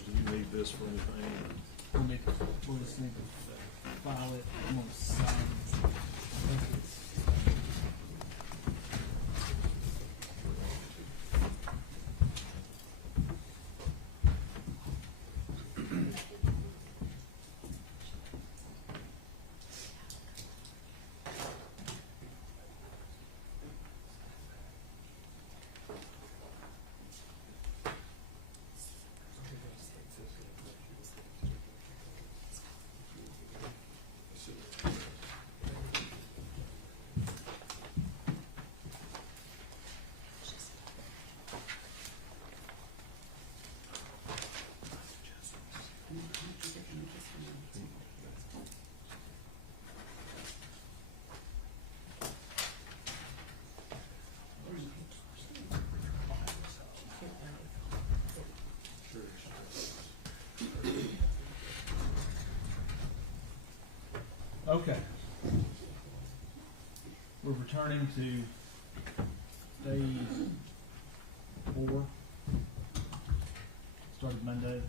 Judge, do you need this for anything? We'll just need to file it. I'm gonna sign it. I think it's. Okay. We're returning to day 4. Started Monday.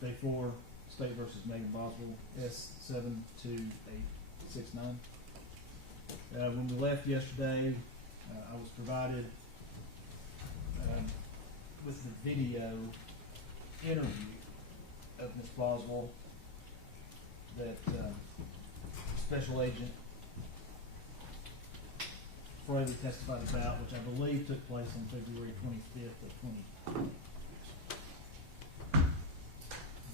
Day 4, State versus Megan Boswell, S72869. When we left yesterday, I was provided with the video interview of Ms. Boswell that Special Agent Fraley testified about, which I believe took place on February 25th of 2020.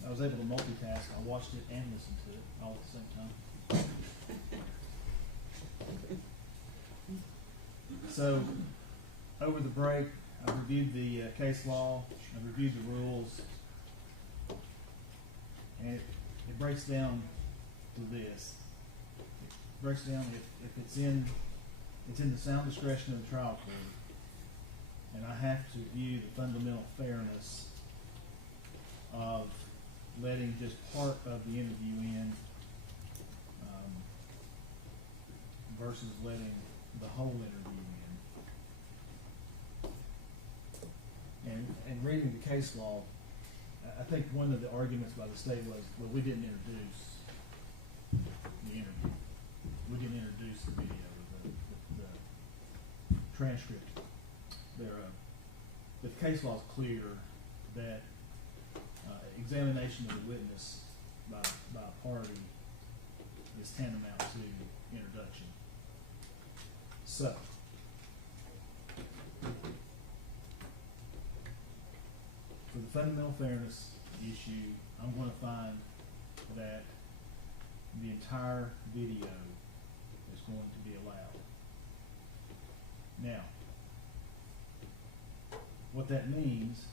I was able to multitask. I watched it and listened to it all at the same time. So, over the break, I reviewed the case law, I reviewed the rules, and it breaks down to this. It breaks down if it's in the sound discretion of the trial court, and I have to view the fundamental fairness of letting just part of the interview in versus letting the whole interview in. And reading the case law, I think one of the arguments by the state was, well, we didn't introduce the interview. We didn't introduce the video, the transcript thereof. But the case law is clear that examination of the witness by a party is tantamount to introduction. So, for the fundamental fairness issue, I'm going to find that the entire video is going to be allowed. Now, what that means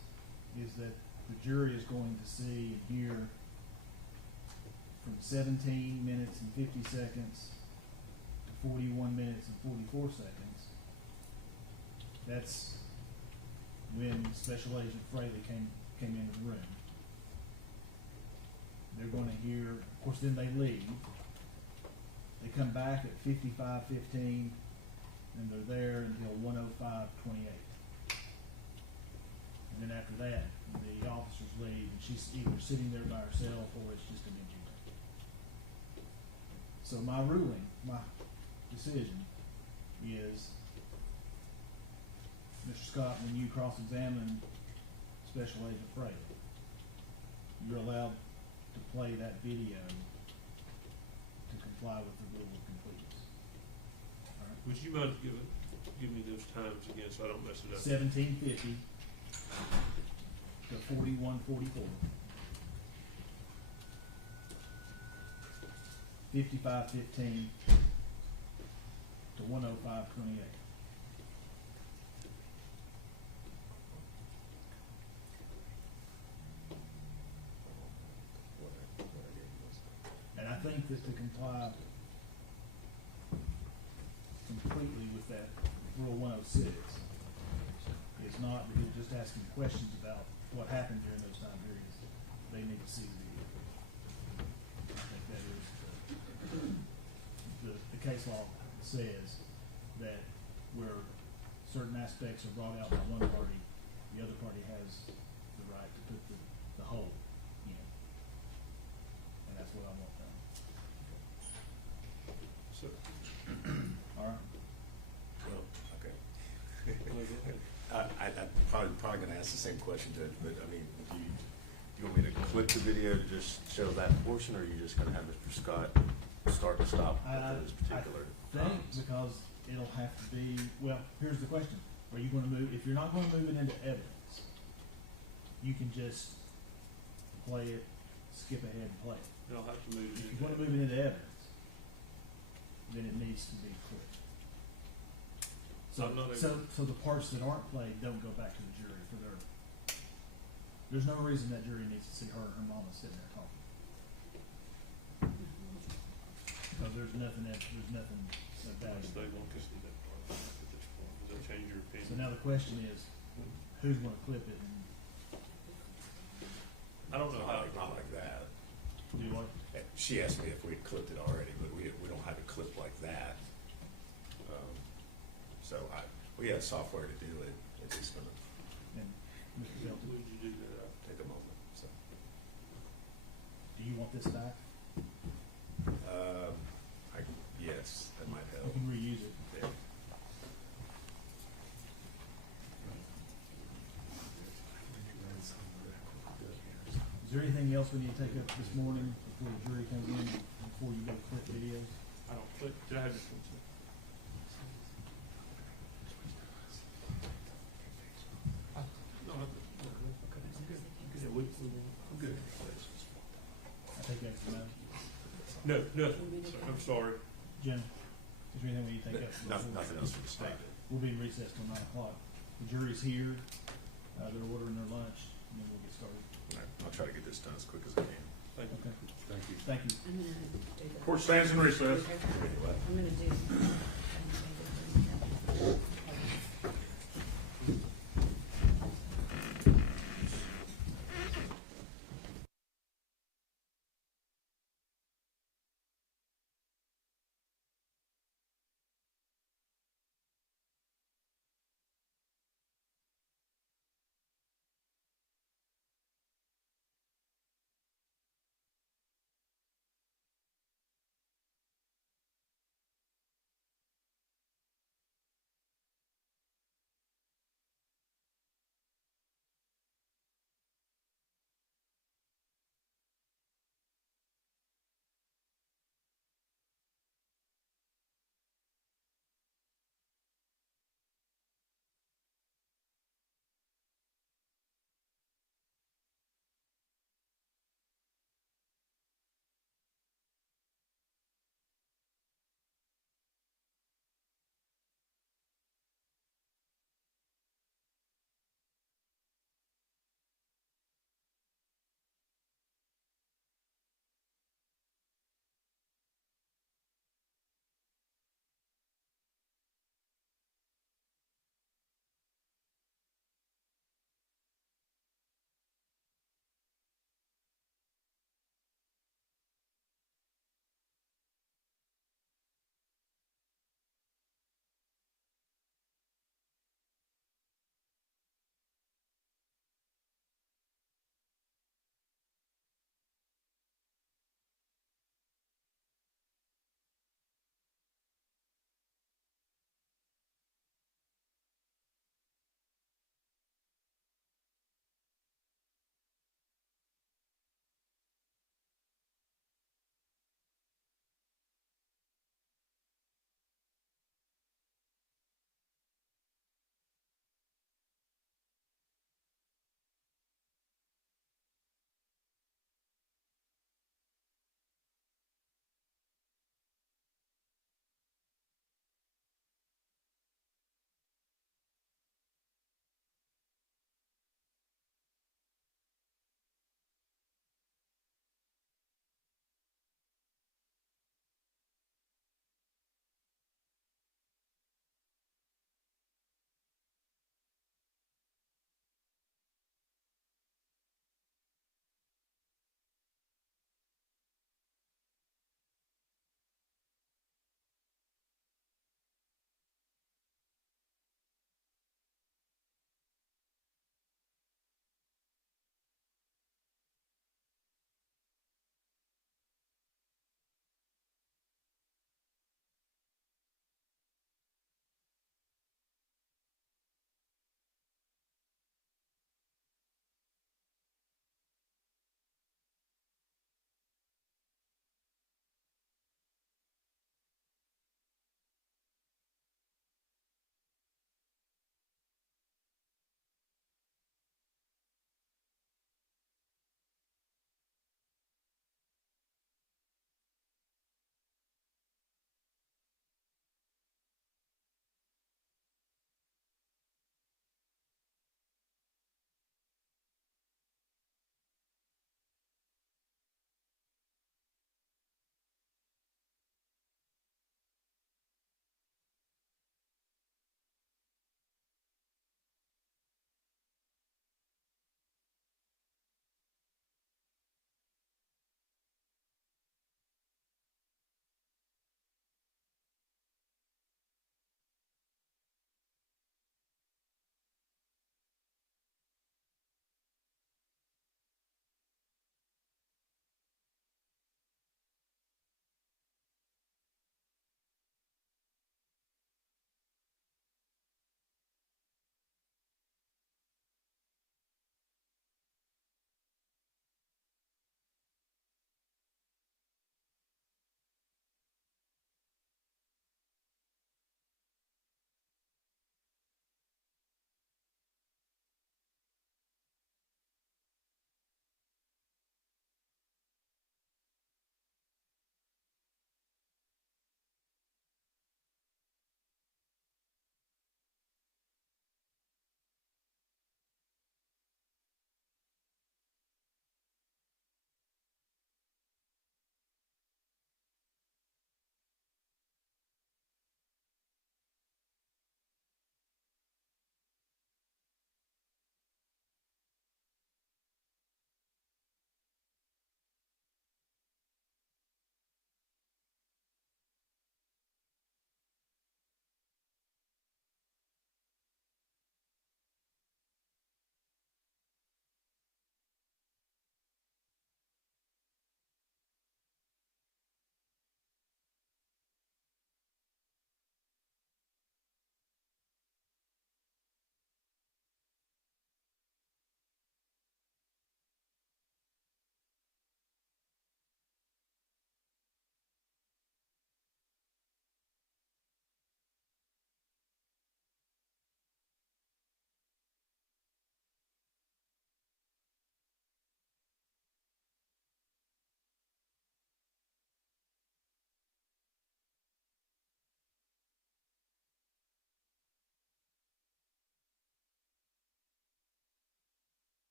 is that the jury is going to see and hear from 17 minutes and 50 seconds to 41 minutes and 44 seconds. That's when Special Agent Fraley came into the room. They're going to hear, of course, then they leave. They come back at 55:15, and they're there until 1:05:28. And then after that, the officers leave, and she's either sitting there by herself or it's just an empty room. So my ruling, my decision is, Mr. Scott, when you cross-examine Special Agent Fraley, you're allowed to play that video to comply with the rule of completeness. All right. Would you mind give me those times again so I don't mess it up? 17:50 to 41:44. 55:15 to 1:05:28. And I think that to comply completely with that Rule 106 is not because just asking questions about what happened during those time periods. They need to see the video. I think that is the case law says that where certain aspects are brought out by one party, the other party has the right, to put the whole in. And that's what I want done. So, All right? Well, okay. well, go ahead. I'm probably gonna ask the same question, Judge, but I mean, do you want me to clip the video to just show that portion, or are you just gonna have Mr. Scott start and stop at this particular? I think because it'll have to be, well, here's the question. Are you gonna move, if you're not gonna move it into evidence, you can just play it, skip ahead and play it. I'll have to move If it you in. wanna move it into evidence, then it needs to be clipped. So, I'm not so the parts that aren't played don't go back to the jury for there's no reason that jury needs to see her and her mama sitting there talking. Because there's nothing of value. They want to see that part at this point. Does that change your opinion? So now the question is, who's gonna clip it and I don't know how. Not like that. do what? She asked me if we'd clipped it already, but we don't have a clip like that. So we have software to do it. It's just gonna And Mr. Felton, Would you do that? take a moment, so. do you want this back? Yes, that might You help. can reuse it. There. Is there anything else we need to take up this morning before the jury comes in, before you go clip videos? I don't click. Did I have your consent? No, I'm good. Yeah, I'm good. I think that's enough. No, nothing. I'm sorry. Jim, is there anything we need to take up? Nothing else for the state. We'll be in recess till 9 o'clock. The jury's here, they're ordering their lunch, and then we'll get started. All right, I'll try to get this done as quick as I can. Thank you. Okay, Thank you. thank you. I'm gonna do the. Court stands in recess. I'm gonna do.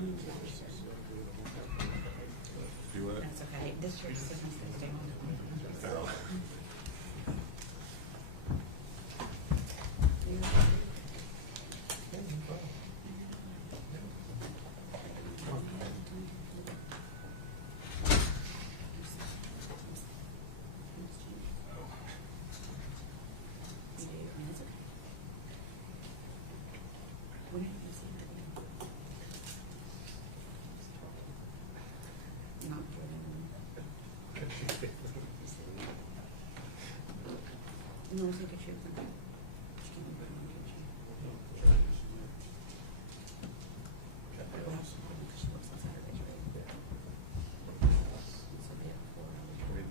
Do what? That's okay. This year's sickness goes down. You do, and it's okay. When have you seen her? Not Jordan. No, it's like a chip. She can put it on the kitchen. We'll have some because she works on Saturdays, right? So they have 4 hours.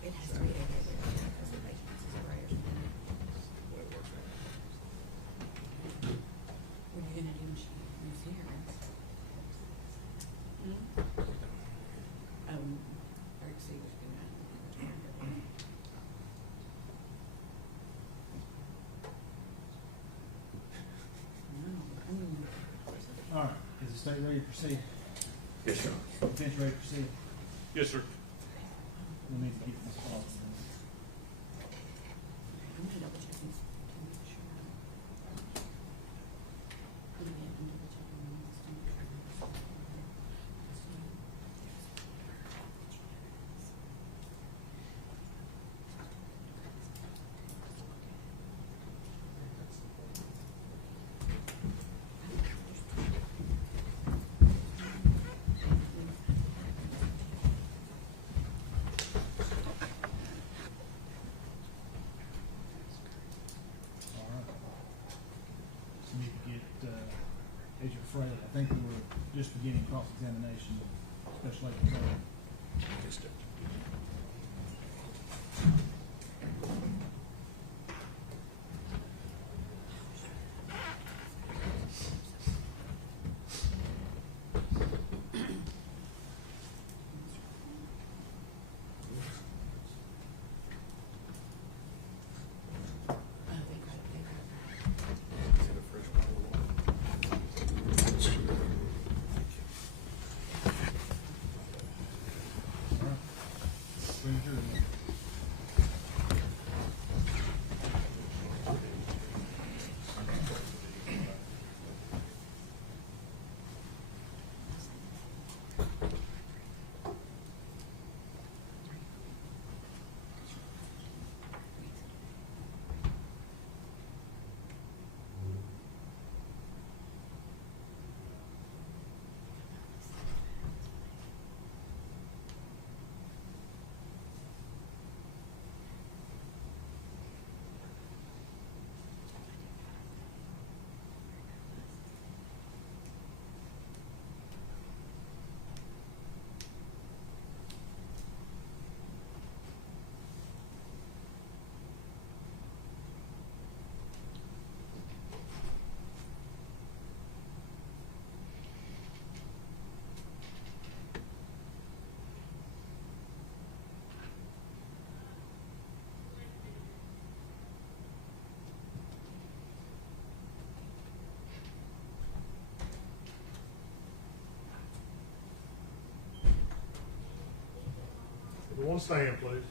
It has to be every day because the vacancies are right. What are you gonna do when she moves here? Or see what's going on. No, I mean. All right, is the state ready to proceed? Yes, sir. Defense ready to proceed? Yes, sir. We need to get this off. I'm gonna double check these to make sure. I'm gonna double check them on this to make sure. All right. So we need to get, Agent Fraley, I think we were just beginning cross-examination, Special Agent Fraley. Yes, sir. All right. Bring your jury. Everyone stand, please.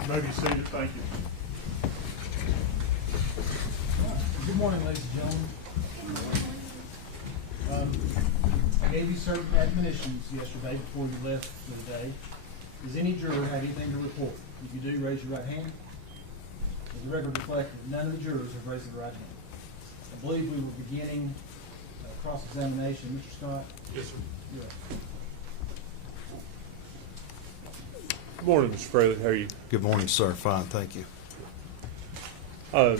You may be seated, thank you. Good morning, ladies and gentlemen. I gave you certain admonitions yesterday before you left for the day. Does any juror have anything to report? If you do, raise your right hand. Does the record reflect that none of the jurors have raised their right hand? I believe we were beginning cross-examination. Mr. Scott? Yes, sir. You're up. Good morning, Mr. Fraley. How are you? Good morning, sir. Fine, thank you. I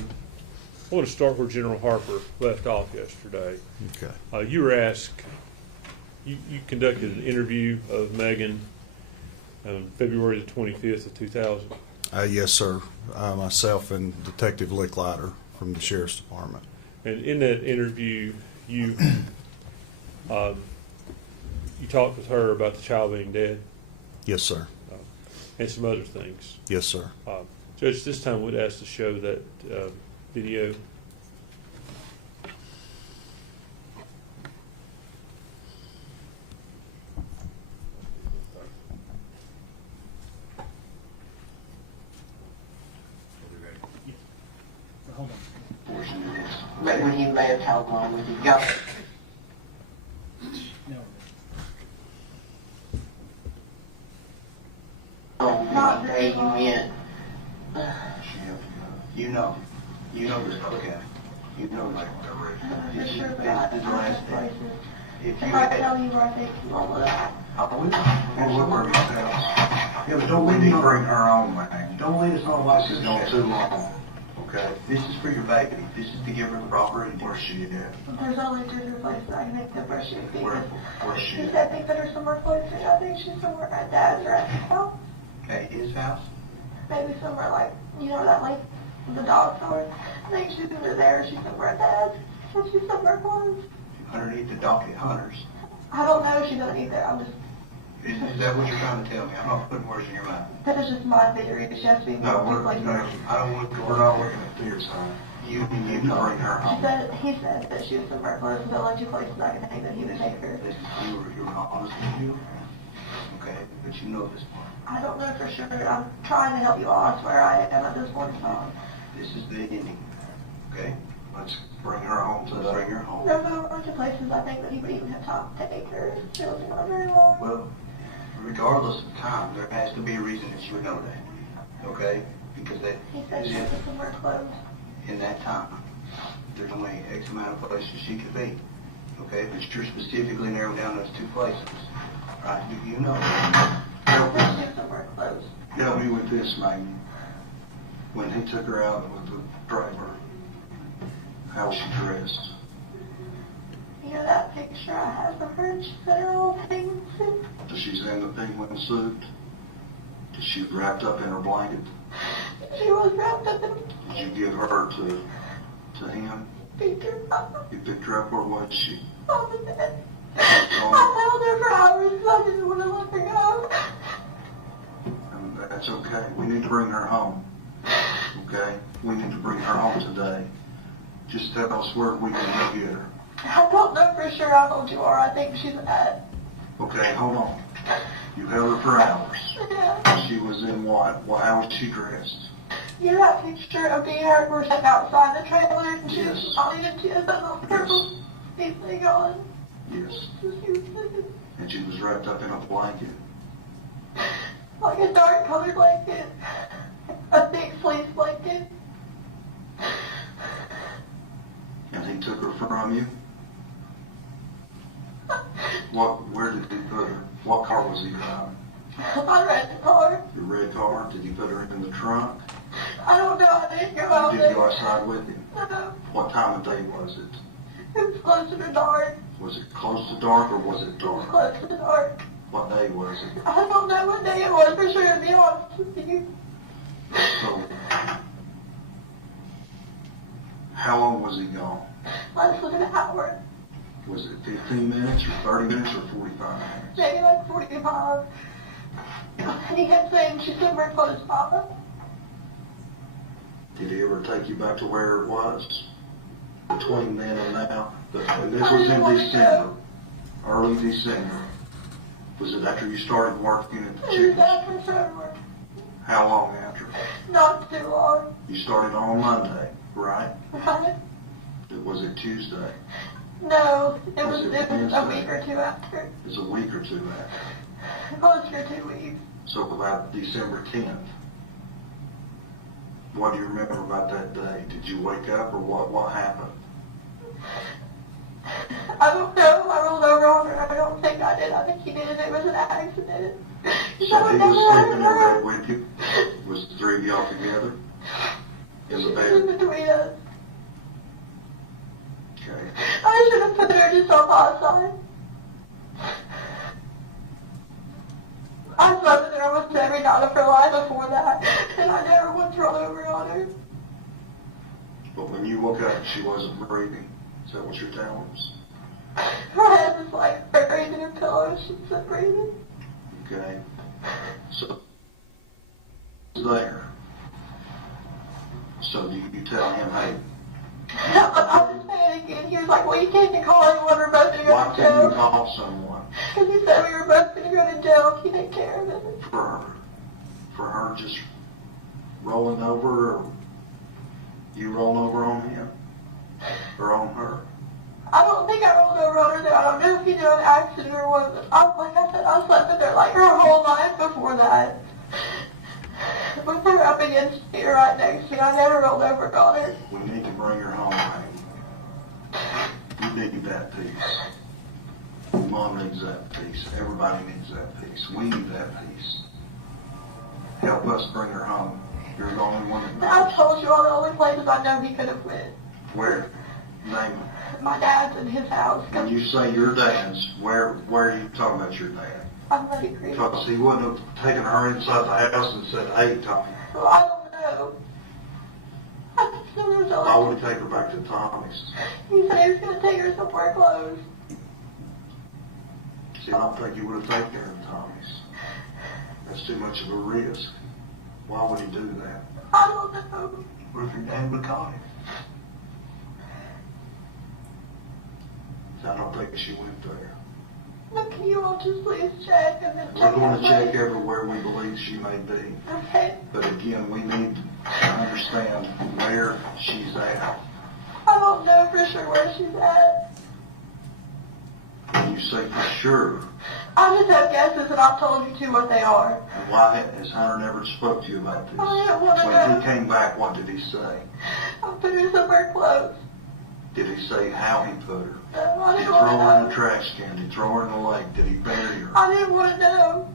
want to start where General Harper left off yesterday. Okay. You were asked, you conducted an interview of Megan on February the 25th of 2000. Yes, sir. Myself and Detective Licklider from the Sheriff's Department. And in that interview, you talked with her about the child being dead Yes, sir. and some other things. Yes, sir. Judge, this time would ask to show that video. Hold on. But when he left, how long was he gone? No, Oh, not day you went. You know this, okay. You know like this is the last day. If you If I had, tell you where I think you will, I will. And we'll work it out. Yeah, but don't let me bring her on, man. Don't let us know why this is going too long. Okay? This is for your baby. This is to give her the proper education. Where's she at? there's only two places I can think of where she would be. Where's she He at? said they put her somewhere close to, I think she's somewhere at Dad's or at his house. At his house? Maybe somewhere like, you know, that like the dog store. I think she's either there or she's somewhere at Dad's. So she's somewhere close. Underneath the dock at Hunter's. I don't know if she's underneath there. I'm just, Is that what you're trying to tell me? I'm not putting words in your mouth. that is just my theory. She has to be in No, two places. I don't want to, we're not looking at theory side. You need to bring her home. He said that she was somewhere close to the only two places I can think that he would take her. You were honest with you? Okay, but you know this part. I don't know for sure. I'm trying to help you all. I swear I am at this point in time. This is the ending, okay? Let's bring her home, let's bring her home. There's a bunch of places I think that he would even have time to take her. It was not very long. Well, regardless of time, there has to be a reason that you would know that, okay? Because that, He said she was somewhere close. in that time, there's only X amount of places she could be, okay? But you're specifically narrowing down those two places, right? You know that. I think she was somewhere close. Help me with this, Megan. When he took her out with the driver, how was she dressed? You know that picture I have of her? She's in her old penguin suit. She's in the penguin suit. She was wrapped up in her blanket. She was wrapped up in Did you give her to him? a picture You picked her up, where was she? on the bed. I held her for hours because I didn't want to let her go. And that's okay. We need to bring her home. Okay? We need to bring her home today. Just tell us where we can go get her. I don't know for sure how old you are. I think she's at. Okay, hold on. You held her for hours. Yeah. She was in what? How was she dressed? You know that picture of me and her were sitting outside the trailer and she was Yes. smiling and she had that little purple thing on. Yes. She was sitting And she was wrapped up in a blanket. like a dark colored blanket. A thick fleece blanket. And he took her from you? Where did he put her? What car was he driving? I read the car. The red car? Did he put her in the trunk? I don't know. I didn't go out Did there. you go outside with him? No. What time of day was it? It was close to the dark. Was it close to dark or was it It was dark? close to the dark. What day was it? I don't know what day it was for sure, to be honest with you. So, how long was he gone? Less than an hour. Was it 15 minutes or 30 minutes or 45 minutes? Maybe like 45. And he kept saying she's somewhere close by. Did he ever take you back to where it was? Between then and now? And this was in December, early December. Was it after you started working at the It was chicken? after summer. How long after? Not too long. You started on Monday, right? Right? Was it Tuesday? No, it was a Wednesday? week or two after. It was a week or two after. Closer to 2 weeks. So about December 10th. What do you remember about that day? Did you wake up or what happened? I don't know. I rolled over on her. I don't think I did. I think he did. It was an accident. So he was sleeping in bed with you? Was the three of y'all together? In the She's bed? in between us. Okay. I should have put her just on my side. I slept with her almost every night of her life before that, and I never once rolled over on her. But when you woke up, she wasn't breathing. Is that what you're telling us? Her head was like buried in her pillow. She wasn't breathing. Okay. So, there. So do you tell him, hey, I was panicking. He was like, well, you can't even call anyone. We're both going to go why to can't you jail. call someone Because he said we were both going to go to jail if he didn't care of it. for her just rolling over, or you roll over on him or on her? I don't think I rolled over on her though. I don't know if he did an accident or what. Like I said, I slept with her like her whole life before that. With her up against me right next to me, I never rolled over on her. We need to bring her home, baby. You need that peace. Mom needs that peace. Everybody needs that peace. We need that peace. Help us bring her home. You're the only one that I knows. told you all the only places I know he could have went. Where? Name it. My dad's in his house. When you say your dad's, where are you talking about your dad? I'm Lady Creek. Because he wouldn't have taken her inside the house and said, hey, Tommy. Well, I don't know. I just know there's Why only... would he take her back to Tommy's? He said he was going to take her somewhere close. See, I don't think he would have taken her to Tommy's. That's too much of a risk. Why would he do that? I don't know. What if your dad would have caught him? I don't think she went there. But can you all just please check and then We're check going to check everything? everywhere we believe she may be. Okay. But again, we need to understand where she's at. I don't know for sure where she's at. When you say for sure, I just have guesses and I've told you two what they are. and why has Hunter never spoke to you about this? I didn't want to When know. he came back, what did he say? I'll put her somewhere close. Did he say how he put her? No, I Did he didn't throw want her in to the know. trash can? Did he throw her in the lake? Did he bury her? I didn't want to know.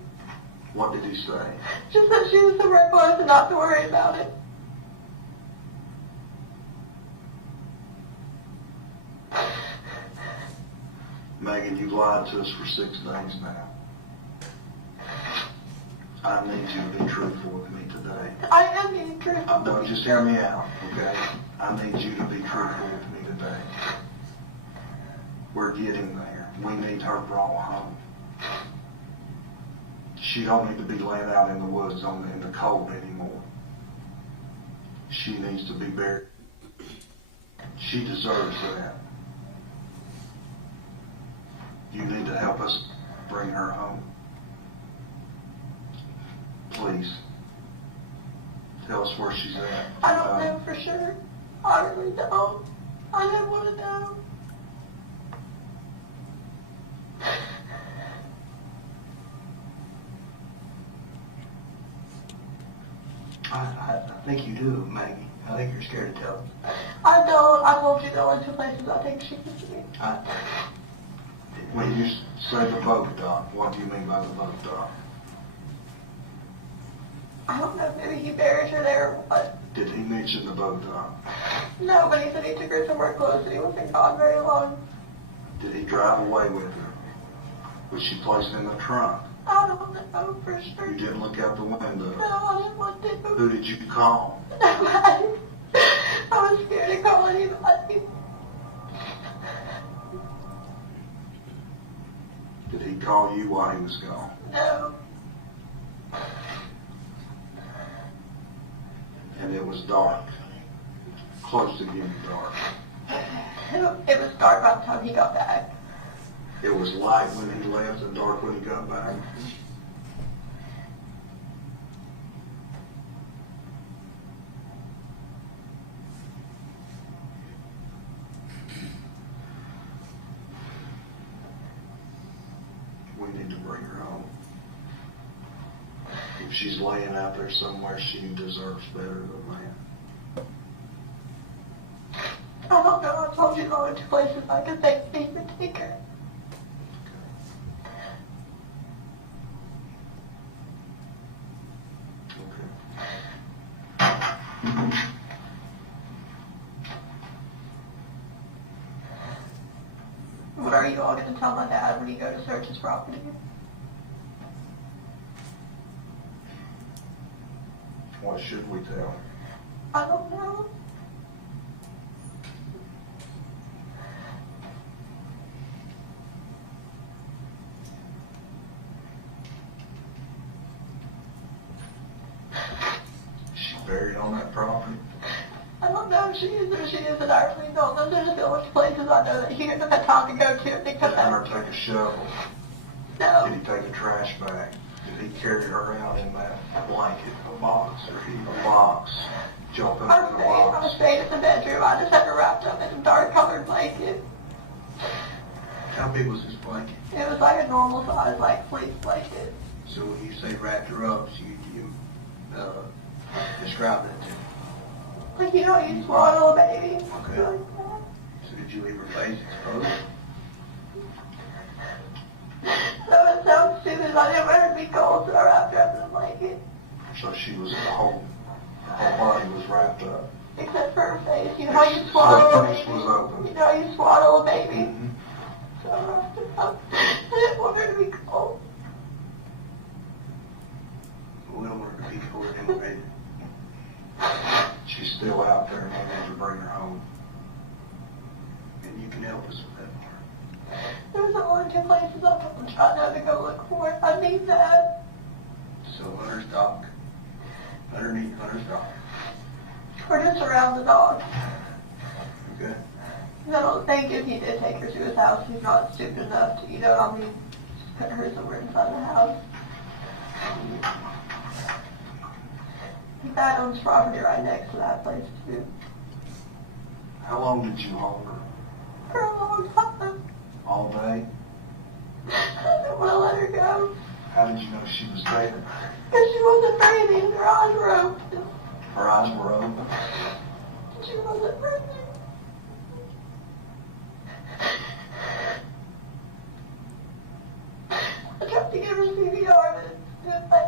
What did he say? Just that she was somewhere close and not to worry about it. Megan, you've lied to us for 6 days now. I need you to be truthful with me today. I am being truthful. No, just hear me out, okay? I need you to be truthful with me today. We're getting there. We need her brought home. She don't need to be laying out in the woods in the cold anymore. She needs to be buried. She deserves that. You need to help us bring her home. Please. Tell us where she's at. I don't know for sure. I really don't. I didn't want to know. I think you do, Maggie. I think you're scared to tell them. I don't. I told you the only two places I think she could be. When you say the boat dock, what do you mean by the boat dock? I don't know, maybe he buried her there or what. Did he mention the boat dock? No, but he said he took her somewhere close and he wasn't gone very long. Did he drive away with her? Was she placed in the trunk? I don't know for sure. You didn't look out the window. No, I didn't want to. Who did you call? Nobody. I was scared to call anybody. Did he call you while he was gone? No. And it was dark. Close to getting dark. It was dark by the time he got back. It was light when he left and dark when he got back. We need to bring her home. If she's laying out there somewhere, she deserves better than that. I don't know. I told you the only two places I could think he would take her. you all going to tell my dad when you go to search his property? What should we tell him? I don't know. Is she buried on that property? I don't know if she is or she isn't. I really don't know. There's a village places I know that he didn't have time to go to. Did Hunter take a shovel? No. Did he take a trash bag? Did he carry her around in that blanket, a box, or a box? Jump into the I box? stayed in the bedroom. I just had her wrapped up in a dark colored blanket. How big was this blanket? It was like a normal size, like fleece blanket. So when you say wrapped her up, so you describe that to me. Like, you know, you swaddle a baby. Okay. Like that. So did you leave her face exposed? So it sounds stupid. I didn't want her to be cold, so I wrapped her up in a blanket. So she was, her whole body was wrapped up. Except for her face. You know how you swaddle Her a face baby? was open. You know how you swaddle a baby? Mhm. So I wrapped her up. I didn't want her to be cold. We don't want her to be cold anyway. She's still out there, and we need to bring her home. And you can help us with that part. There's only 2 places I'm trying to go look for it. I need that. So Hunter's dock, underneath Hunter's dock. Or just around the dog. Okay? I don't think if he did take her to his house, he's not stupid enough to, you know what I mean, just put her somewhere inside the house. His dad owns property right next to that place too. How long did you hold her? For a long time. All day? I didn't want to let her go. How did you know she was dead? Because she wasn't breathing. Her eyes were open. Her eyes were open. She wasn't breathing. I tried to give her CPR, but it didn't like.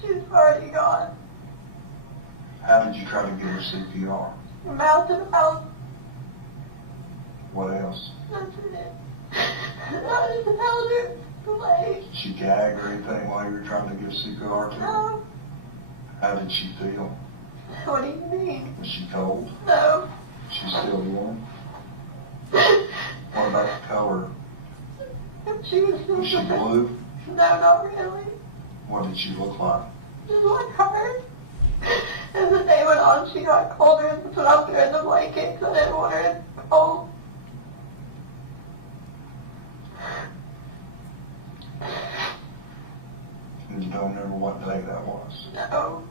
She was already gone. How did you try to give her CPR? Mouth to mouth. What else? That's it. I just held her to lay. Did she gag or anything while you were trying to give CPR to her? No. How did she feel? What do you mean? Was she cold? No. She's still warm? What about the color? She was still Was she blue? No, not really. What did she look like? Just like her. As the day went on, she got colder, and that's when I put her in the blanket because I didn't want her to cold. And you don't remember what day that was? No.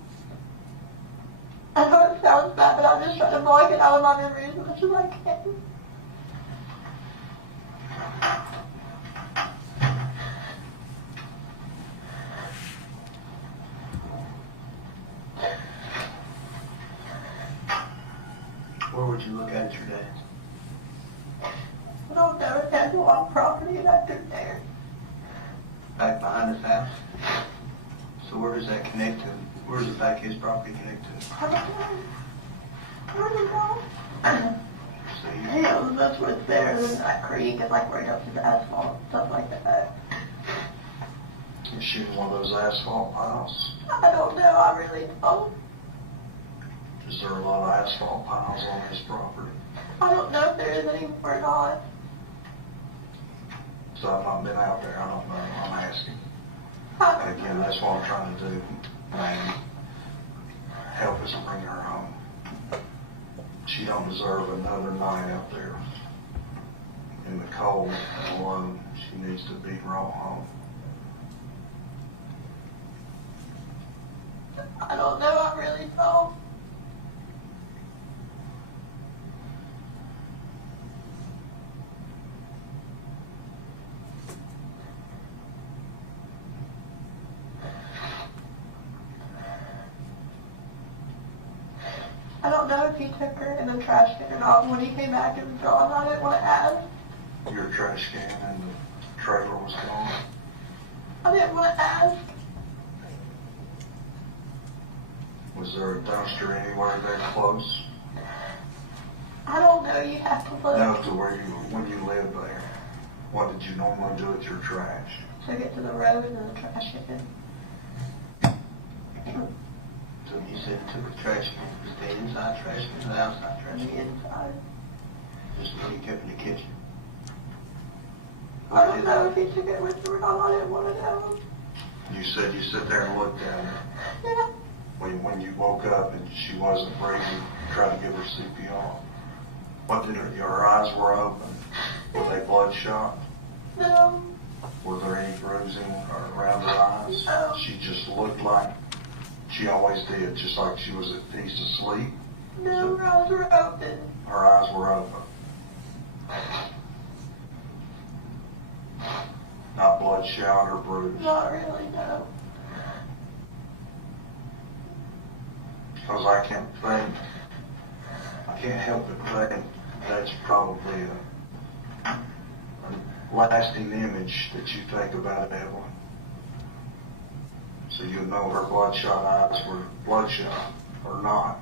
I know it sounds bad, but I'm just trying to block it out of my memory as much as I can. Where would you look at your dad? I don't know if that's a long property back through there. Back behind his house? So where does that connect to? Where does the back of his property connect to? I don't know. I don't know. So you, Yeah, that's what's there. And then that creek is like right up to the asphalt, stuff like that. you're shooting one of those asphalt piles. I don't know. I really don't. Is there a lot of asphalt piles on his property? I don't know if there is any or not. So I've not been out there, I don't know, I'm asking. I, Again, that's what I'm trying to do, man. Help us bring her home. She don't deserve another night out there in the cold and alone. She needs to be brought home. I don't know. I really don't. I don't know if he took her in the trash can or not. When he came back, it was gone. I didn't want to ask. Your trash can and the trailer was gone. I didn't want to ask. Was there a dumpster anywhere there close? I don't know, you have to look. Now to where when you lived there, what did you normally do with your trash? Took it to the road and then the trash can. So you said took a trash can, was the inside trash can or the outside On trash the can? inside. Just when you kept in the kitchen? I don't know if he took it with him or not, I didn't want to know. You said you sit there and looked at her. Yeah. When you woke up and she wasn't breathing, tried to give her CPR. What did her eyes were open? Were they bloodshot? No. Were there any bruising around her eyes? No. She just looked like she always did, just like she was at peace asleep. No, her eyes were open. Her eyes were open. Not bloodshot or bruised. Not really, no. Because I can't help but think that's probably a lasting image that you think about Evelyn. So you know her bloodshot eyes were bloodshot or not,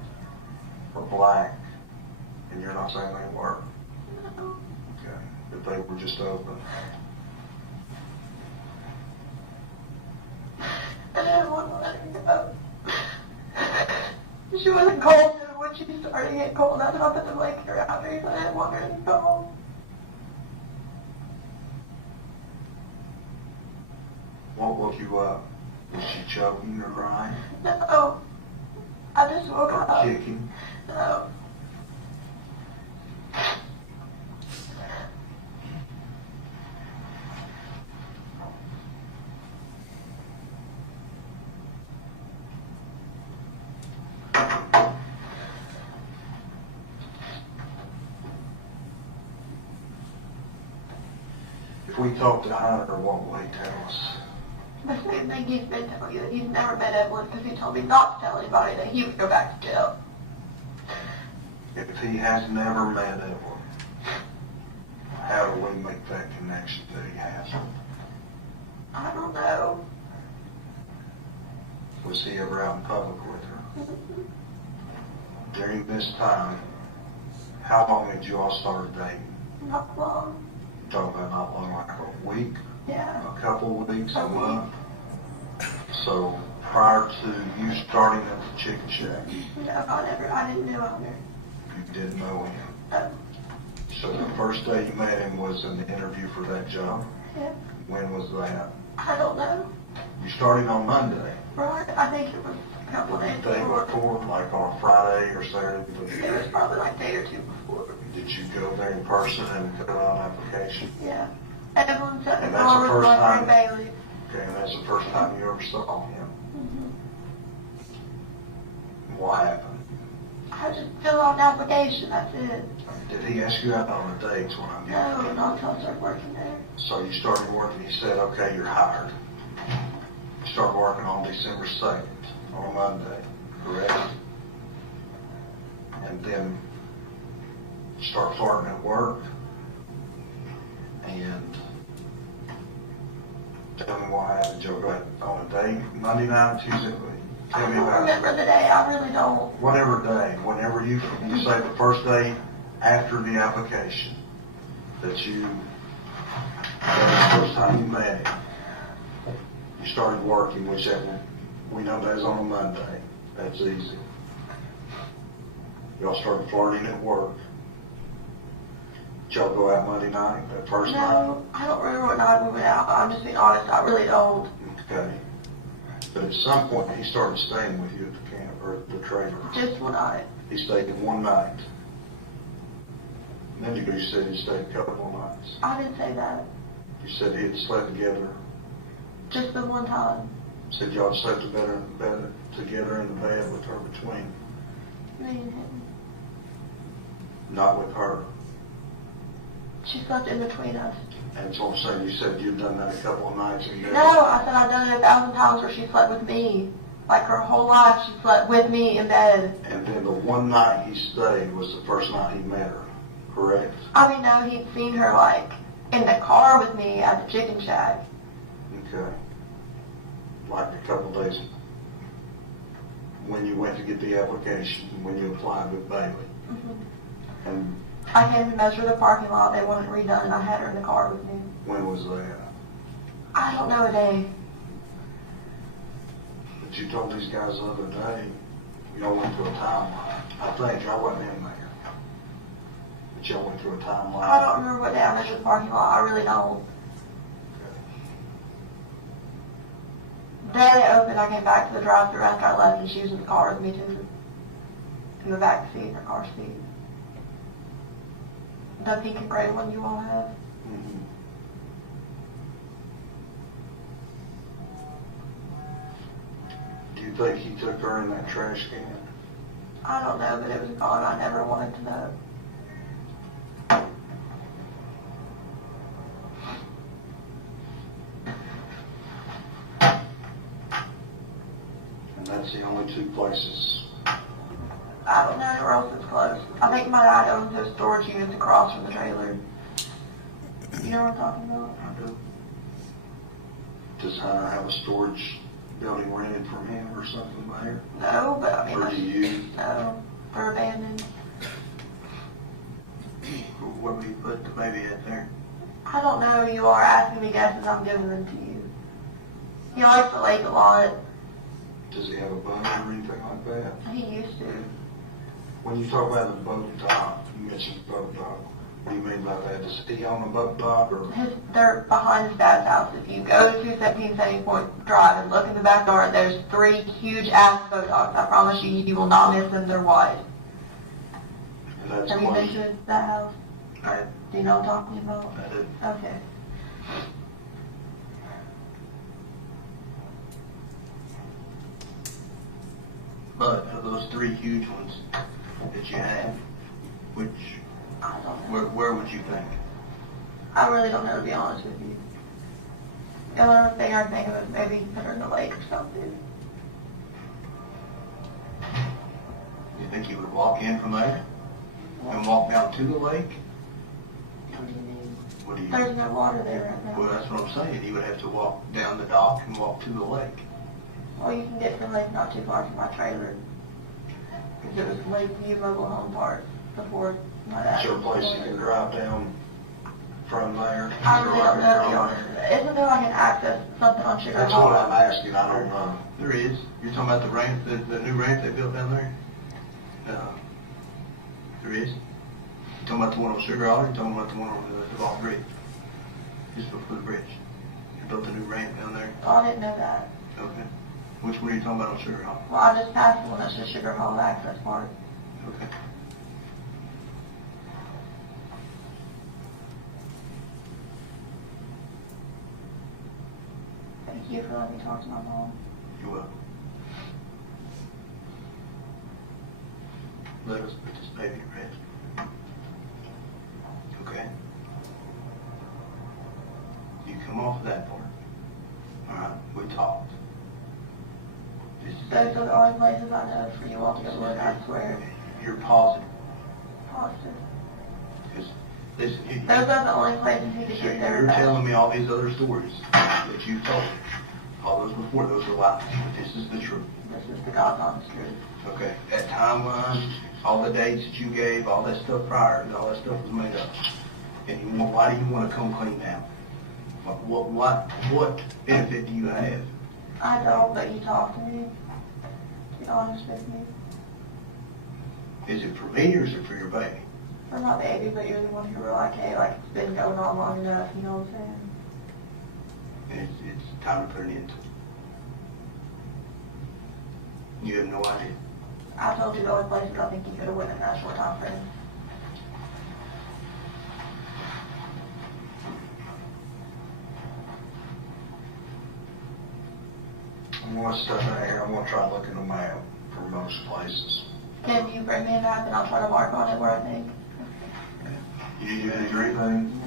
or black, and you're not saying they were. No. Okay, but they were just open. I didn't want to let her go. She wasn't cold, and when she started to get cold, I put the blanket around her, so I didn't want her to go home. What woke you up? Was she choking or crying No. I just woke or up. kicking? No. If we talk to Hunter, what will he tell us? The same thing he's been telling you, that he's never met Evelyn, because he told me not to tell anybody that he would go back to jail. If he has never met Evelyn, how do we make that connection that he has? I don't know. Was he ever out in public with her? During this time, how long had you all started dating? Not long. Talking about not long, like a week, Yeah. a couple of weeks, a A week. month? So prior to you starting at the chicken shack, No, I didn't know him. you didn't know him. No. So the first day you met him was an interview for that job? Yeah. When was that? I don't know. You started on Monday. Right. I think it was a couple of The days day before. before, like on Friday or Saturday? It was probably like a day or two before. Did you go there in person and fill out an application? Yeah. Evelyn said the And that's car the was first going time? through Bailey. Okay, and that's the first time you ever saw him. Mm-hmm. What happened? I just filled out an application, that's it. Did he ask you out on a date? When I'm No, not until I started working there. So you started working, he said, okay, you're hired. You started working on December 2nd, on a Monday, correct? And then start farting at work. And tell me what happened. Y'all got on a date, Monday night, Tuesday? I Tell me don't about it. remember the day, I really don't. Whatever day, whenever you say the first day after the application, that you, that was the first time you met him, you started working, which that, we know that's on a Monday, that's easy. Y'all started flirting at work. Did y'all go out Monday night, that first night? No, I don't remember what night we went out. I'm just being honest, I really don't. Okay. But at some point, he started staying with you at the camp, or at the trailer. Just one night. He stayed one night. And then you said he stayed a couple of nights. I didn't say that. You said he had slept together. Just the one time. Said y'all slept together in the bed with her between. Me and him. Not with her. She slept in between us. And so I'm saying, you said you'd done that a couple of nights and No, I said I've done it 1,000 times where she slept with me. Like her whole life, she slept with me in bed. And then the one night he stayed was the first night he met her, correct? I mean, no, he'd seen her like in the car with me at the chicken shack. Okay. Like a couple days when you went to get the application, when you applied with Bailey. Mm-hmm. And I came to measure the parking lot, they wanted it redone, and I had her in the car with me. when was that? I don't know a day. But you told these guys the other day, y'all went through a timeline. I think y'all wasn't in there. But y'all went through a timeline. I don't remember what day I measured the parking lot, I really don't. The day they opened, I came back to the drive-thru after I left, and she was in the car with me too. In the back seat, her car seat. The pink and gray one you all have. Mhm. Do you think he took her in that trash can? I don't know, but it was gone. I never wanted to know. And that's the only two places. I don't know where else it's close. I think my dad owns those storage units across from the trailer. You know what I'm talking about? I do. Does Hunter have a storage building rented from him or something there? No, but I mean, Or do you? no, they're abandoned. Where do you put the baby at there? I don't know. You are asking me guesses. I'm giving them to you. He likes the lake a lot. Does he have a boat or anything like that? He used to. When you talk about the boat dock, you mentioned boat dock. What do you mean by that? Does he own a boat dock or? They're behind his dad's house. If you go to 217 Sandy Point Drive and look in the back yard, there's 3 huge ass boat docks. I promise you, you will not miss them. They're wide. And that's Have you close. been to that house? I Do you know what I'm talking about? did. Okay. But of those 3 huge ones that you have, which, I don't know. where would you think? I really don't know, to be honest with you. The only thing I think of is maybe put her in the lake or something. You think you would walk in from there and walk down to the lake? What do you mean? What do you? There's no water there right now. Well, that's what I'm saying. You would have to walk down the dock and walk to the lake. Well, you can get to the lake not too far from my trailer. Because it was Lakeview Mobile Home Park before my dad. Is there a place you can drive down from there? I really don't know, to be honest. Isn't there like an access, something on Sugar That's Hall? what I'm asking. I don't know. There is. You're talking about the ramp, the new ramp they built down there? There is. You talking about the one on Sugar Hall, or you talking about the one on the Ball Bridge? Just before the bridge. They built a new ramp down there. Oh, I didn't know that. Okay. Which one are you talking about on Sugar Hall? Well, I just passed the one that says Sugar Hall access part. Okay. Thank you for letting me talk to my mom. You're welcome. Let us put this baby to rest. Okay? You come off of that part. Alright, we talked. This is- Those are the only places I know for you all to go look, I swear. You're positive. Positive. Because, listen, Those are the only places you can so get there. you're telling me all these other stories that you've told me. All those before, those are lies. But this is the truth. This is the God's honest truth. Okay, that timeline, all the dates that you gave, all that stuff prior, all that stuff was made up. And you want, why do you want to come clean now? What benefit do you have? I don't, but you talk to me. To be honest with me. Is it for me or is it for your baby? I'm not baby, but you're the one who were like, hey, like it's been going on long enough, you know what I'm saying? And it's time to put an end to it. You have no idea. I told you the only places I think you could have went in that short time frame. I'm going to step out here. I'm going to try to look in the map for most places. Can you bring me a map and I'll try to mark on it where I think? You need to do anything?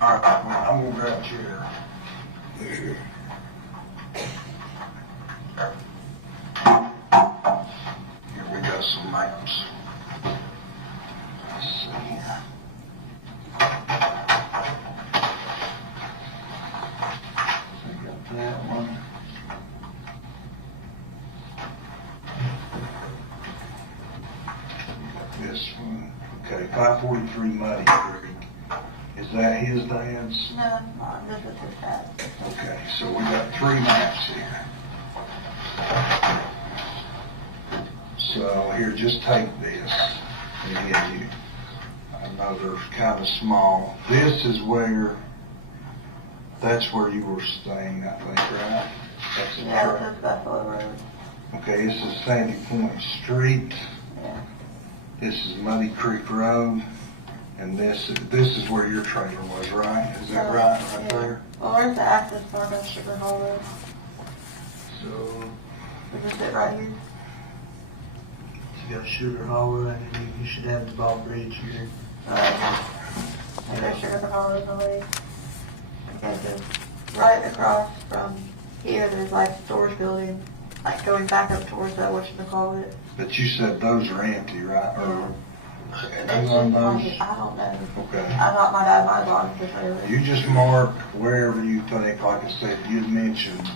All right, well, I'm going to grab a chair. Here we got some maps. Let's see. I got that one. 543 Muddy Creek. Is that his dad's? No, it's not. This is his dad. Okay, so we got 3 maps here. So here, just take this. And again, I know they're kind of small. This is where, that's where you were staying, I think, right? That's the Yeah, track. this is Buffalo Road. Okay, this is Sandy Point Street. Yeah. This is Muddy Creek Road. And this is where your trailer was, right? Is that right there? Well, where's the access part of Sugar Hall Road? So, Is this it right here? you got Sugar Hall Road, and you should have the Ball Bridge here. And there's Sugar Hall Road already. Okay, so right across from here, there's like a storage building, like going back up towards that, whatchamacallit. But you said those are empty, right? Or, It's and on those, I don't know. okay. I thought my dad might have gone to the trailer. You just mark wherever you think, like I said, you mentioned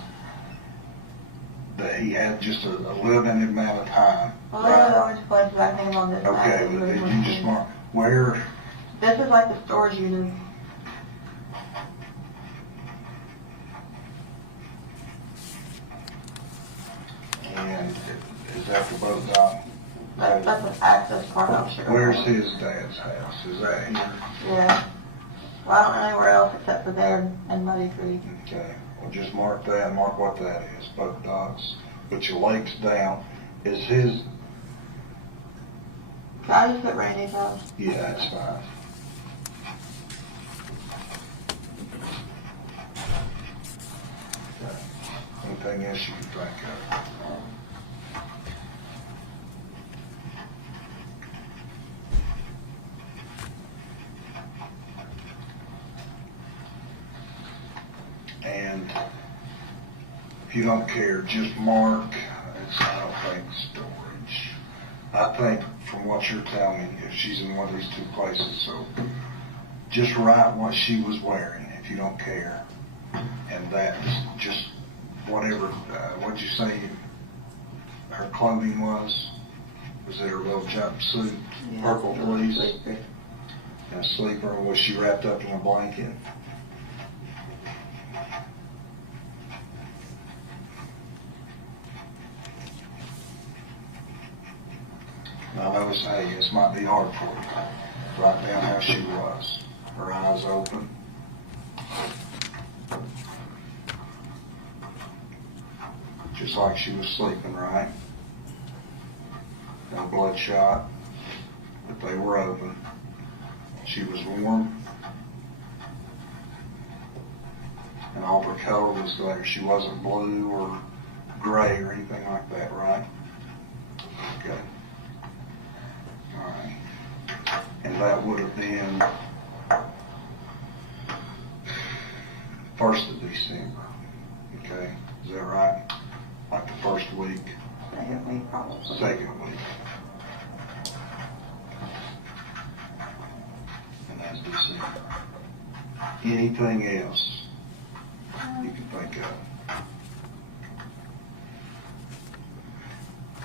that he had just a limited amount of time, Well, those are the right? only places I came on this map. Okay, that but really then was you just in. mark where, This is like the storage unit. and is that for both dogs? That's the access part of Sugar Where's Hall. his dad's house? Is that here? Yeah. Well, I don't know anywhere else except for there and Muddy Creek. Okay, well, just mark that, mark what that is, both dogs. Put your lakes down. Is his, Can I just put Randy's house? yeah, that's fine. Okay. Anything else you can think of? And if you don't care, just mark, I don't think storage. I think from what you're telling me, if she's in one of these 2 places, so just write what she was wearing if you don't care. And that, just whatever, what'd you say her clothing was? Was it her little jumpsuit, Yeah, purple it's really fleece, sleepy. and a sleeper? Was she wrapped up in a blanket? I know it's, hey, this might be hard for you. Write down how she was. Her eyes open. Just like she was sleeping, right? No bloodshot, but they were open. She was warm. And all her color was there. She wasn't blue or gray or anything like that, right? Okay. All right. And that would have been 1st of December. Okay, is that right? Like the first week, Second week, probably. second week. And that's December. Anything else you can think of?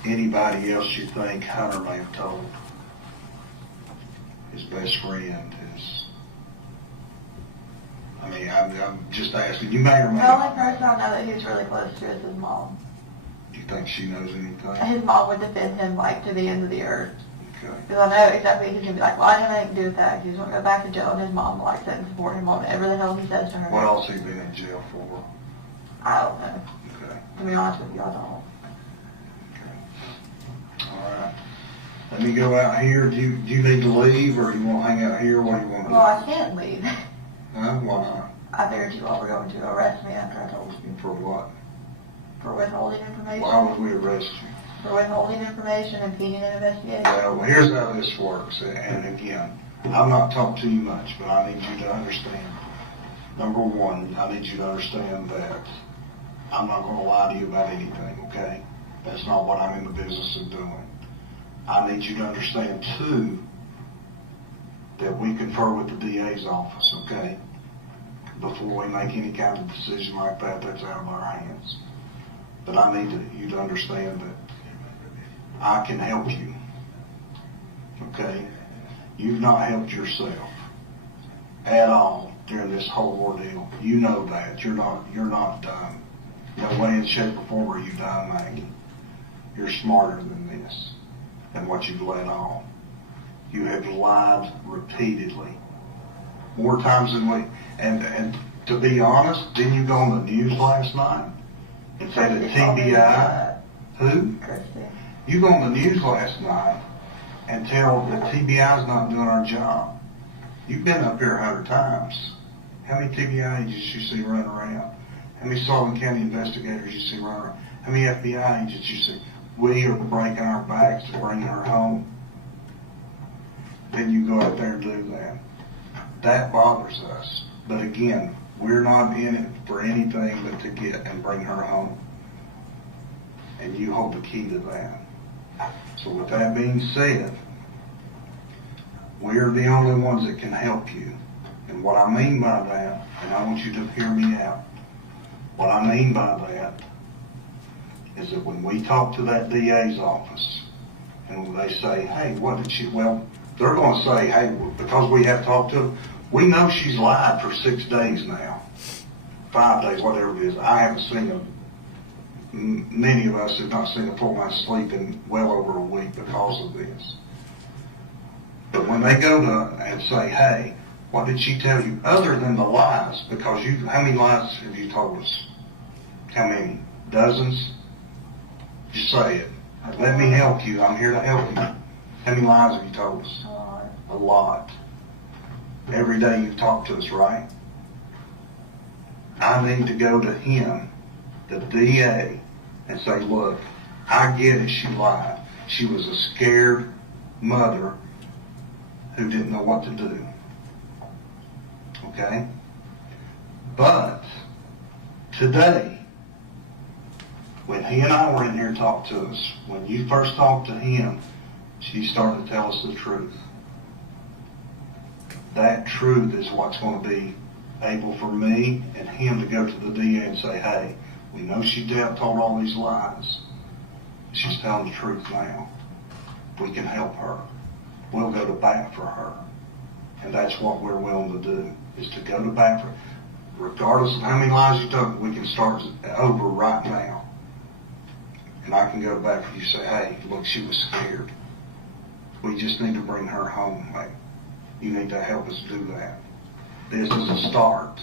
Anybody else you think Hunter may have told? His best friend, I mean, I'm just asking, you may or may The only not. person I know that he's really close to is his mom. Do you think she knows anything? His mom would defend him like to the end of the earth. Okay. Because I know exactly he's gonna be like, well, I didn't have anything to do with that. He's gonna go back to jail, and his mom will like sit and support him on whatever the hell he says to her. What else he been in jail for? I don't know. Okay. To be honest with you, I don't. Okay. All right. Let me go out here. Do you need to leave, or you want to hang out here? What do you want to do? Well, I can't leave. Huh? Why not? I figured you all were going to arrest me after I told you. For what? For withholding information. Why would we arrest you? For withholding information, impeding an investigation. Well, here's how this works, and again, I'm not talking too much, but I need you to understand. Number one, I need you to understand that I'm not going to lie to you about anything, okay? That's not what I'm in the business of doing. I need you to understand, too, that we confer with the DA's office, okay? Before we make any kind of decision like that, that's out of our hands. But I need you to understand that I can help you, okay? You've not helped yourself at all during this whole ordeal. You know that. You're not done. No way in shape or form are you done, Maggie. You're smarter than this, than what you've let on. You have lied repeatedly. More times than we, and to be honest, didn't you go on the news last night and say that TBI, who? Christy. You go on the news last night and tell that TBI's not doing our job. You've been up here 100 times. How many TBI agents you see running around? How many Sullivan County investigators you see running around? How many FBI agents you see? We are breaking our backs to bring her home. Then you go out there and do that. That bothers us. But again, we're not in it for anything but to get and bring her home. And you hold the key to that. So with that being said, we're the only ones that can help you. And what I mean by that, and I want you to hear me out, what I mean by that is that when we talk to that DA's office and when they say, hey, what did she, well, they're going to say, hey, because we have talked to them, we know she's lied for 6 days now, 5 days, whatever it is. I haven't seen them. Many of us have not seen a full night's sleep in well over a week because of this. But when they go to and say, hey, what did she tell you other than the lies? Because you, how many lies have you told us? How many? Dozens? Just say it. Let me help you. I'm here to help you. How many lies have you told us? A lot. A lot. Every day you talk to us, right? I need to go to him, the DA, and say, look, I get it, she lied. She was a scared mother who didn't know what to do. Okay? But today, when he and I were in here and talked to us, when you first talked to him, she started to tell us the truth. That truth is what's going to be able for me and him to go to the DA and say, hey, we know she told all these lies. She's telling the truth now. We can help her. We'll go to bat for her. And that's what we're willing to do, is to go to bat for her. Regardless of how many lies you told, we can start over right now. And I can go back and you say, hey, look, she was scared. We just need to bring her home. Like, you need to help us do that. This is a start.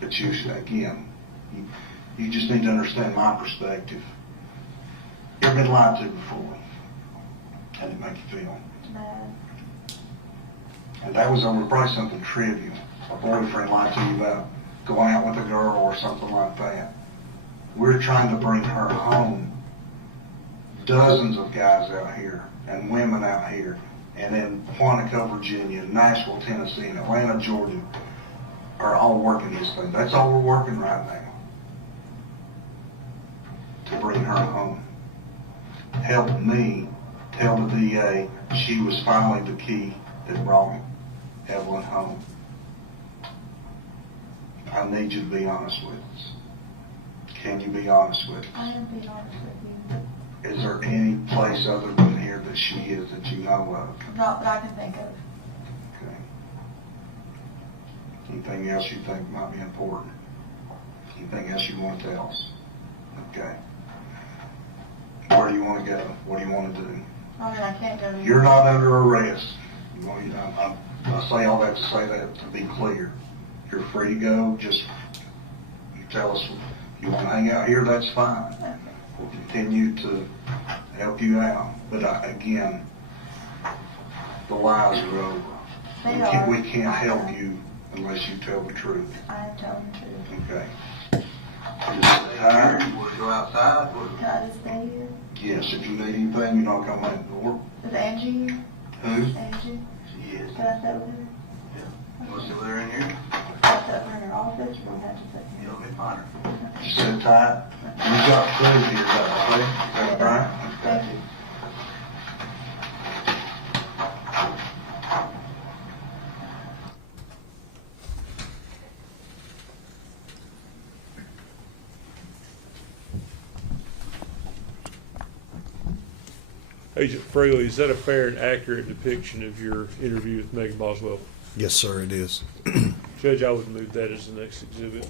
But you should, again, you just need to understand my perspective. You ever been lied to before? How did it make you feel? Bad. And that was over probably something trivial. A boyfriend lied to you about going out with a girl or something like that. We're trying to bring her home. Dozens of guys out here and women out here, and in Quantico, Virginia, Nashville, Tennessee, and Atlanta, Georgia, are all working this thing. That's all we're working right now. To bring her home. Help me tell the DA she was finally the key that brought Evelyn home. I need you to be honest with us. Can you be honest with us? I am being honest with you. Is there any place other than here that she is that you know of? Not that I can think of. Okay. Anything else you think might be important? Anything else you want to tell us? Okay. Where do you want to go? What do you want to do? I mean, I can't go. You're not under arrest. I say all that to say that to be clear. You're free to go. Just you tell us if you want to hang out here, that's fine. Okay. We'll continue to help you out. But again, the lies are over. They are. We can't help you unless you tell the truth. I am telling the truth. Okay. You want to go outside? Can I just stay here? Yes, if you need anything, you don't come in the door. Is Angie here? Who? Angie? She is. Can I sit with her? You want to sit with her in here? Can I sit with her in her office, or will I have to sit here? You'll be fine. Just sit tight. You got food here, okay? Is that right? Thank you. Agent Fraley, is that a fair and accurate depiction of your interview with Megan Boswell? Yes, sir, it is. Judge, I would move that as the next exhibit.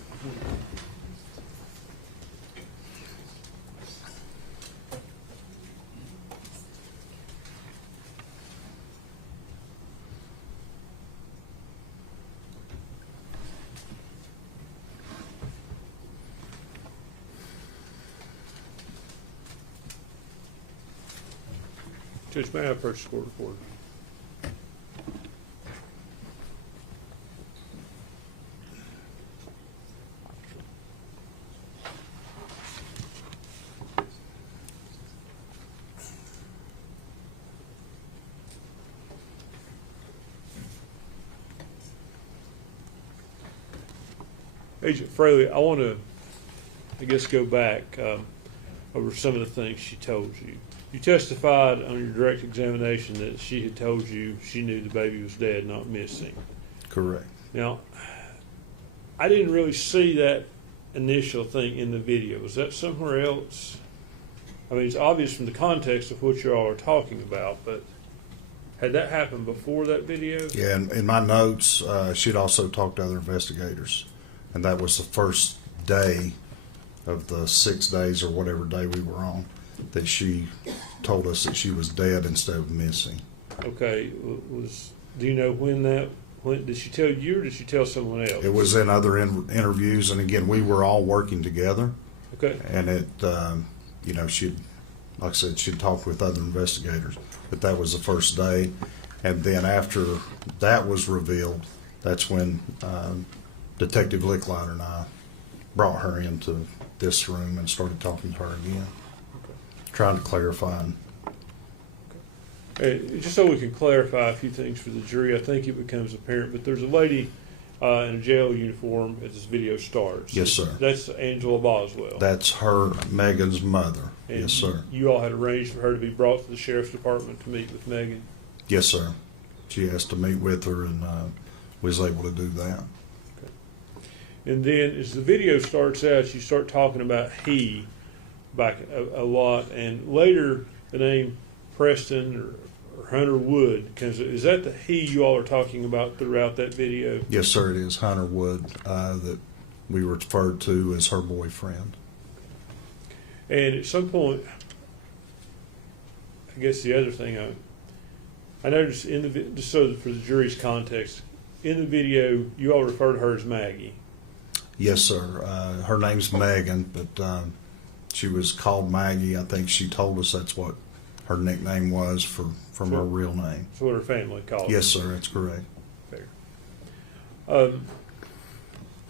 Judge, may I have purchase court report? Agent Fraley, I want to, I guess, go back over some of the things she told you. You testified on your direct examination that she had told you she knew the baby was dead, not missing. Correct. Now, I didn't really see that initial thing in the video. Was that somewhere else? I mean, it's obvious from the context of what you all are talking about, but had that happened before that video? Yeah, and in my notes, she'd also talked to other investigators, and that was the first day of the 6 days or whatever day we were on that she told us that she was dead instead of missing. Okay, do you know when did she tell you or did she tell someone else? It was in other interviews, and again, we were all working together. Okay. And it, you know, she'd, like I said, she'd talked with other investigators, but that was the first day. And then after that was revealed, that's when Detective Licklider and I brought her into this room and started talking to her again, trying to clarify. Just so we can clarify a few things for the jury, I think it becomes apparent, but there's a lady in a jail uniform as this video starts. Yes, sir. That's Angela Boswell. That's her, Megan's mother. And yes, sir. You all had arranged for her to be brought to the sheriff's department to meet with Megan? Yes, sir. She asked to meet with her, and was able to do that. Okay. And then as the video starts out, you start talking about he back a lot, and later the name Preston or Hunter Wood comes. Is that the he you all are talking about throughout that video? Yes, sir, it is Hunter Wood that we referred to as her boyfriend. And at some point, I guess the other thing I noticed in the, just so for the jury's context, in the video you all refer to her as Maggie. Yes, sir. Her name's Megan, but she was called Maggie. I think she told us that's what her nickname was from her real name. That's what her family called her. Yes, sir, that's correct. Fair.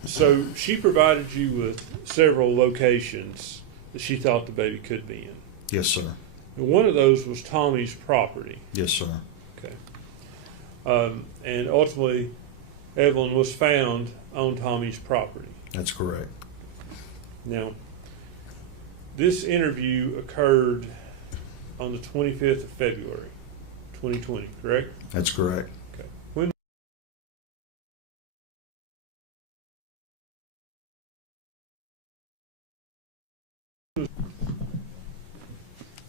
So she provided you with several locations that she thought the baby could be in. Yes, sir. And one of those was Tommy's property. Yes, sir. Okay. And ultimately, Evelyn was found on Tommy's property. That's correct. Now, this interview occurred on the 25th of February, 2020, correct? That's correct. Okay. When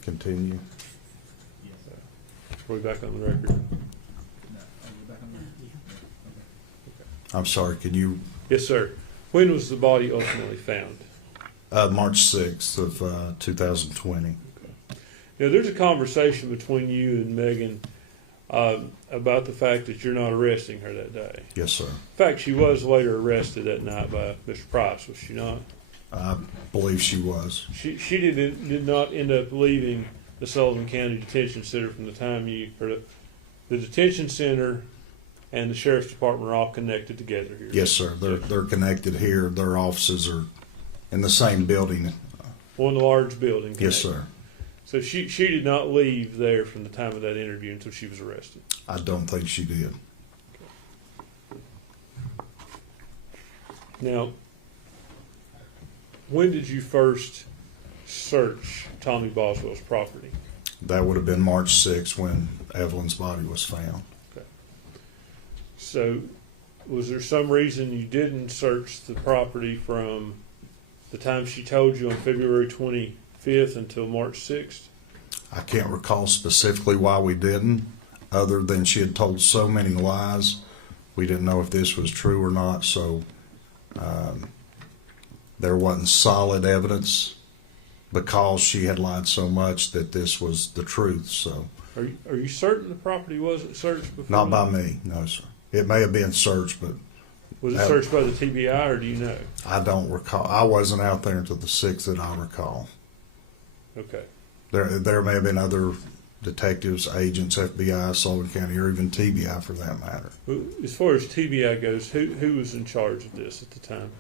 Continue. are we back on the record? No, are you back on there? I'm sorry, can you, Yes, sir. When was the body ultimately found? March 6th of 2020. Now, there's a conversation between you and Megan about the fact that you're not arresting her that day. Yes, sir. In fact, she was later arrested that night by Mr. Price, was she not? I believe she was. She did not end up leaving the Sullivan County Detention Center from the time the detention center and the sheriff's department are all connected together here. Yes, sir. They're connected here. Their offices are in the same building. One large building. Yes, connected. sir. So she did not leave there from the time of that interview until she was arrested. I don't think she did. Now, when did you first search Tommy Boswell's property? That would have been March 6th when Evelyn's body was found. Okay. So, was there some reason you didn't search the property from the time she told you on February 25th until March 6th? I can't recall specifically why we didn't, other than she had told so many lies. We didn't know if this was true or not, so there wasn't solid evidence because she had lied so much that this was the truth. So, Are you certain the property wasn't searched before? not by me, no, sir. It may have been searched, but Was it searched by the TBI, or do you know? I don't recall. I wasn't out there until the 6th that I recall. Okay. There may have been other detectives, agents, FBI, Sullivan County, or even TBI for that matter. Well, as far as TBI goes, who was in charge of this at the time?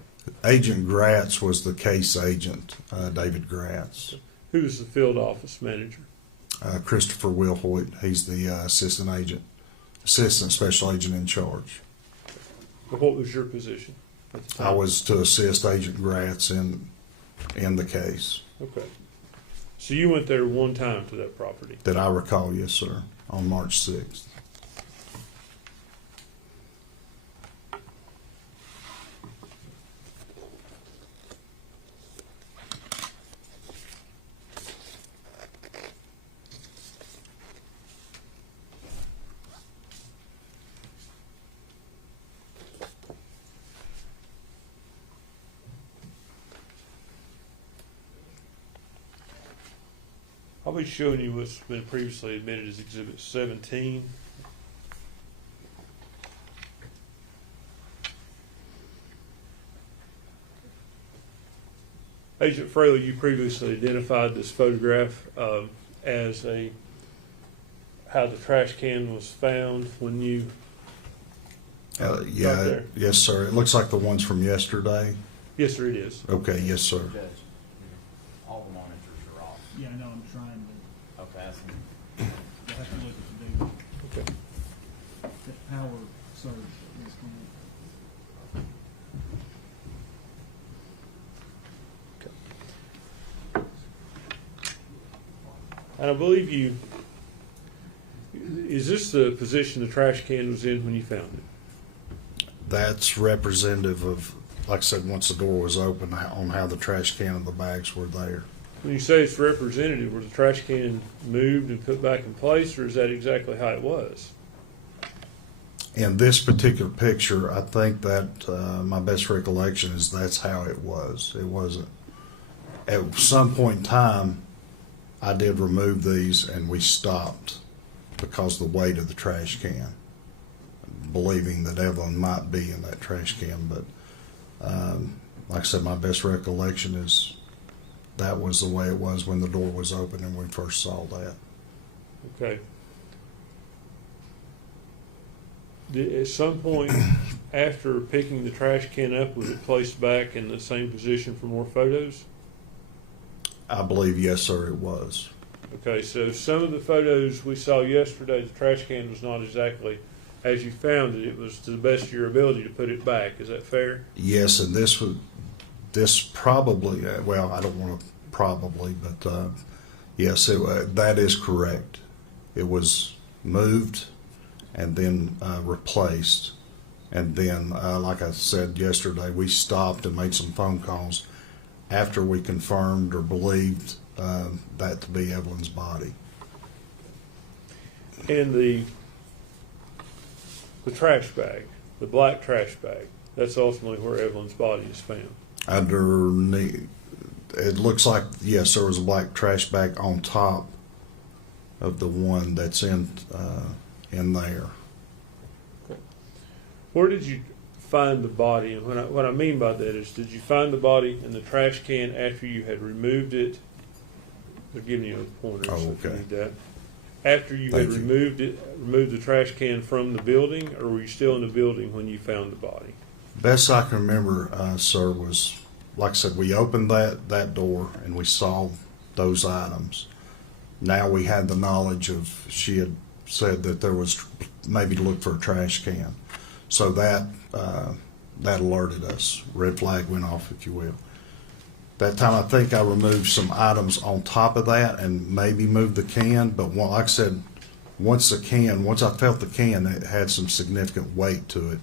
Agent Gratz was the case agent, David Gratz. Who was the field office manager? Christopher Wilhoit, he's the assistant special agent in charge. Well, what was your position at the time? I was to assist Agent Gratz in the case. Okay. So you went there one time to that property? That I recall, yes, sir, on March 6th. I'll be showing you what's been previously admitted as Exhibit 17. Agent Fraley, you previously identified this photograph as how the trash can was found when you Yeah, there. yes, sir. It looks like the ones from yesterday. Yes, sir, it is. Okay, yes, sir. Judge, all the monitors are off. Yeah, I know, I'm trying to, Okay, that's I have to look at the Okay. power surge. That's coming. And I believe is this the position the trash can was in when you found it? That's representative of, like I said, once the door was open, on how the trash can and the bags were there. When you say it's representative, was the trash can moved and put back in place, or is that exactly how it was? In this particular picture, I think that my best recollection is that's how it was. It wasn't. At some point in time, I did remove these and we stopped because of the weight of the trash can, believing that Evelyn might be in that trash can. But like I said, my best recollection is that was the way it was when the door was open and we first saw that. Okay. At some point after picking the trash can up, was it placed back in the same position for more photos? I believe, yes, sir, it was. Okay, so some of the photos we saw yesterday, the trash can was not exactly as you found it. It was to the best of your ability to put it back. Is that fair? Yes, and this probably, well, I don't want to probably, but yes, that is correct. It was moved and then replaced. And then, like I said yesterday, we stopped and made some phone calls after we confirmed or believed that to be Evelyn's body. And the trash bag, the black trash bag, that's ultimately where Evelyn's body is found. Underneath, it looks like, yes, there was a black trash bag on top of the one that's in there. Okay. Where did you find the body? And what I mean by that is, did you find the body in the trash can after you had removed it? They're giving you a pointer, so if you okay. need that. After you Thank had you. removed the trash can from the building, or were you still in the building when you found the body? Best I can remember, sir, was, like I said, we opened that door and we saw those items. Now we had the knowledge of, she had said that there was maybe to look for a trash can. So that alerted us. Red flag went off, if you will. That time I think I removed some items on top of that and maybe moved the can, but like I said, once I felt the can, it had some significant weight to it,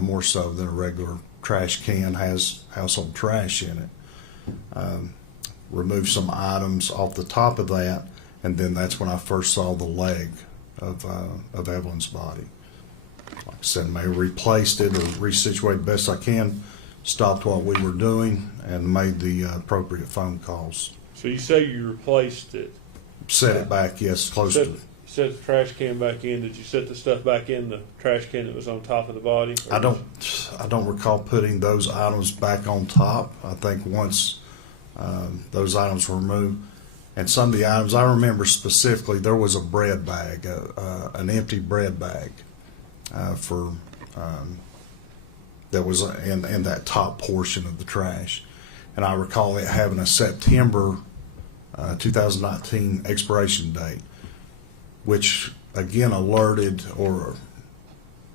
more so than a regular trash can has household trash in it. Removed some items off the top of that, and then that's when I first saw the leg of Evelyn's body. Like I said, May replaced it or resituated best I can, stopped what we were doing, and made the appropriate phone calls. So you say you replaced it. Set it back, yes, close to. Set the trash can back in. Did you set the stuff back in the trash can that was on top of the body? I don't recall putting those items back on top. I think once those items were removed, and some of the items I remember specifically, there was a bread bag, an empty bread bag that was in that top portion of the trash, and I recall it having a September 2019 expiration date, which again alerted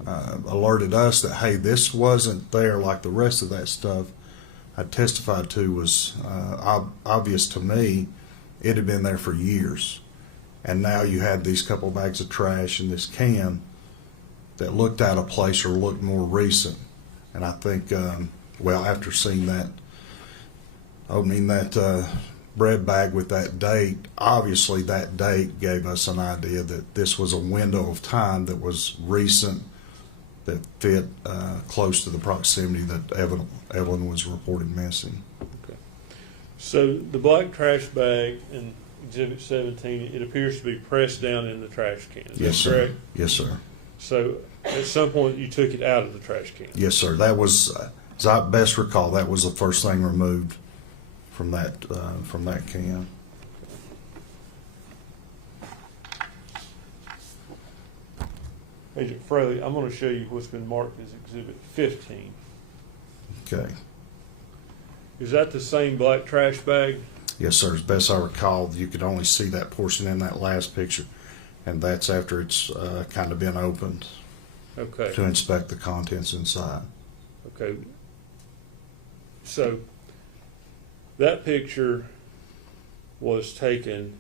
us that, hey, this wasn't there like the rest of that stuff I testified to was obvious to me. It had been there for years, and now you had these couple bags of trash in this can that looked out of place or looked more recent. And I think, after seeing that, opening that bread bag with that date, obviously that date gave us an idea that this was a window of time that was recent, that fit close to the proximity that Evelyn was reported missing. Okay. So the black trash bag in Exhibit 17, it appears to be pressed down in the trash can. Is that correct? Yes, sir. So at some point you took it out of the trash can. Yes, sir. That was, as I best recall, that was the first thing removed from that can. Agent Fraley, I'm going to show you what's been marked as Exhibit 15. Okay. Is that the same black trash bag? Yes, sir. As best I recall, you could only see that portion in that last picture, and that's after it's kind of been opened. Okay. To inspect the contents inside. Okay. So that picture was taken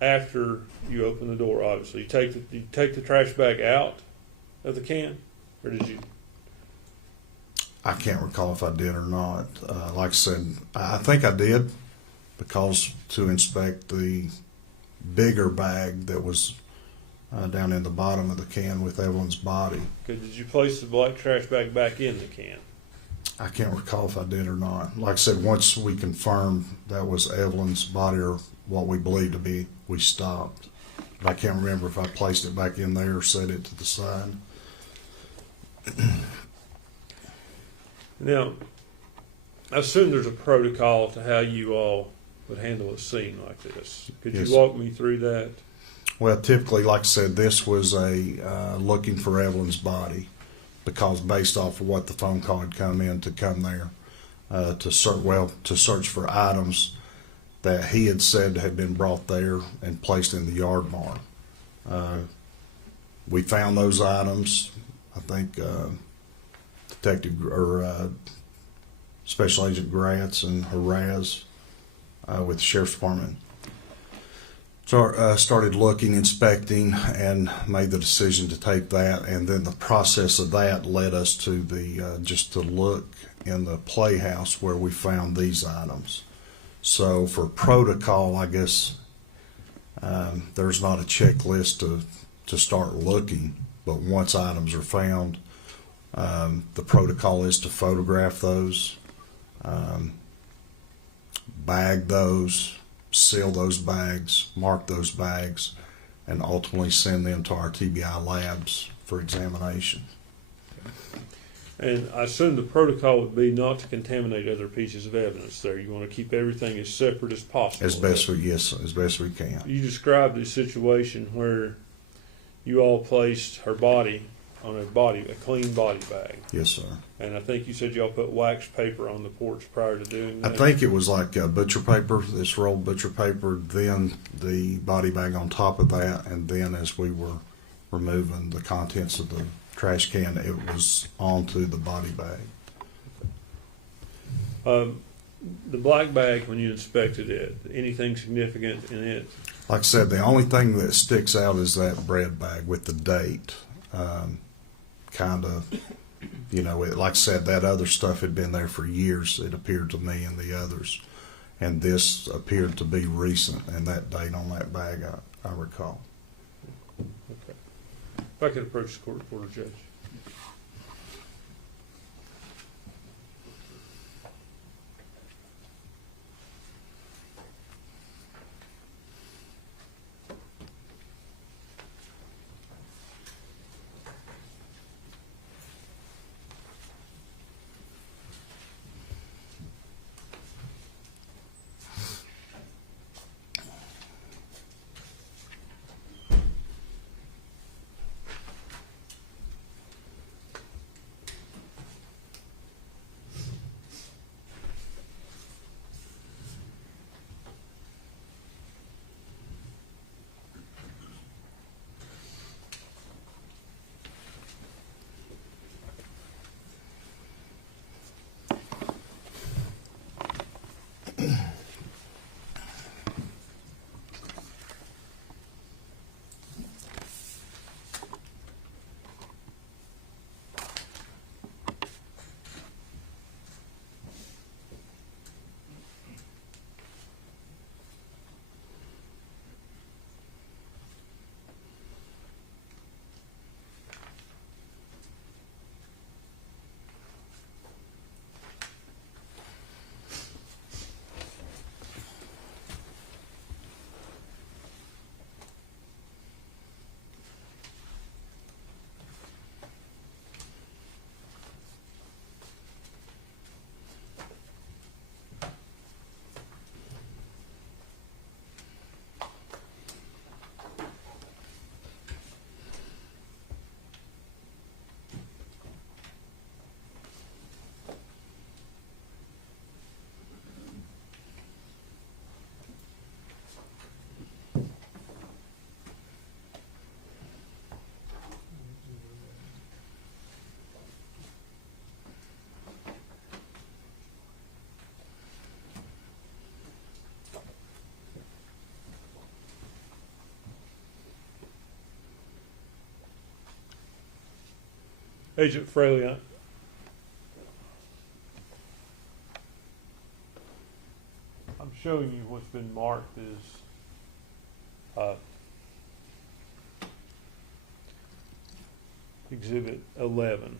after you open the door, obviously. Did you take the trash bag out of the can, or did you? I can't recall if I did or not. Like I said, I think I did, because to inspect the bigger bag that was down in the bottom of the can with Evelyn's body. Okay, did you place the black trash bag back in the can? I can't recall if I did or not. Like I said, once we confirmed that was Evelyn's body or what we believed to be, we stopped. But I can't remember if I placed it back in there or set it to the side. Now, I assume there's a protocol to how you all would handle a scene like this. Could you Yes. walk me through that? Well, typically, like I said, this was a looking for Evelyn's body, because based off of what the phone call had come in to come there to search for items that he had said had been brought there and placed in the yard barn. We found those items. I think Special Agent Gratz and Haraz with the Sheriff's Department started looking, inspecting, and made the decision to take that. And then the process of that led us to just to look in the playhouse where we found these items. So for protocol, I guess there's not a checklist to start looking, but once items are found, the protocol is to photograph those, bag those, seal those bags, mark those bags, and ultimately send them to our TBI labs for examination. And I assume the protocol would be not to contaminate other pieces of evidence there. You want to keep everything as separate as possible. As best we can. You described a situation where you all placed her body on a clean body bag. Yes, sir. And I think you said y'all put wax paper on the porch prior to doing that. I think it was like butcher paper, this rolled butcher paper, then the body bag on top of that, and then as we were removing the contents of the trash can, it was onto the body bag. The black bag, when you inspected it, anything significant in it? Like I said, the only thing that sticks out is that bread bag with the date. Kind of, like I said, that other stuff had been there for years, it appeared to me, and the others. and this appeared to be recent, and that date on that bag I recall. Okay. If I could approach the court reporter, Judge. Agent Fraley, I'm showing you what's been marked as Exhibit 11.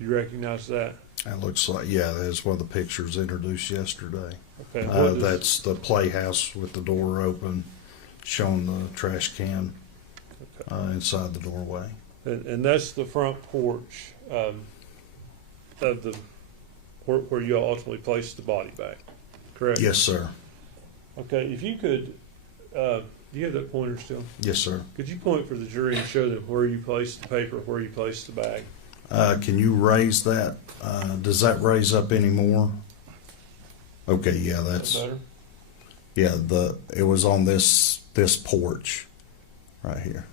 You recognize that? That looks like, yeah, that's one of the pictures introduced yesterday. Okay. What is- That's the playhouse with the door open, showing the trash can inside the doorway. And that's the front porch of the where you ultimately place the body bag, correct? Yes, sir. Okay, if you could, do you have that pointer still? Yes, sir. Could you point for the jury and show them where you placed the paper, where you placed the bag? Can you raise that? Does that raise up anymore? Okay, yeah, Is that that's, better? yeah, it was on this porch right here.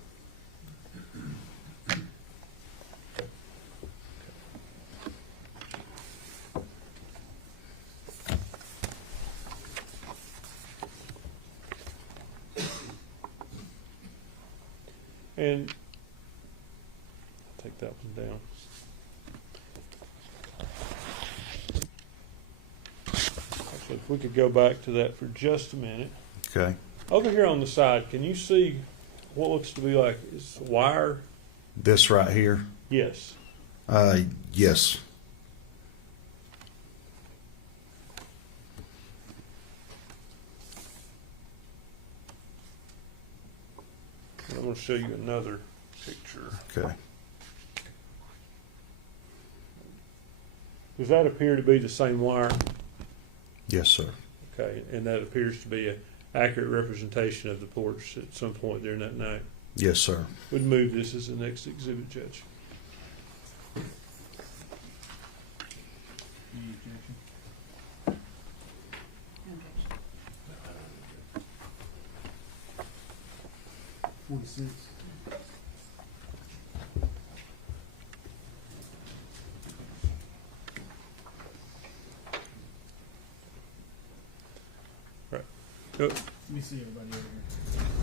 And take that one down. Actually, if we could go back to that for just a minute. Okay. Over here on the side, can you see what looks to be like is wire? This right here? Yes. Yes. I'm going to show you another picture. Okay. Does that appear to be the same wire? Yes, sir. Okay, and that appears to be an accurate representation of the porch at some point during that night. Yes, sir. We'd move this as the next exhibit, Judge. Any objection? 46. Go. Let me see everybody over here.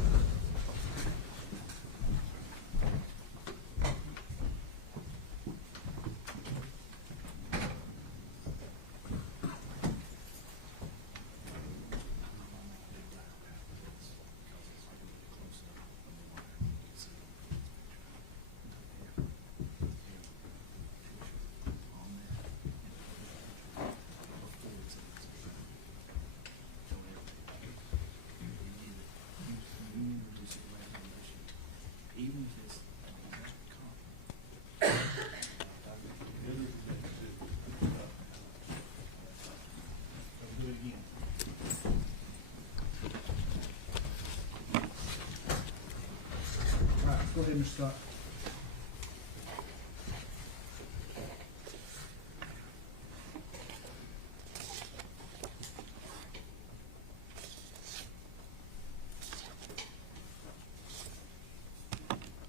ahead, Mr. Scott.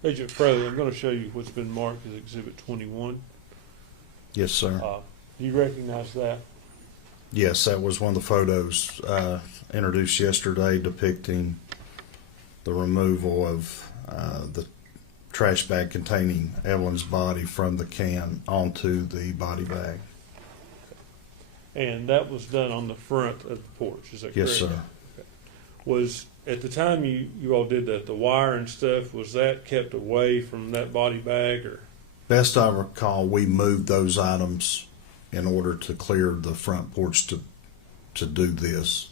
Agent Fraley, I'm going to show you what's been marked as Exhibit 21. Yes, sir. Do you recognize that? Yes, that was one of the photos introduced yesterday depicting the removal of the trash bag containing Evelyn's body from the can onto the body bag. And that was done on the front of the porch, is that correct? Yes, sir. Okay. Was, at the time you all did that, the wire and stuff, was that kept away from that body bag, or? Best I recall, we moved those items in order to clear the front porch to do this.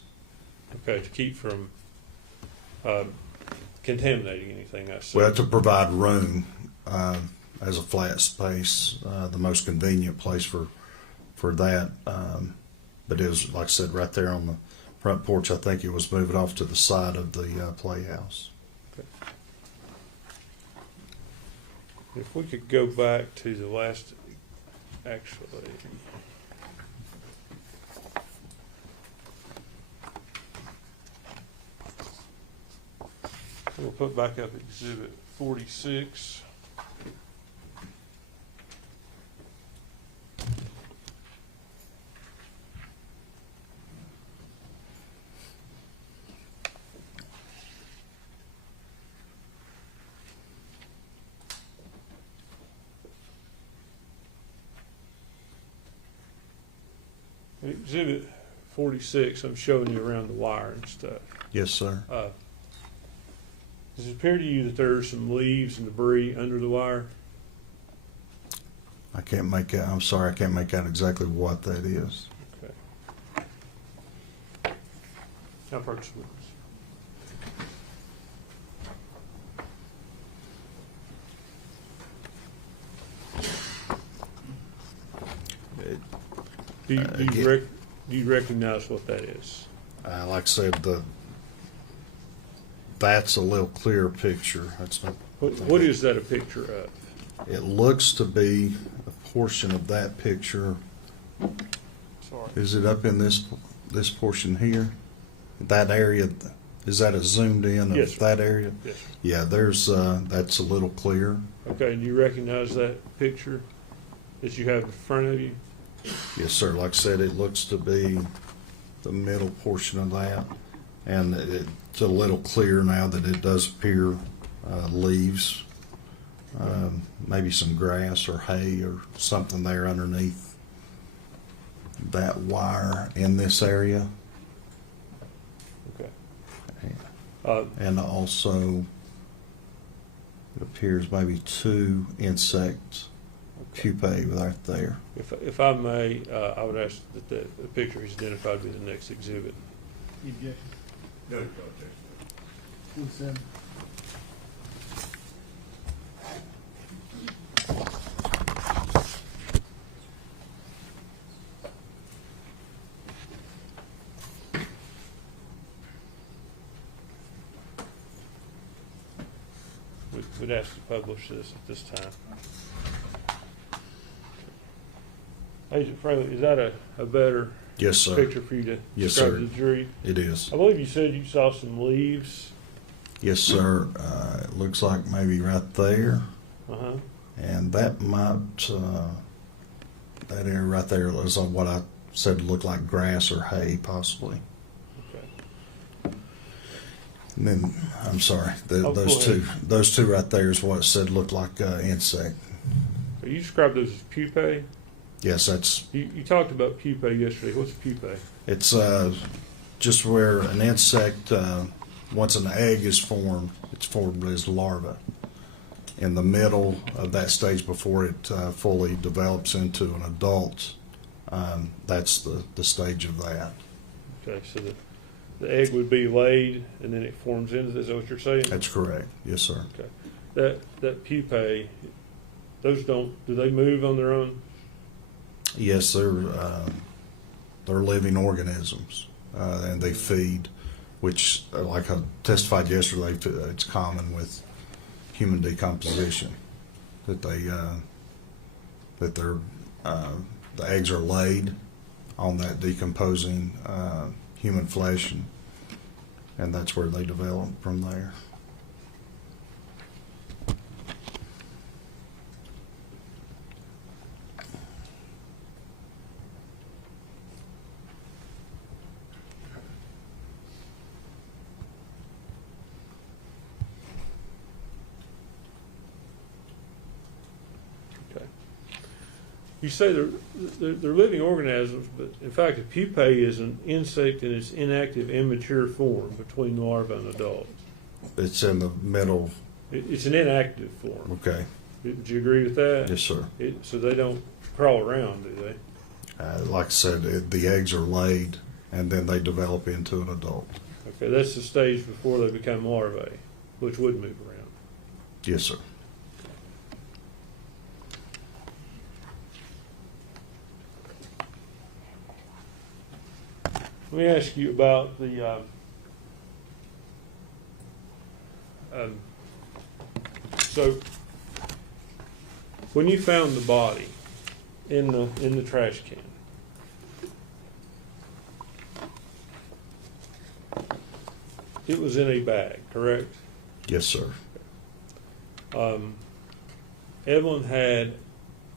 Okay, to keep from contaminating anything, I see. Well, to provide room as a flat space, the most convenient place for that. But it was, like I said, right there on the front porch. I think it was moved off to the side of the playhouse. Okay. If we could go back to the last, actually. We'll put back up Exhibit 46. Exhibit 46, I'm showing you around the wire and stuff. Yes, sir. Does it appear to you that there are some leaves and debris under the wire? I can't make out. I'm sorry, I can't make out exactly what that is. Okay. Now, purchase witness. Do you recognize what that is? Like I said, that's a little clearer picture. That's not. What is that a picture of? It looks to be a portion of that picture. Sorry. Is it up in this portion here? That area, is that a zoomed in of Yes, sir. that area? Yes, sir. Yeah, there's that's a little clear. Okay, do you recognize that picture that you have in front of you? Yes, sir. Like I said, it looks to be the middle portion of that, and it's a little clear now that it does appear leaves, maybe some grass or hay or something there underneath that wire in this area. Okay. And also, it appears maybe 2 insect pupae right there. If I may, I would ask that the picture is identified with the next exhibit. You object? No, no objection. 47. We'd ask to publish this at this time. Agent Fraley, is that a better Yes, sir. picture for you to Yes, describe sir. to the jury? It is. I believe you said you saw some leaves. Yes, sir. It looks like maybe right there. Uh-huh. And that might, that area right there is on what I said looked like grass or hay, possibly. Okay. And then, I'm sorry, Oh, those go two, those two right there is what it said looked like insect. So you described those as pupae. Yes, that's, You talked about pupae yesterday. What's pupae? it's just where an insect, once an egg is formed, it's formed as larva. In the middle of that stage before it fully develops into an adult, that's the stage of that. Okay, so the egg would be laid and then it forms into this. Is that what you're saying? That's correct. Yes, sir. Okay. That pupae, those do they move on their own? Yes, they're living organisms, and they feed, which, like I testified yesterday, it's common with human decomposition. That the eggs are laid on that decomposing human flesh, and that's where they develop from there. Okay. You say they're living organisms, but in fact, a pupae is an insect in its inactive, immature form between larva and adult. It's in the middle. It's an inactive form. Okay. Would you agree with that? Yes, sir. So they don't crawl around, do they? Like I said, the eggs are laid, and then they develop into an adult. Okay, that's the stage before they become larvae, which would move around. Yes, sir. Let me ask you about the so when you found the body in the trash can, it was in a bag, correct? Yes, sir. Evelyn had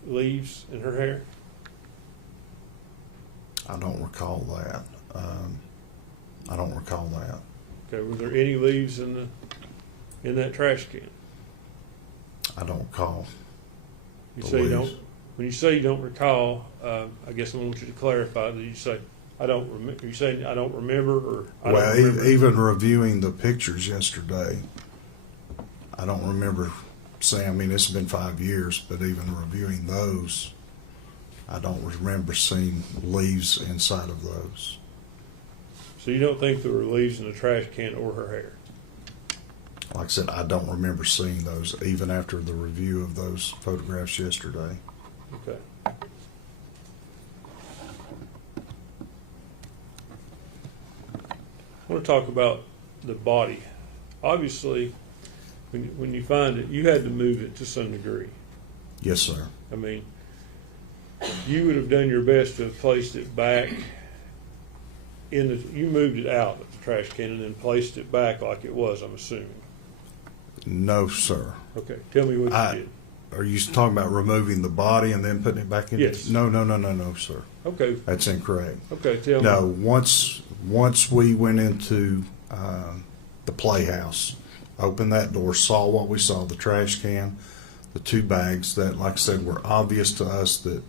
leaves in her hair. I don't recall that. I don't recall that. Okay, were there any leaves in that trash can? I don't recall. You The say you don't. leaves. When you say you don't recall, I guess I want you to clarify that you say I don't remember. You say I don't remember, or I Well, don't remember. even reviewing the pictures yesterday, I don't remember saying. I mean, it's been 5 years, but even reviewing those, I don't remember seeing leaves inside of those. So you don't think there were leaves in the trash can or her hair? Like I said, I don't remember seeing those even after the review of those photographs yesterday. Okay. I want to talk about the body. Obviously, when you find it, you had to move it to some degree. Yes, sir. I mean, you would have done your best to have placed it back in the. You moved it out of the trash can and then placed it back like it was, I'm assuming. No, sir. Okay, tell me what you did. Are you talking about removing the body and then putting it back in? Yes. No, sir. Okay, That's incorrect. okay, tell me. No, once we went into the playhouse, opened that door, saw what we saw, the trash can, the 2 bags that, like I said, were obvious to us that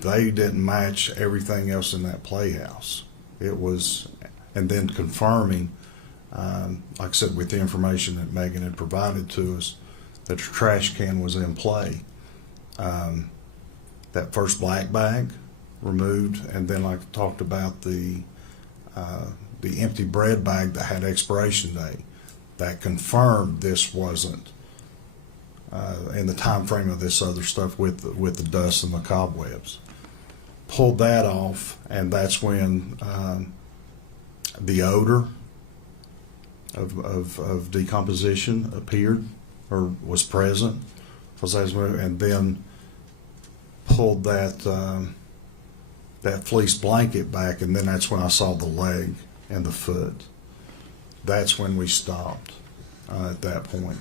they didn't match everything else in that playhouse. It was, and then confirming, like I said, with the information that Megan had provided to us, that the trash can was in play. That first black bag removed, and then like I talked about the empty bread bag that had expiration date, that confirmed this wasn't in the time frame of this other stuff with the dust and the cobwebs. Pulled that off, and that's when the odor of decomposition appeared or was present, and then pulled that fleece blanket back, and then that's when I saw the leg and the foot. That's when we stopped at that point.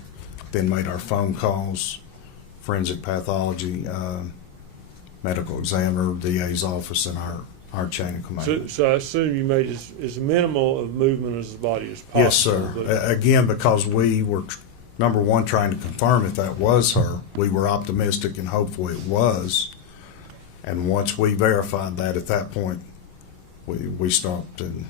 Then made our phone calls, forensic pathology, medical examiner, DA's office, and our chain of command. So I assume you made as minimal of movement as the body as possible. Yes, sir. but- Again, because we were, number one, trying to confirm if that was her. We were optimistic and hopeful it was. And once we verified that, at that point, we stopped and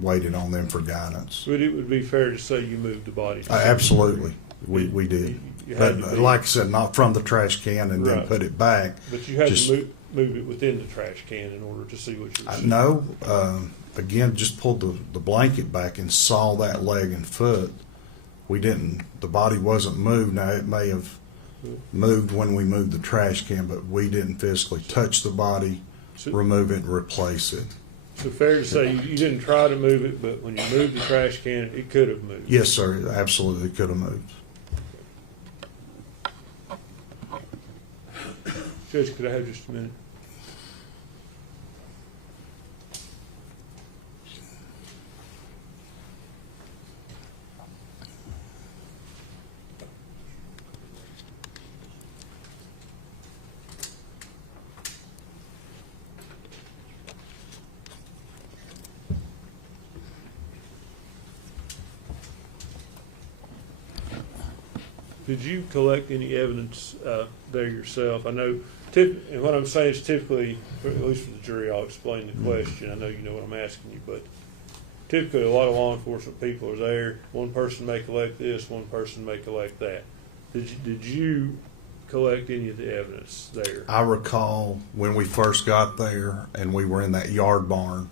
waited on them for guidance. But it would be fair to say you moved the body. to some Absolutely. degree. We did. You had But to be- like I said, not from the trash can and then Right. put it back. But you had just- to move it within the trash can in order to see what you were seeing. No, again, just pulled the blanket back and saw that leg and foot. We didn't, the body wasn't moved. Now, it may have moved when we moved the trash can, but we didn't physically touch the body, So- remove it, and replace it. So fair to say you didn't try to move it, but when you moved the trash can, it could have moved. Yes, sir, it absolutely could have moved. Judge, could I have just a minute? Did you collect any evidence there yourself? I know, and what I'm saying is typically, at least for the jury, I'll explain the question. I know you know what I'm asking you, but typically a lot of law enforcement people are there. One person may collect this, one person may collect that. Did you collect any of the evidence there? I recall when we first got there and we were in that yard barn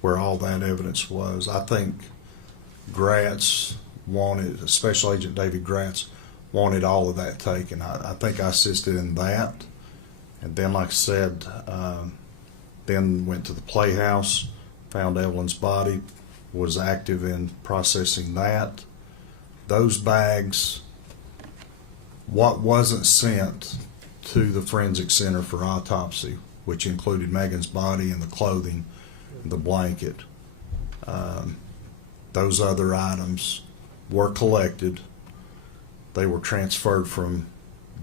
where all that evidence was. I think Gratz wanted, Special Agent David Gratz wanted all of that taken. I think I assisted in that. And then, like I said, then went to the playhouse, found Evelyn's body, was active in processing that. Those bags, what wasn't sent to the forensic center for autopsy, which included Megan's body and the clothing and the blanket, those other items were collected. They were transferred from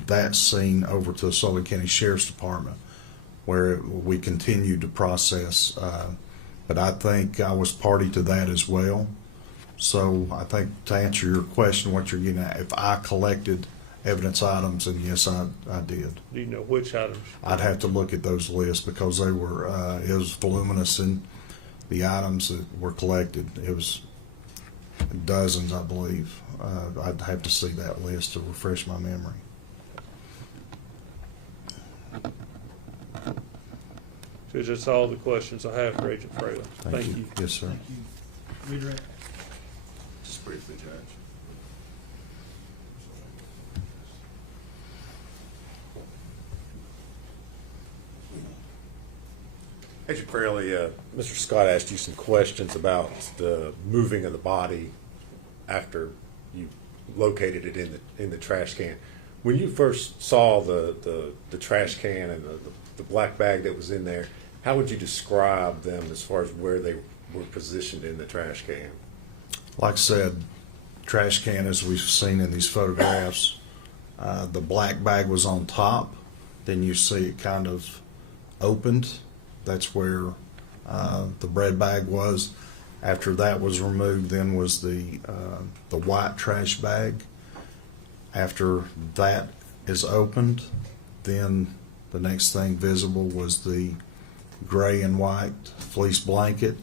that scene over to the Sullivan County Sheriff's Department, where we continued to process. But I think I was party to that as well. So I think to answer your question, what you're getting at, if I collected evidence items, and yes, I did. Do you know which items? I'd have to look at those lists because they were, it was voluminous in the items that were collected. It was dozens, I believe. I'd have to see that list to refresh my memory. Judge, that's all the questions I have for Agent Fraley. Thank you. Yes, sir. Thank you. Redirect. Just briefly, Judge. Agent Fraley, Mr. Scott asked you some questions about the moving of the body after you located it in the trash can. When you first saw the trash can and the black bag that was in there, how would you describe them as far as where they were positioned in the trash can? Like I said, trash can, as we've seen in these photographs, the black bag was on top. Then you see it kind of opened. That's where the bread bag was. After that was removed, then was the white trash bag. After that is opened, then the next thing visible was the gray and white fleece blanket.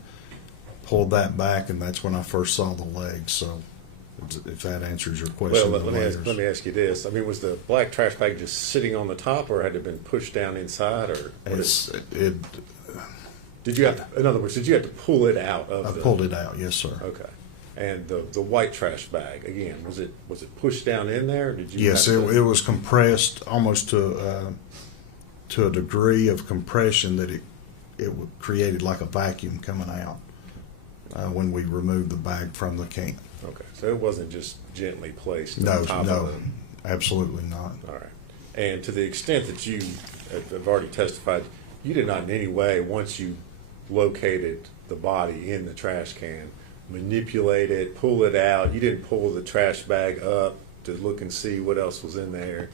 Pulled that back, and that's when I first saw the legs. So, if that answers your question. Well, let me ask you this. I mean, was the black trash bag just sitting on the top, or had it been pushed down inside, or did you have? In other words, did you have to pull it out of? I pulled it out. Yes, sir. Okay. And the white trash bag again, was it pushed down in there? Or did you? Yes, it was compressed almost to a degree of compression that it created like a vacuum coming out when we removed the bag from the can. Okay, so it wasn't just gently placed. No, on top of absolutely not. All right. And to the extent that you have already testified, you did not in any way, once you located the body in the trash can, manipulate it, pull it out. You didn't pull the trash bag up to look and see what else was in there.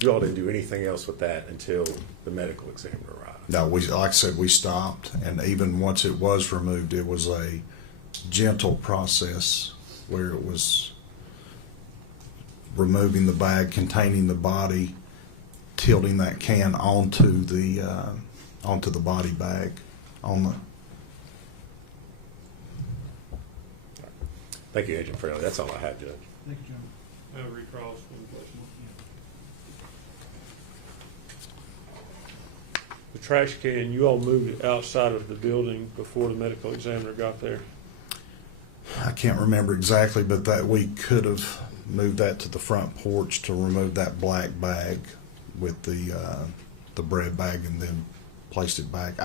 You all didn't do anything else with that until the medical examiner arrived. No, like I said, we stopped, and even once it was removed, it was a gentle process where it was removing the bag containing the body, tilting that can onto the body bag on the. Thank you, Agent Fraley. That's all I have, Judge. Thank you, John. Recross one question. The trash can, you all moved it outside of the building before the medical examiner got there? I can't remember exactly, but that we could have moved that to the front porch to remove that black bag with the bread bag and then placed it back.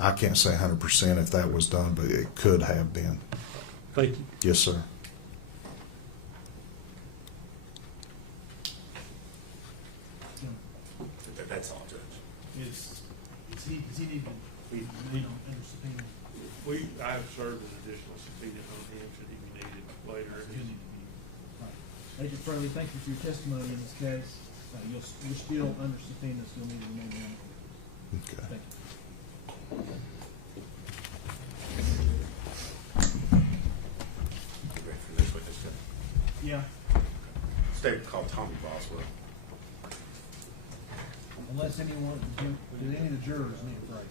I can't say 100% if that was done, but it could have been. Thank you. Yes, sir. That's does he need to be under subpoena? I have served an additional subpoena on him should he be needed later. He'll need to be. Right. Agent Fraley, thank you for your testimony in this case. You're still under subpoena, still need to remain on. Okay. Thank you. You ready for this witness? Yeah, Statement called Tommy Boswell. unless anyone, do any of the jurors need a brace?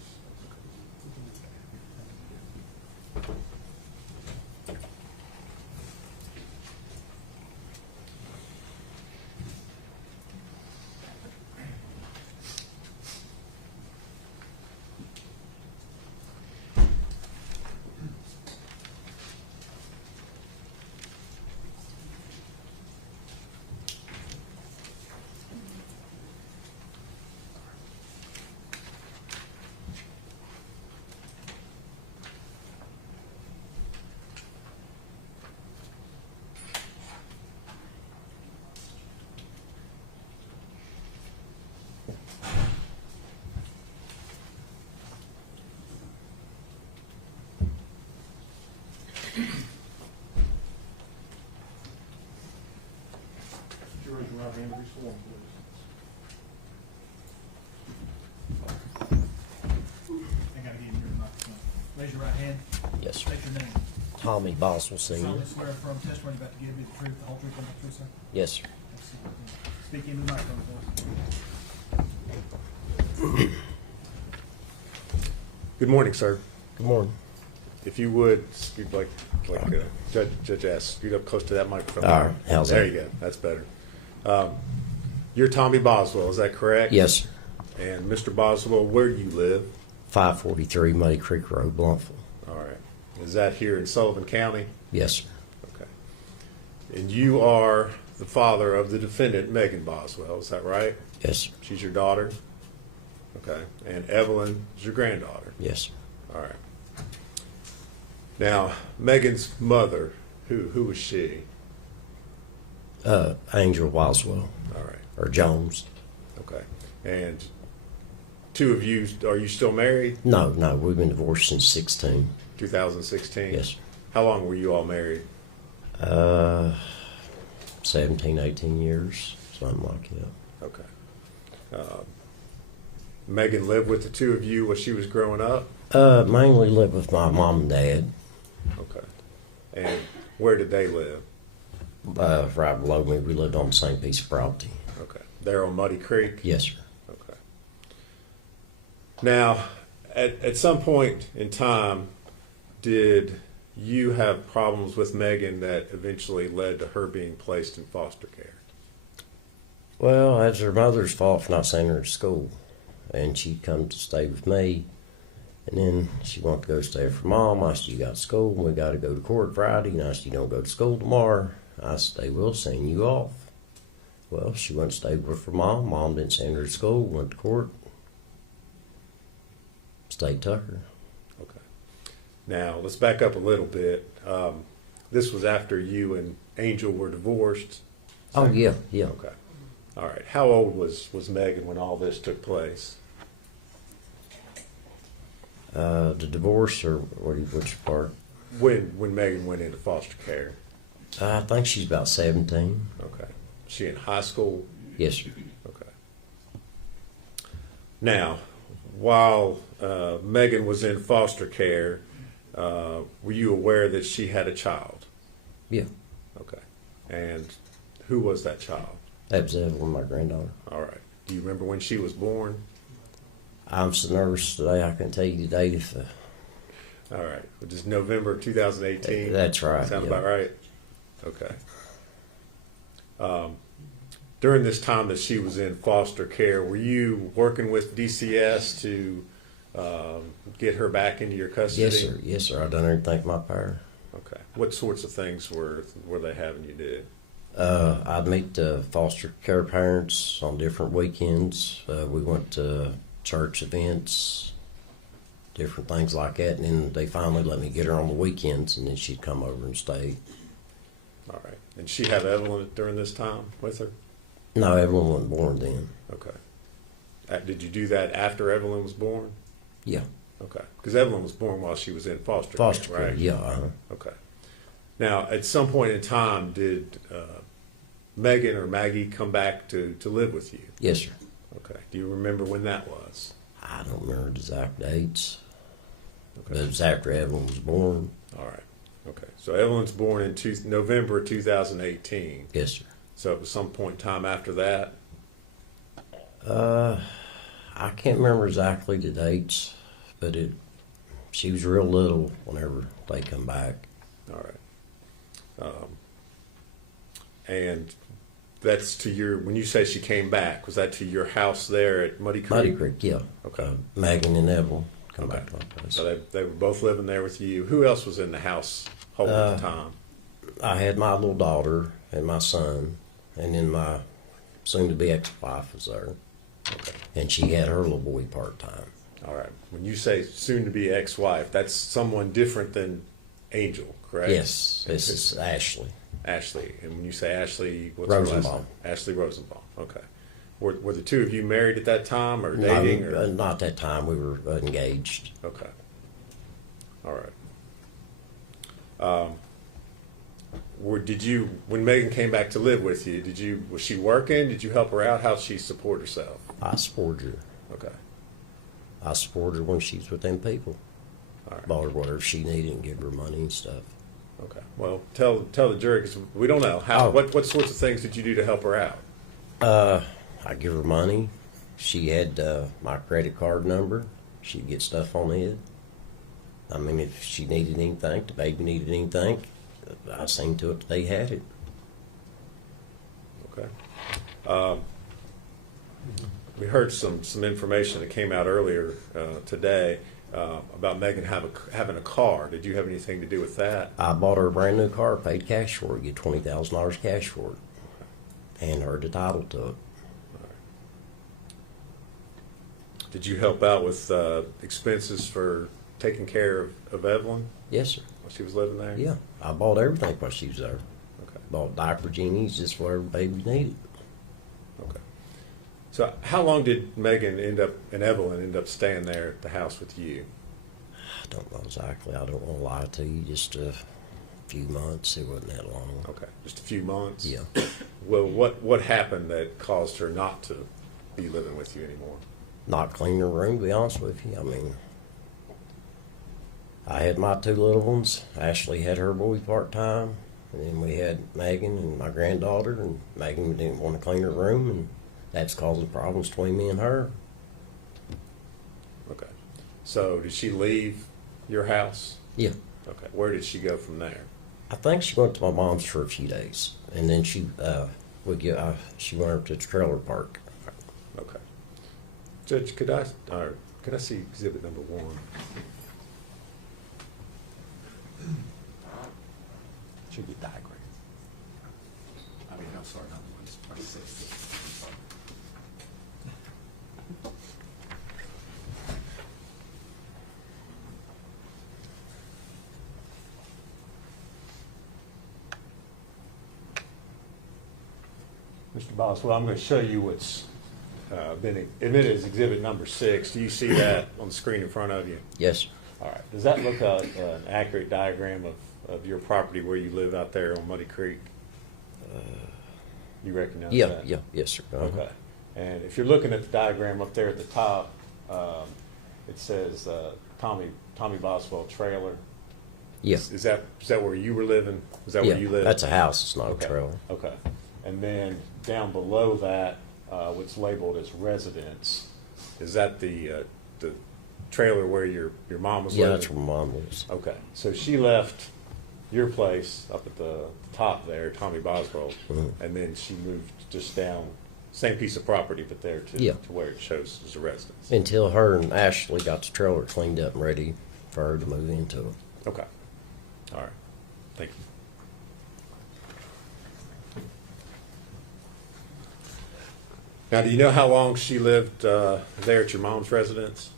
Raise your right hand and be sworn, please. I gotta give you your microphone. Raise your right hand. Yes, sir. State your name. Tommy Boswell, Sr. Solemnly swear affirm testimony you're about to give me the truth, the whole truth, and the truth, sir. Yes, sir. Speak into the microphone, please. Good morning, sir. Good morning. If you would, scoot like Judge asked, scoot up close to that microphone. All right, how's There that? you go. That's better. You're Tommy Boswell, is that correct? Yes, sir. And Mr. Boswell, where do you live? 543 Muddy Creek Road, Bluntful. All right. Is that here in Sullivan County? Yes, sir. Okay. And you are the father of the defendant, Megan Boswell, is that right? Yes, sir. She's your daughter? Okay. And Evelyn is your granddaughter? Yes, sir. All right. Now, Megan's mother, who was she? Angel Boswell, All right. or Jones. Okay. And two of you, are you still married? No, we've been divorced since 16. 2016? Yes, sir. How long were you all married? 17, 18 years, something like that. Okay. Megan lived with the two of you while she was growing up? Mainly lived with my mom and dad. Okay. And where did they live? Right below me, we lived on the same piece of property. Okay. There on Muddy Creek? Yes, sir. Okay. Now, at some point in time, did you have problems with Megan that eventually led to her being placed in foster care? Well, that's her mother's fault for not sending her to school. And she come to stay with me. And then she wanted to go stay with her mom. I said, you got to school, and we got to go to court Friday. And I said, you don't go to school tomorrow. I said, they will send you off. Well, she went and stayed with her mom. Mom didn't send her to school, went to court. State took her. Okay. Now, let's back up a little bit. This was after you and Angel were divorced? Oh, yeah. Okay. All right. How old was Megan when all this took place? The divorce, or which part? When Megan went into foster care? I think she's about 17. Okay. Was she in high school? Yes, sir. Okay. Now, while Megan was in foster care, were you aware that she had a child? Yeah. Okay. And who was that child? That was Evelyn, my granddaughter. All right. Do you remember when she was born? I'm so nervous today, I can tell you the date if... All right. Which is November 2018? That's right. Sound yeah. about right? Okay. During this time that she was in foster care, were you working with DCS to get her back into your custody? Yes, sir. Yes, sir. I done everything in my power. Okay. What sorts of things were they having you do? I'd meet the foster care parents on different weekends. We went to church events, different things like that, and then they finally let me get her on the weekends, and then she'd come over and stay. All right. And she had Evelyn during this time with her? No, Evelyn wasn't born then. Okay. Did you do that after Evelyn was born? Yeah. Okay. Because Evelyn was born while she was in foster Foster care, care, right? yeah. Uh-huh. Okay. Now, at some point in time, did Megan or Maggie come back to live with you? Yes, sir. Okay. Do you remember when that was? I don't remember the exact dates, Okay. but it was after Evelyn was born. All right. Okay. So Evelyn's born in November 2018. Yes, sir. So it was some point in time after that? I can't remember exactly the dates, but she was real little whenever they come back. All right. And that's to your, when you say she came back, was that to your house there at Muddy Creek? Muddy Creek, yeah. Okay. Megan and Evelyn come Okay. back to my place. So they were both living there with you. Who else was in the household at the time? I had my little daughter and my son, and then my soon-to-be ex-wife was there. Okay. And she had her little boy part-time. All right. When you say soon-to-be ex-wife, that's someone different than Angel, correct? Yes, this is Ashley. Ashley. And when you say Ashley, what's her last Rosenbaum. name? Ashley Rosenbaum. Okay. Were the two of you married at that time or dating? No, not that time. We were engaged. Okay. All right. When Megan came back to live with you, was she working? Did you help her out? How'd she support herself? I supported her. Okay. I supported her when she was with them people. All right. Bought her whatever she needed and give her money and stuff. Okay. Well, tell the jury, because we don't know how. Oh. What sorts of things did you do to help her out? I give her money. She had my credit card number. She'd get stuff on it. I mean, if she needed anything, the baby needed anything, I seen to it that they had it. Okay. We heard some information that came out earlier today about Megan having a car. Did you have anything to do with that? I bought her a brand new car, paid cash for it, get $20,000 cash for it, and her the title to it. Did you help out with expenses for taking care of Evelyn Yes, sir. while she was living there? Yeah, I bought everything while she was there. Okay. Bought diaper genies, just whatever baby needed. Okay. So how long did Megan and Evelyn end up staying there at the house with you? I don't know exactly. I don't want to lie to you. Just a few months. It wasn't that long. Okay. Just a few months? Yeah. Well, what happened that caused her not to be living with you anymore? Not clean her room, to be honest with you. I mean, I had my two little ones. Ashley had her boy part-time. And then we had Megan and my granddaughter. And Megan didn't want to clean her room. And that's causing problems between me and her. Okay. So did she leave your house? Yeah. Okay. Where did she go from there? I think she went to my mom's for a few days. And then she went up to the trailer park. Okay. Judge, could I see exhibit number 1? Should be diagram. I mean, I'm sorry, not one, it's 26. Mr. Boswell, I'm going to show you what's been admitted as exhibit number 6. Do you see that on the screen in front of you? Yes, sir. All right. Does that look like an accurate diagram of your property where you live out there on Muddy Creek? You recognize that? Yeah, yes, sir. Uh-huh. Okay. And if you're looking at the diagram up there at the top, it says Tommy Boswell trailer. Yeah. Is that where you were living? Is that Yeah, where you live? that's a house. It's not Okay. a trailer. Okay. And then down below that, what's labeled as residence, is that the trailer where your mom was Yeah, living? that's where my mom lives. Okay. So she left your place up at the top there, Tommy Boswell, Mhm. and then she moved just down, same piece of property, but there to where it shows as a residence. Until her and Ashley got the trailer cleaned up and ready for her to move into it. Okay. All right. Thank you. Now, do you know how long she lived there at your mom's residence?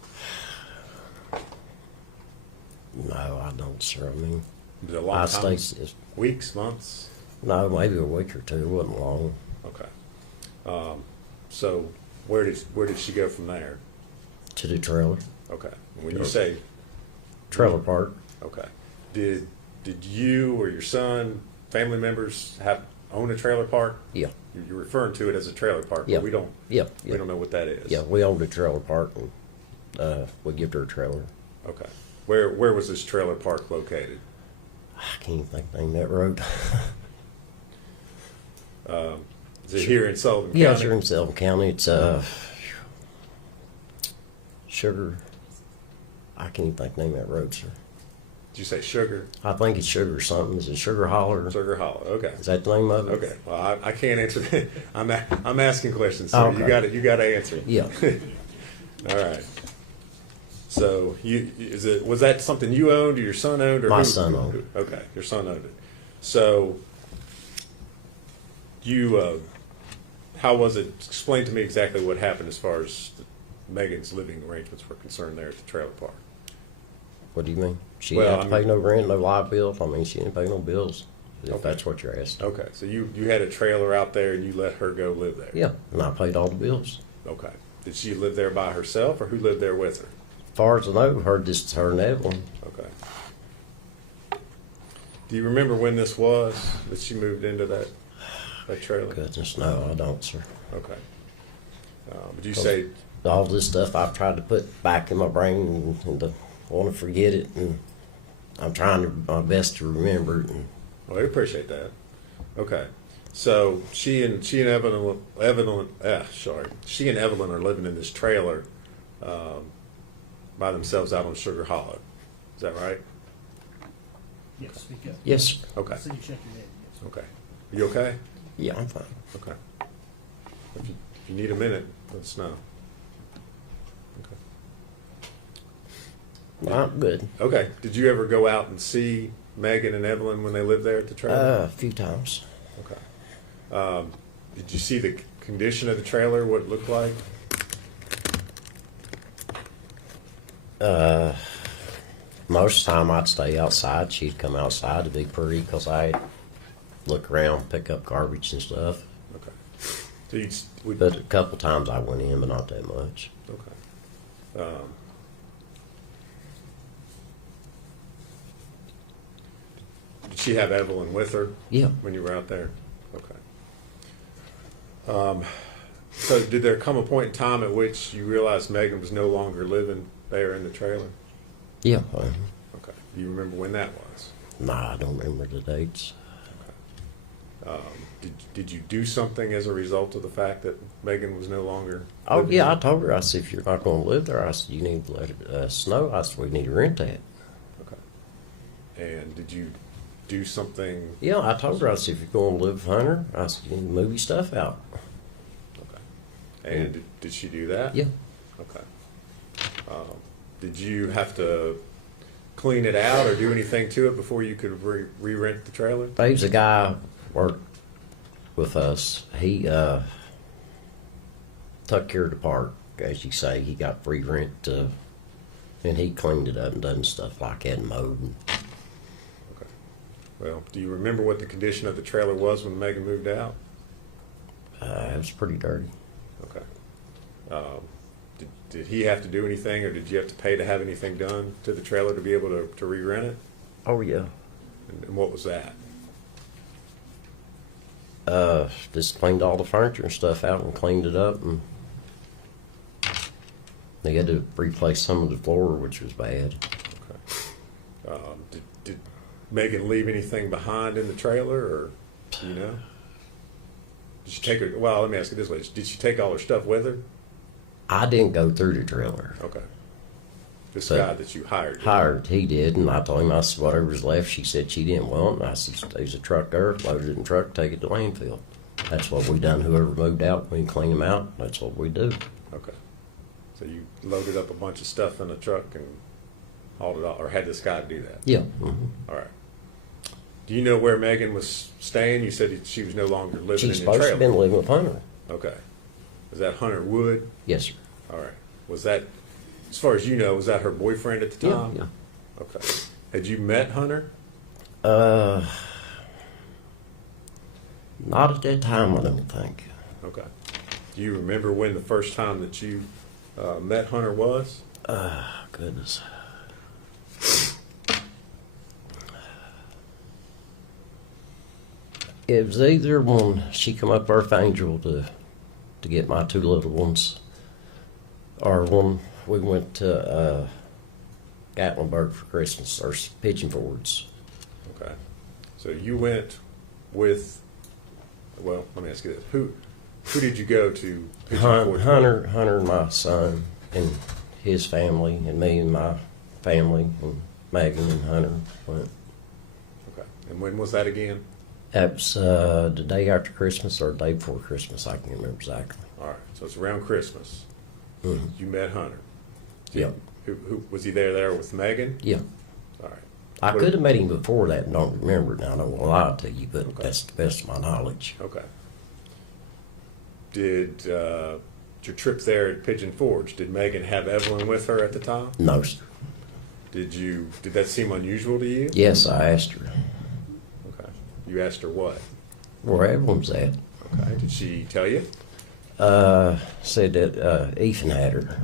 No, I don't, sir. I mean, Was it a long time? stayed, Weeks, months? no, maybe a week or two. It wasn't long. Okay. So Where did she go from there? To the trailer. Okay. When you say Trailer park. okay, did you or your son, family members, own a trailer park? Yeah. You're referring to it as a trailer park, Yeah. but we don't. Yeah. We don't know what that is. Yeah, we owned a trailer park, and we gave her a trailer. Okay. Where was this trailer park located? I can't even think the name of that road. Is it here in Sullivan Yeah, County? it's here in Sullivan County. It's Sugar. I can't even think the name of that road, sir. Did you say Sugar? I think it's Sugar or something. Is it Sugar Holler? Sugar Hollow. Okay. Is that the name of it? Okay. Well, I can't answer that. I'm asking questions. So Okay. You got to answer. Yeah. All right. So was that something you owned or your son owned? Or My son owned it. Okay, your son owned it. So you, how was it? Explain to me exactly what happened as far as Megan's living arrangements were concerned there at the trailer park. What do you mean? She Well, didn't have to pay no rent, no light bill. I mean, she didn't pay no bills. If Okay. that's what you're asking. Okay, so you had a trailer out there and you let her go live there. Yeah, and I paid all the bills. Okay. Did she live there by herself or who lived there with her? As far as I know, just her and Evelyn. Okay. Do you remember when this was that she moved into that trailer? Goodness, no, I don't, sir. Okay. Would you say All this stuff I've tried to put back in my brain and to want to forget it, and I'm trying my best to remember it. And well, I appreciate that. Okay. So she and Evelyn are living in this trailer by themselves out on Sugar Hollow. Is that right? Yes, speak up. yes, sir. Okay. I see you shake your head, yes. Okay. You okay? Yeah, I'm fine. Okay. If you need a minute, let us know. Okay. I'm good. Okay. Did you ever go out and see Megan and Evelyn when they lived there at the trailer? A few times. Okay. Did you see the condition of the trailer, what it looked like? Most of the time I'd stay outside. She'd come outside to be pretty because I'd look around, pick up garbage and stuff. Okay. So But a couple times I went in, but not that much. okay. Did she have Evelyn with her Yeah. when you were out there? Okay. So did there come a point in time at which you realized Megan was no longer living there in the trailer? Yeah. Okay. Do you remember when that was? Nah, I don't remember the dates. Did you do something as a result of the fact that Megan was no longer? Oh, living yeah, I there? told her, I said, if you're not going to live there, I said, you need to let it snow. I said, we need to rent that. Okay. And did you do something? Yeah, I told her, I said, if you're going to live with Hunter, I said, you need to move your stuff out. Okay. And did she do that? Yeah. Okay. Did you have to clean it out or do anything to it before you could re-rent the trailer? Dave's a guy worked with us. He took care of the park, as you say. He got free rent, and he cleaned it up and done stuff like that and mowed. And Okay. Well, do you remember what the condition of the trailer was when Megan moved out? it was pretty dirty. Okay. Did he have to do anything, or did you have to pay to have anything done to the trailer to be able to re-rent it? Oh, yeah. And what was that? Just cleaned all the furniture and stuff out and cleaned it up, and they had to replace some of the floor, which was bad. Okay. Did Megan leave anything behind in the trailer, or do you know? Did she take her? Well, let me ask you this way: did she take all her stuff with her? I didn't go through the trailer. Okay. This But guy that you hired. Hired, he did, and I told him, I said, whatever's left, she said she didn't want, and I said, there's a truck there, load it in the truck, take it to landfill. That's what we done. Whoever moved out, we clean them out. That's what we do. Okay. So you loaded up a bunch of stuff in a truck and hauled it off, or had this guy do that? Yeah. All right. Do you know where Megan was staying? You said she was no longer living She's in the supposed to trailer. have been living with Hunter. Okay. Was that Hunter Wood? Yes, sir. All right. Was that, as far as you know, was that her boyfriend at the Yeah, time? yeah. Okay. Had you met Hunter? Not at that time, I don't think. Okay. Do you remember when the first time that you met Hunter was? Goodness. It was either when she come up Earth Angel to get my two little ones, or when we went to Gatlinburg for Christmas, or Pigeon Fords. Okay. So you went with, well, let me ask you this. Who did you go to Pigeon Forge with? Hunter and my son and his family, and me and my family, and Megan and Hunter went. Okay. And when was that again? That was the day after Christmas or the day before Christmas. I can't remember exactly. All right. So it's around Christmas. Mm-hmm. You met Hunter. Yep. Who was he there with Megan? Yeah. All right. I could have met him before that and don't remember it now. I don't want to lie to you, but Okay. that's the best of my knowledge. Okay. Did your trip there at Pigeon Forge, did Megan have Evelyn with her at the time? No, sir. Did that seem unusual to you? Yes, I asked her Okay. You asked her what? where Evelyn's at. Okay. Did she tell you? Said that Ethan had her.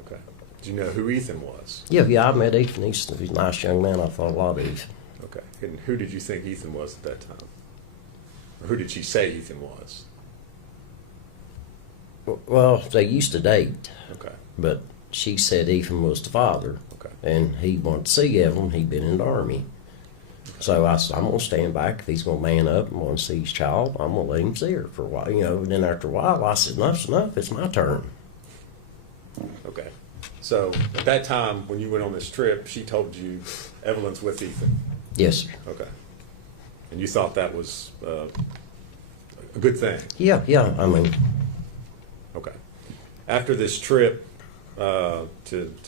Okay. Do you know who Ethan was? Yeah, I met Ethan. He's a nice young man. I thought a lot of Ethan. Okay. And who did you think Ethan was at that time? Or who did she say Ethan was? Well, they used to date, Okay. but she said Ethan was the father, Okay. and he wanted to see Evelyn. He'd been in the Army. So I said, I'm going to stand back. If he's going to man up and want to see his child, I'm going to let him see her for a while. You know, and then after a while, I said, enough's enough. It's my turn. Okay. So at that time, when you went on this trip, she told you Evelyn's with Ethan. Yes, sir. Okay. And you thought that was a good thing. Yeah, I mean, Okay. After this trip to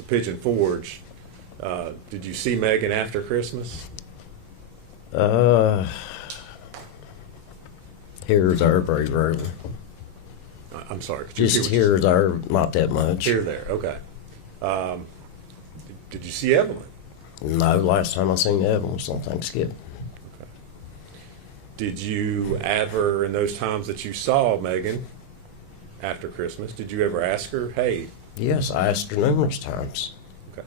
Pigeon Forge, did you see Megan after Christmas? here or there, very rarely. I'm sorry. Could you Just repeat what here or there, not that much. Here, there. Okay. Did you see Evelyn? No, last time I seen Evelyn was on Thanksgiving. Okay. Did you ever, in those times that you saw Megan after Christmas, did you ever ask her, hey? Yes, I asked her numerous times. Okay.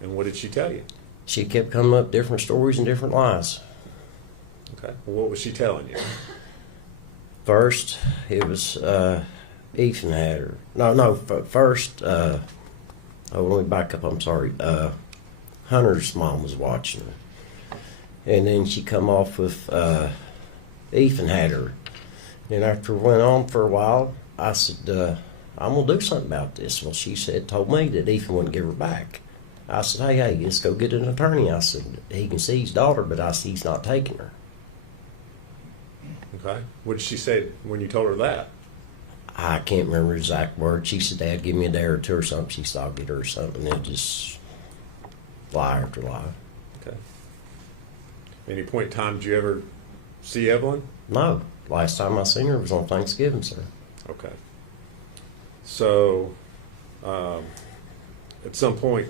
And what did she tell you? She kept coming up with different stories and different lies. Okay. Well, what was she telling you? First, it was Ethan had her. No. First, let me back up. I'm sorry. Hunter's mom was watching her, and then she come off with Ethan had her. And after it went on for a while, I said, I'm gonna do something about this. Well, she told me that Ethan wouldn't give her back. I said, hey, let's go get an attorney. I said, he can see his daughter, but I said, he's not taking her. Okay. What did she say when you told her that? I can't remember exact words. She said, Dad, give me a day or two or something. She said, I'll get her or something. And it just lie after lie. Okay. Any point in time did you ever see Evelyn? No. Last time I seen her was on Thanksgiving, sir. Okay. So, at some point,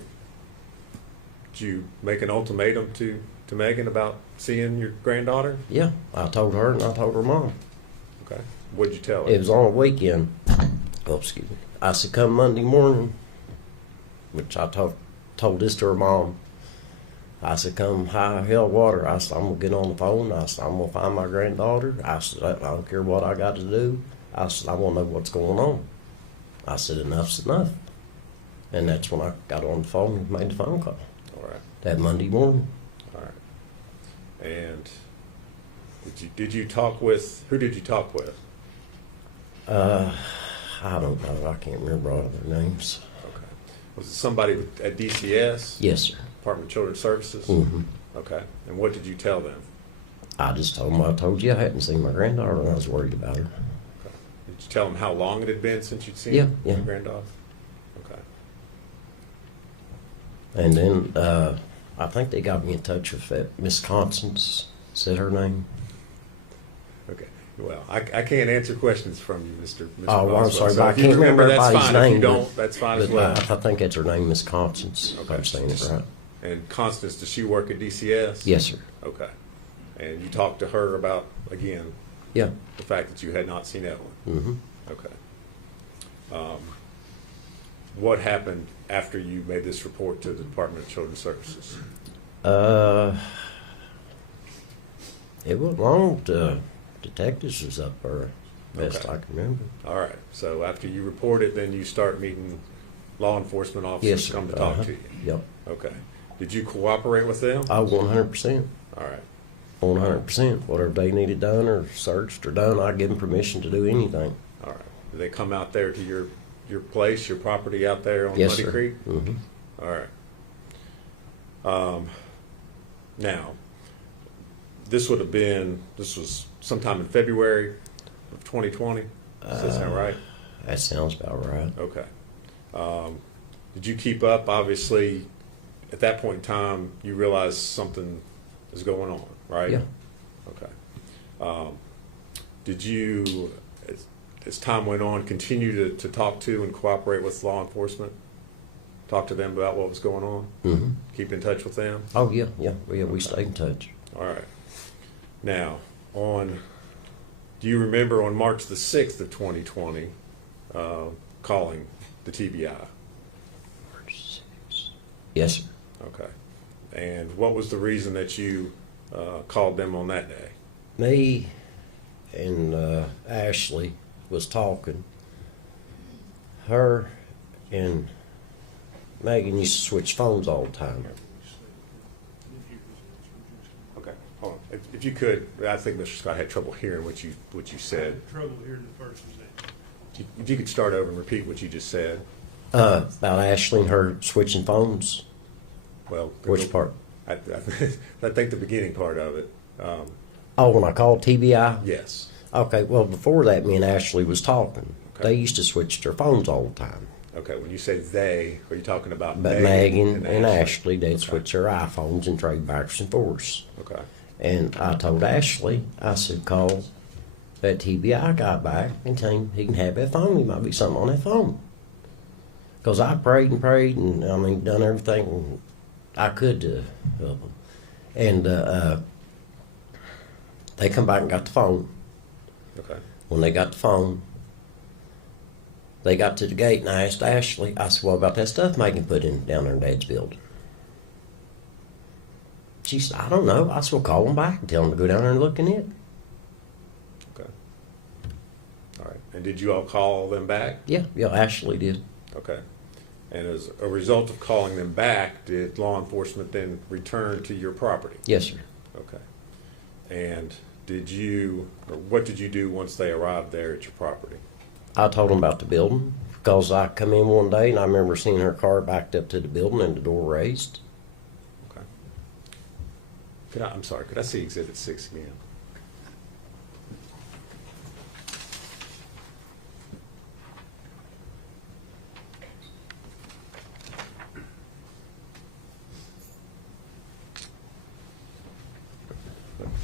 did you make an ultimatum to Megan about seeing your granddaughter? Yeah. I told her and I told her mom. Okay. What did you tell her? It was on a weekend. Oh, excuse me. I said, come Monday morning, which I told this to her mom. I said, come high hell water. I said, I'm going to get on the phone. I said, I'm going to find my granddaughter. I said, I don't care what I got to do. I said, I want to know what's going on. I said, enough's enough. And that's when I got on the phone and made the phone call. All right. That Monday morning. All right. And did you talk with, who did you talk with? I don't know. I can't remember all of their names. Okay. Was it somebody at DCS? Yes, sir. Department of Children's Services? Mm-hmm. Okay. And what did you tell them? I just told them I told you I hadn't seen my granddaughter and I was worried about her. Okay. Did you tell them how long it had been since you'd seen Yeah. your granddaughter? Okay. And then I think they got me in touch with that Miss Constance. Said her name. Okay. Well, I can't answer questions from you, Mr. Oh, well, I'm Boswell. sorry, So but I if you can't remember that's everybody's fine. name. If you don't, that's fine as But well. I think that's her name, Miss Constance. If I'm saying it right. And Constance, does she work at DCS? Yes, sir. Okay. And you talked to her about, again, Yeah. the fact that you had not seen Evelyn? Mm-hmm. Okay. What happened after you made this report to the Department of Children's Services? It wasn't long. Detectives was up there, best Okay. I can remember. All right. So after you report it, then you start meeting law enforcement officers Yes, sir. come to talk to you. Yep. Okay. Did you cooperate with them? 100%. All right. 100%. Whatever they needed done or searched or done, I'd give them permission to do anything. All right. Did they come out there to your place, your property out there on Yes, Muddy sir. Creek? Hmm. All right. Now, this was sometime in February of 2020. Does that sound right? That sounds about right. Okay. Did you keep up? Obviously, at that point in time, you realized something is going on, right? Yeah. Okay. Did you, as time went on, continue to talk to and cooperate with law enforcement? Talk to them about what was going on? Hmm. Keep in touch with them? Oh, yeah. We stayed in touch. All right. Now, do you remember on March the 6th of 2020 calling the TBI? Yes, sir. Okay. And what was the reason that you called them on that day? Me and Ashley was talking. Her and Megan used to switch phones all the time. Okay. Hold on. If you could, I think Mr. Scott had trouble hearing what you said. Trouble hearing the first thing. If you could start over and repeat what you just said. About Ashley and her switching phones. Well, Which part? I think the beginning part of it. Oh, when I called TBI? Yes. Okay, well, before that, me and Ashley was talking. Okay. They used to switch their phones all the time. Okay. When you say they, are you talking about But Megan Megan and Ashley, they'd Okay. switch their iPhones and trade backwards and forwards. Okay. And I told Ashley, I said, call that TBI guy back and tell him he can have that phone. There might be something on that phone. Because I prayed and done everything I could to help them. And they come back and got the phone. Okay. When they got the phone, they got to the gate and I asked Ashley, I said, what about that stuff Megan put down there in Dad's building? She said, I don't know. I said, well, call them back and tell them to go down there and look in it. Okay. All right. And did you all call them back? Yeah, Ashley did. Okay. And as a result of calling them back, did law enforcement then return to your property? Yes, sir. Okay. And what did you do once they arrived there at your property? I told them about the building because I come in one day and I remember seeing her car backed up to the building and the door raised. Okay. I'm sorry, could I see Exhibit 6 again?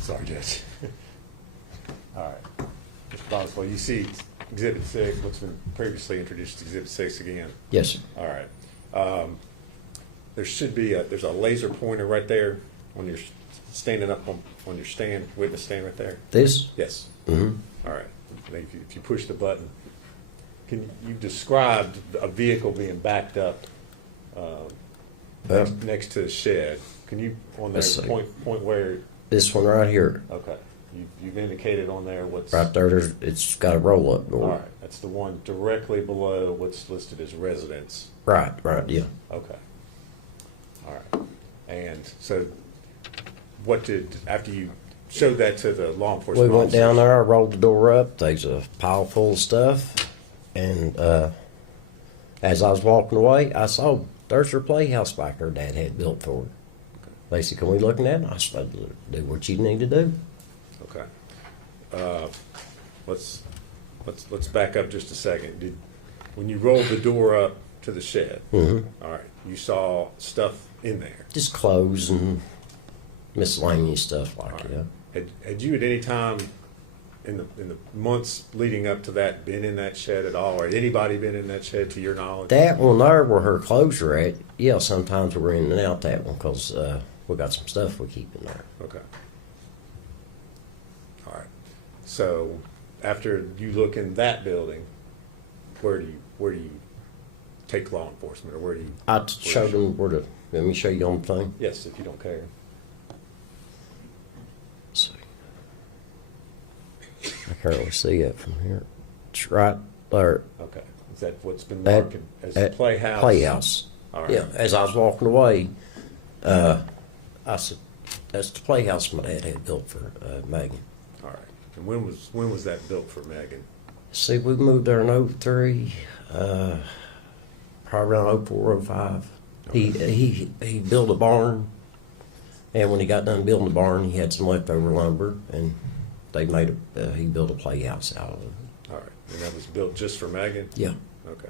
Sorry, Judge. All right. Mr. Boswell, you see Exhibit 6, what's been previously introduced as Exhibit 6 again? Yes, sir. All right. There's a laser pointer right there when you're standing up on your witness stand right there. This? Yes. Mm-hmm. All right. And if you push the button, you described a vehicle being backed up next to the shed. Can you on there Let's see. point where? This one right here. Okay. You've indicated on there what's Right there, it's got a roll-up door. All right. That's the one directly below what's listed as residence. Right, yeah. Okay. All right. And so after you showed that to the law We enforcement went down officers- there, I rolled the door up, there's a pile full of stuff, and as I was walking away, I saw there's her playhouse back her dad had built for her. They said, can we look at that? And I said, do what you need to do. Okay. Let's back up just a second. When you rolled the door up to the shed, Mm-hmm. all right, you saw stuff in there. Just clothes and miscellaneous stuff like All right. that. Had you at any time in the months leading up to that been in that shed at all, or had anybody been in that shed to your knowledge? That one there where her clothes are at, yeah, sometimes we're in and out that one because we got some stuff we keep in there. Okay. All right. So after you look in that building, where do where do you take law enforcement, or where do you? I showed them where to. Let me show you on the thing. Yes, if you don't care. Let's see. I can't really see it from here. It's right there. Okay. Is that what's been That- marked as the playhouse? Playhouse. All right. Yeah. As I was walking away, I said, "That's the playhouse my dad had built for Megan." All right. And when was that built for Megan? See, we moved there in '03, probably around '04, '05. He built a barn, and when he got done building the barn, he had some leftover lumber, and he built a playhouse out of it. All right. And that was built just for Megan? Yeah. Okay.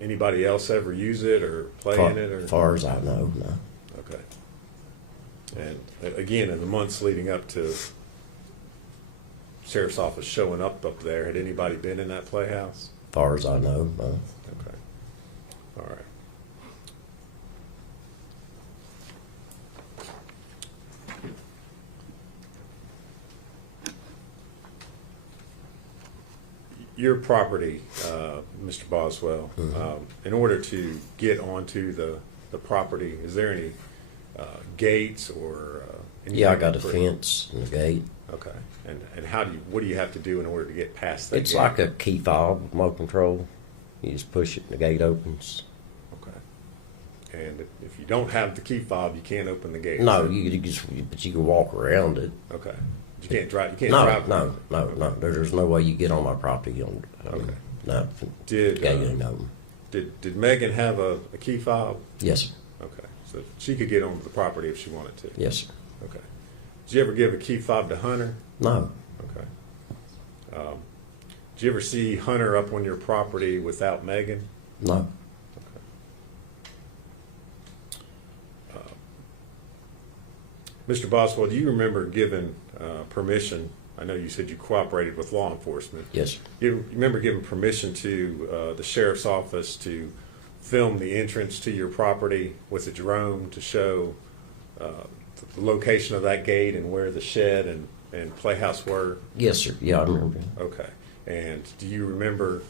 Anybody else ever use it or play in it? Or? As far as I know, no. Okay. And again, in the months leading up to sheriff's office showing up there, had anybody been in that playhouse? As far as I know, no. Okay. All right. Your property, Mr. Boswell, in order to get onto the property, is there any gates or anything? Yeah, I got a for- fence and a gate. Okay. And what do you have to do in order to get past that It's gate? like a key fob, remote control. You just push it and the gate opens. Okay. And if you don't have the key fob, you can't open the gate. No, but you can walk around it. Okay. You can't drive. You can't No, drive. no. There's no way you get on my property. Okay. No, Did gate ain't open. did Megan have a key fob? Yes, sir. Okay. So she could get onto the property if she wanted to. Yes, sir. Okay. Did you ever give a key fob to Hunter? No, Okay. Did you ever see Hunter up on your property without Megan? no. Mr. Boswell, do you remember giving permission? I know you said you cooperated with law enforcement. Yes, sir. You remember giving permission to the sheriff's office to film the entrance to your property with a drone to show the location of that gate and where the shed and playhouse were? Yes, sir. Yeah, I remember. Okay. And do you remember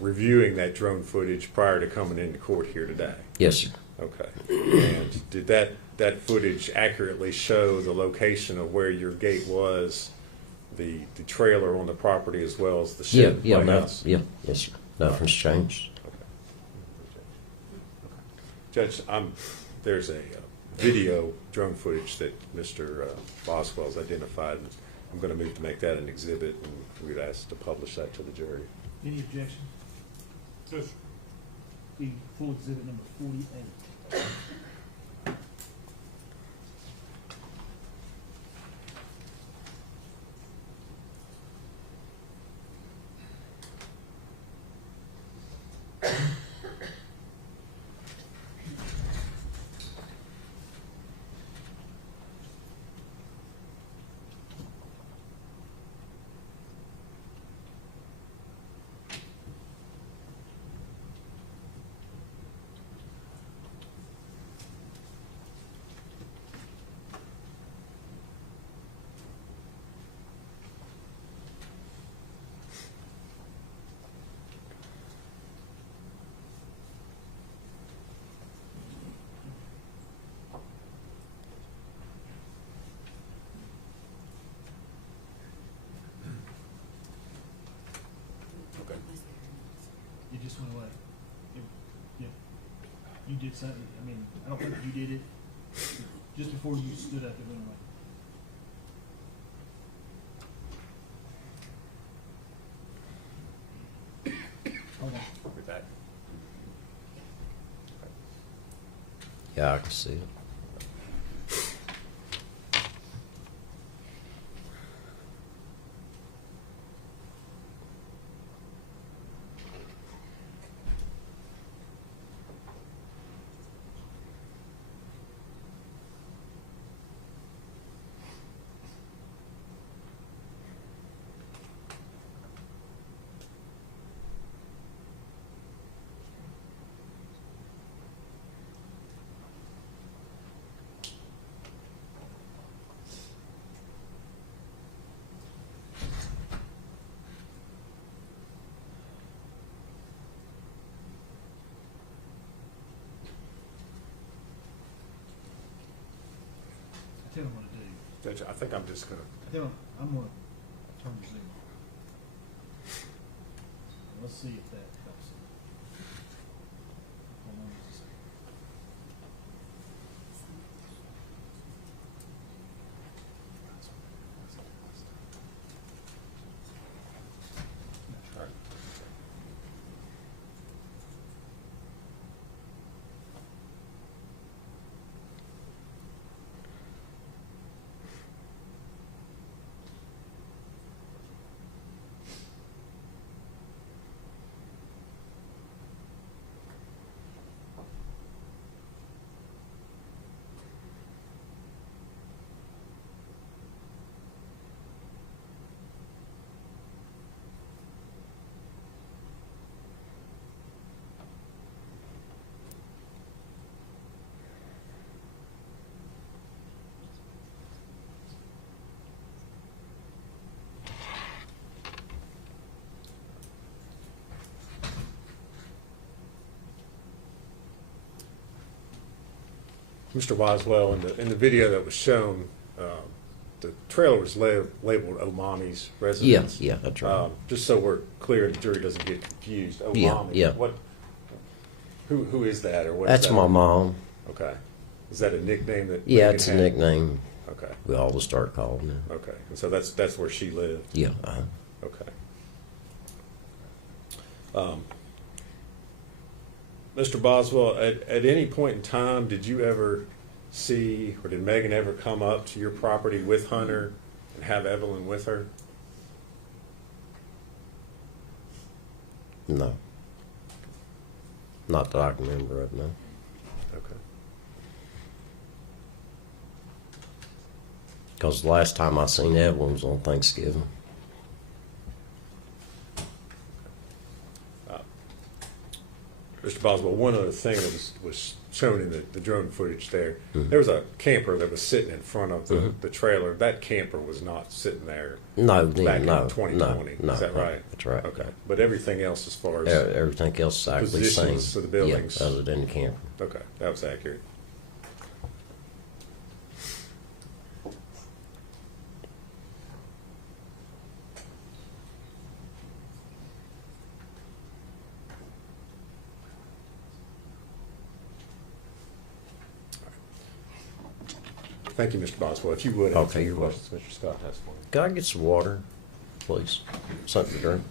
reviewing that drone footage prior to coming into court here today? Yes, sir. Okay. And did that footage accurately show the location of where your gate was, the trailer on the property, as well as the shed Yeah, playhouse? yes, sir. Nothing's changed. Judge, there's a video drone footage that Mr. Boswell's identified. I'm going to move to make that an exhibit, and we'd ask to publish that to the jury. Any objection? Yes, sir. The full exhibit number 48. Okay. You just went away. Yeah. You did something. I mean, I don't think you did it. Just before you stood up, it went away. Hold on. I'll be back. Yeah, I can see it. tell them what to do. Judge, I think I'm just gonna, Tell them, I'm gonna turn the Zoom on. Let's see if that helps. Hold on just a second. Mr. Boswell, in the video that was shown, the trailer was labeled Omami's residence. Yeah, that's right. Just so we're clear and the jury doesn't get confused. Yeah, Omami, yeah. Who is that, or what? That's is that? my mom. Okay. Is that a nickname that? Yeah, Megan it's a had? nickname Okay. we always start calling her. Okay. And so that's where she lived. Yeah. Okay. Mr. Boswell, at any point in time, did you ever see, or did Megan ever come up to your property with Hunter and have Evelyn with her? No. Not that I can remember of, no. Okay. Because the last time I seen Evelyn was on Thanksgiving. Mr. Boswell, one other thing that was shown in the drone footage there, Mm-hmm. there was a camper that was sitting in front of the trailer. That camper was not sitting there No, back in no, 2020. no, Is that no, right? That's right. Okay. But everything else as far as... Everything else is actually the same. Positions of the buildings. Yeah, other than the camper. Okay, that was accurate. Thank you, Mr. Boswell. If you would, answer Okay, any you're questions Mr. Scott has for you. Can I get some water, please? Something to drink.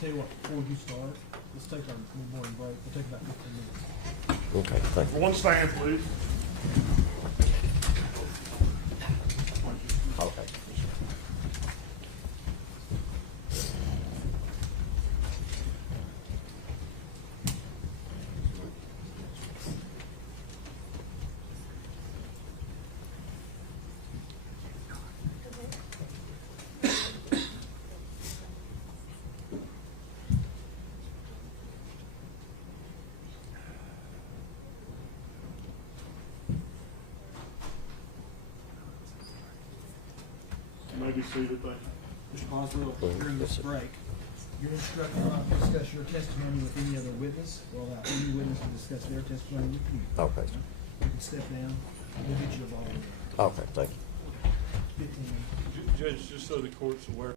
Tell you what, before you start, let's take our little morning break. We'll take about 15 minutes. Okay, thank you. One stand, please. Okay. You may be seated, thank you. Mr. Boswell, during this break, you're instructed not to discuss your testimony with any other witness or allow any witness to discuss their testimony with you. Okay. You can step down. We'll get you a ball. Okay, thank you. 15 minutes. Judge, just so the court's aware,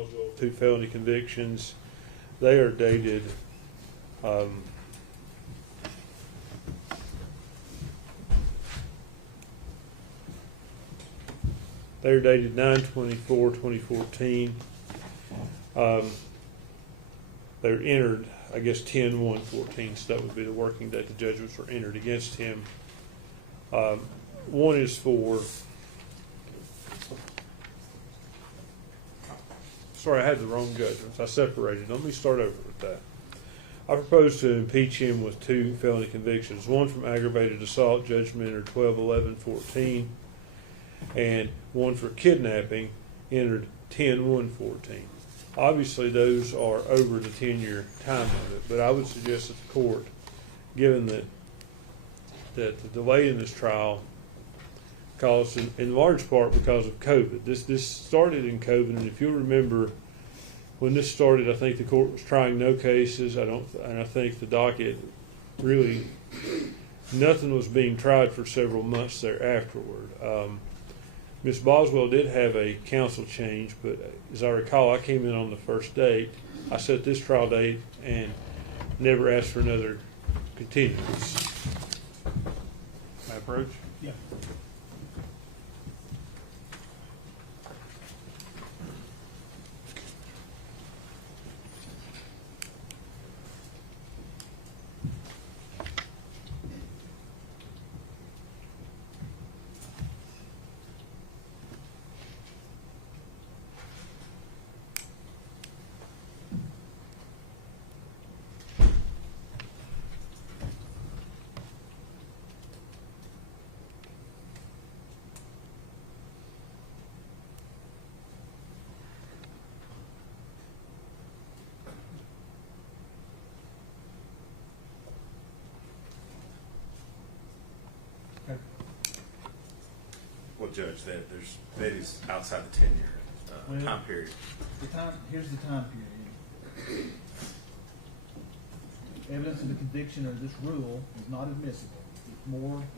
Boswell, 2 felony convictions. They are dated, they're dated 9/24/2014. They're entered, I guess, 10/1/14, so that would be the working date the judgments were entered against him. One is for, sorry, I had the wrong judgments. I separated. Let me start over with that. I propose to impeach him with 2 felony convictions, one from aggravated assault, judgment entered 12/11/14, and one for kidnapping, entered 10/1/14. Obviously, those are over the 10-year time limit, but I would suggest that the court, given that the delay in this trial caused in large part because of COVID. This started in COVID, and if you'll remember, when this started, I think the court was trying no cases. And I think the docket really, nothing was being tried for several months there afterward. Ms. Boswell did have a counsel change, but as I recall, I came in on the first date. I set this trial date and never asked for another continuance. My approach? Yeah. Well, Judge, that is outside the 10-year Well, time period. Here's the time period. Evidence of the conviction under this rule is not admissible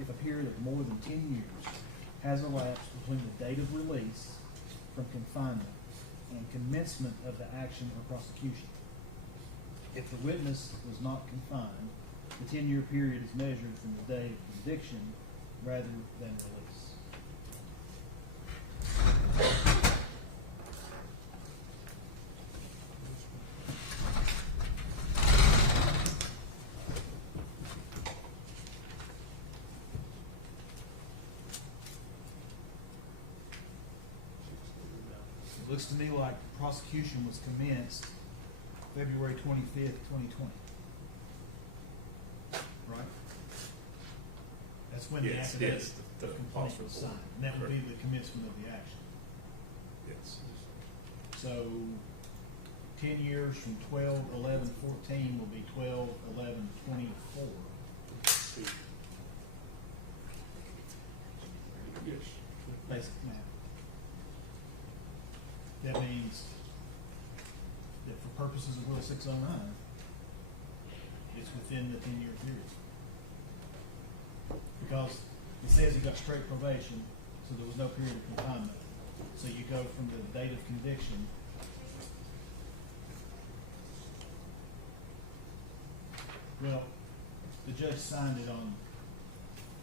if a period of more than 10 years has elapsed between the date of release from confinement and commencement of the action or prosecution. If the witness was not confined, the 10-year period is measured from the day of conviction rather than release. It looks to me like prosecution was commenced February 25th, 2020. Right? That's when the affidavit of complaint was signed. And that would be the commencement of the action. Yes. So 10 years from 12/11/14 will be 12/11/24. Yes. Basic math. That means that for purposes of Rule 609, it's within the 10-year period. Because it says he got straight probation, so there was no period of confinement. So you go from the date of conviction. Well, the judge signed it on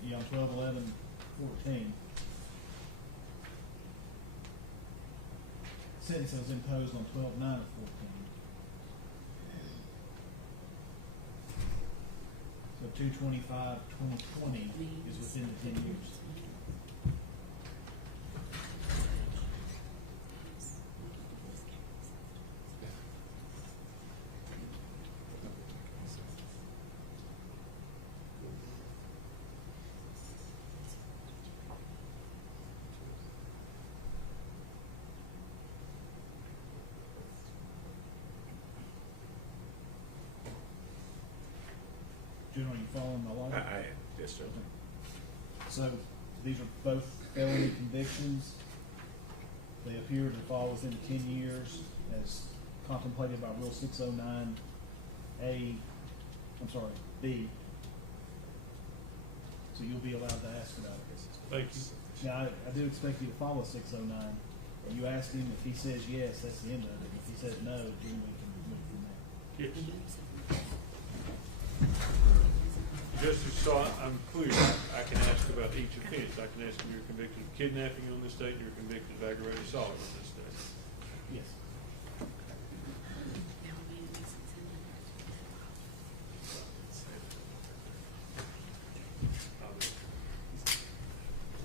12/11/14. Sentence was imposed on 12/9/14. So 2/25/2020 is within the 10 years. June, are you following my logic? I am. Yes, sir. So these are both felony convictions. They appear to fall within 10 years as contemplated by Rule 609B. So you'll be allowed to ask about it. Thank you. Now, I do expect you to follow 609. You ask him, if he says yes, that's the end of it. If he says no, then we can move from there. Yes. Justice Shaw, I'm clear. I can ask about each offense. I can ask if you're convicted of kidnapping on this date, and you're convicted of aggravated assault on this date. Yes.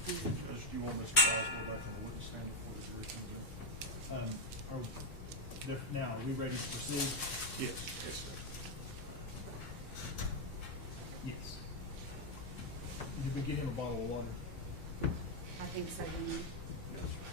Judge, do you want Mr. Boswell back on the witness stand before this written? Now, are we ready to proceed? Yes. Yes, sir. Yes. Did we get him a bottle of water? I think so, didn't you? Yes, sir.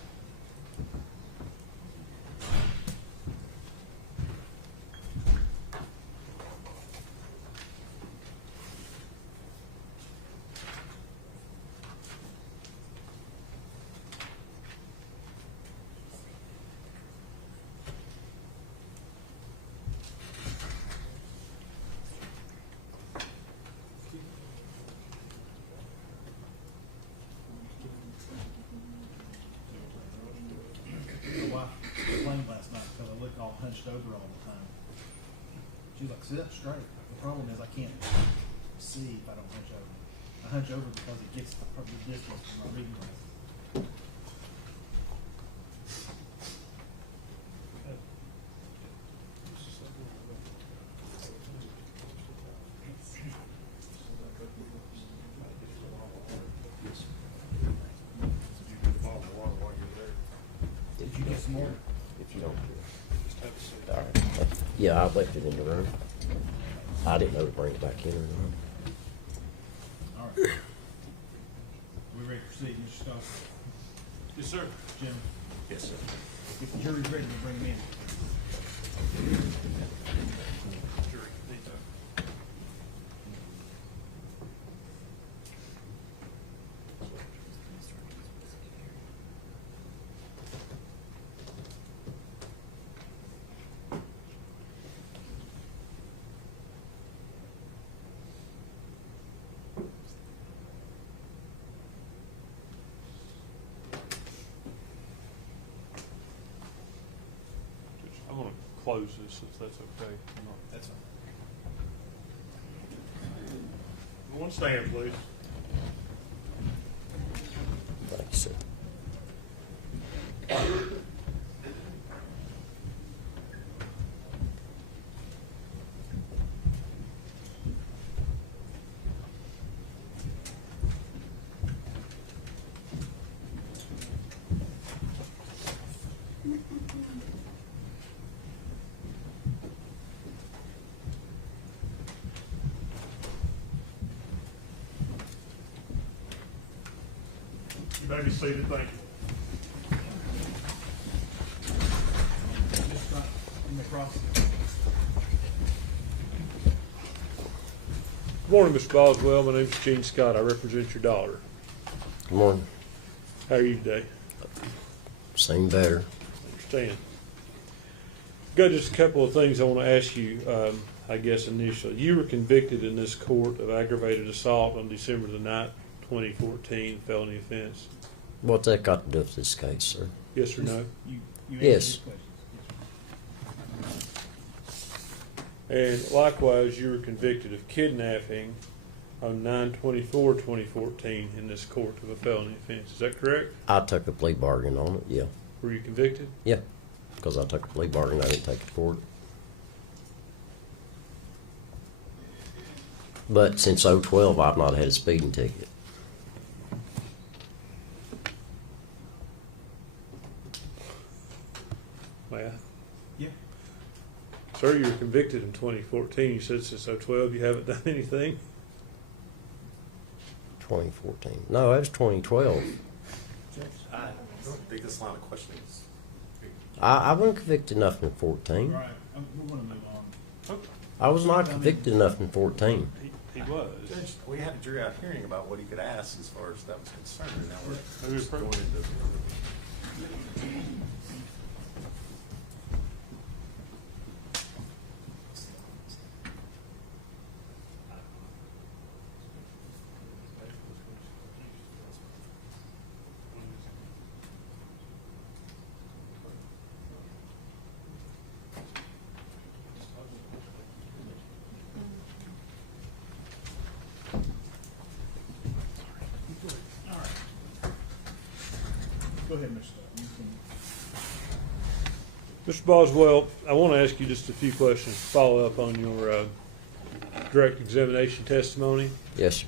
My wife complained last night because I look all hunched over all the time. She's like, sit up straight. The problem is I can't see if I don't hunch over. I hunch over because it gets the distance from my reading glasses. Did you get some more? If you don't care. All right. Yeah, I left it in the room. I didn't know to bring it back in or not. All right. Are we ready to proceed, Mr. Scott? Yes, sir. Jim, Yes, sir. if the jury's ready to bring him in. Jury, anytime. I'm gonna close this if that's okay. That's fine. One stand, please. Thank you, sir. You may be seated, thank you. Mr. Scott, you may cross. Good morning, Mr. Boswell. My name's Gene Scott. I represent your daughter. Good morning. How are you today? Seen better. Understand. Got just a couple of things I want to ask you, I guess initially. You were convicted in this court of aggravated assault on December the 9th, 2014, felony offense. What's that got to do with this case, sir? Yes or no? You answer Yes. his questions. And likewise, you were convicted of kidnapping on 9/24/2014 in this court of a felony offense. Is that correct? I took a plea bargain on it, yeah. Were you convicted? Yeah, because I took a plea bargain, I didn't take it forward. But since 2012, I've not had a speeding ticket. Well, Yeah. sir, you were convicted in 2014. You said since 2012 you haven't done anything. 2014. No, that was 2012. I don't think this line of questioning is. I wasn't convicted enough in 14. Right. We're going to move on. Okay. I was not convicted enough in 14. He was. Judge, we had a jury out hearing about what he could ask as far as that was concerned, and now we're Maybe just going appropriate. into. Go ahead, Mr. Scott. You can. Mr. Boswell, I want to ask you just a few questions to follow up on your direct examination testimony. Yes,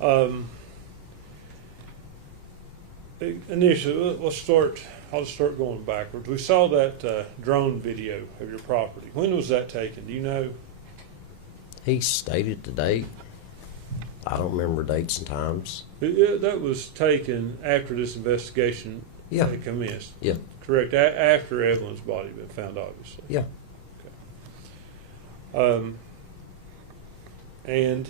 sir. Initially, I'll just start going backwards. We saw that drone video of your property. When was that taken? Do you know? He stated the date. I don't remember dates and times. That was taken after this investigation Yeah. had commenced. Yeah. Correct. After Evelyn's body had been found, obviously. Yeah. And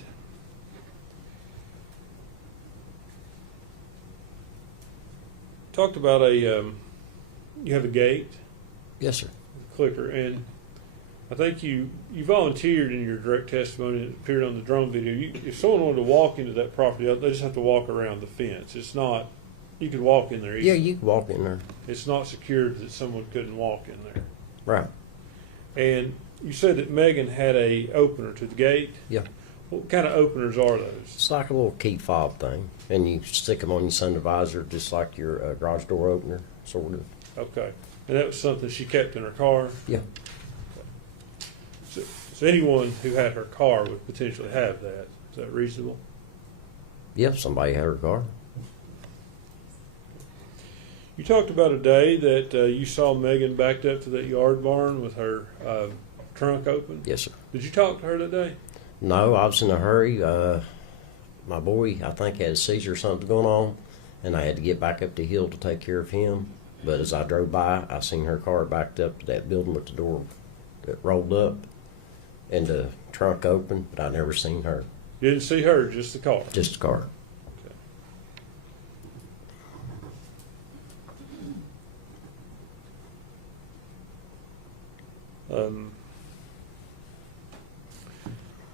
talked about you have a gate, Yes, sir. clicker, and I think you volunteered in your direct testimony that appeared on the drone video. If someone wanted to walk into that property, they just have to walk around the fence. It's not, you could walk in there. Yeah, easily. you can walk in there. It's not secured that someone couldn't walk in there. Right. And you said that Megan had a opener to the gate. Yeah. What kind of openers are those? It's like a little key fob thing, and you stick them on your sun visor just like your garage door opener, sort of. Okay. And that was something she kept in her car? Yeah. So anyone who had her car would potentially have that. Is that reasonable? Yep, somebody had her car. You talked about a day that you saw Megan backed up to that yard barn with her trunk open. Yes, sir. Did you talk to her that day? No, I was in a hurry. My boy, I think, had a seizure or something going on, and I had to get back up the hill to take care of him. But as I drove by, I seen her car backed up to that building with the door that rolled up and the trunk open, but I never seen her. You didn't see her, just the car? Just the car.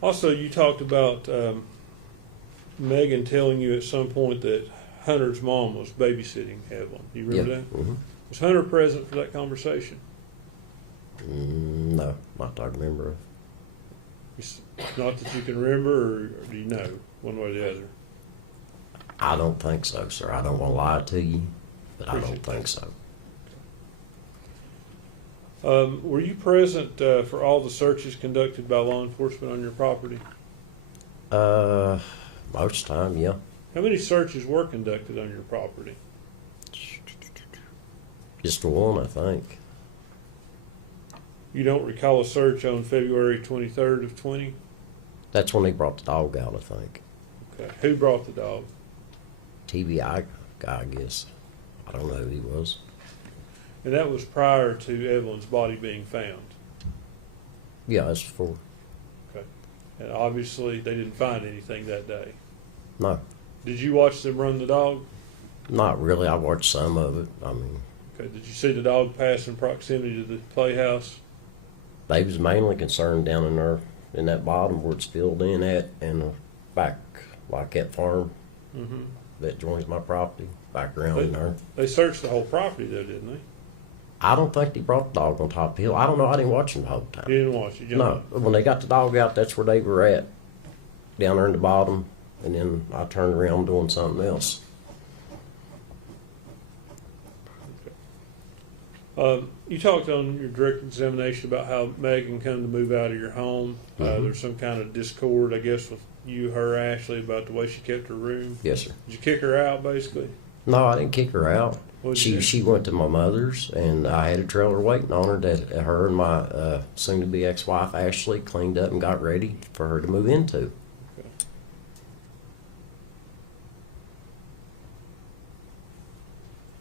Also, you talked about Megan telling you at some point that Hunter's mom was babysitting Evelyn. Do you remember Yeah. that? Mm-hmm. Was Hunter present for that conversation? No, not that I remember of. It's not that you can remember, or do you know, one way or the other? I don't think so, sir. I don't want to lie to you, but I Appreciate don't think so. Were you present for all the searches conducted by law enforcement on your property? Most time, yeah. How many searches were conducted on your property? Just one, I think. You don't recall a search on February 23rd of 20? That's when they brought the dog out, I think. Okay. Who brought the dog? TBI guy, I guess. I don't know who he was. And that was prior to Evelyn's body being found? Yeah, that's before. Okay. And obviously they didn't find anything that day. No, Did you watch them run the dog? not really. I watched some of it. I mean, Okay. Did you see the dog pass in proximity to the playhouse? they was mainly concerned down in there, in that bottom where it's filled in at, and back, like that farm Mm-hmm. that joins my property, back around in there. They searched the whole property though, didn't they? I don't think they brought the dog on top of the hill. I don't know. I didn't watch them the whole time. You didn't watch it? No, when they got the dog out, that's where they were at, down there in the bottom, and then I turned around doing something else. You talked on your direct examination about how Megan come to move out of your home. Mhm. There's some kind of discord, I guess, with you, her, Ashley, about the way she kept her room. Yes, sir. Did you kick her out, basically? No, I didn't kick her out. What'd you do? She went to my mother's, and I had a trailer waiting on her that her and my soon-to-be ex-wife Ashley cleaned up and got ready for her to move into. Okay.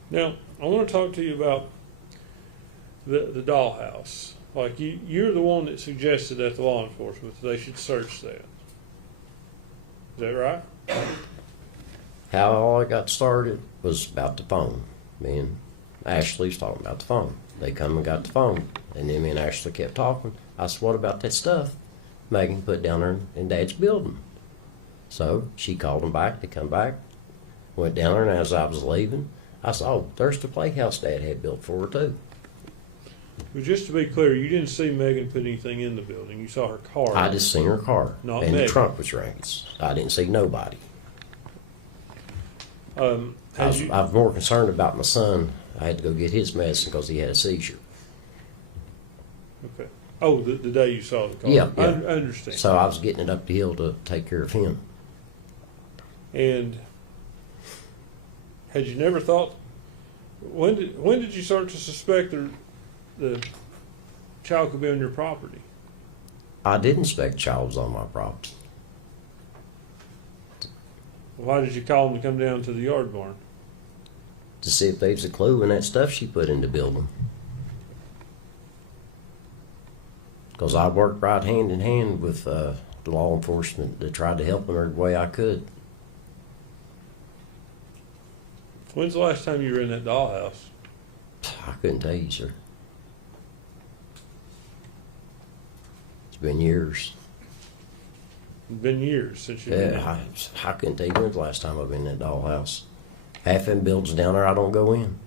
Now, I want to talk to you about the dollhouse. Like you're the one that suggested that to law enforcement that they should search that. Is that right? How all I got started was about the phone. Me and Ashley was talking about the phone. They come and got the phone, and then me and Ashley kept talking. I said, "What about that stuff Megan put down there in Dad's building?" So she called them back. They come back, went down there, and as I was leaving, I said, "Oh, there's the playhouse Dad had built for her too." But just to be clear, you didn't see Megan put anything in the building. You saw her car. I just seen her car, Not and Megan. the trunk was raised. I didn't see nobody. I was more concerned about my son. I had to go get his medicine because he had a seizure. Okay. Oh, the day you saw the car. Yeah, I yeah. understand. So I was getting it up the hill to take care of him. And had you never thought, when did you start to suspect the child could be on your property? I didn't suspect child was on my property. Why did you call him to come down to the yard barn? To see if there's a clue in that stuff she put in the building. Because I worked right hand in hand with law enforcement to try to help them every way I could. When's the last time you were in that dollhouse? I couldn't tell you, sir. It's been years. It's been years since you've been in. I couldn't tell you when's the last time I've been in that dollhouse. Half them buildings down there I don't go in.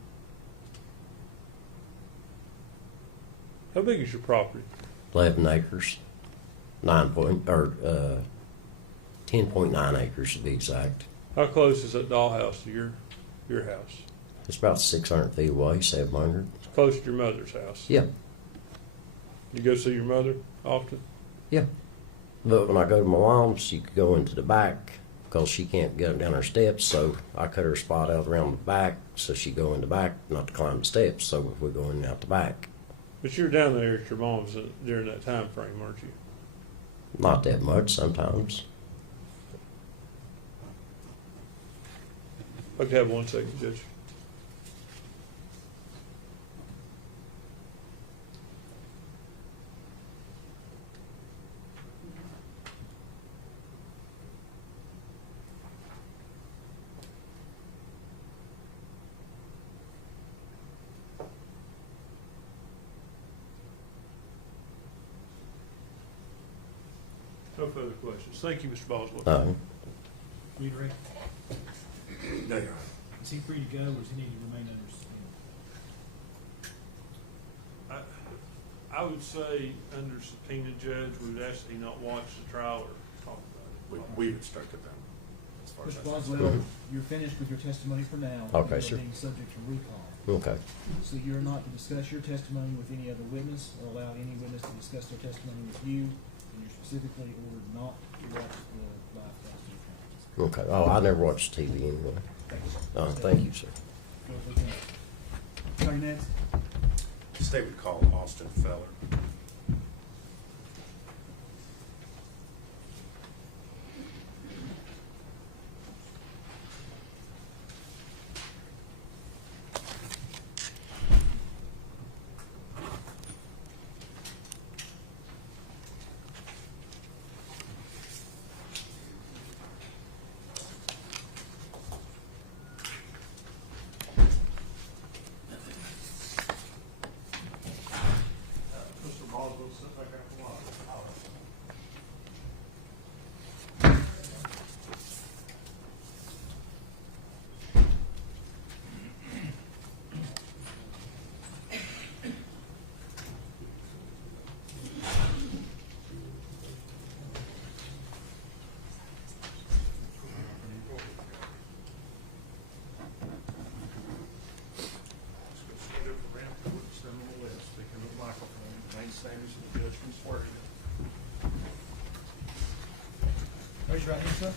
How big is your property? 11 acres. 10.9 acres to be exact. How close is that dollhouse to your house? It's about 600 feet away, 700. It's close to your mother's house. Yeah, You go see your mother often? yeah. But when I go to my mom's, she could go into the back because she can't get down her steps, so I cut her spot out around the back so she'd go in the back, not to climb the steps, so we're going out the back. But you were down there at your mom's during that time frame, weren't you? Not that much sometimes. I could have 1 second, Judge. No further questions. Thank you, Mr. Boswell. You ready? No, Your Honor. Is he free to go, or does he need to remain under subpoena? I would say under subpoena, Judge, we would ask that he not watch the trial or talk about it. We've instructed them as far as Mr. that's Boswell, you're finished with your testimony for now. Okay, You are sir. being subject to recall. Okay. So you're not to discuss your testimony with any other witness or allow any witness to discuss their testimony with you. And you're specifically ordered not to watch the live cast of Okay. Oh, I never watched TV anyway. Thank you, sir. Sorry, next. The state would call Austin Feller. Mr. Boswell, sit back after a while. Speaking of microphone, Wayne Sanders, the judge from swearing. Raise your right hand, sir.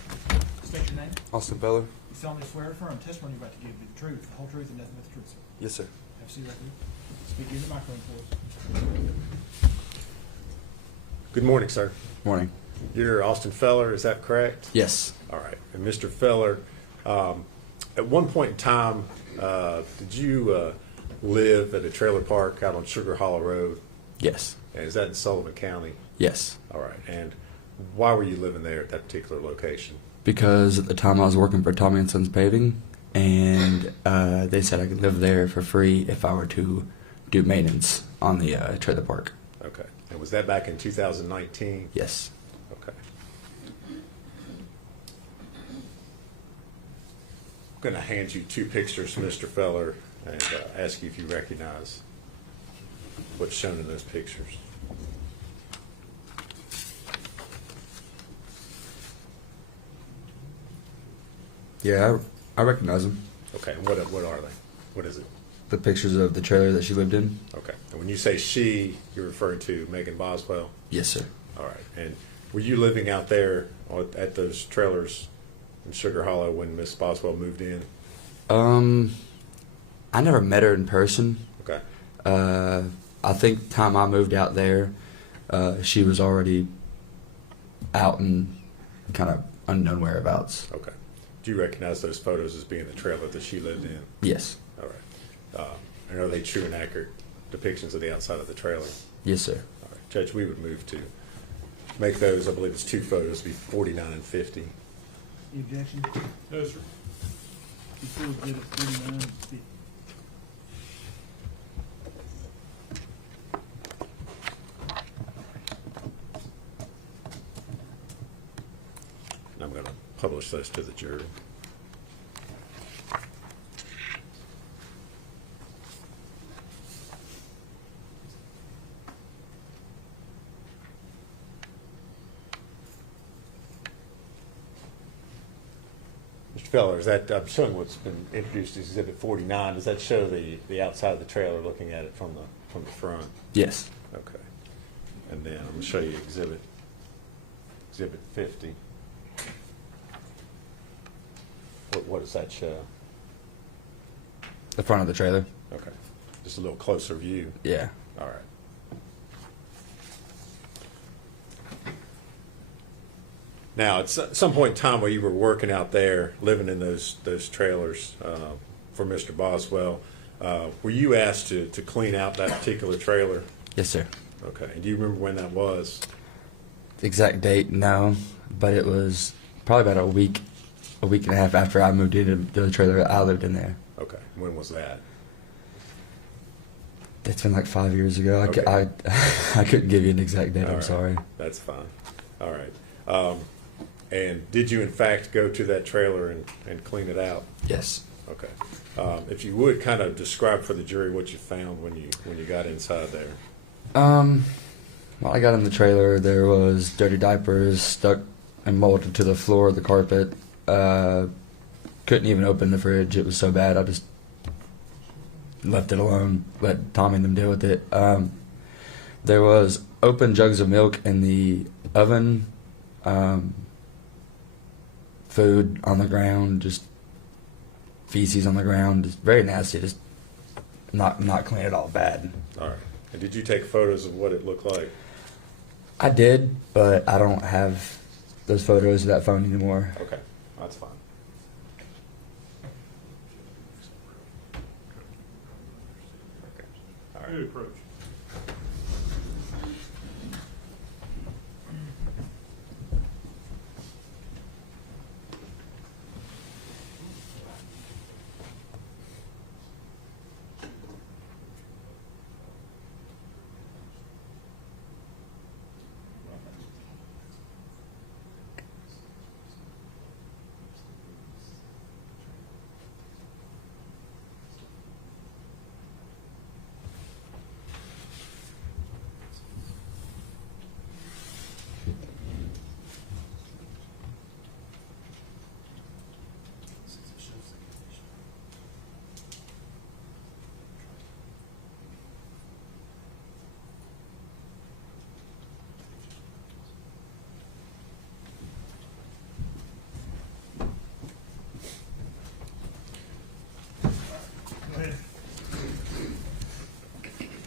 State your name. Austin Feller? You solemnly swear or affirm testimony you're about to give be the truth, the whole truth, and nothing but the truth, sir. Yes, sir. Have a seat right here. Speak in the microphone for us. Good morning, sir. Morning. You're Austin Feller, is that correct? Yes. All right. And Mr. Feller, at one point in time, did you live at a trailer park out on Sugar Hollow Road? Yes. And is that in Sullivan County? Yes. All right. And why were you living there at that particular location? Because at the time I was working for Tommy & Sons Paving, and they said I could live there for free if I were to do maintenance on the trailer park. Okay. And was that back in 2019? Yes. Okay. I'm going to hand you two pictures, Mr. Feller, and ask you if you recognize what's shown in those pictures. Yeah, I recognize him. Okay, and what are they? What is it? The pictures of the trailer that she lived in? Okay. And when you say she, you're referring to Megan Boswell? Yes, sir. All right. And were you living out there at those trailers in Sugar Hollow when Miss Boswell moved in? I never met her in person. Okay. I think the time I moved out there, she was already out and kind of unknown whereabouts. Okay. Do you recognize those photos as being the trailer that she lived in? Yes. All right. And are they true and accurate depictions of the outside of the trailer? Yes, sir. All right. Judge, we would move to make those, I believe it's 2 photos, be 49 and 50. The objection? No, sir. Before we get it 49 and 50. And I'm going to publish those to the jury. Mr. Feller, is that, I'm showing what's been introduced as Exhibit 49. Does that show the outside of the trailer looking at it from the front? Yes. Okay. And then I'm going to show you Exhibit 50. What does that show? The front of the trailer? Okay. Just a little closer view. Yeah. All right. Now, at some point in time while you were working out there, living in those trailers for Mr. Boswell, were you asked to clean out that particular trailer? Yes, sir. Okay. And do you remember when that was? The exact date, no, but it was probably about a week and a half after I moved into the trailer. I lived in there. Okay. When was that? It's been like 5 years ago. Okay. I couldn't give you an exact date. All I'm right. sorry. That's fine. All right. And did you in fact go to that trailer and clean it out? Yes. Okay. If you would kind of describe for the jury what you found when you got inside there. When I got in the trailer, there was dirty diapers stuck and molded to the floor of the carpet. Couldn't even open the fridge. It was so bad. I just left it alone. Let Tommy and them deal with it. There was open jugs of milk in the oven. Food on the ground, just feces on the ground, just very nasty. Just not clean at all. Bad. All right. And did you take photos of what it looked like? I did, but I don't have those photos of that phone anymore. Okay, that's fine. Okay. All right. Good approach.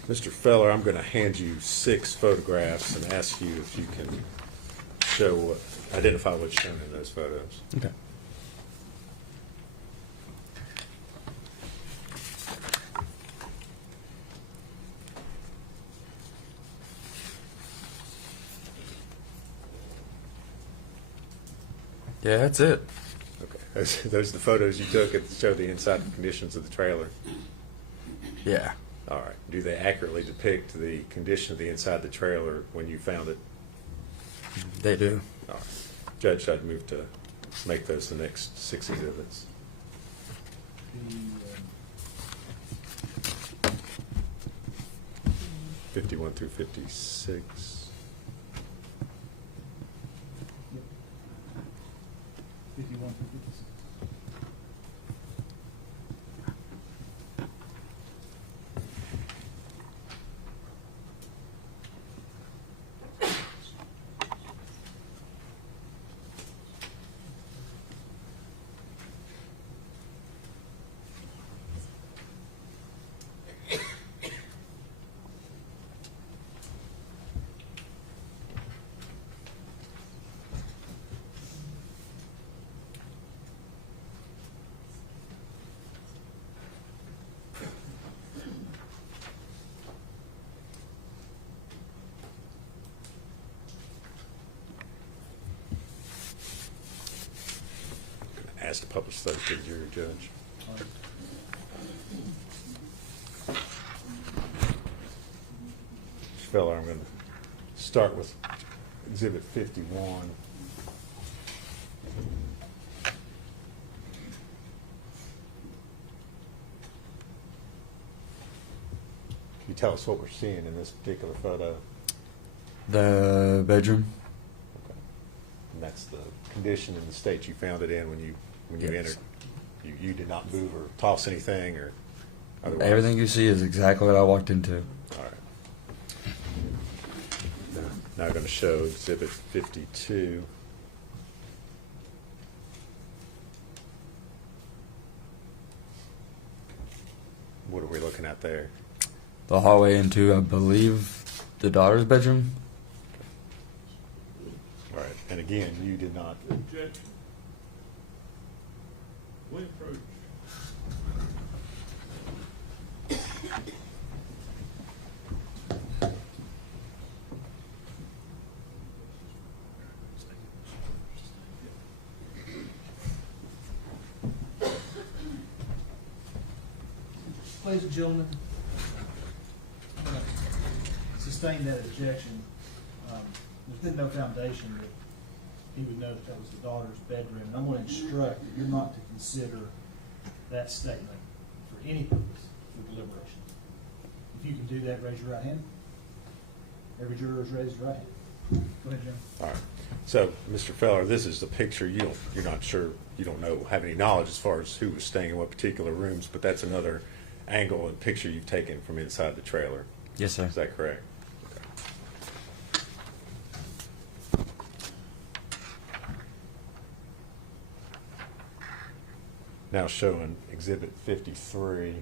Mr. Feller, I'm going to hand you 6 photographs and ask you if you can identify what's shown in those photos. Okay. Yeah, that's it. Okay. Those are the photos you took that show the inside conditions of the trailer. Yeah. All right. Do they accurately depict the condition of the inside of the trailer when you found it? They do. All right. Judge, I'd move to make those the next 6 exhibits. The, 51 through 56. 51 through 56. asked to publish those to the jury, Judge. Mr. Feller, I'm going to start with Exhibit 51. Can you tell us what we're seeing in this particular photo? The bedroom. Okay. And that's the condition in the state you found it in when you Yes. entered. You did not move or toss anything or otherwise? Everything you see is exactly what I walked into. All right. Now I'm going to show Exhibit 52. What are we looking at there? The hallway into, I believe, the daughter's bedroom. All right. And again, you did not. Objection. When approached. Ladies and gentlemen, I'm going to sustain that objection. There's been no foundation that he would know that that was the daughter's bedroom. And I'm going to instruct that you're not to consider that statement for any purpose for deliberation. If you can do that, raise your right hand. Every juror has raised their right hand. Go ahead, Jim. All right. So, Mr. Feller, this is the picture. You're not sure, you don't know, have any knowledge as far as who was staying in what particular rooms, but that's another angle and picture you've taken from inside the trailer. Yes, sir. Is that correct? Okay. Now showing Exhibit 53.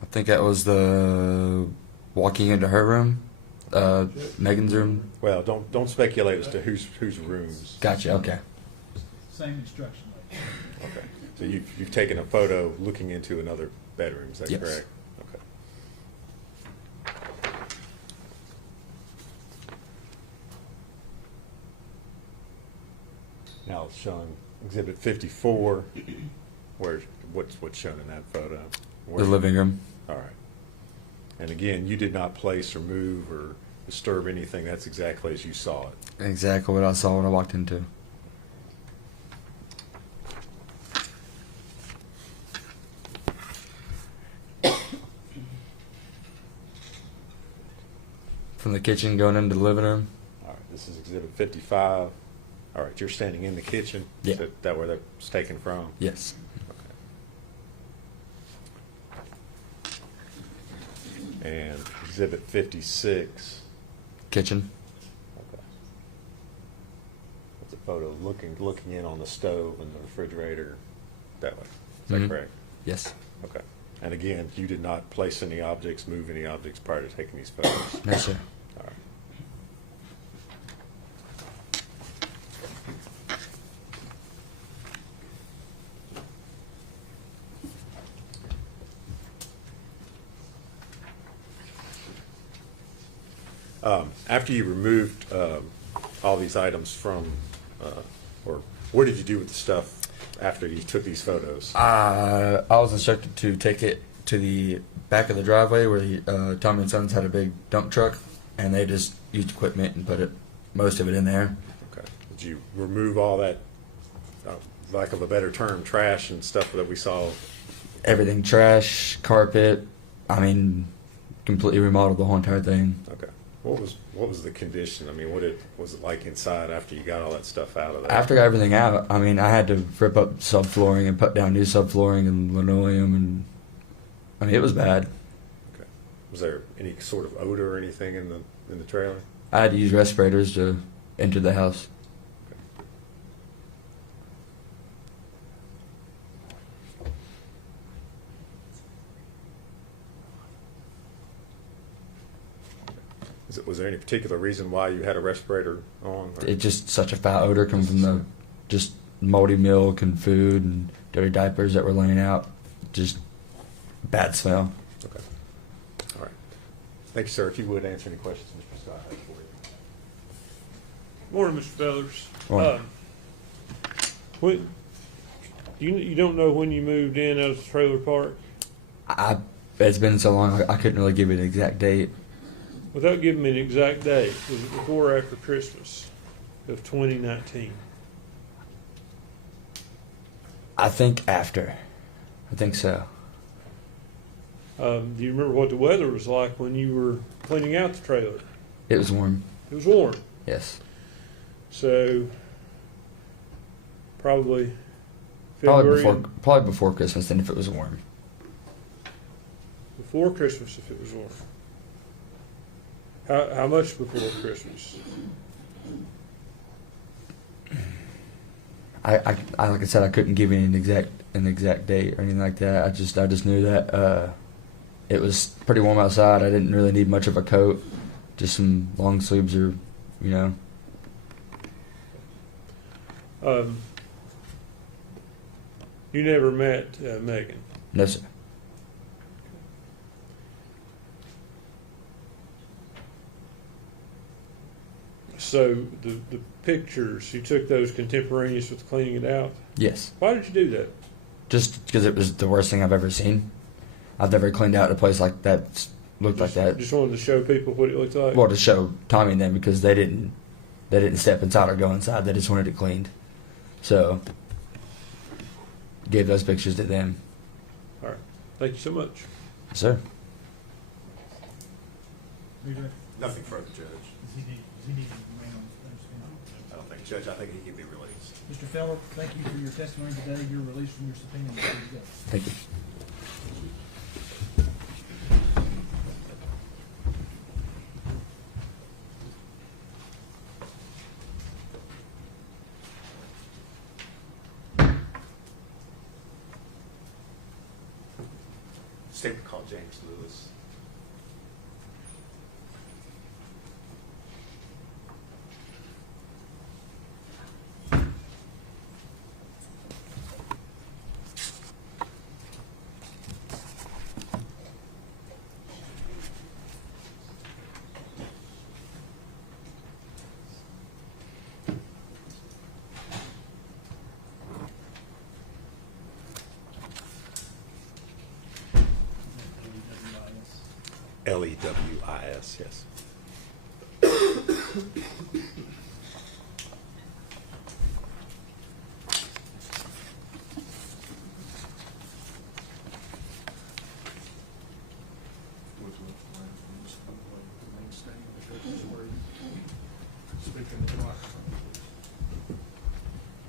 I think that was the walking into her room, Megan's room. Well, don't speculate as to whose rooms. Gotcha. Okay. Same instruction. Lady. Okay. So you've taken a photo looking into another bedroom. Is that Yes. correct? Okay. Now it's showing Exhibit 54. What's shown in that photo? The living room. All right. And again, you did not place or move or disturb anything. That's exactly as you saw it. Exactly what I saw when I walked into. From the kitchen going into the living room. All right. This is Exhibit 55. All right. You're standing in the kitchen. Yeah. Is that where that's taken from? Yes. And Exhibit 56. Kitchen. Okay. That's a photo looking in on the stove and the refrigerator that way. Is that Mhm. correct? Yes. Okay. And again, you did not place any objects, move any objects prior to taking these photos? No, sir. All right. After you removed all these items from, or what did you do with the stuff after you took these photos? I was instructed to take it to the back of the driveway where the Tommy and Sons had a big dump truck, and they just used equipment and put most of it in there. Okay. Did you remove all that, lack of a better term, trash and stuff that we saw? Everything, trash, carpet. I mean, completely remodeled the whole entire thing. Okay. What was the condition? I mean, was it like inside after you got all that stuff out of there? After I got everything out, I mean, I had to rip up subflooring and put down new subflooring and linoleum, and I mean, it was bad. Okay. Was there any sort of odor or anything in the trailer? I had to use respirators to enter the house. Was there any particular reason why you had a respirator on? Or? It just such a foul odor coming from the just moldy milk and food and dirty diapers that were laying out. Just bad smell. Okay. All right. Thank you, sir. If you would answer any questions Mr. Scott has for you. Morning, Mr. Fellers. Morning. When you don't know when you moved in out of the trailer park? It's been so long, I couldn't really give you an exact date. Without giving me an exact date, was it before or after Christmas of 2019? I think after. I think so. Do you remember what the weather was like when you were cleaning out the trailer? It was warm. It was warm. Yes. So probably February. Probably before Christmas, then if it was warm. Before Christmas, if it was warm. How much before Christmas? I like I said, I couldn't give you an exact date or anything like that. I just knew that it was pretty warm outside. I didn't really need much of a coat, just some long sleeves or, you know. You never met Megan? No, sir. So the pictures, you took those contemporaneous with cleaning it out? Yes. Why did you do that? Just because it was the worst thing I've ever seen. I've never cleaned out a place like that, looked like that. Just wanted to show people what it looked like? Well, to show Tommy and them, because they didn't step inside or go inside. They just wanted it cleaned. So, gave those pictures to them. All right. Thank you so much. Yes, sir. Nothing further, Judge. Does he need to remain on the I don't think, Judge, I think he can be released. Mr. Feller, thank you for your testimony today. You're released from your subpoena. There you go. Thank you. Statement called James Lewis. Lewis, yes.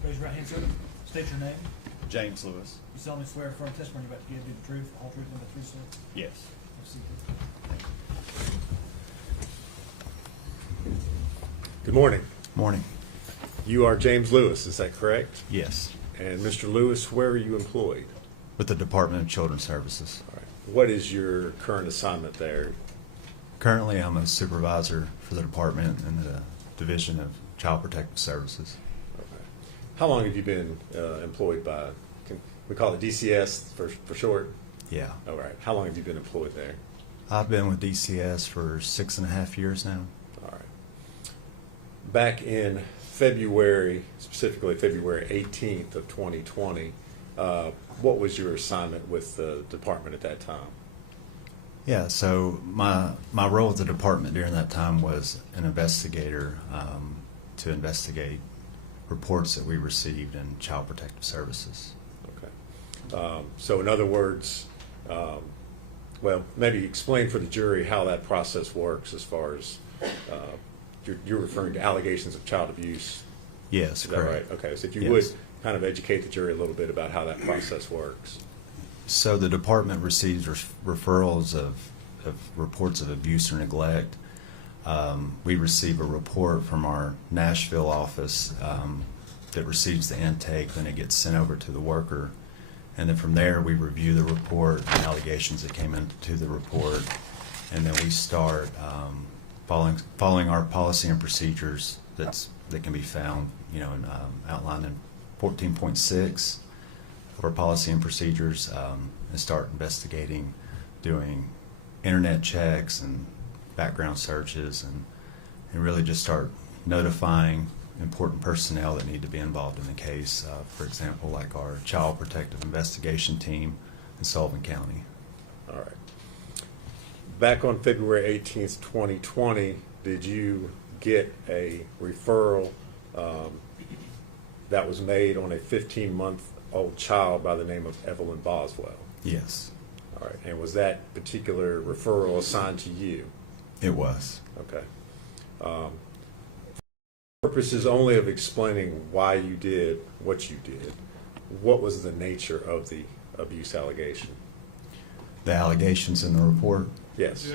Raise your right hand, sir. State your name. James Lewis. You solemnly swear affirm testimony you're about to give you the truth, the whole truth, and the truth, sir? Yes. Proceed. Good morning. Morning. You are James Lewis, is that correct? Yes. And Mr. Lewis, where are you employed? With the Department of Children's Services. All right. What is your current assignment there? Currently, I'm a supervisor for the department in the Division of Child Protective Services. Okay. How long have you been employed by, we call it DCS for short? Yeah. All right. How long have you been employed there? I've been with DCS for 6.5 years now. All right. Back in February, specifically February 18th of 2020, what was your assignment with the department at that time? Yeah, so my role with the department during that time was an investigator to investigate reports that we received in Child Protective Services. Okay. So in other words, well, maybe explain for the jury how that process works as far as you're referring to allegations of child abuse. Yes, is that correct. right? Okay, so if you Yes. would kind of educate the jury a little bit about how that process works. So the department receives referrals of reports of abuse or neglect. We receive a report from our Nashville office that receives the intake, then it gets sent over to the worker. And then from there, we review the report, the allegations that came into the report, and then we start following our policy and procedures that can be found, outlined in 14.6 of our policy and procedures, and start investigating, doing internet checks and background searches, and really just start notifying important personnel that need to be involved in the case. For example, like our Child Protective Investigation Team in Sullivan County. All right. Back on February 18th, 2020, did you get a referral that was made on a 15-month-old child by the name of Evelyn Boswell? Yes, All right. And was that particular referral assigned to you? it was. Okay. Purposes only of explaining why you did what you did, what was the nature of the abuse allegation? The allegations in the report, Yes.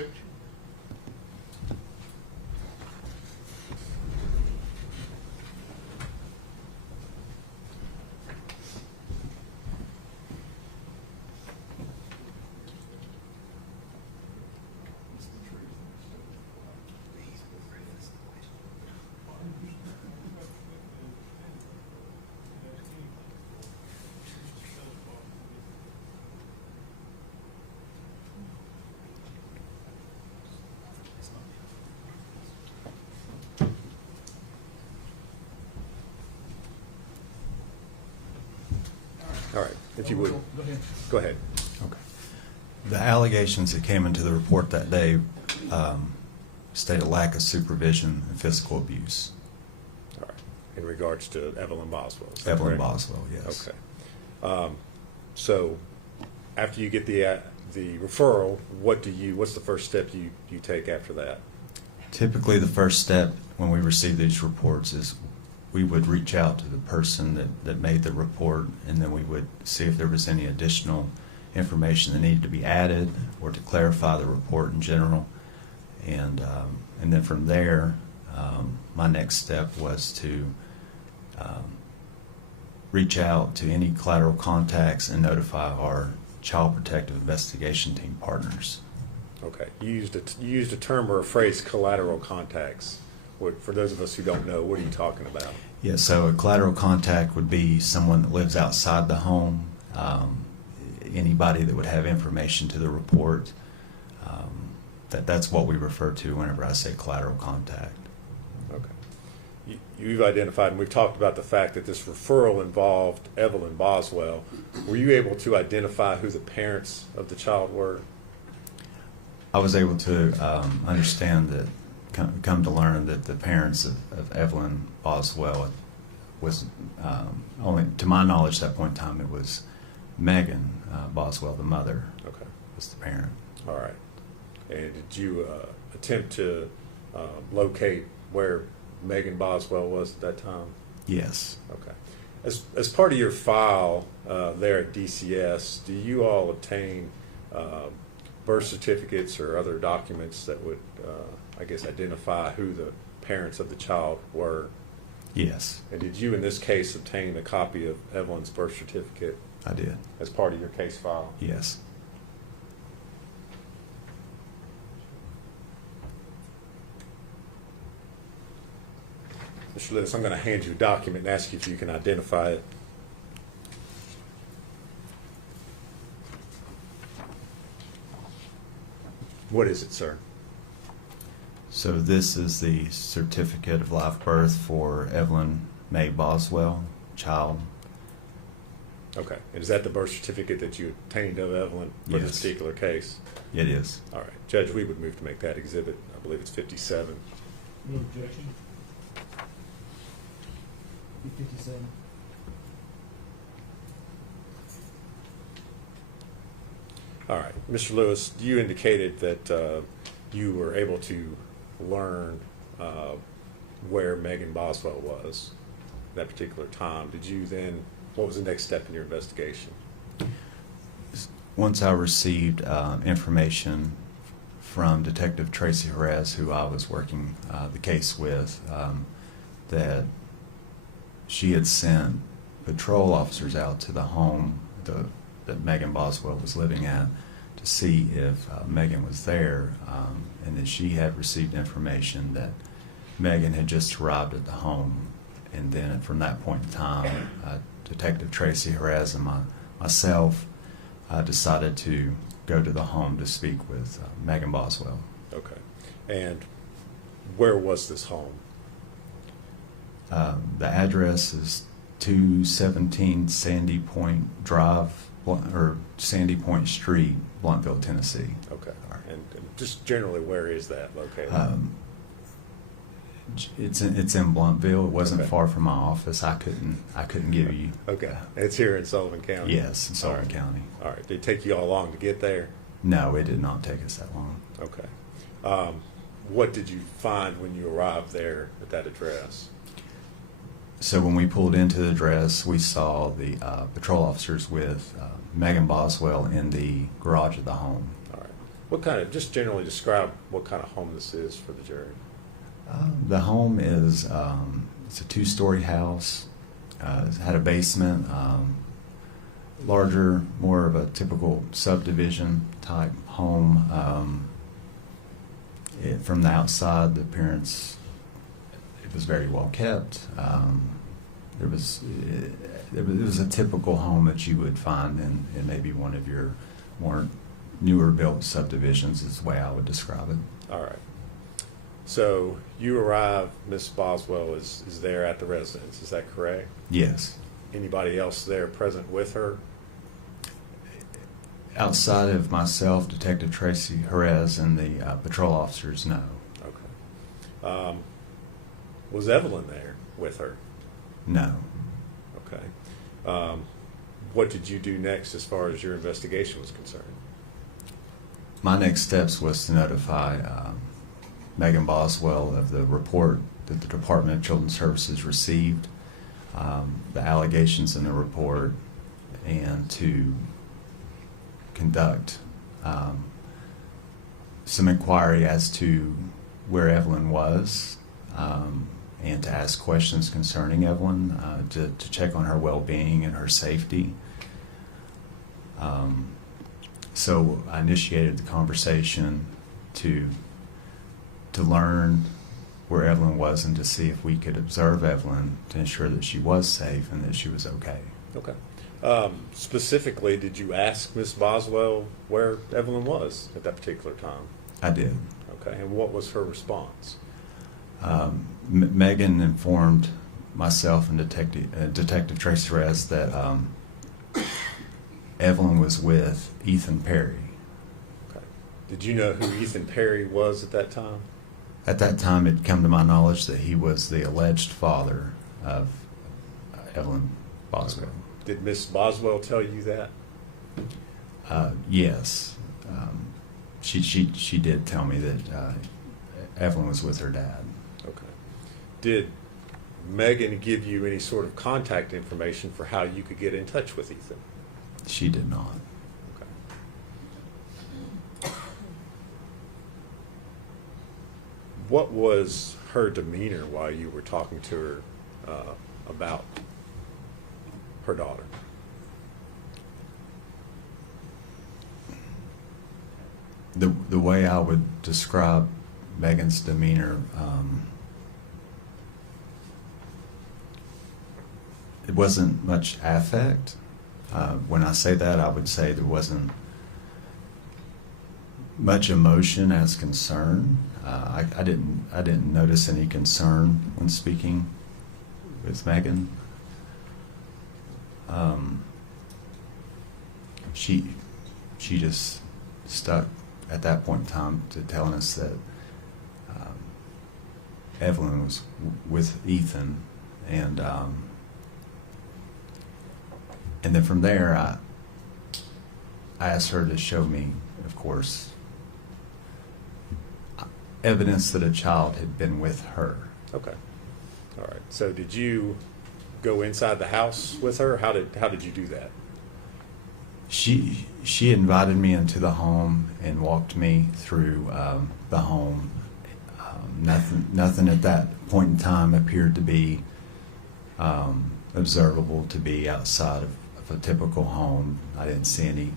All right. If you would, Go ahead. go ahead. okay. The allegations that came into the report that day state a lack of supervision and physical abuse. All right. In regards to Evelyn Boswell. is that Evelyn correct? Boswell, yes. Okay. So after you get the referral, what's the first step you take after that? Typically, the first step when we receive these reports is we would reach out to the person that made the report, and then we would see if there was any additional information that needed to be added or to clarify the report in general. And then from there, my next step was to reach out to any collateral contacts and notify our Child Protective Investigation Team partners. Okay. You used a term or a phrase, collateral contacts. For those of us who don't know, what are you talking about? Yeah, so a collateral contact would be someone that lives outside the home, anybody that would have information to the report. That's what we refer to whenever I say collateral contact. Okay. You've identified, and we've talked about the fact that this referral involved Evelyn Boswell. Were you able to identify who the parents of the child were? I was able to understand that, come to learn that the parents of Evelyn Boswell was, only to my knowledge at that point in time, it was Megan Boswell, the mother, Okay. was the parent. All right. And did you attempt to locate where Megan Boswell was at that time? Yes. Okay. As part of your file there at DCS, do you all obtain birth certificates or other documents that would, I guess, identify who the parents of the child were? Yes, And did you, in this case, obtain a copy of Evelyn's birth certificate I did. as part of your case file? Yes. Mr. Lewis, I'm going to hand you a document and ask you if you can identify it. What is it, sir? So this is the certificate of live birth for Evelyn Mae Boswell, child. Okay. And is that the birth certificate that you obtained of Evelyn for this Yes. particular case? It is. All right. Judge, we would move to make that exhibit. I believe it's 57. No objection. 57. All right. Mr. Lewis, you indicated that you were able to learn where Megan Boswell was at that particular time. Did you then, what was the next step in your investigation? Once I received information from Detective Tracy Jerez, who I was working the case with, that she had sent patrol officers out to the home that Megan Boswell was living at to see if Megan was there, and that she had received information that Megan had just arrived at the home. And then from that point in time, Detective Tracy Jerez and myself decided to go to the home to speak with Megan Boswell. Okay. And where was this home? The address is 217 Sandy Point Drive, or Sandy Point Street, Blunttville, Tennessee. Okay. And just generally, where is that located? It's in Blunttville. It wasn't Okay. far from my office. I couldn't give you. Okay. It's here in Sullivan County? Yes, in Sullivan All right. County. All right. Did it take you all long to get there? No, it did not take us that long. Okay. What did you find when you arrived there at that address? So when we pulled into the address, we saw the patrol officers with Megan Boswell in the garage of the home. All right. Just generally describe what kind of home this is for the jury. The home is it's a 2-story house. It had a basement, larger, more of a typical subdivision type home. From the outside, the appearance, it was very well kept. It was a typical home that you would find in maybe one of your more newer built subdivisions, is the way I would describe it. All right. So you arrive, Miss Boswell is there at the residence, is that correct? Yes. Anybody else there present with her? Outside of myself, Detective Tracy Jerez, and the patrol officers, no. Okay. Was Evelyn there with her? No. Okay. What did you do next as far as your investigation was concerned? My next steps was to notify Megan Boswell of the report that the Department of Children's Services received, the allegations in the report, and to conduct some inquiry as to where Evelyn was, and to ask questions concerning Evelyn, to check on her well-being and her safety. So I initiated the conversation to learn where Evelyn was and to see if we could observe Evelyn to ensure that she was safe and that she was okay. Okay. Specifically, did you ask Miss Boswell where Evelyn was at that particular time? I did. Okay. And what was her response? Megan informed myself and Detective Tracy Jerez that Evelyn was with Ethan Perry. Okay. Did you know who Ethan Perry was at that time? At that time, it come to my knowledge that he was the alleged father of Evelyn Boswell. Okay. Did Miss Boswell tell you that? Yes. She did tell me that Evelyn was with her dad. Okay. Did Megan give you any sort of contact information for how you could get in touch with Ethan? She did not. Okay. What was her demeanor while you were talking to her about her daughter? The way I would describe Megan's demeanor, it wasn't much affect. When I say that, I would say there wasn't much emotion as concern. I didn't notice any concern when speaking with Megan. She just stuck at that point in time to telling us that Evelyn was with Ethan, and then from there I asked her to show me, of course, evidence that a child had been with her. Okay. All right. So did you go inside the house with her? How did you do that? She invited me into the home and walked me through the home. Nothing at that point in time appeared to be observable to be outside of a typical home. I didn't see any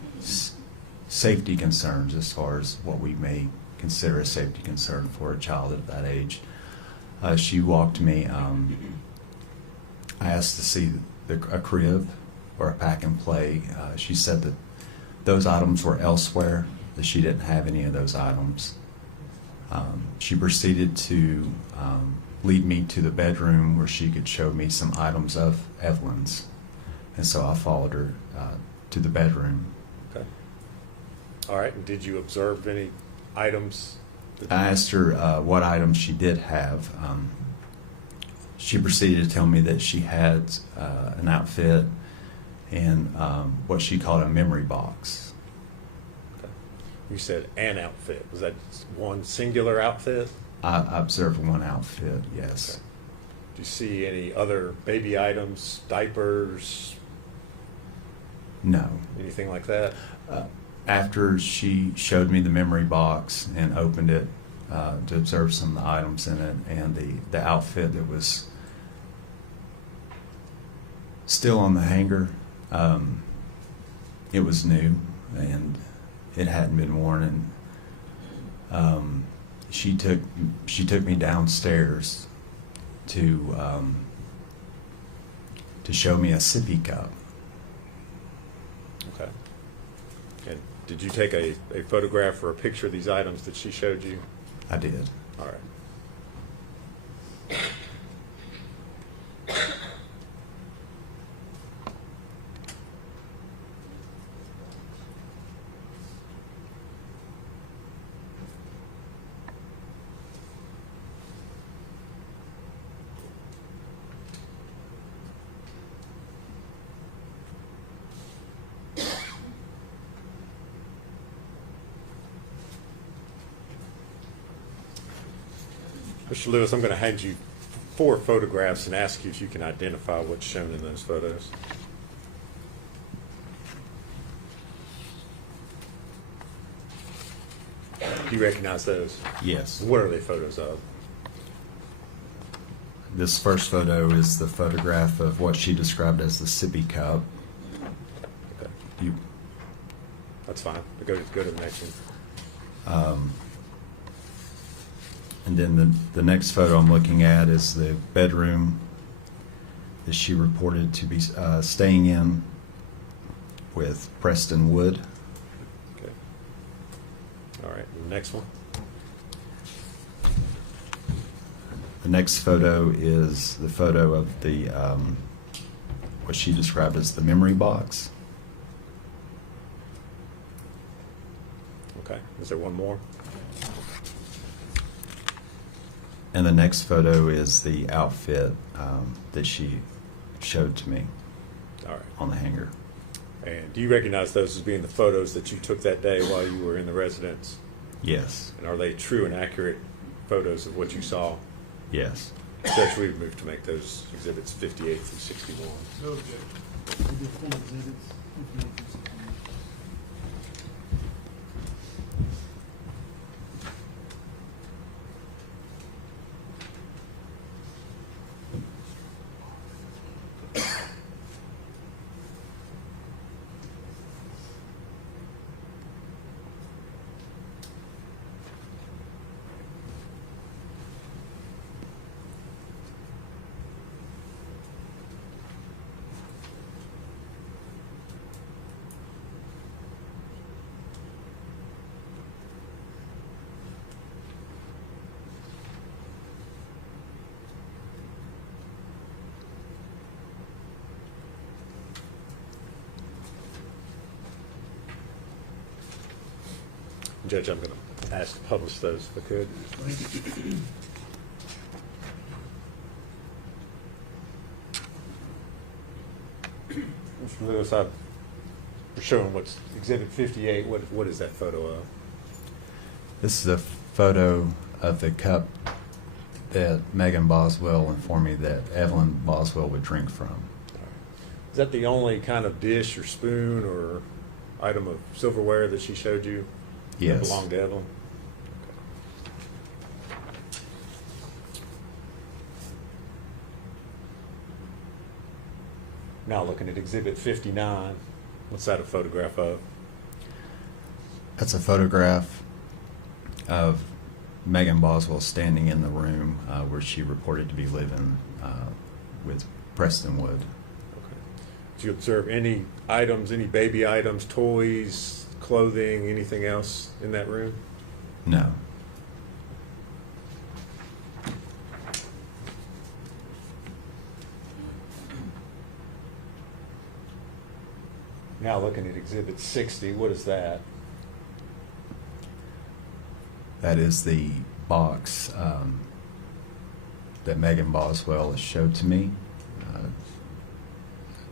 safety concerns as far as what we may consider a safety concern for a child at that age. She walked me. I asked to see a crib or a pack and play. She said that those items were elsewhere, that she didn't have any of those items. She proceeded to lead me to the bedroom where she could show me some items of Evelyn's. And so I followed her to the bedroom. Okay. All right, and did you observe any items? I asked her what items she did have. She proceeded to tell me that she had an outfit and what she called a memory box. Okay. You said an outfit. Was that one singular outfit? I observed one outfit, yes. Okay. Do you see any other baby items, diapers, No. anything like that? After she showed me the memory box and opened it to observe some of the items in it and the outfit that was still on the hanger, it was new and it hadn't been worn. And she took me downstairs to show me a sippy cup. Okay. And did you take a photograph or a picture of these items that she showed you? I did. All right. Mr. Lewis, I'm going to hand you 4 photographs and ask you if you can identify what's shown in those photos. Do you recognize those? Yes. What are they photos of? This first photo is the photograph of what she described as the sippy cup. Okay. That's fine. Go to the next one. And then the next photo I'm looking at is the bedroom that she reported to be staying in with Preston Wood. Okay. All right. And the next one. The next photo is the photo of the what she described as the memory box. Okay. Is there one more? And the next photo is the outfit that she showed to me All right. on the hanger. And do you recognize those as being the photos that you took that day while you were in the residence? Yes. And are they true and accurate photos of what you saw? Yes. Judge, we've moved to make those exhibits 58 through 61. No objection. We did full exhibits, 58 through 61. Judge, I'm going to ask to publish those if I could. Mr. Lewis, I'm showing what's Exhibit 58. What is that photo of? This is a photo of the cup that Megan Boswell informed me that Evelyn Boswell would drink from. Is that the only kind of dish or spoon or item of silverware that she showed you that Yes. belonged to Evelyn? Now looking at Exhibit 59, what's that a photograph of? That's a photograph of Megan Boswell standing in the room where she reported to be living with Preston Wood. Okay. Did you observe any items, any baby items, toys, clothing, anything else in that room? No. now looking at Exhibit 60, what is that? That is the box that Megan Boswell has showed to me,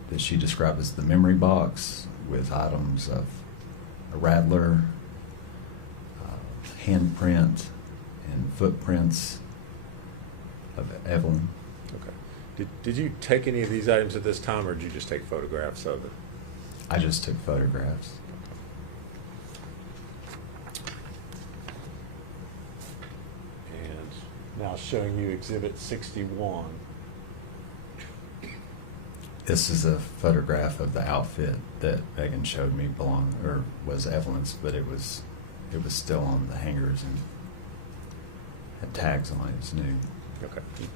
that she described as the memory box with items of a rattler, handprint, and footprints of Evelyn. Okay. Did you take any of these items at this time, or did you just take photographs of it? I just took photographs. And now showing you Exhibit 61. This is a photograph of the outfit that Megan showed me was Evelyn's, but it was still on the hangers and had tags on it. It was new. Okay. You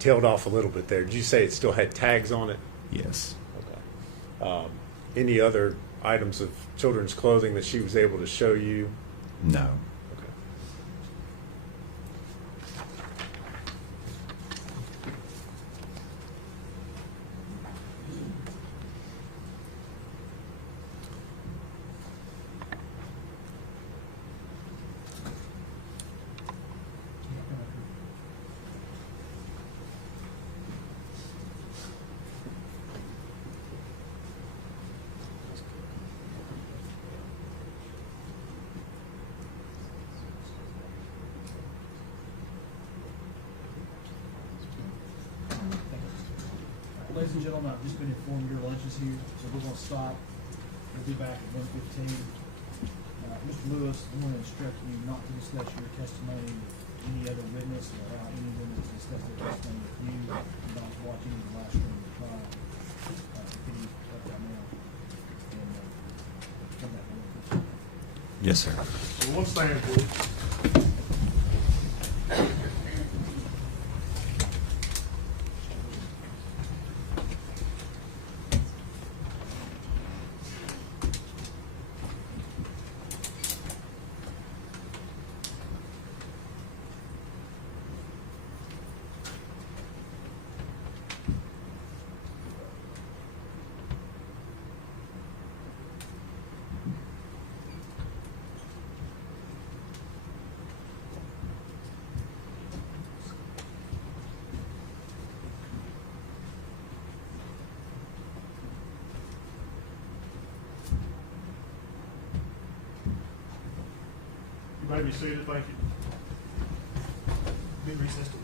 tailed off a little bit there. Did you say it still had tags on it? Yes. Okay. Any other items of children's clothing that she was able to show you? No. Okay. Ladies and gentlemen, I've just been informed your lunch is here, so we're gonna stop. We'll be back at 1:15. Mr. Lewis, I'm gonna instruct you not to discuss your testimony with any other witness, or allow any witness to discuss their testimony with you, and not watch any of the live stream of the trial. Can you let that now? And, come back at 1:15. Yes, sir. So we'll stand for it. You may be seated, thank you. Be recessed at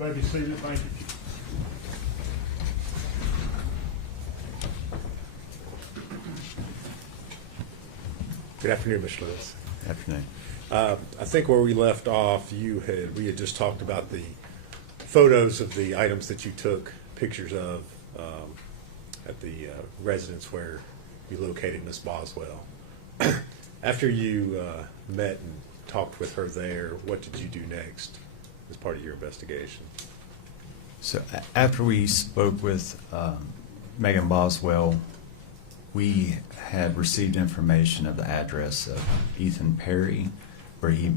You may be seated. Thank you. Good afternoon, Mr. Lewis. Afternoon. I think where we left off, we had just talked about the photos of the items that you took pictures of at the residence where you located Miss Boswell. After you met and talked with her there, what did you do next as part of your investigation? So after we spoke with Megan Boswell, we had received information of the address of Ethan Perry, where he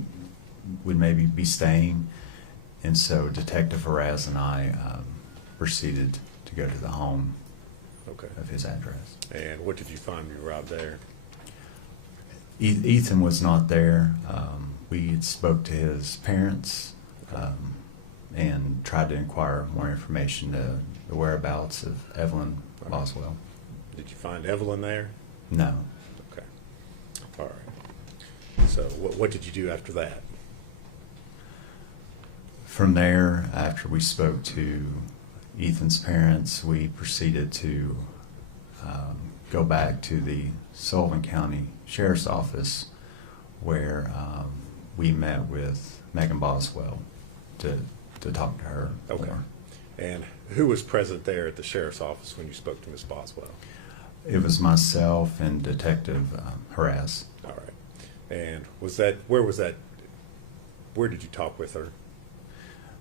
would maybe be staying, and so Detective Haraz and I proceeded to go to the home of his address. And what did you find when you arrived there? Ethan was not there. We spoke to his parents and tried to inquire more information to the whereabouts of Evelyn Boswell. Did you find Evelyn there? No. Okay. All right. So what did you do after that? From there, after we spoke to Ethan's parents, we proceeded to go back to the Sullivan County Sheriff's Office, where we met with Megan Boswell to talk to her. Okay. more. And who was present there at the sheriff's office when you spoke to Miss Boswell? It was myself and Detective Haraz. All right. And where did you talk with her?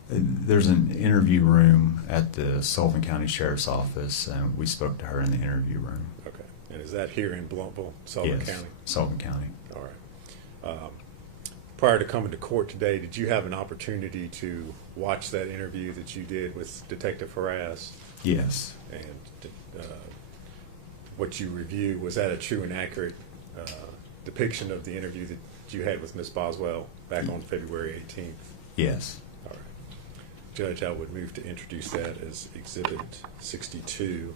There's an interview room at the Sullivan County Sheriff's Office, and we spoke to her in the interview room. Okay. And is that here in Blounteville, Sullivan Yes, County? Sullivan County. All right. Prior to coming to court today, did you have an opportunity to watch that interview that you did with Detective Haraz? Yes. And what you reviewed, was that a true and accurate depiction of the interview that you had with Ms. Boswell back on February 18th? Yes. All right. Judge, I would move to introduce that as Exhibit 62.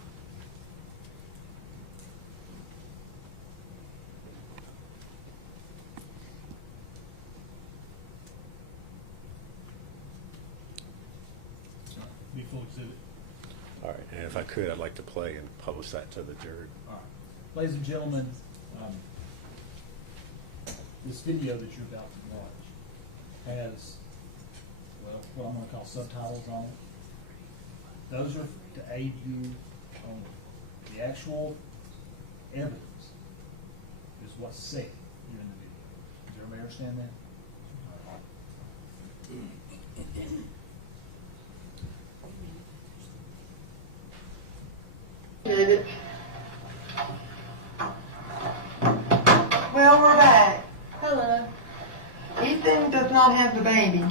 Be full exhibit. All right. And if I could, I'd like to play and publish that to the jury. All right. Ladies and gentlemen, this video that you're about to watch has, well, what I'm going to call subtitles on it. Those are to aid you only. The actual evidence is what's said here in the video. Does everybody understand that? Well, we're back. Hello. Ethan does not have the baby.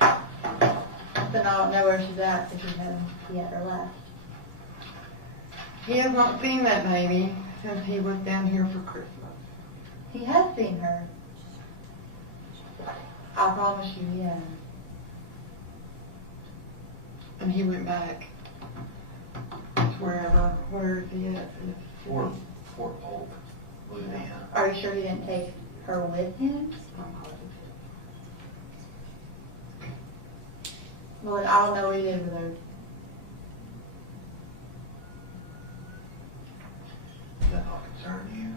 But I don't know where she's at if she's home yet or left. He has not seen that baby since he was down here for Christmas. He has seen her. I promise you, yeah. And he went back to wherever. Where is he at? Fort Polk, Louisiana. Are you sure he didn't take her with him? Well, then I don't know what he did with her. Does that not concern you?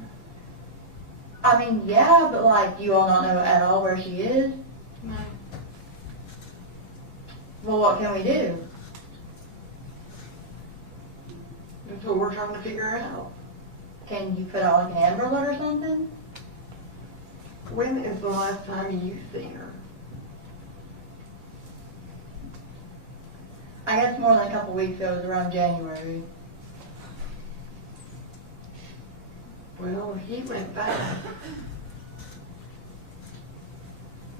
I mean, yeah, but like, you all not know at all where she is? No. Well, what can we do? That's what we're trying to figure out. Can you put out like an Amber Alert or something? When is the last time you've seen her? I guess more than a couple weeks ago, it was around January. Well, he went back. Let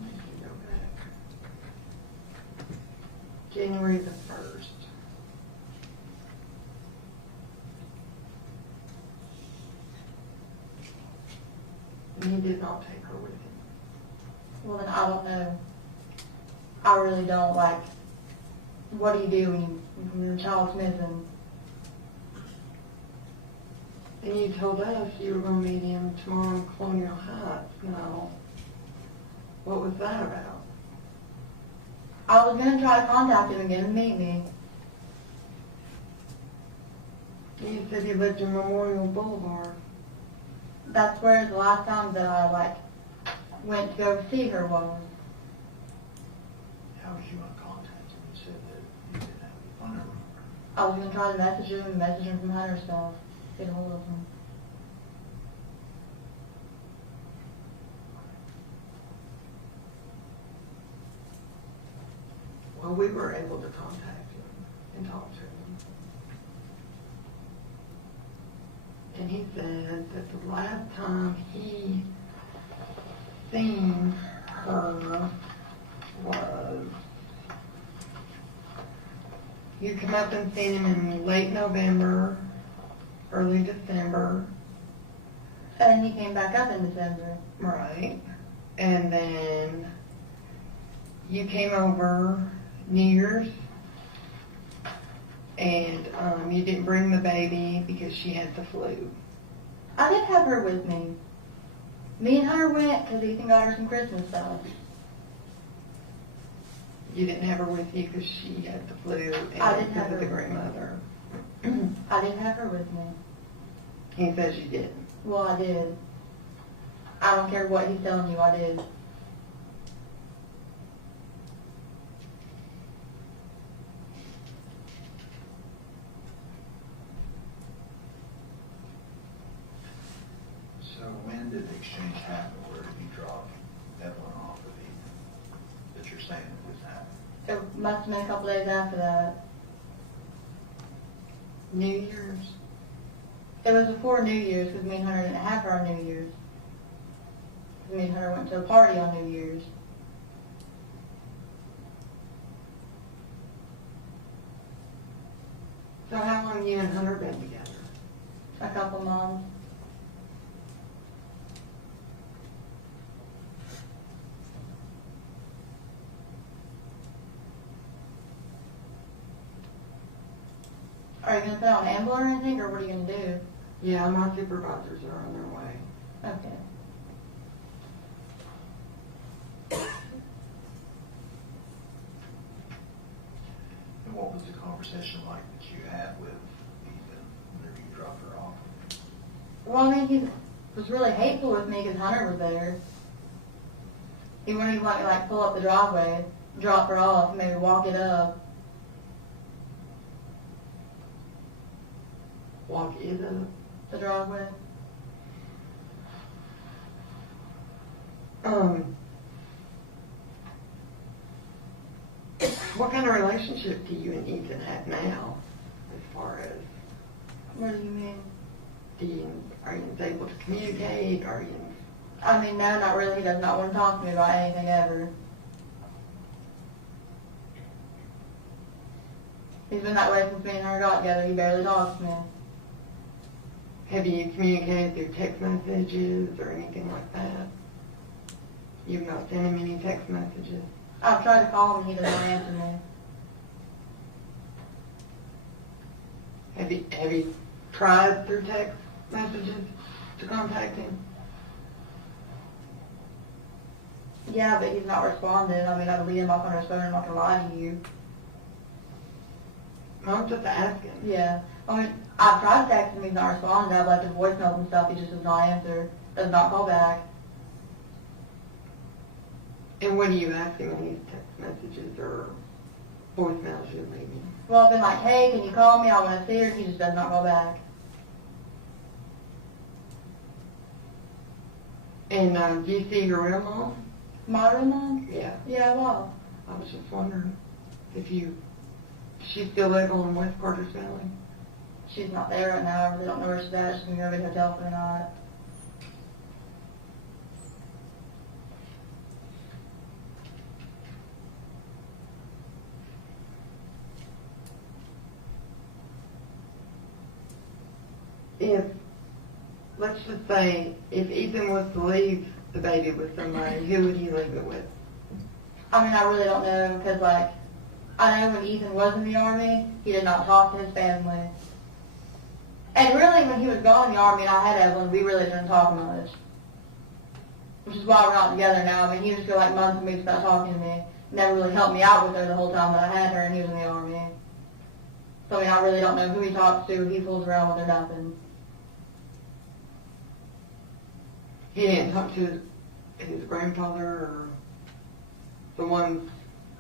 me go back. January the 1st. And he did not take her with him. Well, then I don't know. I really don't. Like, what do you do when your child's missing? And you told us you were going to meet him tomorrow in Colonial Heights. Now, what was that about? I was gonna try to contact him and get him to meet me. You said you lived in Memorial Boulevard. That's where the last time that I, like, went to go see her was. How was you in contact? You said that you didn't have a phone number. I was gonna try to message him from Hunter's stuff, get a hold of him. Well, we were able to contact him and talk to him. And he said that the last time he seen her was, you come up and seen him in late November, early December. And then he came back up in December. Right. And then you came over New Year's, and you didn't bring the baby because she had the flu. I did have her with me. Me and Hunter went because Ethan got her some Christmas stuff. You didn't have her with you because she had the flu and I didn't because have of the her. grandmother. I didn't have her with me. He says you didn't. Well, I did. I don't care what he's telling you, I did. So when did the exchange happen? Where did you drop Evelyn off of Ethan? That you're saying it was happening? It must have been a couple days after that. New Year's. It was before New Year's because me and Hunter didn't have her on New Year's. 'Cause me and Hunter went to a party on New Year's. So how long you and Hunter been together? A couple months. Are you going to put on amble or anything, or what are you going to do? Yeah, my supervisors are on their way. Okay. And what was the conversation like that you had with Ethan whenever you dropped her off? Well, I mean, he was really hateful with me because Hunter was there. He wouldn't even let me, like, pull up the driveway, drop her off, maybe walk it up. Walk in The driveway. What kind of relationship do you and Ethan have now, as far as, What do you mean? are you able to communicate, are you? I mean, no, not really. He does not want to talk to me about anything ever. He's been that way since me and her got together. He barely talks to me. Have you communicated through text messages or anything like that? You've not sent him any text messages? I've tried to call him and he doesn't answer me. Have you tried through text messages to contact him? Yeah, but he's not responding. I mean, I believe him off on his phone. I'm not going to lie to you. I'm just asking. Yeah. I mean, I've tried to text him. He's not responding. I've left his voicemails and stuff. He just does not answer. Does not call back. And what do you ask him in these text messages or voicemails you're leaving? Well, I've been like, hey, can you call me? I want to see her. He just does not call back. And do you see your real mom? My real mom? Yeah. Yeah, well. I was just wondering if she's still living in West Carter's Valley. She's not there right now. I really don't know where she's at. She's going to go to the hotel for the night. Let's just say, if Ethan was to leave the baby with somebody, who would he leave it with? I mean, I really don't know because, like, I know when Ethan was in the Army, he did not talk to his family. And really, when he was gone in the Army and I had Evelyn, we really didn't talk much. Which is why we're not together now. I mean, he just go like months and weeks without talking to me. never really helped me out with her the whole time that I had her and he was in the Army. So I mean, I really don't know who he talks to, who he fools around with or nothing. He didn't talk to his grandfather or the one.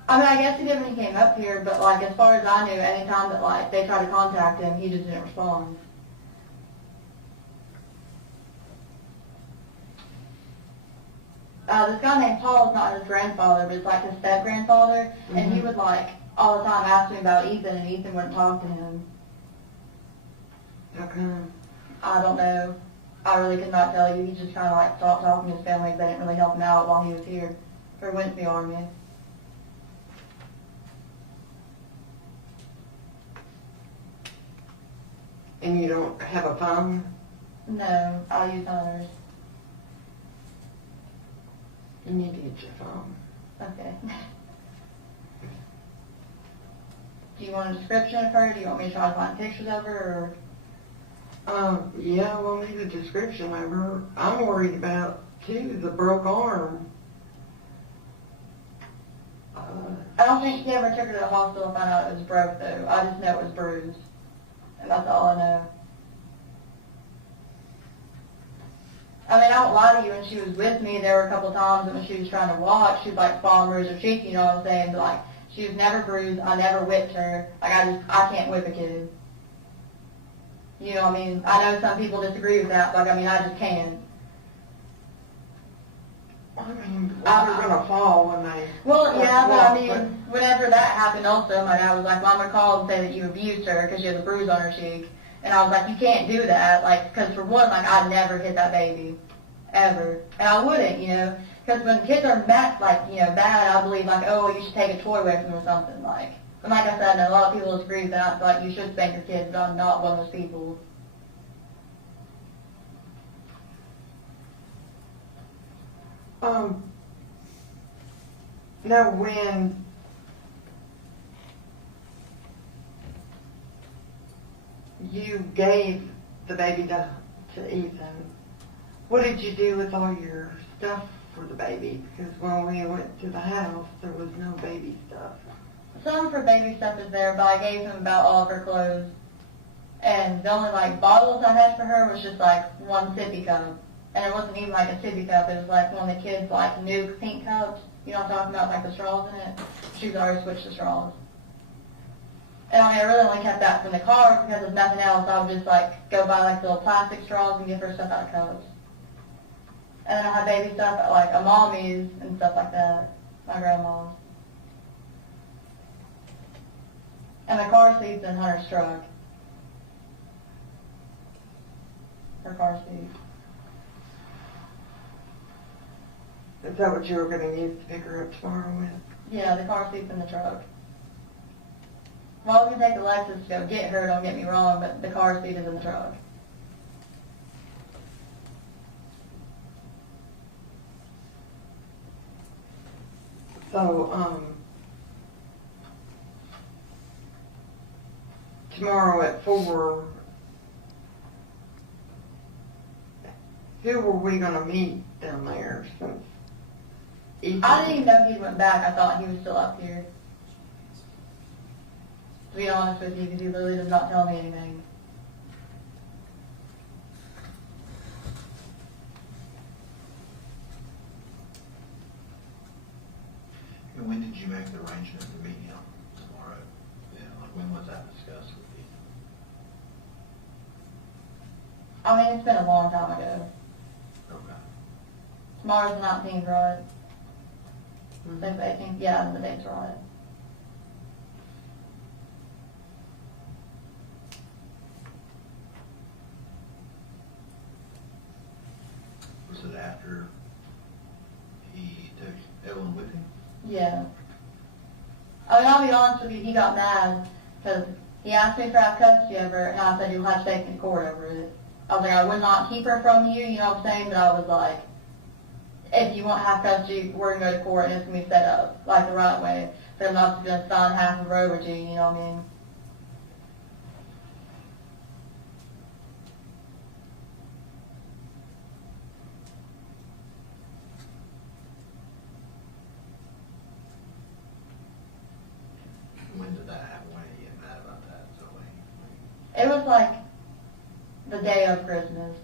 I mean, I guess he did when he came up here, but like as far as I knew, any time that like they tried to contact him, he just didn't respond. This guy named Paul is not his grandfather, but it's like his step-grandfather, and he would like all the time ask me about Ethan, and Ethan wouldn't talk to him. How come? I don't know. I really could not tell you. He just kind of like stopped talking to his family because they didn't really help him out while he was here, or went to the Army. And you don't have a phone? No, I'll use others. You need to get your phone. Okay. Do you want a description of her? Do you want me to try to find pictures of her? Yeah, we'll need a description of her. I'm worried about, too, the broke arm. I don't think he ever took her to the hospital and found out it was broke, though. I just know it was bruised. And that's all I know. I mean, I won't lie to you, when she was with me, there were a couple times that when she was trying to walk, she was like falling bruise her cheek, you know what I'm saying? But like, she was never bruised. I never whipped her. Like, I can't whip a kid. You know what I mean? I know some people disagree with that, but I mean, I just can't. I mean, they're gonna fall when they. Well, yeah, but I mean, walk, whenever that happened also, my dad was like, well, I'm gonna call and say that you abused her because she has a bruise on her cheek. And I was like, you can't do that, like, because for one, like, I'd never hit that baby. Ever. And I wouldn't, you know, because when kids are bad, bad, I believe, like, oh, you should take a toy away from them or something, like. And like I said, I know a lot of people disagree with that, I feel like you should spank your kids, but I'm not one of those people. Now when you gave the baby to Ethan, what did you do with all your stuff for the baby? Because when we went to the house, there was no baby stuff. Some for baby stuff is there, but I gave him about all of her clothes. And the only, like, bottles I had for her was just, like, one sippy cup. And it wasn't even, like, a sippy cup. It was, like, one of the kids, like, new pink cups. You know what I'm talking about, like, the straws in it? She's already switched the straws. And, I mean, I really only kept that from the car because if nothing else, I would just, like, go buy, like, little plastic straws and give her stuff out of cups. And then I had baby stuff at, like, a mommy's and stuff like that. My grandma's. And the car seat's in Hunter's truck. Her car seat. Is that what you were going to use to pick her up tomorrow with? Yeah, the car seat's in the truck. Well, I was going to take the Lexus to go get her, don't get me wrong, but the car seat is in the truck. So, tomorrow at 4, who were we going to meet down there? Since Ethan, I didn't even know he went back. I thought he was still up here. To be honest with you, because he literally does not tell me anything. And when did you make the arrangement to meet him tomorrow? Yeah, like when was that discussed with you? I mean, it's been a long time ago. Okay. Tomorrow's the 19th, right? The 18th, yeah, the date's right. Was it after he took Evelyn with him? Yeah. I mean, I'll be honest with you, he got mad because he asked me for half custody of her, and I said you'll have to take me to court over it. I was like, I would not keep her from you, you know what I'm saying? But I was like, if you want half custody, we're going to go to court, and it's going to be set up, like the right way. So I'm not going to sign half of her over to you, you know what I mean? It was like the day of Christmas.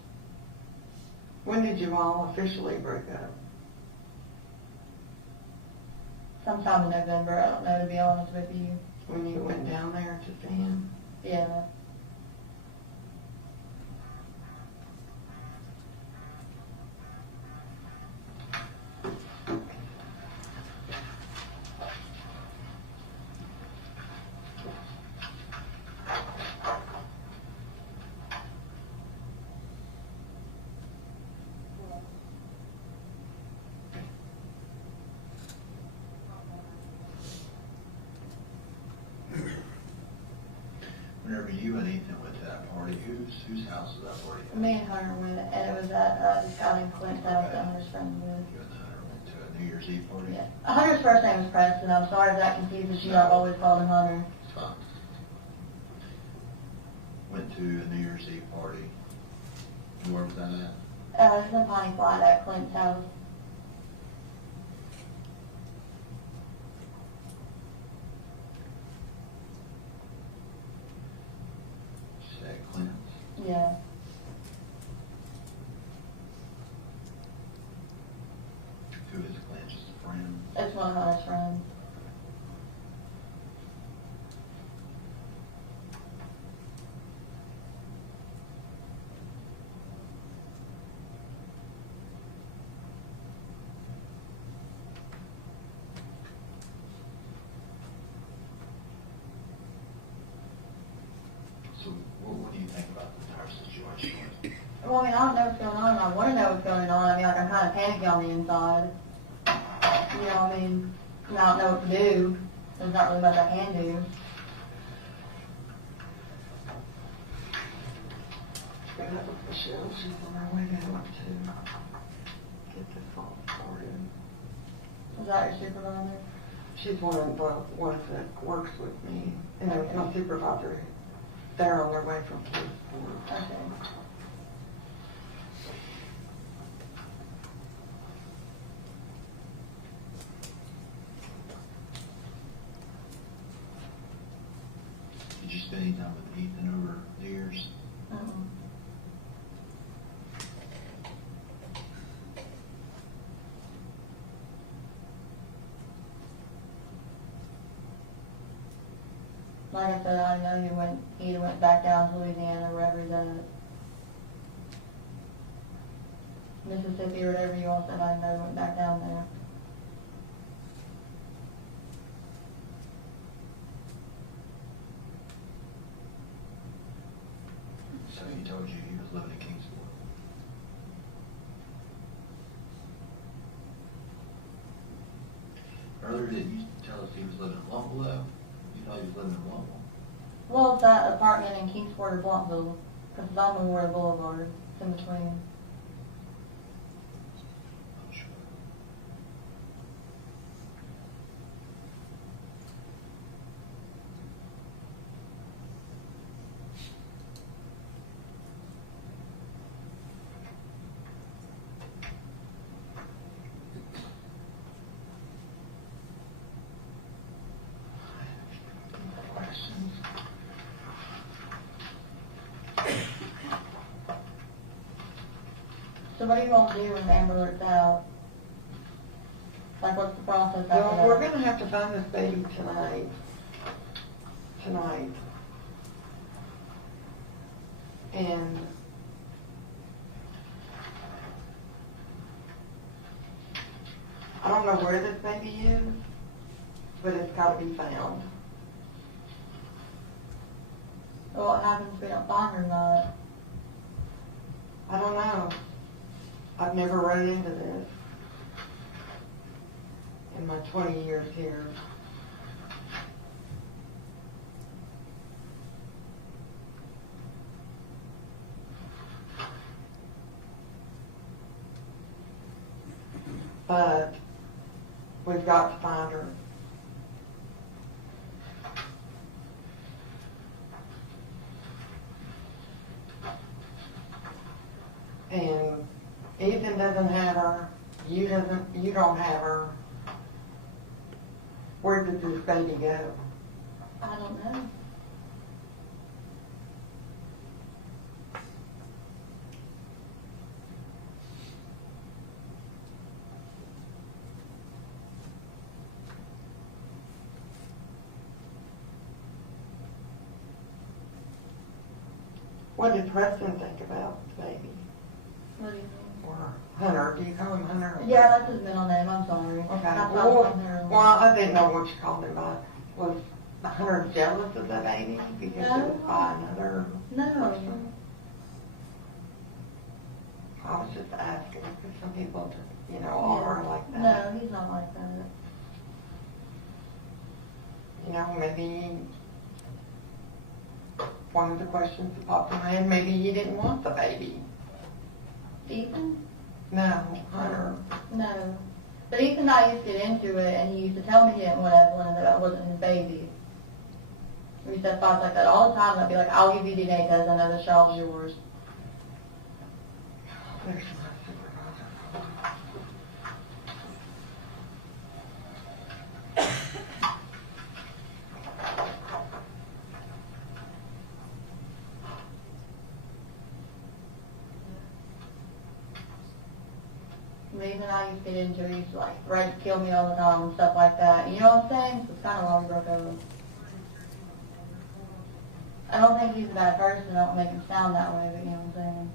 When did you all officially break up? Sometime in November, I don't know, to be honest with you. When you went down there to see him? Yeah. Whenever you and Ethan went to that party, whose house was that party at? Me and Hunter went, and it was at this guy named Clint's house that Hunter's friend with. You and Hunter went to a New Year's Eve party? Yeah. Hunter's first name is Preston. I'm sorry if that confuses you. I've always called him Hunter. It's fine. Went to a New Year's Eve party. And where was that at? It's in Piney Flat at Clint's house. Did you say at Clint's? Yeah. Who is Clint? Just a friend? It's one of Hunter's friends. So what do you think about the entire situation? Well, I mean, I don't know what's going on. I want to know what's going on. I mean, like, I'm kind of panicky on the inside. You know, I mean, I don't know what to do. There's not really much I can do. Got up with Michelle, she's on her way down to get the phone started. Is that your supervisor? She's one of the ones that works with me, and there was my supervisor. They're on their way from Kingsport. Okay. Did you spend any time with Ethan over the years? Like I said, I know he either went back down to Louisiana or wherever he's at. Mississippi or whatever you all said, I know he went back down there. So he told you he was living in Kingsport? Earlier, did you tell us he was living in Lumpville? You thought he was living in Lumpville? Well, it's that apartment in Kingsport or Blumpville, because it's on Memorial Boulevard. It's in between. Not sure. Questions? So what do you all do when Amber Alert's out? Like, what's the process after Well, that? we're gonna have to find this baby tonight. And I don't know where this baby is, but it's gotta be found. So what happens if we don't find her or not? I don't know. I've never run into this in my 20 years here. But we've got to find her. And Ethan doesn't have her. You don't have her. Where did this baby go? I don't know. What did Preston think about the baby? What do you mean? Or Hunter, do you call him Hunter? Yeah, that's his middle name, I'm sorry. Okay, I thought well, Hunter well, I didn't know what you called him by. Was Hunter jealous of the baby because it was by another No. person? I was just asking, because some people, you know, are like that. No, he's not like that. You know, maybe one of the questions that popped in my head, maybe he didn't want the baby. Ethan? No, Hunter. No. But Ethan and I used to get into it, and he used to tell me he didn't want Evelyn and that I wasn't his baby. We used to have fights like that all the time, and I'd be like, I'll give you DNA test, I know this child's yours. There's my supervisor. But Ethan and I used to get into it, he used to like threaten to kill me all the time and stuff like that. You know what I'm saying? So it's kind of why we broke up. I don't think he's a bad person, I don't make him sound that way, but you know what I'm saying?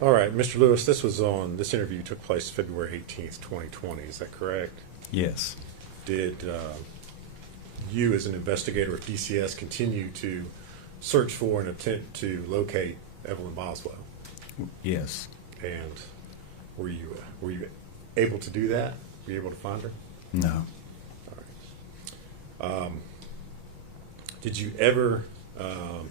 All right, Mr. Lewis, this interview took place February 18th, 2020, is that correct? Yes. Did you, as an investigator of DCS, continue to search for and attempt to locate Evelyn Boswell? Yes. And were you able to do that? Were you able to find her? No. All right. Did you ever,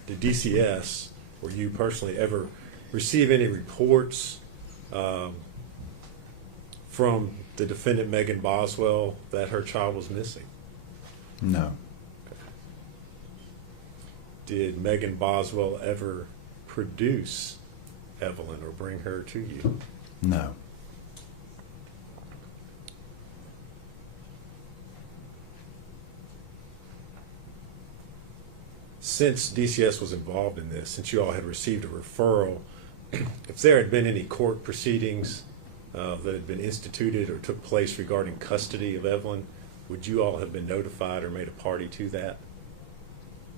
did DCS, or you personally ever receive any reports from the defendant Megan Boswell that her child was missing? No. Okay. Did Megan Boswell ever produce Evelyn or bring her to you? No. Since DCS was involved in this, since you all had received a referral, if there had been any court proceedings that had been instituted or took place regarding custody of Evelyn, would you all have been notified or made a party to that?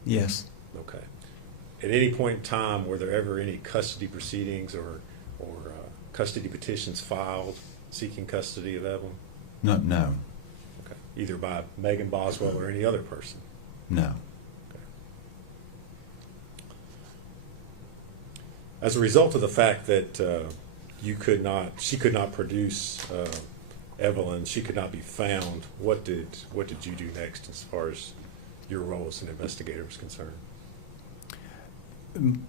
Yes. Okay. At any point in time, were there ever any custody proceedings or custody petitions filed seeking custody of Evelyn? No. No. Okay. Either by Megan Boswell or any other person? No. As a result of the fact that she could not produce Evelyn, she could not be found, what did you do next as far as your role as an investigator was concerned?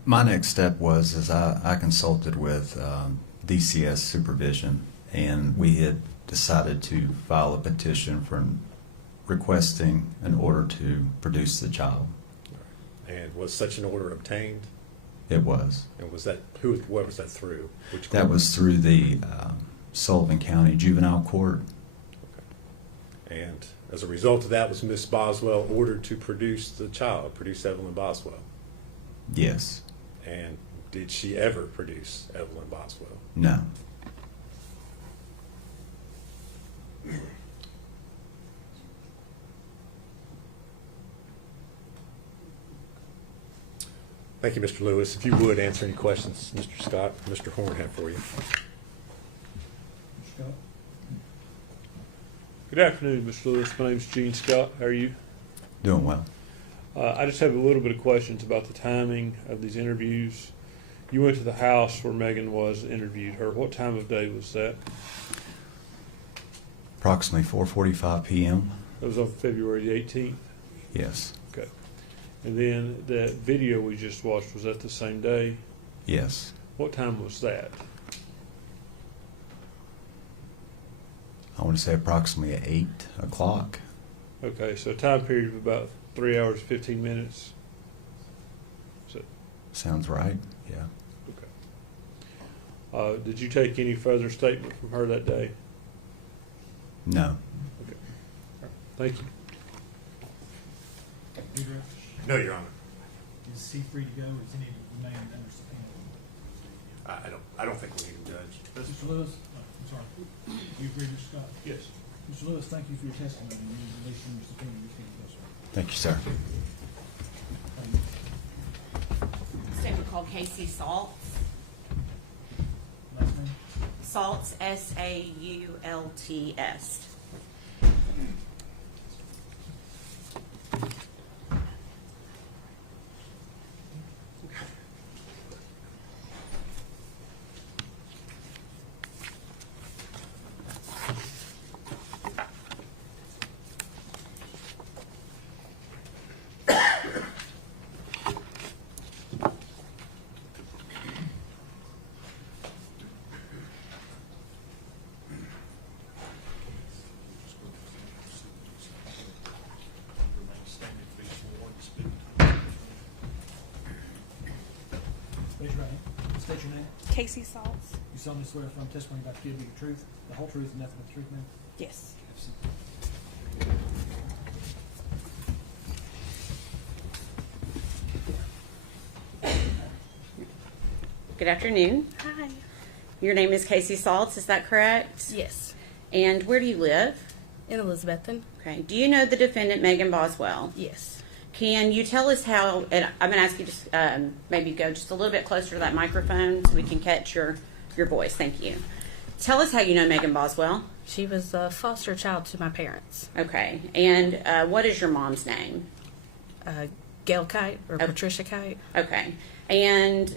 My next step was I consulted with DCS supervision, and we had decided to file a petition for requesting an order to produce the child. And was such an order obtained? It was. And was that what was that through? Which that court? was through the Sullivan County Juvenile Court. Okay. And as a result of that, was Miss Boswell ordered to produce the child, produce Evelyn Boswell? Yes. And did she ever produce Evelyn Boswell? No. Thank you, Mr. Lewis. If you would answer any questions, Mr. Scott, Mr. Horn had for you. Scott? Good afternoon, Mr. Lewis. My name's Gene Scott. How are you? Doing well. I just have a little bit of questions about the timing of these interviews. You went to the house where Megan was and interviewed her. What time of day was that? Approximately 4:45 p.m. That was on February the 18th? Yes. Okay. And then that video we just watched, was that the same day? Yes. What time was that? I want to say approximately at 8 o'clock. Okay, so a time period of about 3 hours, 15 minutes. Sounds right. Yeah. Did you take any further statement from her that day? No. Okay. All right. Thank you. Pedro, No, Your Honor. is he free to go, or does he need to remain under subpoena? I don't think we need him, Judge. Mr. Lewis, I'm sorry, you agree, Mr. Scott? Yes. Mr. Lewis, thank you for your testimony, you released from your subpoena, you can go, sir. Thank you, sir. Statement called Casey Saltz. Last name? Saltz, Saults. Remain standing, please, sworn to speak. Raise your right hand. State your name. Casey Saltz. You solemnly swear affirm testimony about to give you the truth, the whole truth, and nothing but the truth, ma'am? Yes. Have a seat. Good afternoon. Hi. Your name is Casey Saltz, is that correct? Yes. And where do you live? In Elizabethton? Okay. Do you know the defendant, Megan Boswell? Yes. Can you tell us how, and I'm going to ask you to maybe go just a little bit closer to that microphone so we can catch your voice. Thank you. Tell us how you know Megan Boswell. She was a foster child to my parents. Okay. And what is your mom's name? Gail Kite or Patricia Kite. Okay. And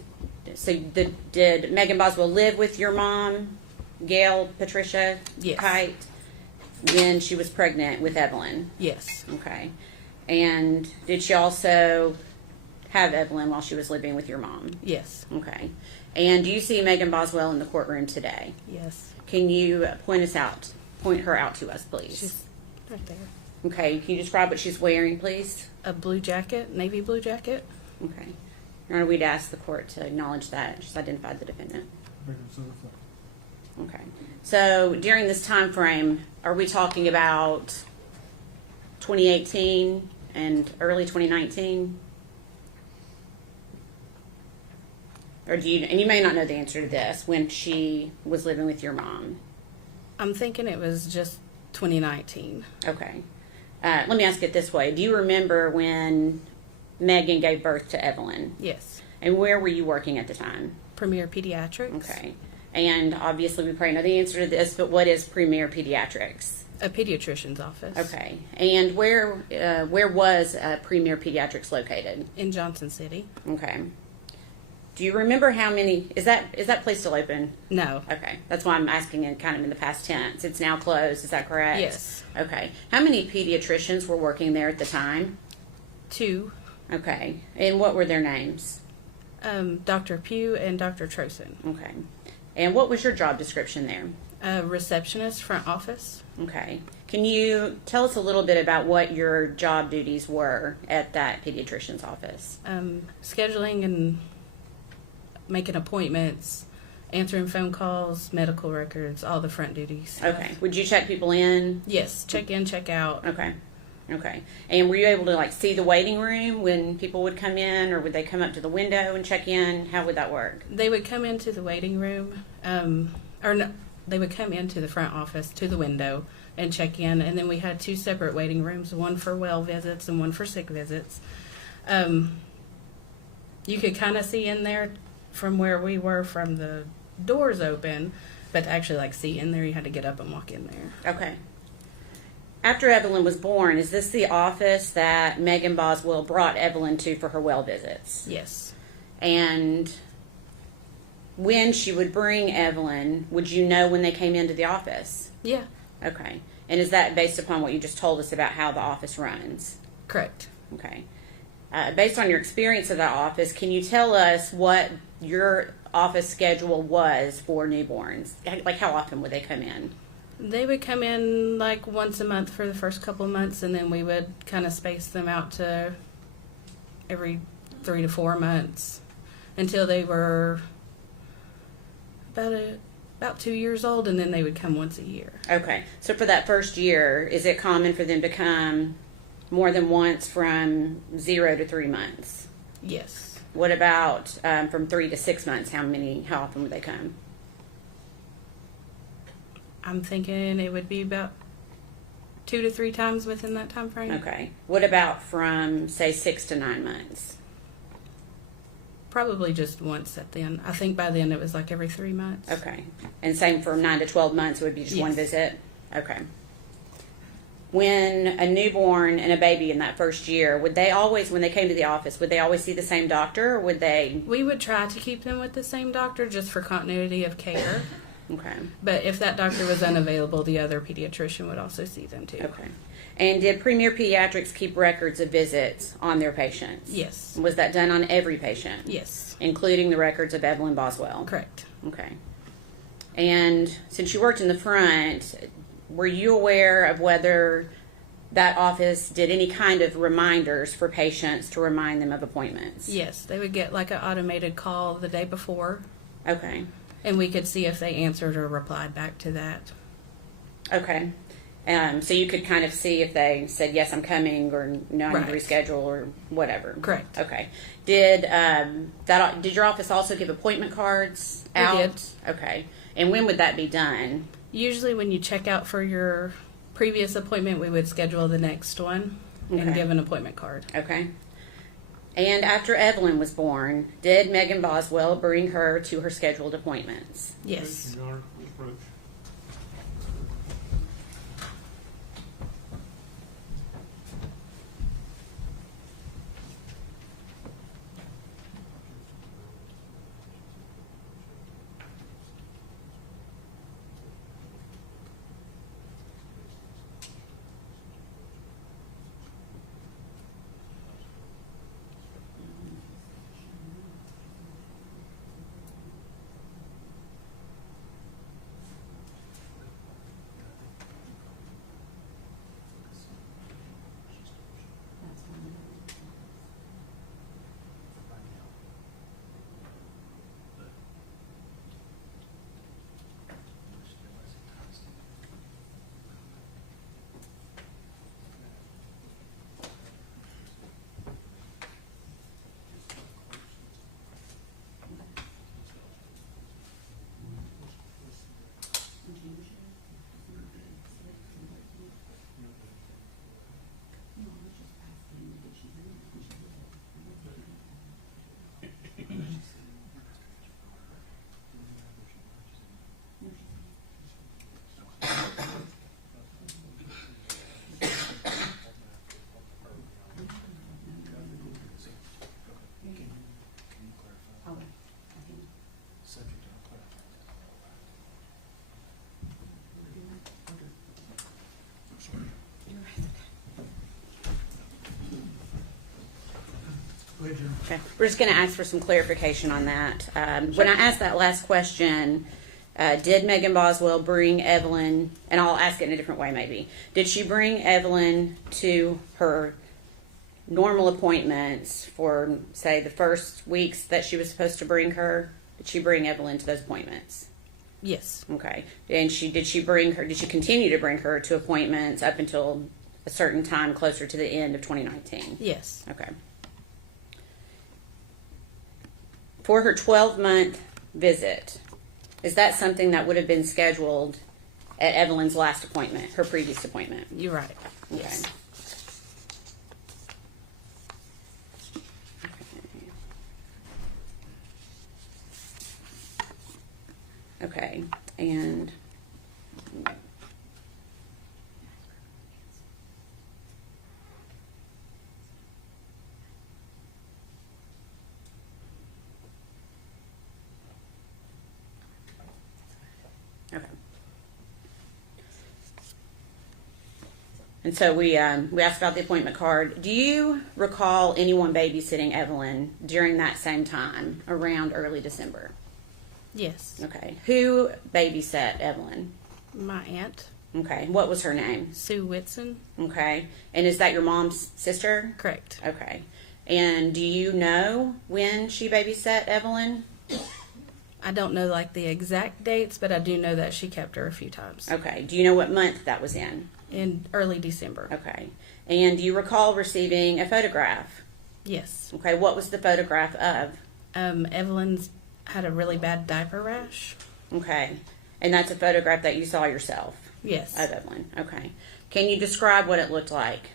so did Megan Boswell live with your mom, Gail Patricia Yes. Kite, when she was pregnant with Evelyn? Yes. Okay. And did she also have Evelyn while she was living with your mom? Yes. Okay. And do you see Megan Boswell in the courtroom today? Yes. Can you point her out to us, please? She's right there. Okay. Can you describe what she's wearing, please? A blue jacket, navy blue jacket. Okay. Your Honor, we'd ask the court to acknowledge that. She's identified the defendant. Record so reflect. Okay. So during this time frame, are we talking about 2018 and early 2019? Or do you, and you may not know the answer to this, when she was living with your mom? I'm thinking it was just 2019. Okay. Let me ask it this way. Do you remember when Megan gave birth to Evelyn? Yes. And where were you working at the time? Premier Pediatrics. Okay. And obviously we probably know the answer to this, but what is Premier Pediatrics? A pediatrician's office. Okay. And where was Premier Pediatrics located? In Johnson City. Okay. Do you remember how many, is that place still open? No. Okay. That's why I'm asking in kind of in the past tense. It's now closed, is that correct? Yes. Okay. How many pediatricians were working there at the time? 2. Okay. And what were their names? Dr. Pugh and Dr. Trosen. Okay. And what was your job description there? Receptionist, front office. Okay. Can you tell us a little bit about what your job duties were at that pediatrician's office? Scheduling and making appointments, answering phone calls, medical records, all the front duties. Okay. Would you check people in? Yes. Check in, check out. Okay. Okay. And were you able to see the waiting room when people would come in, or would they come up to the window and check in? How would that work? They would come into the waiting room, or no, they would come into the front office to the window and check in, and then we had 2 separate waiting rooms, one for well visits and one for sick visits. You could kind of see in there from where we were from the doors open, but to actually see in there, you had to get up and walk in there. Okay. After Evelyn was born, is this the office that Megan Boswell brought Evelyn to for her well visits? Yes. And when she would bring Evelyn, would you know when they came into the office? Yeah. Okay. And is that based upon what you just told us about how the office runs? Correct. Okay. Based on your experience of that office, can you tell us what your office schedule was for newborns? How often would they come in? They would come in once a month for the first couple of months, and then we would kind of space them out to every 3 to 4 months until they were about 2 years old, and then they would come once a year. Okay. So for that first year, is it common for them to come more than once from 0 to 3 months? Yes. What about from 3 to 6 months? How often would they come? I'm thinking it would be about 2 to 3 times within that time frame. Okay. What about from, say, 6 to 9 months? Probably just once at the end. I think by then it was like every 3 months. Okay. And same for 9 to 12 months, it would be just one Yes. visit? Okay. When a newborn and a baby in that first year, would they always, when they came to the office, would they always see the same doctor, or would they? We would try to keep them with the same doctor just for continuity of care. Okay. But if that doctor was unavailable, the other pediatrician would also see them too. Okay. And did Premier Pediatrics keep records of visits on their patients? Yes. Was that done on every patient? Yes. Including the records of Evelyn Boswell? Correct. Okay. And since you worked in the front, were you aware of whether that office did any kind of reminders for patients to remind them of appointments? Yes. They would get like an automated call the day before. Okay. And we could see if they answered or replied back to that. Okay. So you could kind of see if they said, yes, I'm coming, or no, I need to Right. reschedule, or whatever. Correct. Okay. Did your office also give appointment cards out? We did. Okay. And when would that be done? Usually when you check out for your previous appointment, we would schedule the next one and Okay. give an appointment card. Okay. And after Evelyn was born, did Megan Boswell bring her to her scheduled appointments? Yes. Your Honor, approach. Okay. We're just going to ask for some clarification on that. When I asked that last question, did Megan Boswell bring Evelyn, and I'll ask it in a different way maybe, did she bring Evelyn to her normal appointments for, say, the first weeks that she was supposed to bring her? Did she bring Evelyn to those appointments? Yes. Okay. And did she continue to bring her to appointments up until a certain time closer to the end of 2019? Yes. Okay. For her 12-month visit, is that something that would have been scheduled at Evelyn's last appointment, her previous appointment? You're right. Okay. Yes. Okay. And okay. And so we asked about the appointment card. Do you recall anyone babysitting Evelyn during that same time, around early December? Yes. Okay. Who babysat Evelyn? My aunt. Okay. What was her name? Sue Whitson. Okay. And is that your mom's sister? Correct. Okay. And do you know when she babysat Evelyn? I don't know like the exact dates, but I do know that she kept her a few times. Okay. Do you know what month that was in? In early December. Okay. And do you recall receiving a photograph? Yes. Okay. What was the photograph of? Evelyn's had a really bad diaper rash. Okay. And that's a photograph that you saw yourself? Yes. Of Evelyn. Okay. Can you describe what it looked like?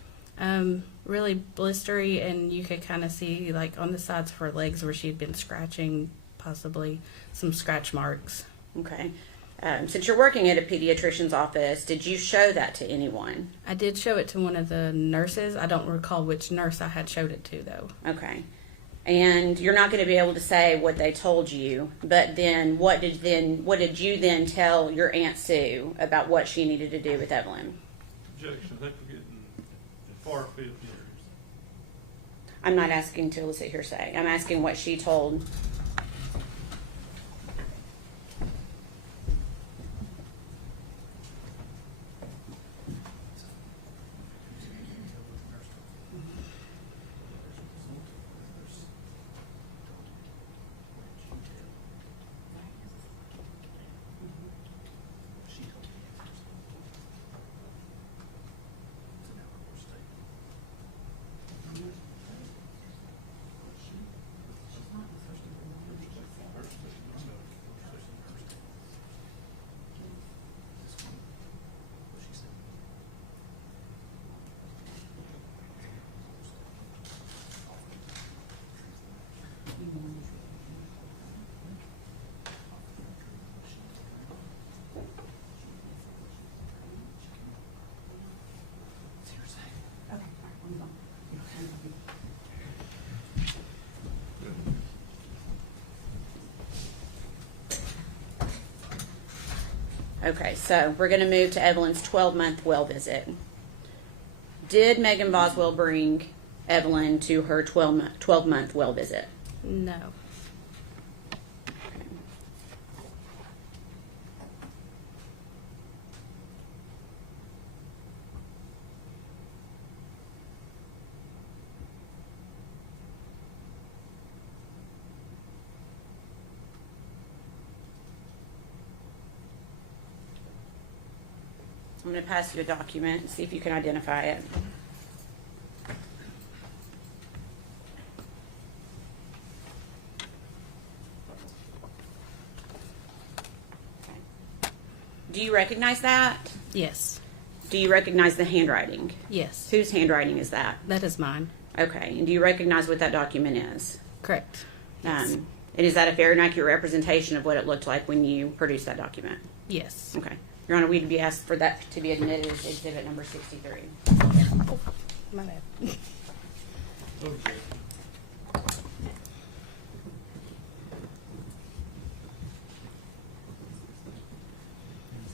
Really blistery, and you could kind of see like on the sides of her legs where she had been scratching, possibly some scratch marks. Okay. Since you're working at a pediatrician's office, did you show that to anyone? I did show it to one of the nurses. I don't recall which nurse I had showed it to, though. Okay. And you're not going to be able to say what they told you, but then what did you then tell your Aunt Sue about what she needed to do with Evelyn? Objection. I think we're getting far afield here. I'm not asking to elicit hearsay. I'm asking what she told. Okay, so we're going to move to Evelyn's 12-month well visit. Did Megan Boswell bring Evelyn to her 12-month well visit? No. I'm going to pass you a document and see if you can identify it. Do you recognize that? Yes. Do you recognize the handwriting? Yes. Whose handwriting is that? That is mine. Okay. And do you recognize what that document is? Correct. Yes. And is that a fair and accurate representation of what it looked like when you produced that document? Yes. Okay. Your Honor, we'd be asked for that to be admitted as exhibit number 63. Oh, my bad. Okay.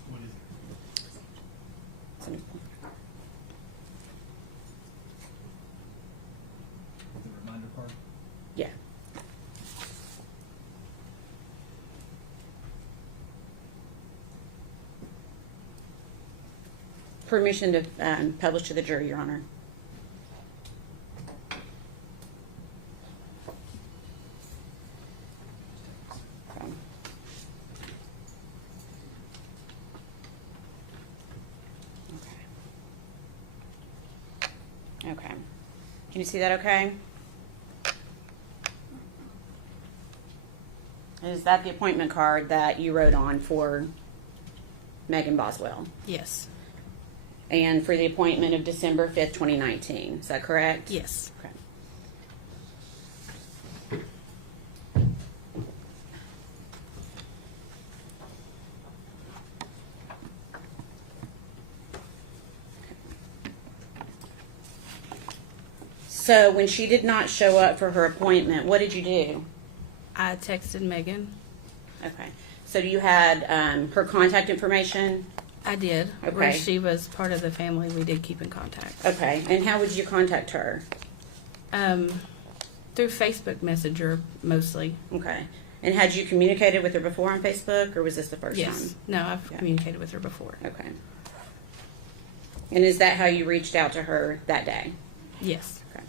What is it? The reminder card? Yeah. Permission to publish to the jury, Your Honor. Okay. Can you see that okay? Is that the appointment card that you wrote on for Megan Boswell? Yes. And for the appointment of December 5th, 2019. Is that correct? Yes. Okay. So when she did not show up for her appointment, what did you do? I texted Megan. Okay. So you had her contact information? I did. Okay. Where she was part of the family, we did keep in contact. Okay. And how would you contact her? Through Facebook Messenger, mostly. Okay. And had you communicated with her before on Facebook, or was this the first Yes. time? No, I've communicated with her before. Okay. And is that how you reached out to her that day? Yes. Okay.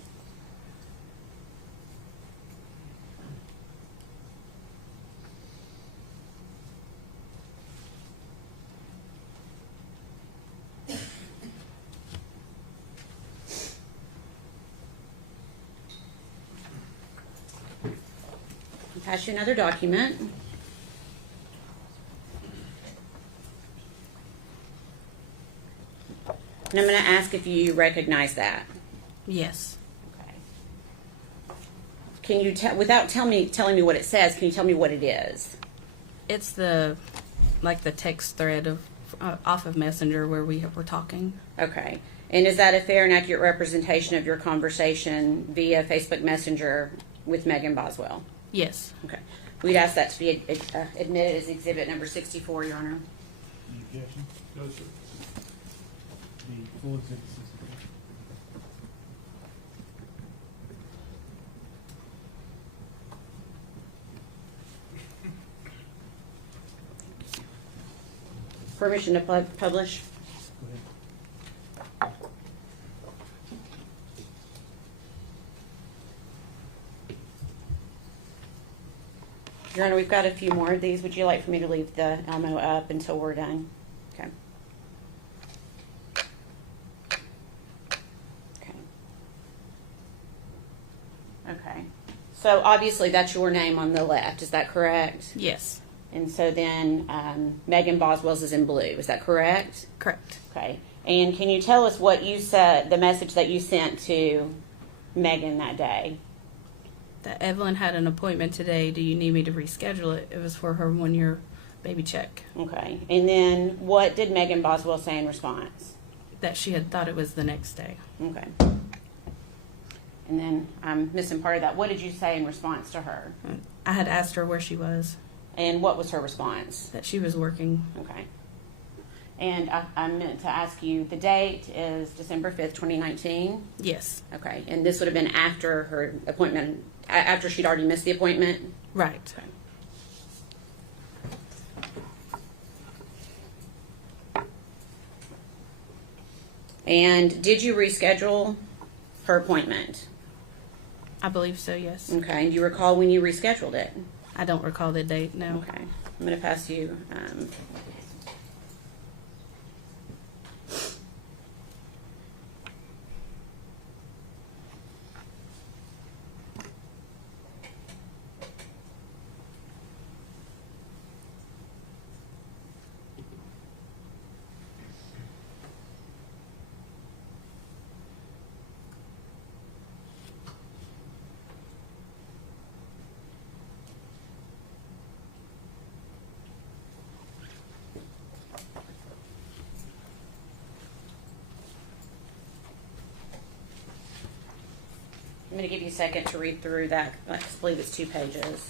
pass you another document. And I'm going to ask if you recognize that. Yes. Okay. Can you without telling me what it says, can you tell me what it is? It's the text thread of off of Messenger where we were talking. Okay. And is that a fair and accurate representation of your conversation via Facebook Messenger with Megan Boswell? Yes. Okay. We'd ask that to be admitted as exhibit number 64, Your Honor. Any objection? No, sir. The full exhibit 64. Permission to publish? Go ahead. Your Honor, we've got a few more of these. Would you like for me to leave the Elmo up until we're done? Okay. Okay. Okay. So obviously that's your name on the left. Is that correct? Yes. And so then Megan Boswell's is in blue. Is that correct? Correct. Okay. And can you tell us what you said, the message that you sent to Megan that day? That Evelyn had an appointment today. Do you need me to reschedule it? It was for her 1-year baby check. Okay. And then what did Megan Boswell say in response? That she had thought it was the next day. Okay. And then I'm missing part of that. What did you say in response to her? I had asked her where she was. And what was her response? That she was working. Okay. And I meant to ask you, the date is December 5th, 2019? Yes. Okay. And this would have been after her appointment, after she'd already missed the appointment? Right. Okay. And did you reschedule her appointment? I believe so, yes. Okay. And do you recall when you rescheduled it? I don't recall the date, no. Okay. I'm going to pass you. I'm going to give you a second to read through that. I believe it's 2 pages.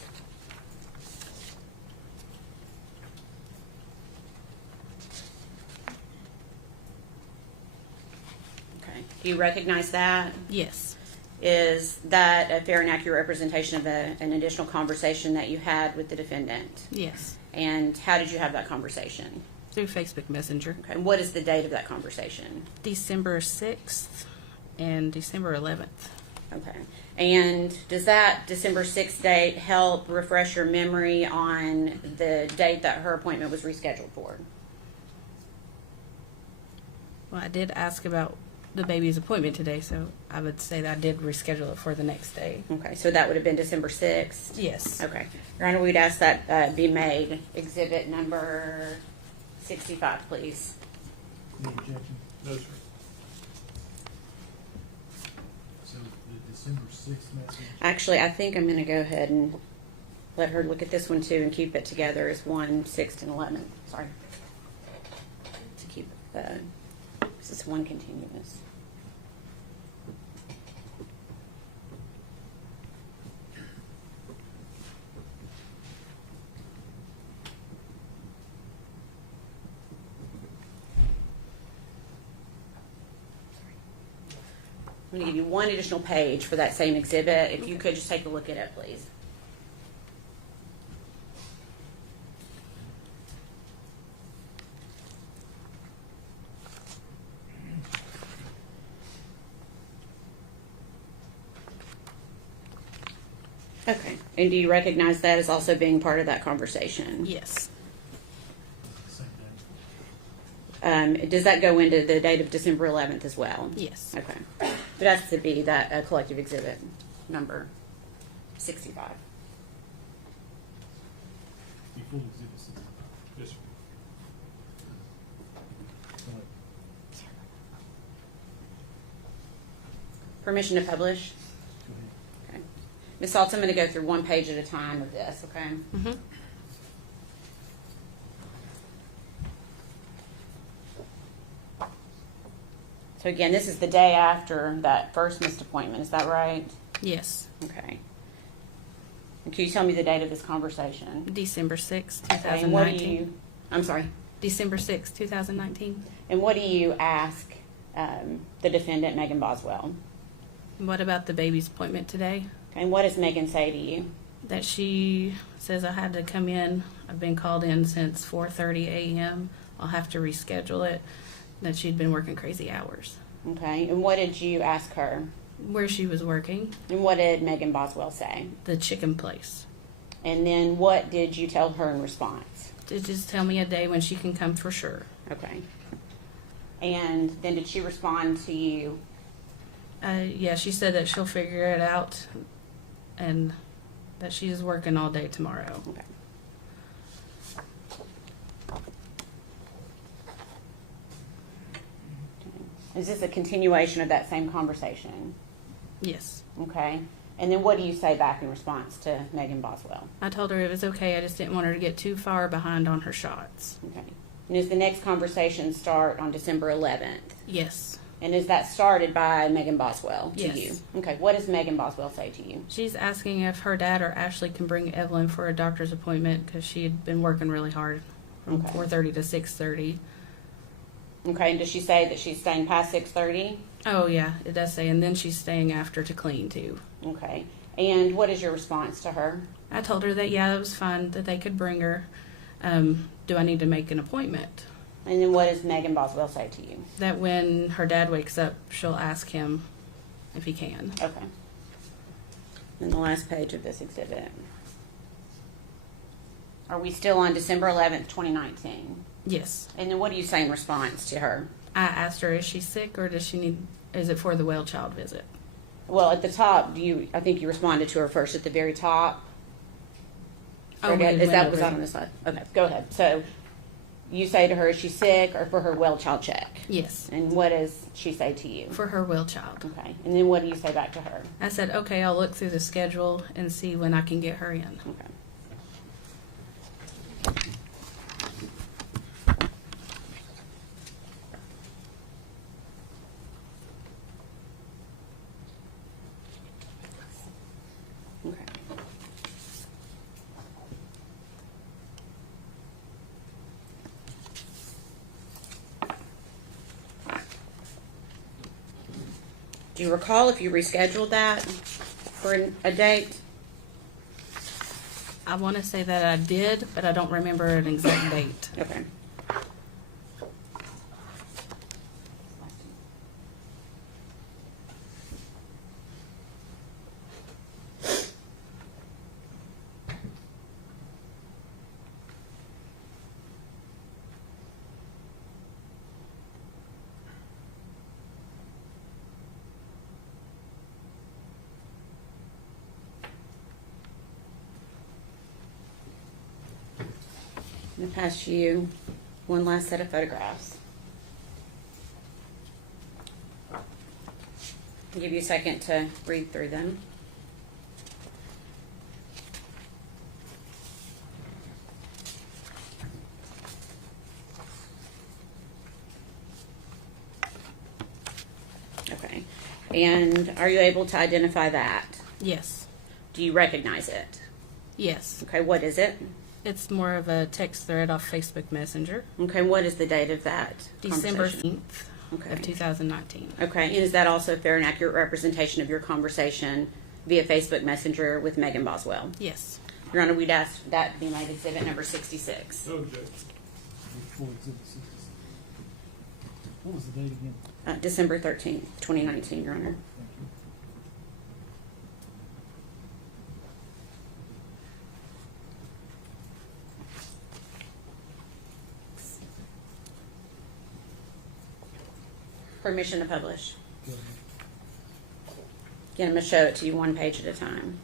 Okay. Do you recognize that? Yes. Is that a fair and accurate representation of an additional conversation that you had with the defendant? Yes. And how did you have that conversation? Through Facebook Messenger. Okay. And what is the date of that conversation? December 6th and December 11th. Okay. And does that December 6th date help refresh your memory on the date that her appointment was rescheduled for? Well, I did ask about the baby's appointment today, so I would say that I did reschedule it for the next day. Okay, so that would have been December 6th? Yes. Okay. Your Honor, we'd ask that be made exhibit number 65, please. Any objection? No, sir. So the December 6th message. Actually, I think I'm going to go ahead and let her look at this one too and keep it together as 1, 6, and 11. Sorry. To keep this is one continuous. I'm going to give you one additional page for that same exhibit. If you could just take a look at it, please. Okay. And do you recognize that as also being part of that conversation? Yes. Same day. Does that go into the date of December 11th as well? Yes. Okay. But that's to be that collective exhibit number 65. be full exhibit C. Yes, sir. So, Permission to publish? go ahead. Okay. Ms. Saltz, I'm going to go through one page at a time with this, okay? Mm-hmm. So again, this is the day after that first missed appointment, is that right? Yes. Okay. And can you tell me the date of this conversation? December 6th, Okay, and what do 2019. you, I'm sorry, December 6th, 2019. and what do you ask the defendant, Megan Boswell? What about the baby's appointment today? Okay, and what does Megan say to you? That she says I had to come in. I've been called in since 4:30 a.m. I'll have to reschedule it. That she'd been working crazy hours. Okay, and what did you ask her? Where she was working, And what did Megan Boswell say? the chicken place. And then what did you tell her in response? To just tell me a day when she can come for sure. Okay. And then did she respond to you? Yeah, she said that she'll figure it out and that she's working all day tomorrow. Okay. Is this a continuation of that same conversation? Yes. Okay. And then what do you say back in response to Megan Boswell? I told her it was okay. I just didn't want her to get too far behind on her shots. Okay. And does the next conversation start on December 11th? Yes. And is that started by Megan Boswell to Yes. you? Okay. What does Megan Boswell say to you? She's asking if her dad or Ashley can bring Evelyn for a doctor's appointment because she had been working really hard from Okay. 4:30 to 6:30. Okay. And does she say that she's staying past 6:30? Oh, yeah, it does say. And then she's staying after to clean, too. Okay. And what is your response to her? I told her that, yeah, it was fine, that they could bring her. Do I need to make an appointment? And then what does Megan Boswell say to you? That when her dad wakes up, she'll ask him if he can. Okay. And the last page of this exhibit. Are we still on December 11th, 2019? Yes. And then what do you say in response to her? I asked her, is she sick or does she need, is it for the well child visit? Well, at the top, I think you responded to her first at the very top. Oh, we Is went that, over was that it. on this slide? Okay, go ahead. So you say to her, is she sick or for her well child check? Yes. And what does she say to you? For her well child. Okay. And then what do you say back to her? I said, okay, I'll look through the schedule and see when I can get her in. Okay. Okay. Do you recall if you rescheduled that for a date? I want to say that I did, but I don't remember an exact date. Okay. I'm going to pass you one last set of photographs. I'll give you a second to read through them. Okay. And are you able to identify that? Yes. Do you recognize it? Yes. Okay, what is it? It's more of a text thread off Facebook Messenger. Okay, what is the date of that December conversation? 15th of 2019. Okay, and is that also a fair and accurate representation of your conversation via Facebook Messenger with Megan Boswell? Yes. Your Honor, we'd ask that to be made exhibit number 66. Okay. Before exhibit 66. What was the date again? December 13th, 2019, Your Honor. Thank you. Permission to publish. Go ahead. Again, I'm going to show it to you one page at a time.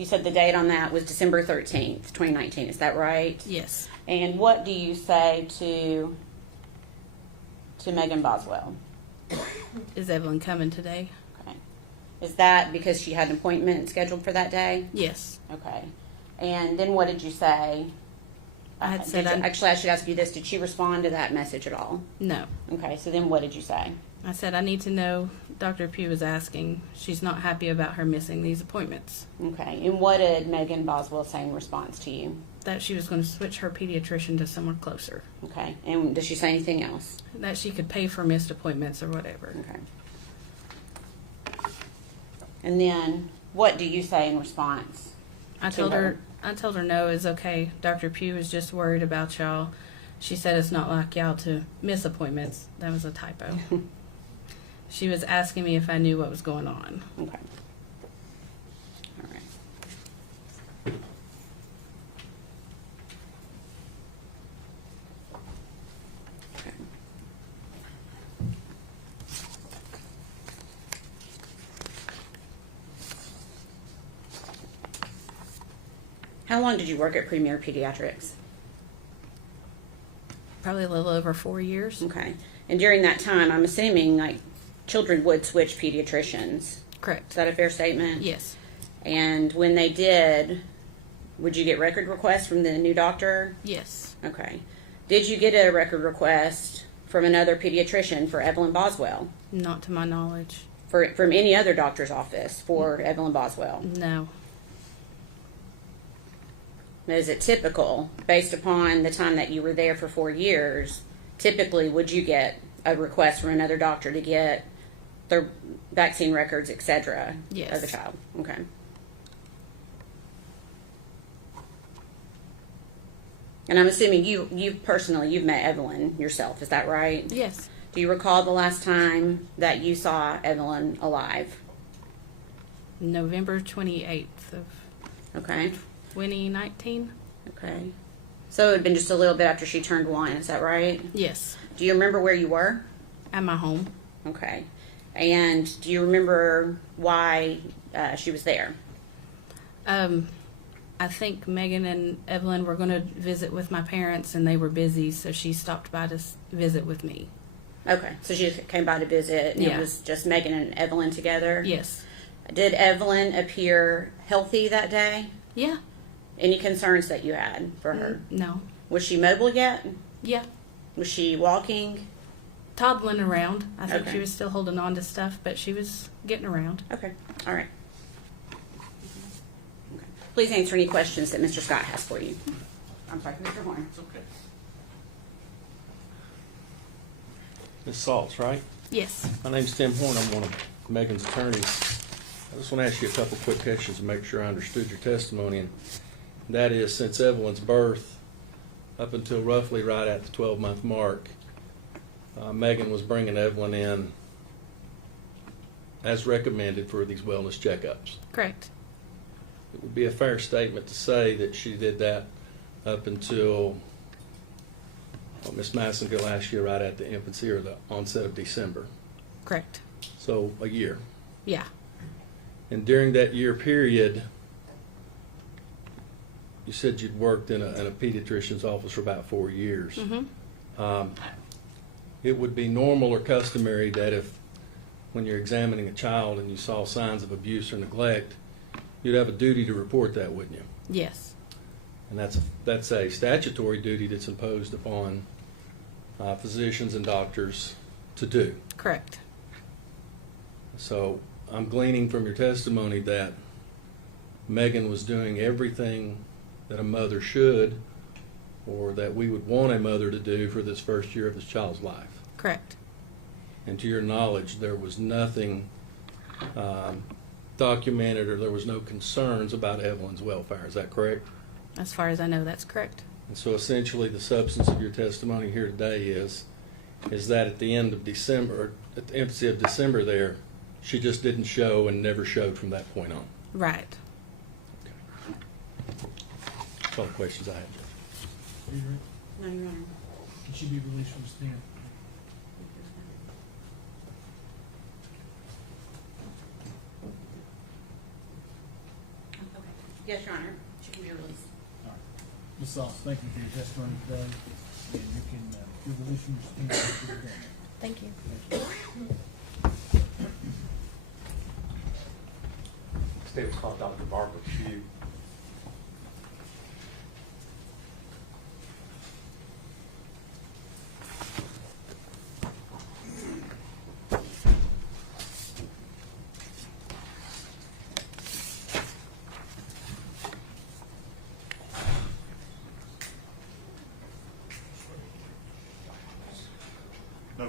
You said the date on that was December 13th, 2019. Is that right? Yes. And what do you say to Megan Boswell? Is Evelyn coming today? Okay. Is that because she had an appointment scheduled for that day? Yes. Okay. And then what did you say? I had said Actually, I should ask you this. Did she respond to that message at all? No. Okay. So then what did you say? I said, I need to know, Dr. Pugh was asking, she's not happy about her missing these appointments. Okay. And what did Megan Boswell say in response to you? That she was going to switch her pediatrician to somewhere closer. Okay. And did she say anything else? That she could pay for missed appointments or whatever. Okay. And then what do you say in response? I told her no, it's okay. Dr. Pugh is just worried about y'all. She said it's not like y'all to miss appointments. That was a typo. She was asking me if I knew what was going on. Okay. All right. Okay. How long did you work at Premier Pediatrics? Probably a little over 4 years. Okay. And during that time, I'm assuming like children would switch pediatricians. Correct. Is that a fair statement? Yes. And when they did, would you get record requests from the new doctor? Yes. Okay. Did you get a record request from another pediatrician for Evelyn Boswell? Not to my knowledge. From any other doctor's office for Evelyn Boswell? No. Is it typical, based upon the time that you were there for 4 years, typically would you get a request from another doctor to get their vaccine records, etc. Yes. Of the child? Okay. And I'm assuming you personally, you've met Evelyn yourself, is that right? Yes. Do you recall the last time that you saw Evelyn alive? November 28th of Okay. 2019. Okay. So it had been just a little bit after she turned 1, is that right? Yes. Do you remember where you were? At my home. Okay. And do you remember why she was there? I think Megan and Evelyn were going to visit with my parents, and they were busy, so she stopped by to visit with me. Okay. So she came by to visit, and Yeah. it was just Megan and Evelyn together? Yes. Did Evelyn appear healthy that day? Yeah. Any concerns that you had for her? No. Was she mobile yet? Yeah. Was she walking? Toddling around. I think Okay. she was still holding on to stuff, but she was getting around. Okay. All right. Okay. Please answer any questions that Mr. Scott has for you. I'm sorry, Mr. Horn. It's okay. Ms. Saltz, right? Yes. My name's Tim Horn. I'm one of Megan's attorneys. I just want to ask you a couple quick questions to make sure I understood your testimony. And that is, since Evelyn's birth, up until roughly right at the 12-month mark, Megan was bringing Evelyn in as recommended for these wellness checkups. Correct. It would be a fair statement to say that she did that up until Miss Massengill asked you right at the infancy or the onset of December. Correct. So a year. Yeah. And during that year period, you said you'd worked in a pediatrician's office for about 4 years. Mm-hmm. It would be normal or customary that if, when you're examining a child and you saw signs of abuse or neglect, you'd have a duty to report that, wouldn't you? Yes. And that's a statutory duty that's imposed upon physicians and doctors to do. Correct. So I'm gleaning from your testimony that Megan was doing everything that a mother should, or that we would want a mother to do for this first year of this child's life. Correct. And to your knowledge, there was nothing documented, or there was no concerns about Evelyn's welfare. Is that correct? As far as I know, that's correct. And so essentially the substance of your testimony here today is that at the end of December, or at the infancy of December there, she just didn't show and never showed from that point on. Right. Okay. That's all the questions I have, Judge. Are you ready? No, Your Honor. Can she be released from stand? Yes, Your Honor. She can be released. All right. Ms. Sauce, thank you for your testimony today, and you can, be released from your subpoena after you're done. Thank you. State was called Dr. Barbara Pugh. No,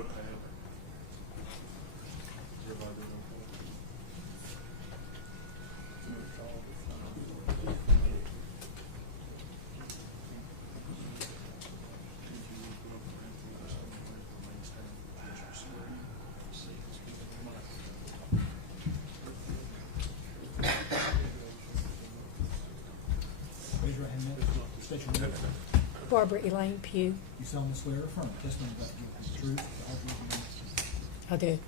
Raise your right hand, state your name. Barbara Elaine Pugh. You solemnly swear or affirm the testimony about you is the truth, the whole truth, and nothing but the truth. I do.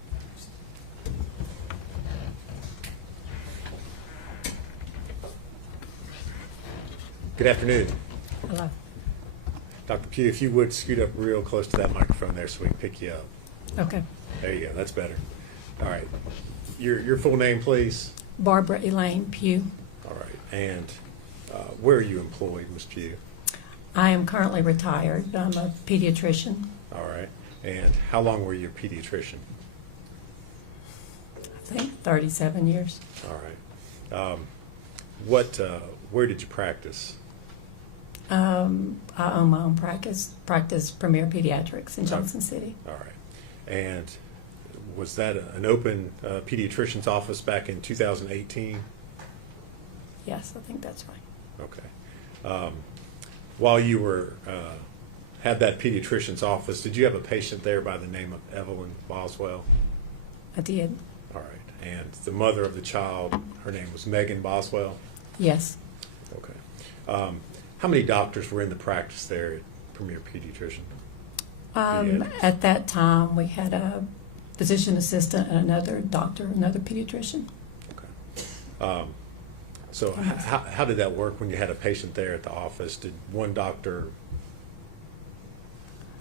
Good afternoon. Hello. Dr. Pugh, if you would scoot up real close to that microphone there so we can pick you up. Okay. There you go. That's better. All right. Your full name, please. Barbara Elaine Pugh. All right. And where are you employed, Ms. Pugh? I am currently retired. I'm a pediatrician. All right. And how long were you a pediatrician? I think 37 years. All right. Where did you practice? I own my own practice Premier Pediatrics in Johnson City. All right. And was that an open pediatrician's office back in 2018? Yes, I think that's right. Okay. While you were had that pediatrician's office, did you have a patient there by the name of Evelyn Boswell? I did. All right. And the mother of the child, her name was Megan Boswell? Yes. Okay. How many doctors were in the practice there at Premier Pediatrician? At that time, we had a physician assistant and another doctor, another pediatrician. Okay. So how did that work when you had a patient there at the office? Did one doctor,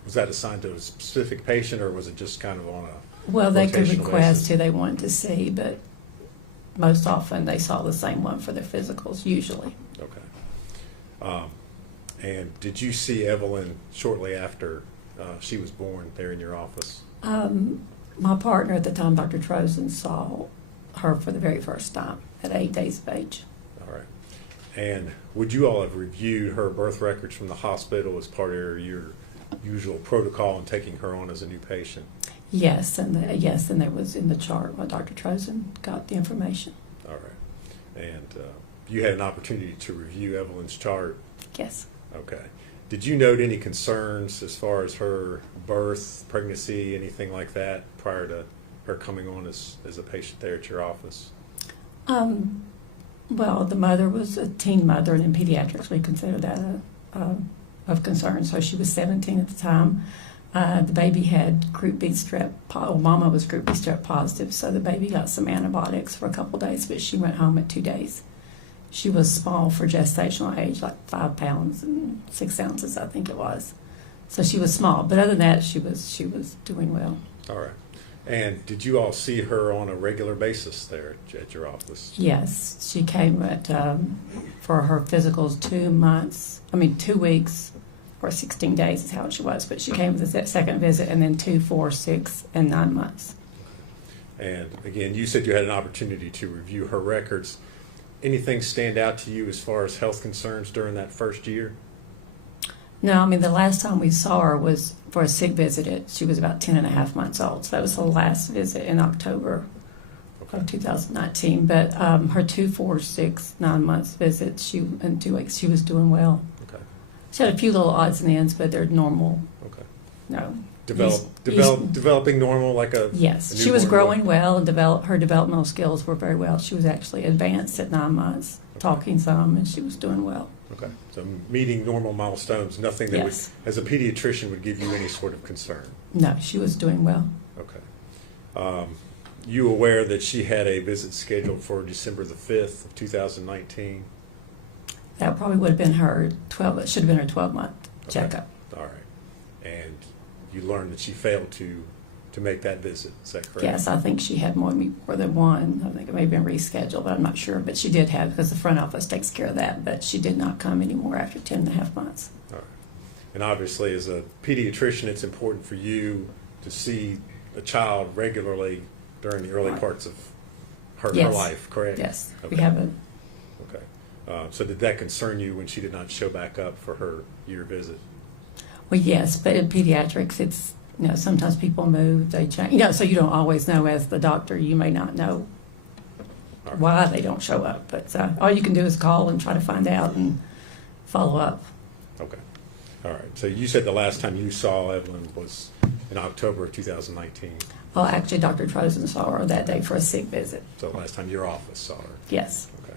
was that assigned to a specific patient, or was it just kind of on a Well, they could rotational request basis? who they wanted to see, but most often they saw the same one for their physicals, usually. Okay. And did you see Evelyn shortly after she was born there in your office? My partner at the time, Dr. Trozen, saw her for the very first time at 8 days of age. All right. And would you all have reviewed her birth records from the hospital as part of your usual protocol in taking her on as a new patient? Yes, and there was in the chart where Dr. Trozen got the information. All right. And you had an opportunity to review Evelyn's chart? Yes. Okay. Did you note any concerns as far as her birth, pregnancy, anything like that prior to her coming on as a patient there at your office? Well, the mother was a teen mother, and in pediatrics we consider that of concern. So she was 17 at the time. The baby had group B strep. Mama was group B strep positive, so the baby got some antibiotics for a couple days, but she went home at 2 days. She was small for gestational age, like 5 pounds and 6 ounces, I think it was. So she was small, but other than that, she was doing well. All right. And did you all see her on a regular basis there at your office? Yes, she came for her physicals 2 weeks or 16 days is how she was, but she came for the second visit, and then 2, 4, 6, and 9 months. And again, you said you had an opportunity to review her records. Anything stand out to you as far as health concerns during that first year? No, the last time we saw her was for a sick visit. She was about 10 and a half months old. So that was the last visit in October of 2019. But her 2, 4, 6, 9 months visits, in 2 weeks, she was doing well. Okay. She had a few little odds and ends, but they're normal. Okay. No. Developing normal like a Yes, a she was newborn growing well, and her developmental skills were very well. She was actually advanced at 9 months, talking some, and she was doing well. Okay, so meeting normal milestones, nothing that Yes. would, as a pediatrician, would give you any sort of concern? No, she was doing well. Okay. You aware that she had a visit scheduled for December the 5th of 2019? That probably would have been her 12, it should have been her 12-month checkup. All right. And you learned that she failed to make that visit, is that correct? Yes, I think she had more than one. I think it may have been rescheduled, but I'm not sure. But she did have, because the front office takes care of that, but she did not come anymore after 10.5 months. All right. And obviously, as a pediatrician, it's important for you to see a child regularly during the early parts of her Yes. life, correct? Yes, Okay. we have a, Okay. So did that concern you when she did not show back up for her year visit? well, yes, but in pediatrics, it's, sometimes people move, they change, so you don't always know as the doctor, you may not know why they don't show up. But all you can do is call and try to find out and follow up. Okay. All right. So you said the last time you saw Evelyn was in October of 2019. Well, actually, Dr. Trozen saw her that day for a sick visit. So the last time your office saw her. Yes. Okay.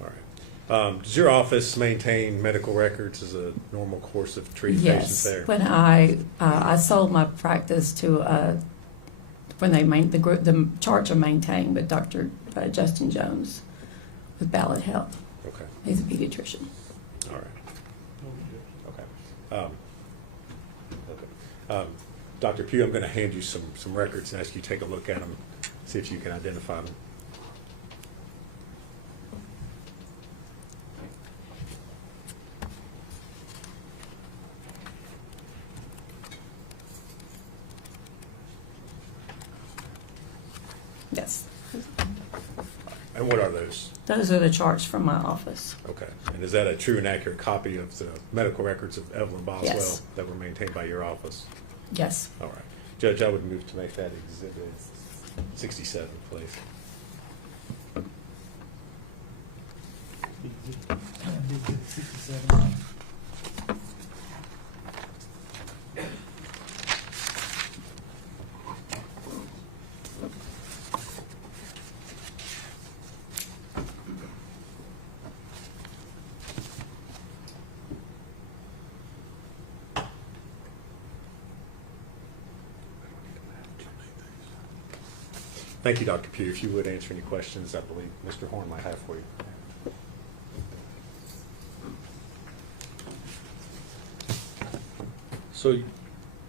All right. Does your office maintain medical records as a normal course of treating patients Yes. there? When I sold my practice to when the charts are maintained with Dr. Justin Jones with Ballot Health. Okay. He's a pediatrician. All right. Okay. Okay. Dr. Pugh, I'm going to hand you some records and ask you to take a look at them, see if you can identify them. Yes. And what are those? Those are the charts from my office. Okay. And is that a true and accurate copy of the medical records of Evelyn Boswell Yes. that were maintained by your office? Yes. All right. Judge, I would move to make that exhibit 67, please. Kind of big, 67. Thank you, Dr. Pugh. If you would answer any questions, I believe Mr. Horn might have for you. So,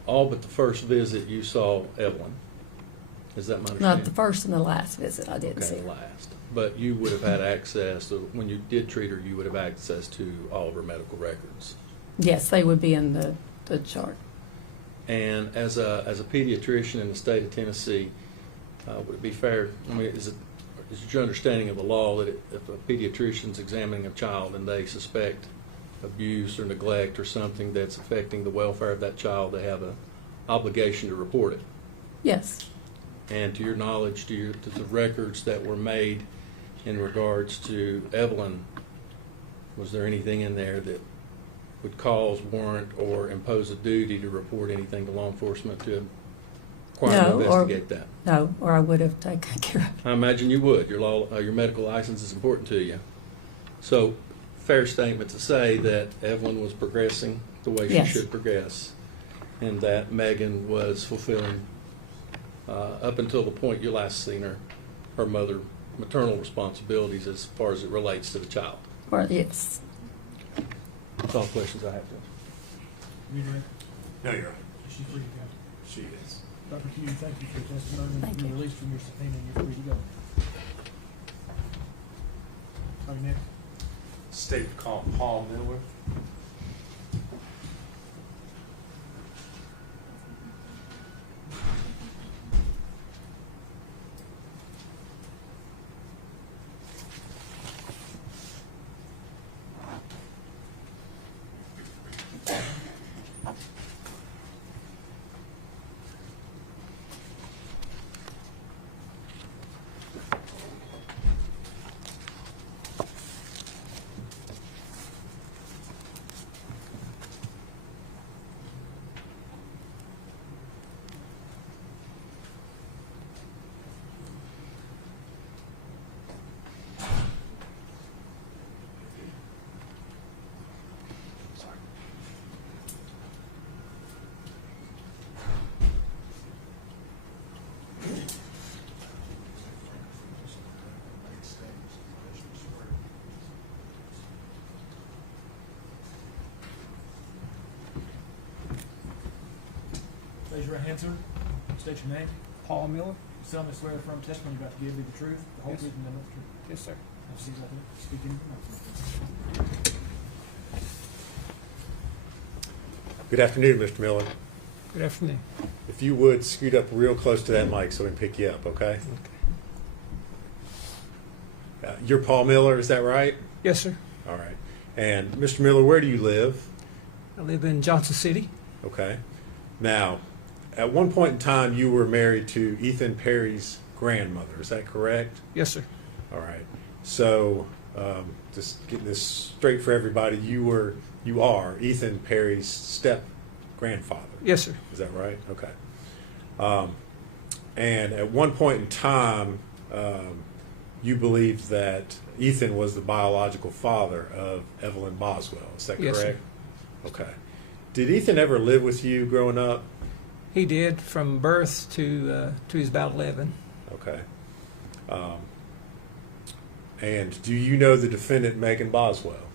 all but the first visit you saw Evelyn. Is that my understanding? Not the first and the last visit, I didn't see Okay, her. last. But you would have had access, to, when you did treat her, you would have access to all of her medical records. Yes, they would be in the chart. And as a pediatrician in the state of Tennessee, would it be fair, I mean, is it your understanding of the law that if a pediatrician's examining a child and they suspect abuse or neglect or something that's affecting the welfare of that child, they have an obligation to report it? Yes. And to your knowledge, to the records that were made in regards to Evelyn, was there anything in there that would cause, warrant, or impose a duty to report anything to law enforcement to require to investigate that? No, or I would have taken care of it. I imagine you would. Your medical license is important to you. So, fair statement to say that Evelyn was progressing the way she Yes. should progress, and that Megan was fulfilling, up until the point you last seen her, her maternal responsibilities as far as it relates to the child. Or, yes. That's all the questions I have. You ready? No, you're right. Is she free to go? She is. Dr. Pugh, thank you for your testimony. Thank You're you. released from your subpoena and you're free to go. Sorry, next. State call Paul Miller. your right hand, sir. State your name. Paul Miller? You solemnly swear the firm testimony you're about to give me the truth, the whole Yes. truth, and nothing but the truth. Yes, sir. Have a seat right there. Speak in your mouth. Good afternoon, Mr. Miller. Good afternoon. If you would scoot up real close to that mic so we can pick you up, okay? You're Paul Miller, is that right? Yes, sir. All right. And Mr. Miller, where do you live? I live in Johnson City. Okay. Now, at one point in time, you were married to Ethan Perry's grandmother. Is that correct? Yes, sir. All right. So, just getting this straight for everybody, you are Ethan Perry's step grandfather. Yes, sir. Is that right? Okay. And at one point in time, you believed that Ethan was the biological father of Evelyn Boswell. Is that Yes, correct? Okay. Did Ethan ever live with you growing up? He did from birth to he was about 11. Okay. And do you know the defendant, Megan Boswell?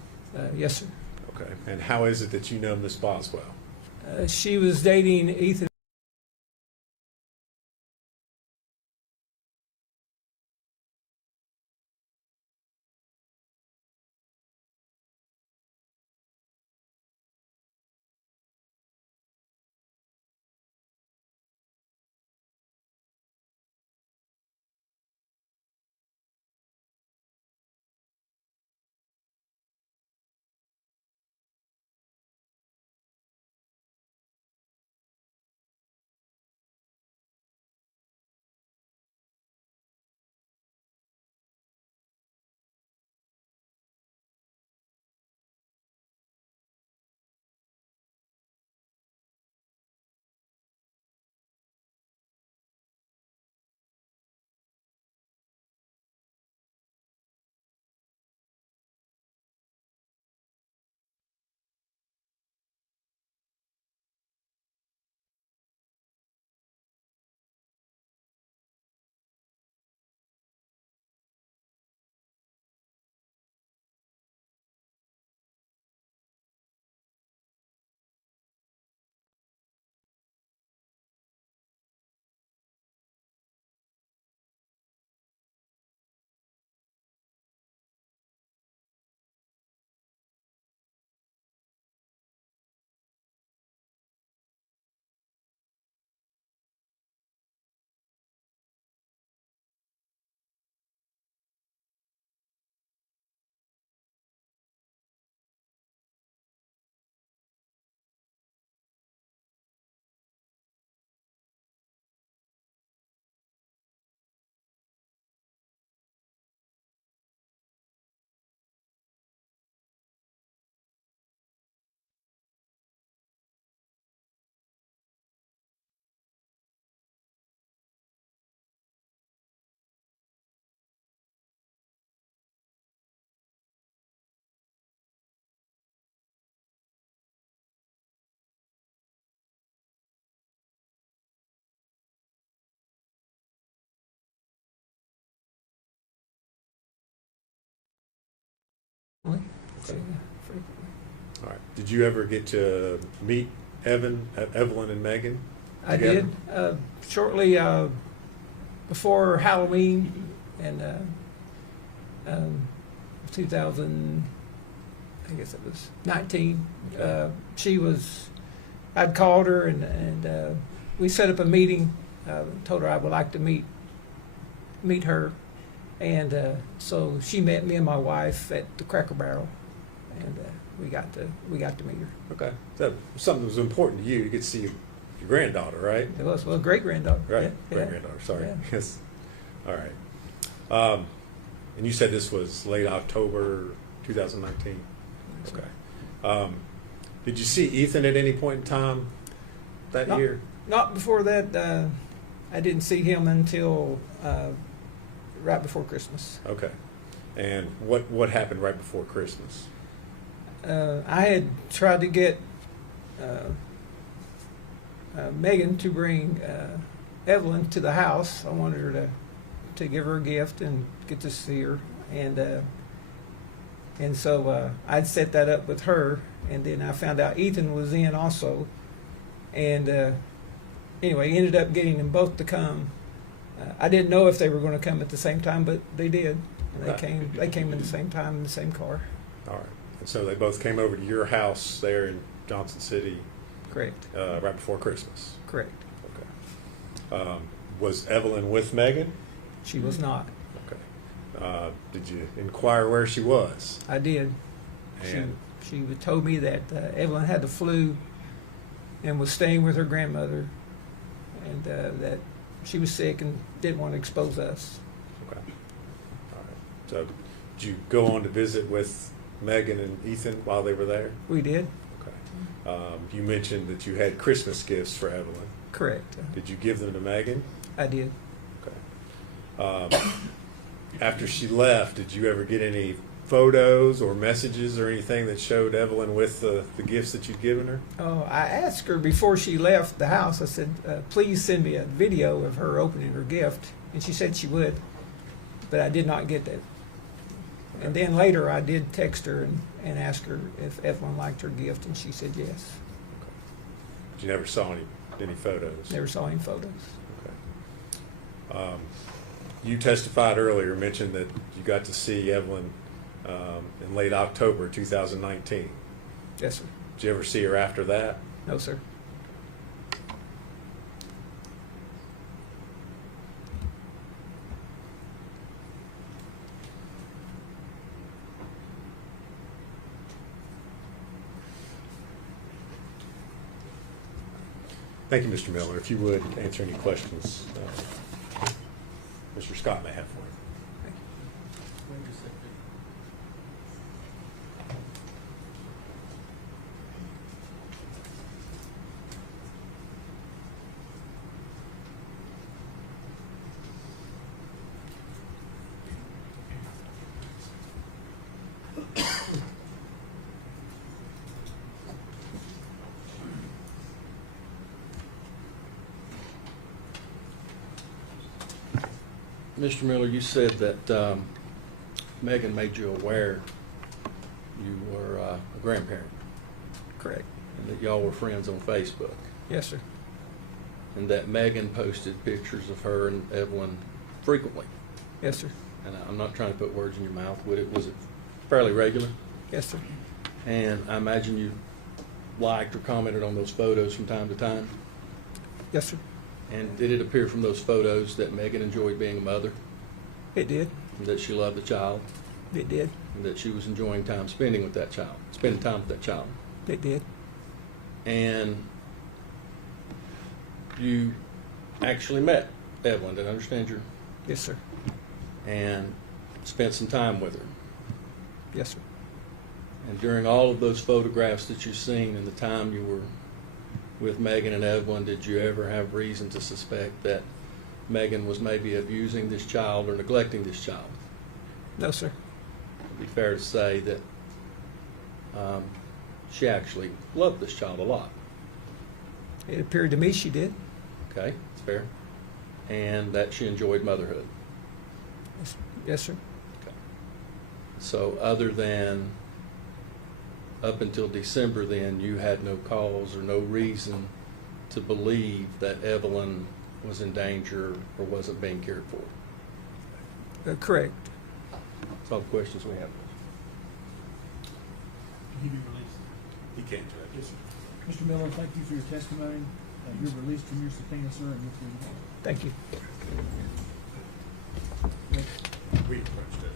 Yes, sir. Okay. And how is it that you know Miss Boswell? She was dating Ethan. Okay. All right. Did you ever get to meet Evelyn and Megan I together? did shortly before Halloween in 2000. I guess it was 19. I'd called her and we set up a meeting. Told her I would like to meet her, and so she met me and my wife at the Cracker Barrel, and we got to meet her. Okay. So something that was important to you. You get to see your granddaughter, right? It was great granddaughter. Right. Yeah, Great yeah. granddaughter. Sorry. Yeah. Yes. All right. And you said this was late October 2019. Okay. Did you see Ethan at any point in time that year? Not before that. I didn't see him until right before Christmas. Okay. And what happened right before Christmas? I had tried to get Megan to bring Evelyn to the house. I wanted her to give her a gift and get to see her, and so I'd set that up with her, and then I found out Ethan was in also, and anyway, he ended up getting them both to come. I didn't know if they were going to come at the same time, but they did. And Right. They came at the same time in the same car. All right. And so they both came over to your house there in Johnson City Correct. right before Christmas. Correct. Okay. Was Evelyn with Megan? She was not. Okay. Did you inquire where she was? I did. And She told me that Evelyn had the flu and was staying with her grandmother, and that she was sick and didn't want to expose us. okay. All right. So did you go on to visit with Megan and Ethan while they were there? We did. Okay. You mentioned that you had Christmas gifts for Evelyn. Correct. Did you give them to Megan? I did. Okay. After she left, did you ever get any photos or messages or anything that showed Evelyn with the gifts that you'd given her? Oh, I asked her before she left the house. I said, "Please send me a video of her opening her gift," and she said she would, but I did not get that. And then later, I did text her and ask her if Evelyn liked her gift, and she said yes. But you never saw any photos? Never saw any photos. Okay. You testified earlier, mentioned that you got to see Evelyn in late October 2019. Yes, sir. Did you ever see her after that? No, sir. Thank you, Mr. Miller. If you would answer any questions Mr. Scott may have for you. Mr. Miller, you said that Megan made you aware you were a grandparent. Correct. And that y'all were friends on Facebook. Yes, sir. And that Megan posted pictures of her and Evelyn frequently. Yes, sir. And I'm not trying to put words in your mouth, but was it fairly regular? Yes, sir. And I imagine you liked or commented on those photos from time to time? Yes, sir. And did it appear from those photos that Megan enjoyed being a mother? It did. And that she loved the child? It did. And that she was enjoying time spending with that child, spending time with that child? It did. And you actually met Evelyn, did I understand you? Yes, sir. And spent some time with her? Yes, sir. And during all of those photographs that you've seen and the time you were with Megan and Evelyn, did you ever have reason to suspect that Megan was maybe abusing this child or neglecting this child? No, sir. It'd be fair to say that she actually loved this child a lot. It appeared to me she did. Okay, that's fair. And that she enjoyed motherhood. Yes, sir. Okay. So other than up until December then, you had no cause or no reason to believe that Evelyn was in danger or wasn't being cared for? Correct. That's all the questions we have. Can he be released? He can't, Judge. Yes, sir. Mr. Miller, thank you for your testimony. You're released from your subpoena, sir, and you're free to go. Thank you. We approached it.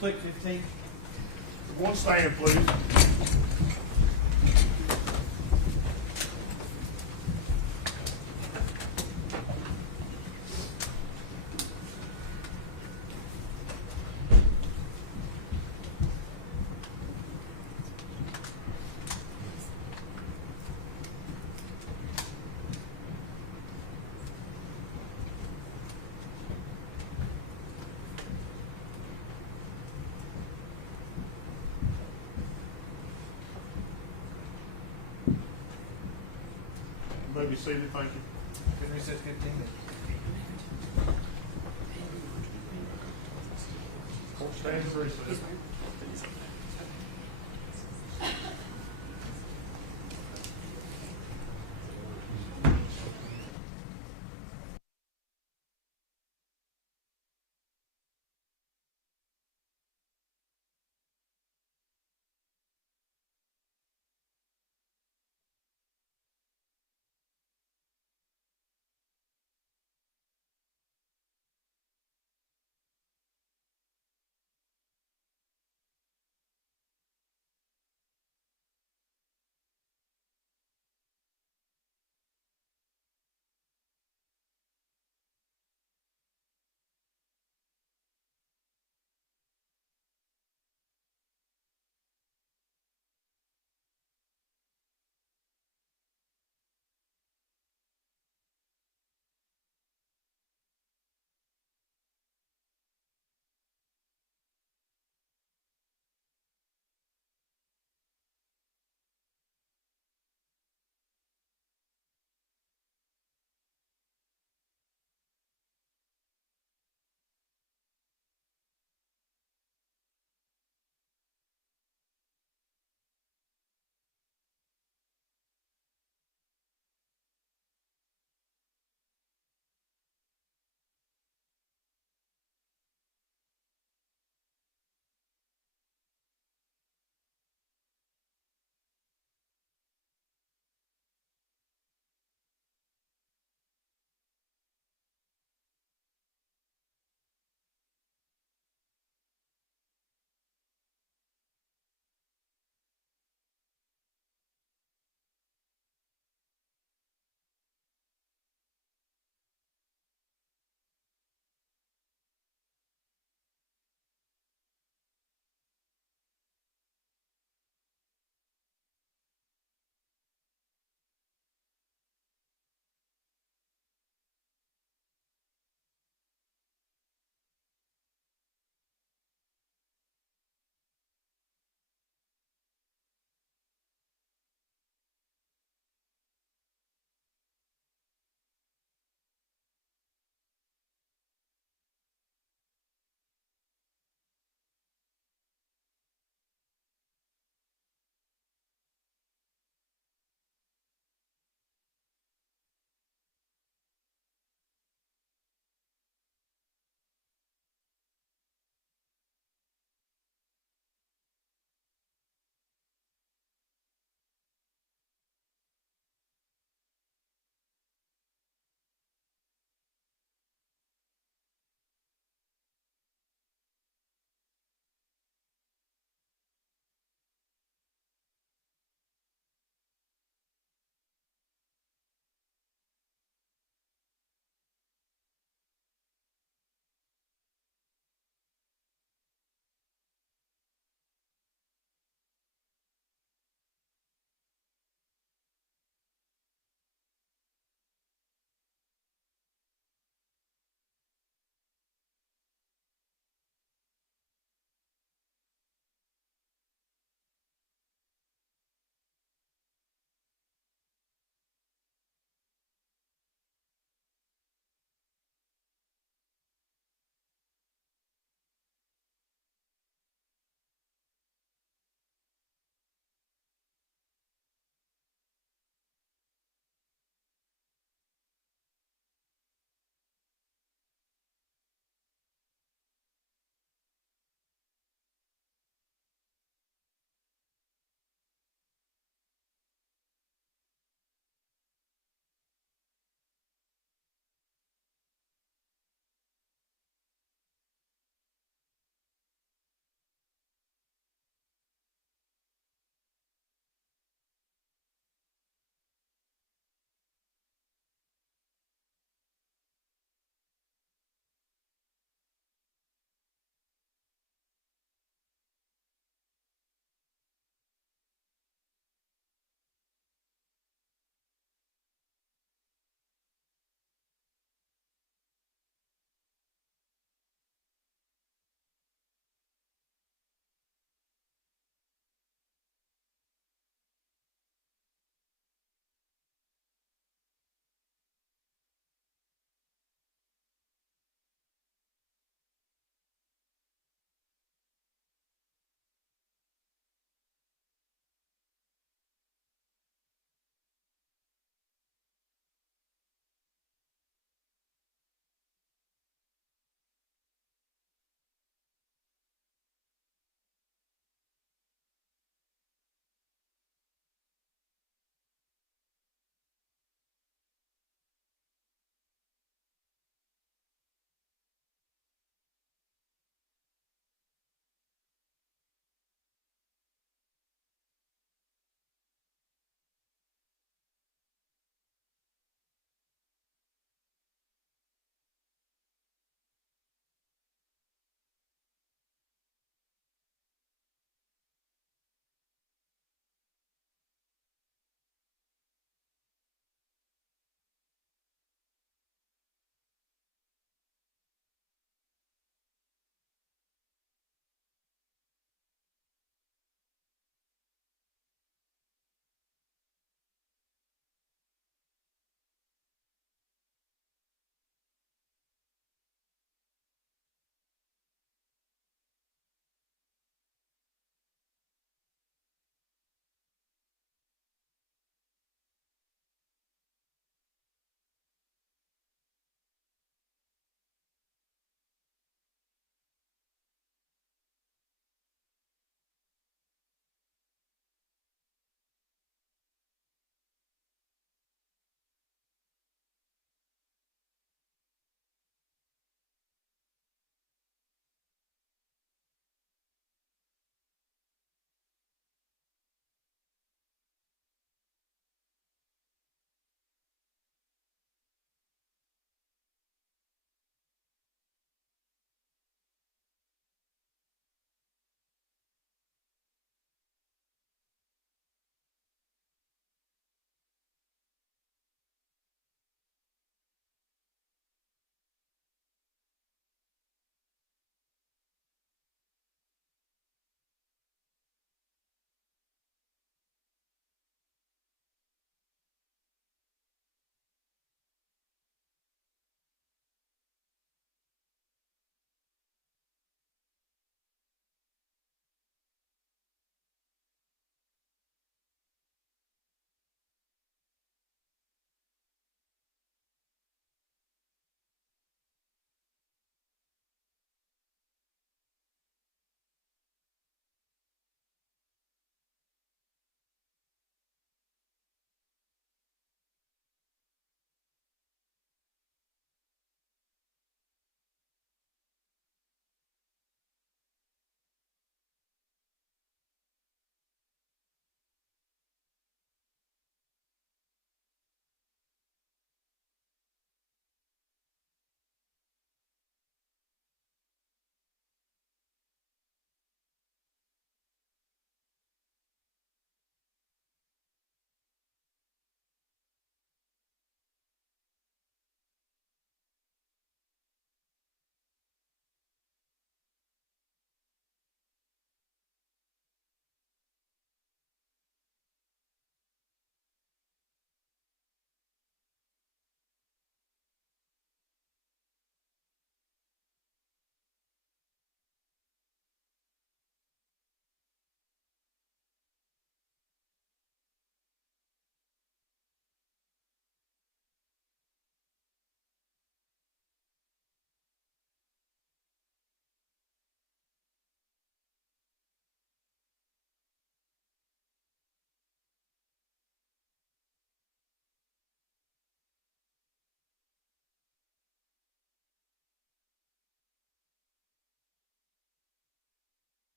We'll take 15. One stand, please. You may be seated, thank you. Can we set 15? Stand for recess. Yes, ma'am.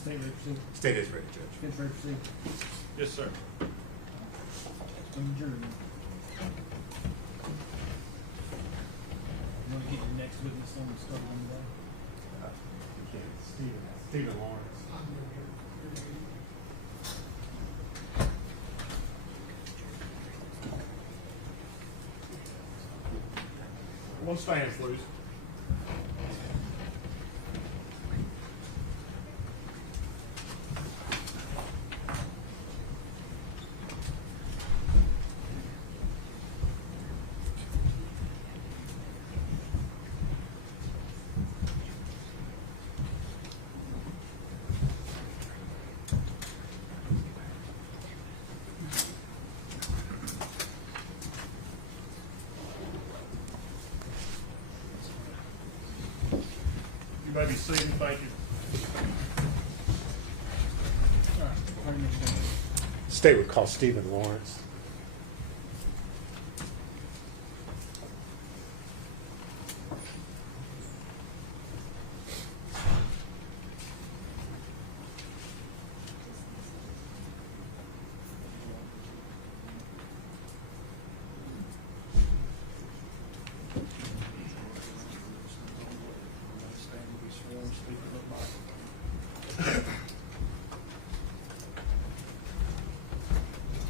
State ready to proceed. State is ready, Judge. Defense ready to proceed. Yes, sir. From the jury. You want to get your next witness on the start on the day? Stephen Lawrence. One stand, please. You may be seated, thank you. All right. Pardon me, sir. State would call Stephen Lawrence.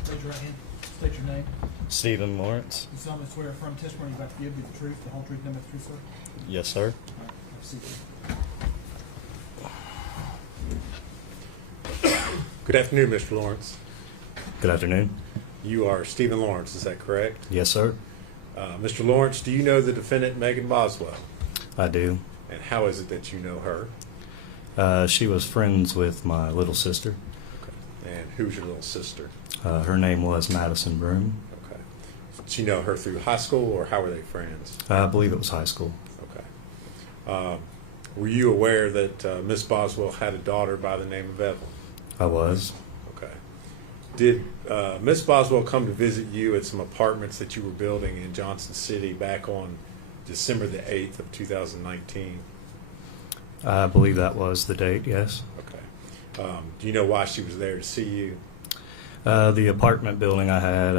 Raise your right hand. State your name. Stephen Lawrence. You solemnly swear a firm testimony you're about to give be the truth, the whole truth, nothing but the truth, sir? Yes, sir. All right. Proceed. Good afternoon, Mr. Lawrence. Good afternoon. You are Stephen Lawrence, is that correct? Yes, sir. Mr. Lawrence, do you know the defendant, Megan Boswell? I do. And how is it that you know her? She was friends with my little sister. Okay. And who's your little sister? Her name was Madison Broom. Okay. Did you know her through high school, or how were they friends? I believe it was high school. Okay. Were you aware that Miss Boswell had a daughter by the name of Evelyn? I was. Okay. Did Miss Boswell come to visit you at some apartments that you were building in Johnson City back on December the 8th of 2019? I believe that was the date, yes. Okay. Do you know why she was there to see you? The apartment building I had,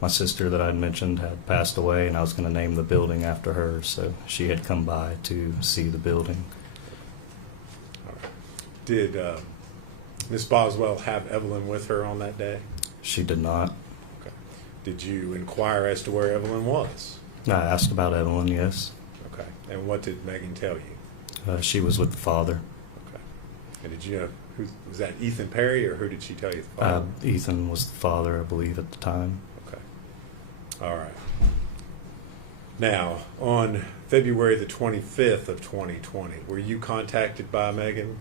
my sister that I'd mentioned had passed away, and I was going to name the building after her, so she had come by to see the building. All right. Did Miss Boswell have Evelyn with her on that day? She did not. Okay. Did you inquire as to where Evelyn was? I asked about Evelyn, yes. Okay. And what did Megan tell you? She was with the father. Okay. And did you know, who was that, Ethan Perry, or who did she tell you the father? Ethan was the father, I believe, at the time. Okay. All right. Now, on February the 25th of 2020, were you contacted by Megan?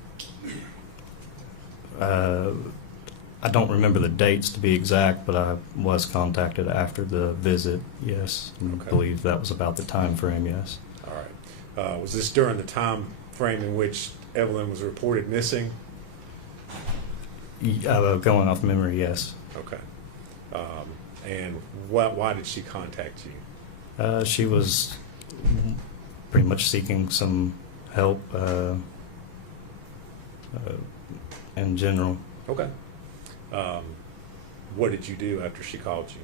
I don't remember the dates to be exact, but I was contacted after the visit, yes. Okay. I believe that was about the time frame, yes. All right. Was this during the time frame in which Evelyn was reported missing? Going off memory, yes. Okay. And why did she contact you? She was pretty much seeking some help in general. Okay. What did you do after she called you?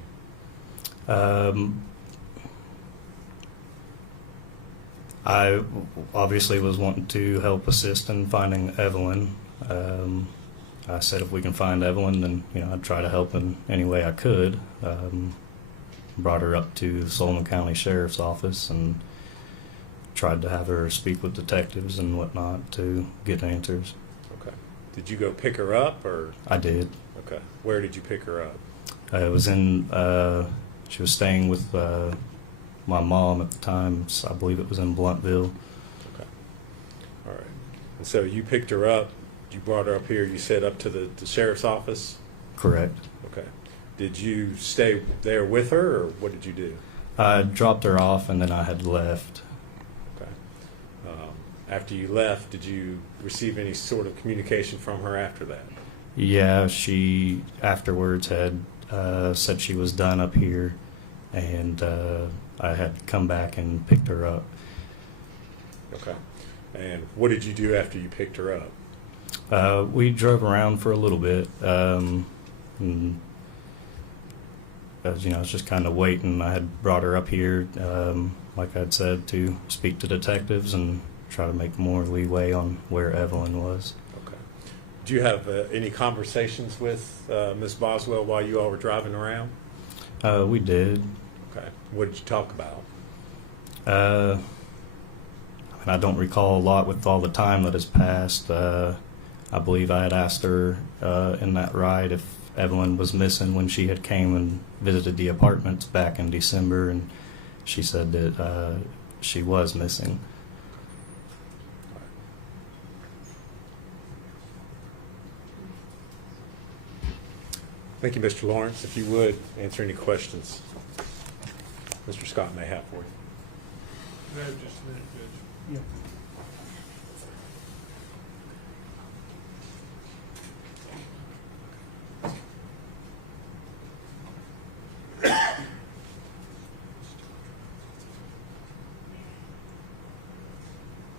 I obviously was wanting to help assist in finding Evelyn. I said if we can find Evelyn, then I'd try to help in any way I could. Brought her up to the Sullivan County Sheriff's Office and tried to have her speak with detectives and whatnot to get answers. Okay. Did you go pick her up, or? I did. Okay. Where did you pick her up? It was in. She was staying with my mom at the time. So I believe it was in Bluntville. Okay. All right. And so you picked her up. You brought her up here. You said up to the sheriff's office. Correct. Okay. Did you stay there with her, or what did you do? I dropped her off, and then I had left. Okay. After you left, did you receive any sort of communication from her after that? Yeah, she afterwards had said she was done up here, and I had come back and picked her up. Okay. And what did you do after you picked her up? We drove around for a little bit. And as you know, I was just kind of waiting. I had brought her up here, like I'd said, to speak to detectives and try to make more leeway on where Evelyn was. Okay. Did you have any conversations with Ms. Boswell while you all were driving around? We did. Okay. What did you talk about? I don't recall a lot with all the time that has passed. I believe I had asked her in that ride if Evelyn was missing when she had came and visited the apartments back in December, and she said that she was missing. Thank you, Mr. Lawrence. If you would, answer any questions Mr. Scott may have for you. No, just a minute, Judge. Yeah.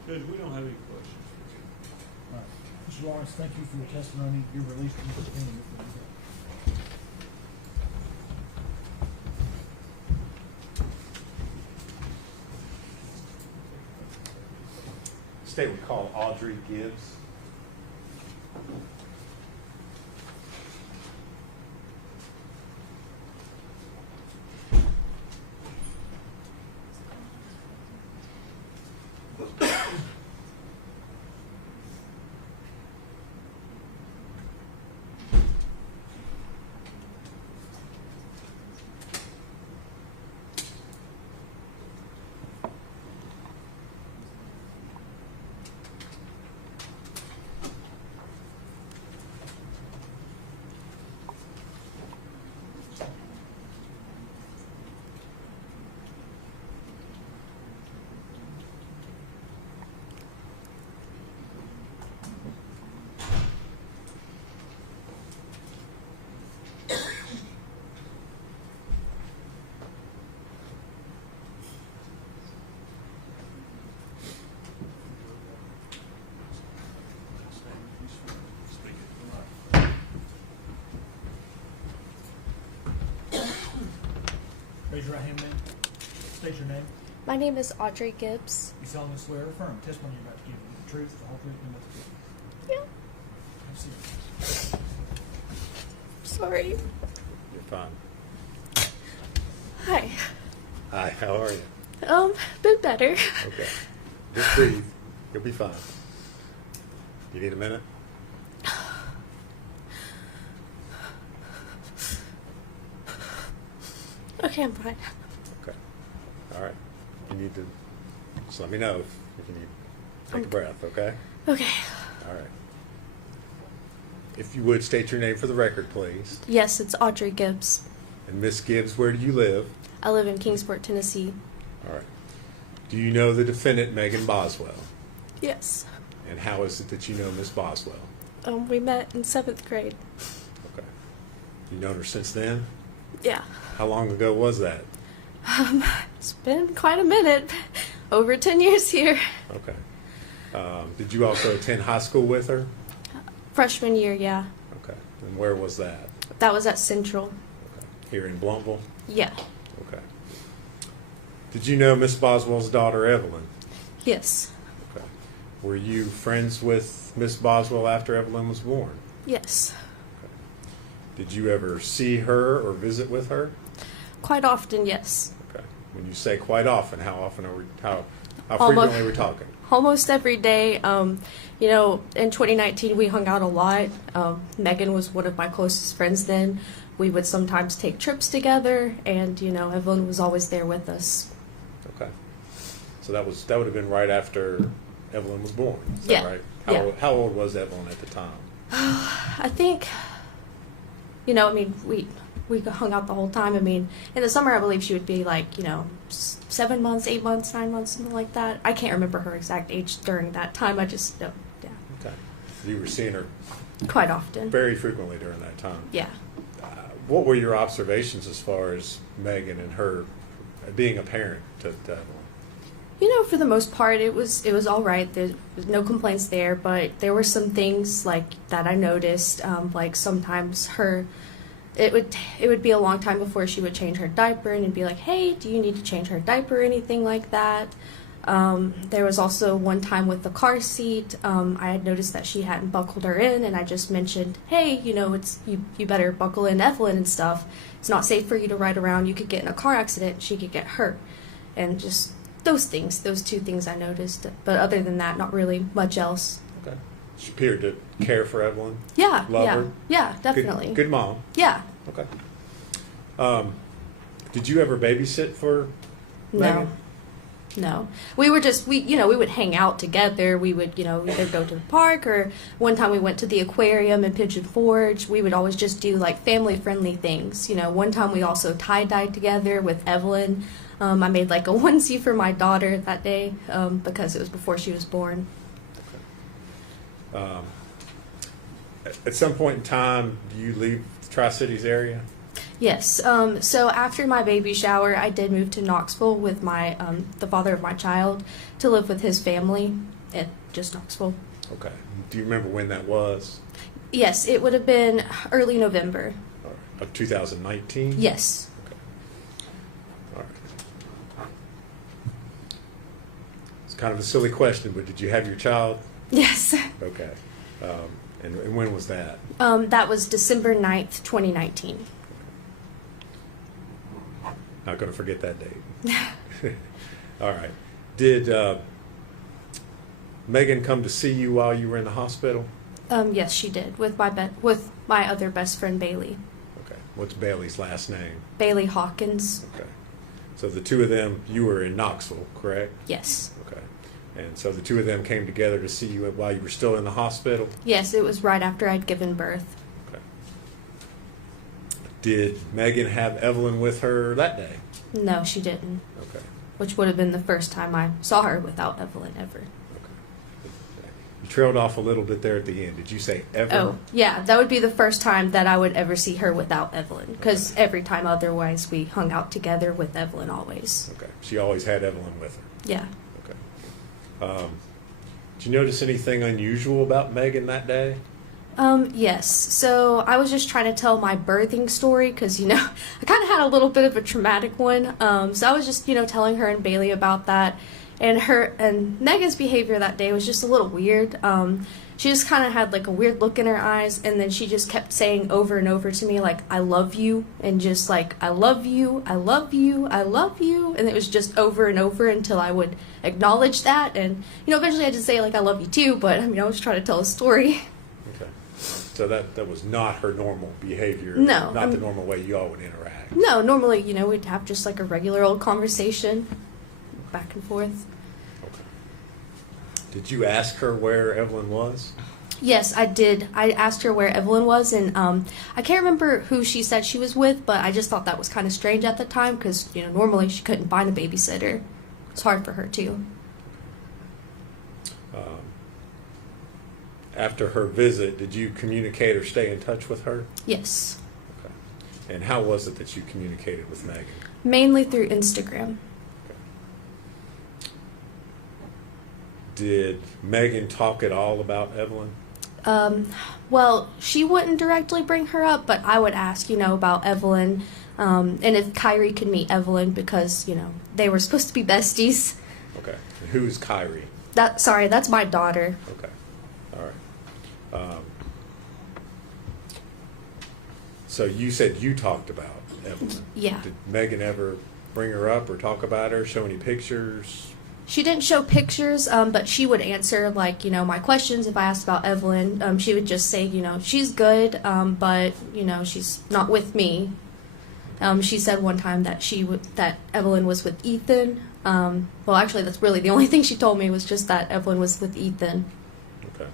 Judge, we don't have any questions. All right. Mr. Lawrence, thank you for your testimony. You're released from the stand. State would call Audrey Gibbs. Raise your right hand, ma'am. State your name. My name is Audrey Gibbs. You solemnly swear or affirm testimony you're about to give the truth, the whole truth, and nothing but the truth. Yeah. Have a seat. Sorry. You're fine. Hi. Hi, how are you? Been better. Okay. Just breathe. You'll be fine. You need a minute? Okay, I'm fine. Okay. All right. You need to just let me know if you need to take a breath, okay? Okay. All right. If you would, state your name for the record, please. Yes, it's Audrey Gibbs. And Miss Gibbs, where do you live? I live in Kingsport, Tennessee. All right. Do you know the defendant, Megan Boswell? Yes. And how is it that you know Miss Boswell? We met in 7th grade. Okay. You known her since then? Yeah. How long ago was that? It's been quite a minute. Over 10 years here. Okay. Did you also attend high school with her? Freshman year, yeah. Okay. And where was that? That was at Central. Okay. Here in Bluntville? Yeah. Okay. Did you know Miss Boswell's daughter, Evelyn? Yes. Okay. Were you friends with Miss Boswell after Evelyn was born? Yes. Okay. Did you ever see her or visit with her? Quite often, yes. Okay. When you say quite often, how often are we? How Almost- frequently are we talking? Almost every day. You know, in 2019, we hung out a lot. Megan was one of my closest friends then. We would sometimes take trips together, and, you know, Evelyn was always there with us. Okay. So that would have been right after Evelyn was born. Is that Yeah. right? Yeah. How old was Evelyn at the time? I think, you know, I mean, we hung out the whole time. I mean, in the summer, I believe she would be like, you know, 7 months, 8 months, 9 months, something like that. I can't remember her exact age during that time. I just know, yeah, Okay. You were seeing her quite often. very frequently during that time. Yeah. What were your observations as far as Megan and her being a parent to Evelyn? For the most part, it was all right. There was no complaints there, but there were some things like that I noticed. Like sometimes it would be a long time before she would change her diaper, and it'd be like, hey, do you need to change her diaper or anything like that? There was also one time with the car seat. I had noticed that she hadn't buckled her in, and I just mentioned, hey, it's you better buckle in Evelyn and stuff. It's not safe for you to ride around. You could get in a car accident. She could get hurt, and just those two things I noticed. But other than that, not really much else. Okay. She appeared to care for Evelyn. Yeah, Love yeah, her. yeah, definitely. Good mom. Yeah. Okay. Did you ever babysit for Megan? No. We were just, we would hang out together. We would, either go to the park, or one time we went to the aquarium in Pigeon Forge. We would always just do like family-friendly things. One time we also tie-dyed together with Evelyn. I made like a onesie for my daughter that day because it was before she was born. At some point in time, do you leave the Tri-Cities area? Yes. So after my baby shower, I did move to Knoxville with my the father of my child to live with his family at just Knoxville. Okay. Do you remember when that was? Yes, it would have been early November. Of 2019? Yes. Okay. All right. It's kind of a silly question, but did you have your child? Yes. Okay. And when was that? That was December 9th, 2019. Not going to forget that date. All right. Did Megan come to see you while you were in the hospital? Yes, she did, with my other best friend, Bailey. Okay. What's Bailey's last name? Bailey Hawkins. Okay. So the two of them, you were in Knoxville, correct? Yes. Okay. And so the two of them came together to see you while you were still in the hospital? Yes, it was right after I'd given birth. Okay. Did Megan have Evelyn with her that day? No, she didn't. Okay. Which would have been the first time I saw her without Evelyn ever. You trailed off a little bit there at the end. Did you say ever? Oh, yeah, that would be the first time that I would ever see her without Evelyn. Because every time otherwise we hung out together with Evelyn always. Okay. She always had Evelyn with her. Yeah. Okay. Did you notice anything unusual about Megan that day? Yes. So I was just trying to tell my birthing story because, I kind of had a little bit of a traumatic one. So I was just, telling her and Bailey about that. And Megan's behavior that day was just a little weird. She just kind of had like a weird look in her eyes, and then she just kept saying over and over to me like, I love you, and just like, I love you, I love you, I love you. And it was just over and over until I would acknowledge that. And, eventually I had to say like, I love you too, but I was trying to tell a story. Okay. So that was not her normal behavior? No. Not the normal way you all would interact? No, normally, we'd have just like a regular old conversation back and forth. Did you ask her where Evelyn was? Yes, I did. I asked her where Evelyn was, and I can't remember who she said she was with, but I just thought that was kind of strange at the time because, normally she couldn't find a babysitter. It's hard for her, too. After her visit, did you communicate or stay in touch with her? Yes. Okay. And how was it that you communicated with Megan? Mainly through Instagram. Did Megan talk at all about Evelyn? Well, she wouldn't directly bring her up, but I would ask, about Evelyn, and if Kyrie could meet Evelyn because, they were supposed to be besties. Okay. And who's Kyrie? Sorry, that's my daughter. Okay. All right. So you said you talked about Evelyn. Yeah. Did Megan ever bring her up or talk about her, show any pictures? She didn't show pictures, but she would answer, like, my questions if I asked about Evelyn. She would just say, she's good, but, she's not with me. She said one time that that Evelyn was with Ethan. Well, actually, that's really the only thing she told me was just that Evelyn was with Ethan. Okay.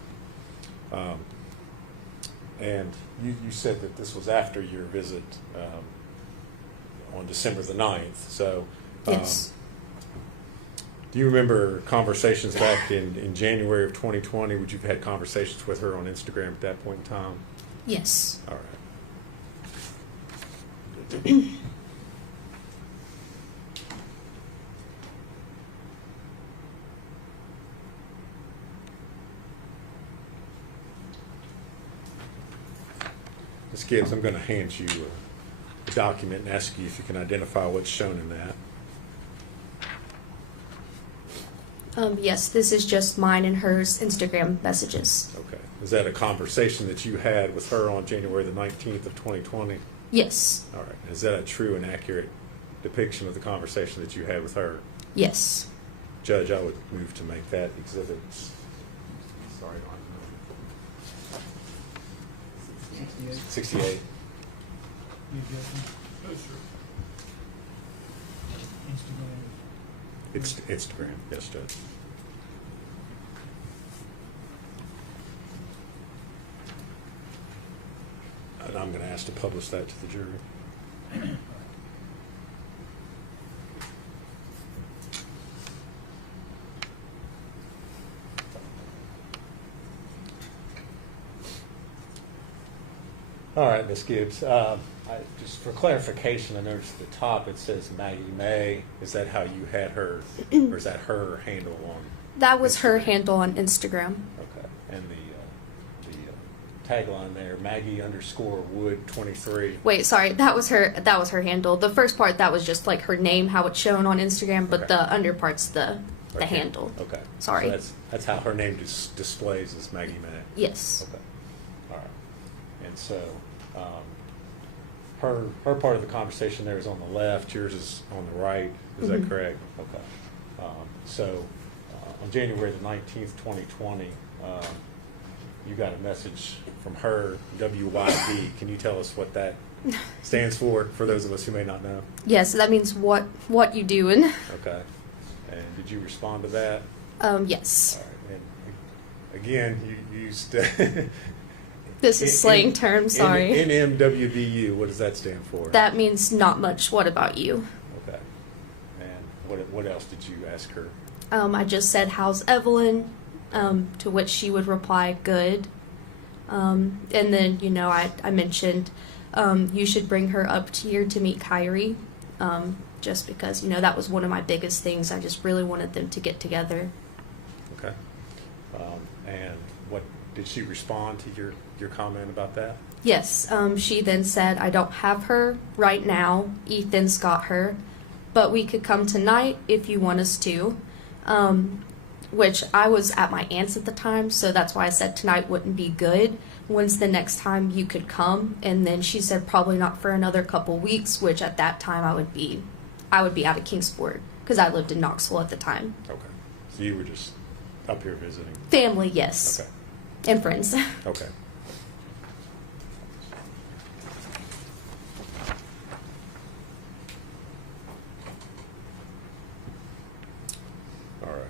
And you said that this was after your visit on December the 9th. So, yes. Do you remember conversations back in January of 2020? Would you have had conversations with her on Instagram at that point in time? Yes. All right. Ms. Gibbs, I'm going to hand you a document and ask you if you can identify what's shown in that. Yes, this is just mine and hers Instagram messages. Okay. Is that a conversation that you had with her on January the 19th of 2020? Yes. All right. Is that a true and accurate depiction of the conversation that you had with her? Yes. Judge, I would move to make that exhibit. Sorry, 68. You objection? Instagram. It's Instagram. Yes, Judge. And I'm going to ask to publish that to the jury. All right, Ms. Gibbs. Just for clarification, I noticed at the top it says Maggie Mae. Is that how you had her, or is that her handle on? That was her handle on Instagram. Okay. And the tagline there, Maggie_Wood 23. Wait, sorry, that was her handle. The first part, that was just like her name, how it's shown on Instagram, but Okay. the under part's the Okay. handle. Okay. Sorry. So that's how her name displays as Maggie Mae. Yes. Okay. All right. And so her part of the conversation there is on the left. Yours is on the right. Is that correct? Okay. So on January the 19th, 2020, you got a message from her, WYD. Can you tell us what that stands for those of us who may not know? Yes, that means what you doing. Okay. And did you respond to that? Yes. All right. And again, you used This is slang term, sorry. NMWBU, what does that stand for? That means not much. What about you? Okay. And what else did you ask her? I just said, how's Evelyn? To which she would reply, good. And then, I mentioned you should bring her up here to meet Kyrie, just because, that was one of my biggest things. I just really wanted them to get together. Okay. And what did she respond to your comment about that? Yes, she then said, I don't have her right now. Ethan's got her, but we could come tonight if you want us to. Which I was at my aunt's at the time, so that's why I said tonight wouldn't be good. When's the next time you could come? And then she said probably not for another couple weeks, which at that time I would be out of Kingsport because I lived in Knoxville at the time. Okay. So you were just up here visiting? Family, yes. Okay. And friends. Okay. All right.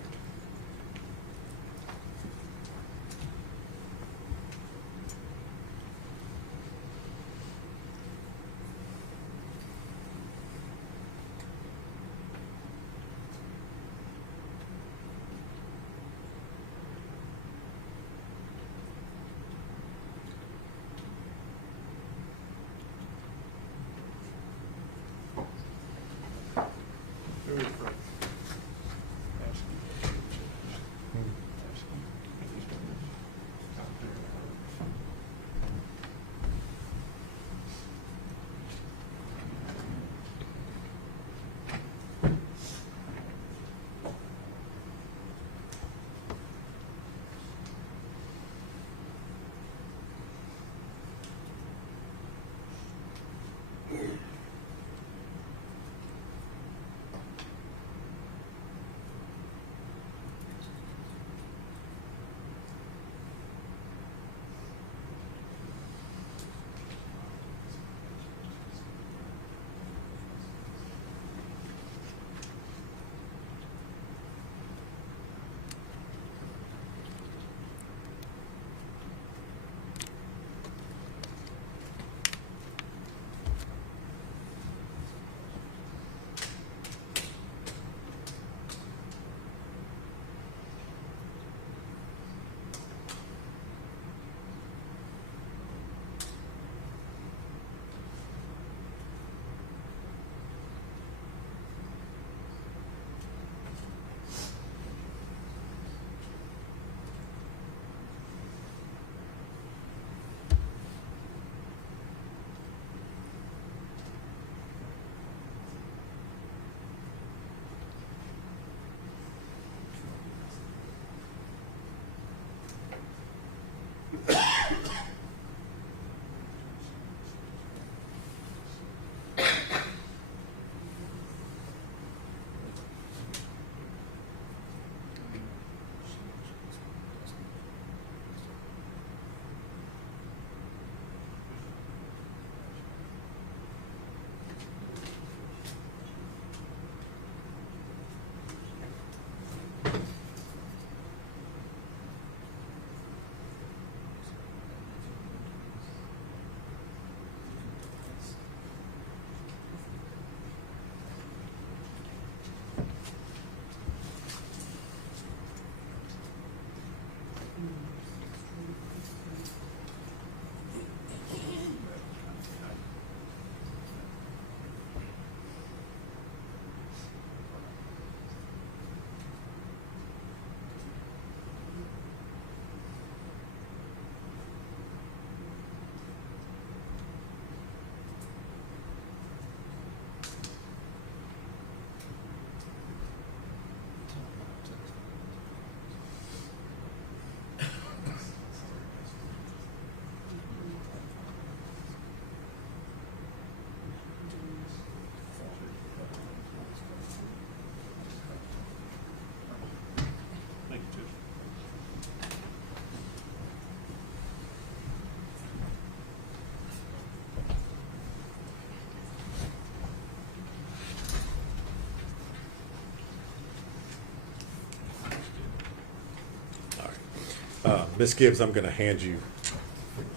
Ms. Gibbs, I'm going to hand you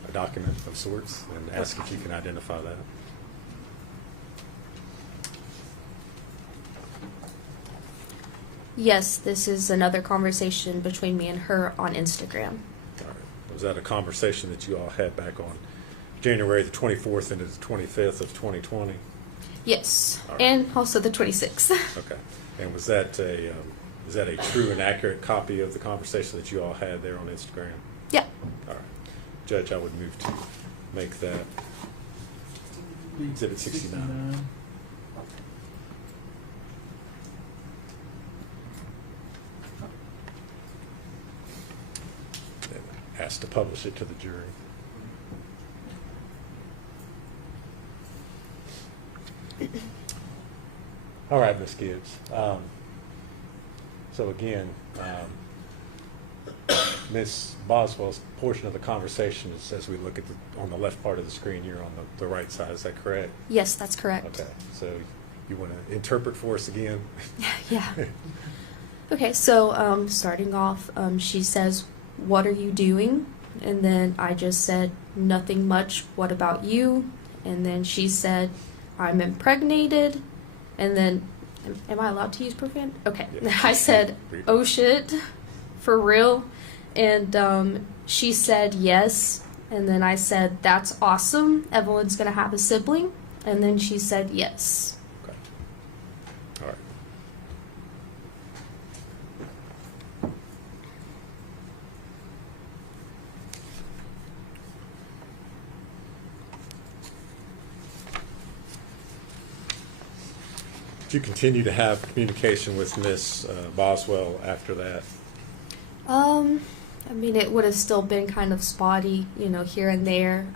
a document of sorts and ask if you can identify that. Yes, this is another conversation between me and her on Instagram. All right. Was that a conversation that you all had back on January the 24th into the 25th of 2020? Yes, All right. and also the 26th. Okay. And was that is that a true and accurate copy of the conversation that you all had there on Instagram? Yeah. All right. Judge, I would move to make that Exhibit 69. Asked to publish it to the jury. All right, Ms. Gibbs. So again, Ms. Boswell's portion of the conversation is, as we look at on the left part of the screen, you're on the right side. Is that correct? Yes, that's correct. Okay. So you want to interpret for us again? Yeah. Okay, so starting off, she says, "What are you doing?" And then I just said, "Nothing much. What about you?" And then she said, "I'm impregnated." And then, am I allowed to use profanity? Okay. Yeah. I said, "Oh shit, for real?" And she said, "Yes." And then I said, "That's awesome. Evelyn's going to have a sibling." And then she said, "Yes." Okay. All right. Did you continue to have communication with Miss Boswell after that? I mean, it would have still been kind of spotty, here and there.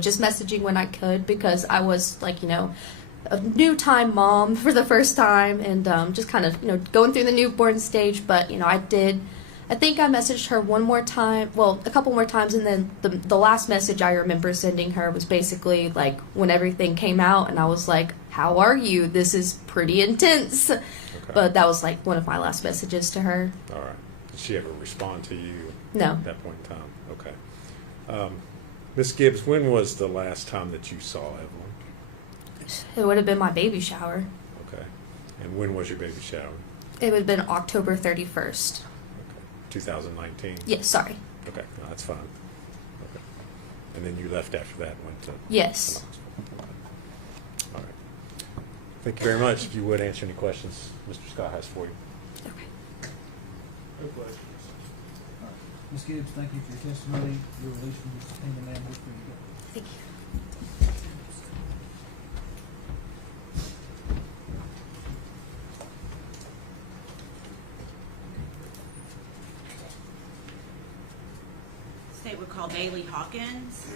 Just messaging when I could, because I was like, a new time mom for the first time, and just kind of, going through the newborn stage. But, I think I messaged her one more time, well, a couple more times, and then the last message I remember sending her was basically like when everything came out, and I was like, "How are you? This is pretty intense." Okay. But that was like one of my last messages to her. All right. Did she ever respond to you No. at that point in time? Okay. Ms. Gibbs, when was the last time that you saw Evelyn? It would have been my baby shower. Okay. And when was your baby shower? It would have been October 31st. 2019? Yes, sorry. Okay, no, that's fine. Okay. And then you left after that and went to... Yes. All right. Thank you very much. If you would answer any questions Mr. Scott has for you. Okay. No questions. All right. Ms. Gibbs, thank you for your testimony. Your release from the subpoena, ma'am. Where you go? Thank you. State would call Bailey Hawkins.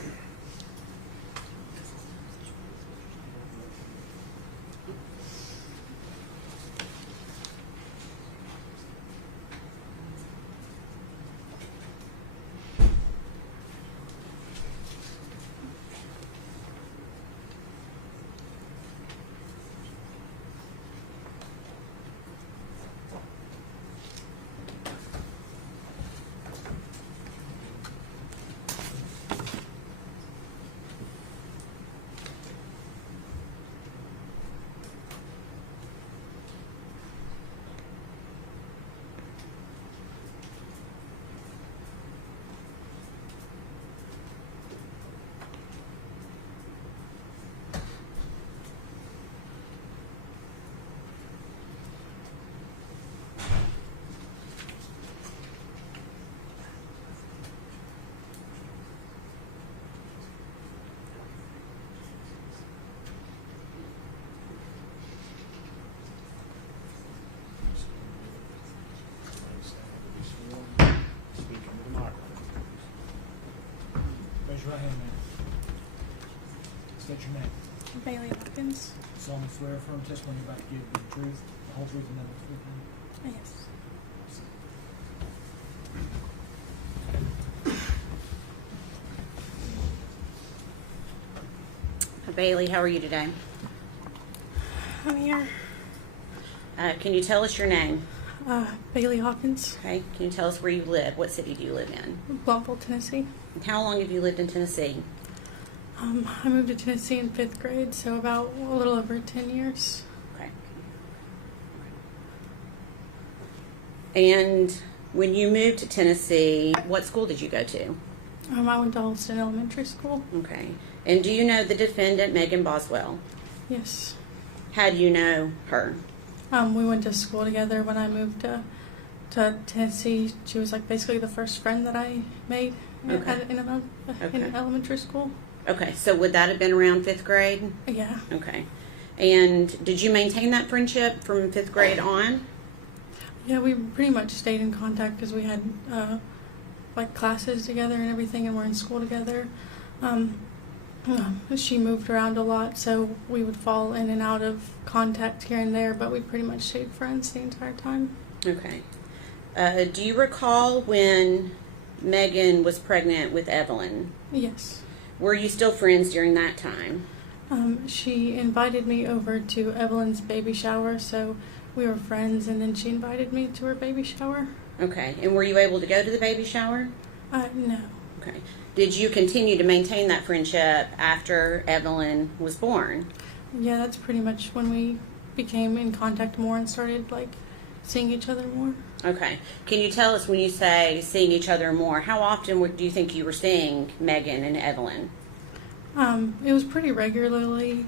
Raise your right hand, ma'am. State your name. Bailey Hawkins. Solemnly swear affirm testimony you're about to give the truth, the whole truth, and nothing but the truth. Yes. Bailey, how are you today? I'm here. Can you tell us your name? Bailey Hawkins. Okay. Can you tell us where you live? What city do you live in? Blountville, Tennessee. And how long have you lived in Tennessee? I moved to Tennessee in 5th grade, so about a little over 10 years. Okay. And when you moved to Tennessee, what school did you go to? I went to Holston Elementary School. Okay. And do you know the defendant, Megan Boswell? Yes. How do you know her? We went to school together when I moved to Tennessee. She was like basically the first friend that I made in elementary school. Okay, so would that have been around 5th grade? Yeah. Okay. And did you maintain that friendship from 5th grade on? Yeah, we pretty much stayed in contact because we had like classes together and everything, and we're in school together. She moved around a lot, so we would fall in and out of contact here and there, but we pretty much stayed friends the entire time. Okay. Do you recall when Megan was pregnant with Evelyn? Yes. Were you still friends during that time? She invited me over to Evelyn's baby shower, so we were friends, and then she invited me to her baby shower. Okay. And were you able to go to the baby shower? No. Okay. Did you continue to maintain that friendship after Evelyn was born? Yeah, that's pretty much when we became in contact more and started like seeing each other more. Okay. Can you tell us, when you say seeing each other more, how often do you think you were seeing Megan and Evelyn? It was pretty regularly.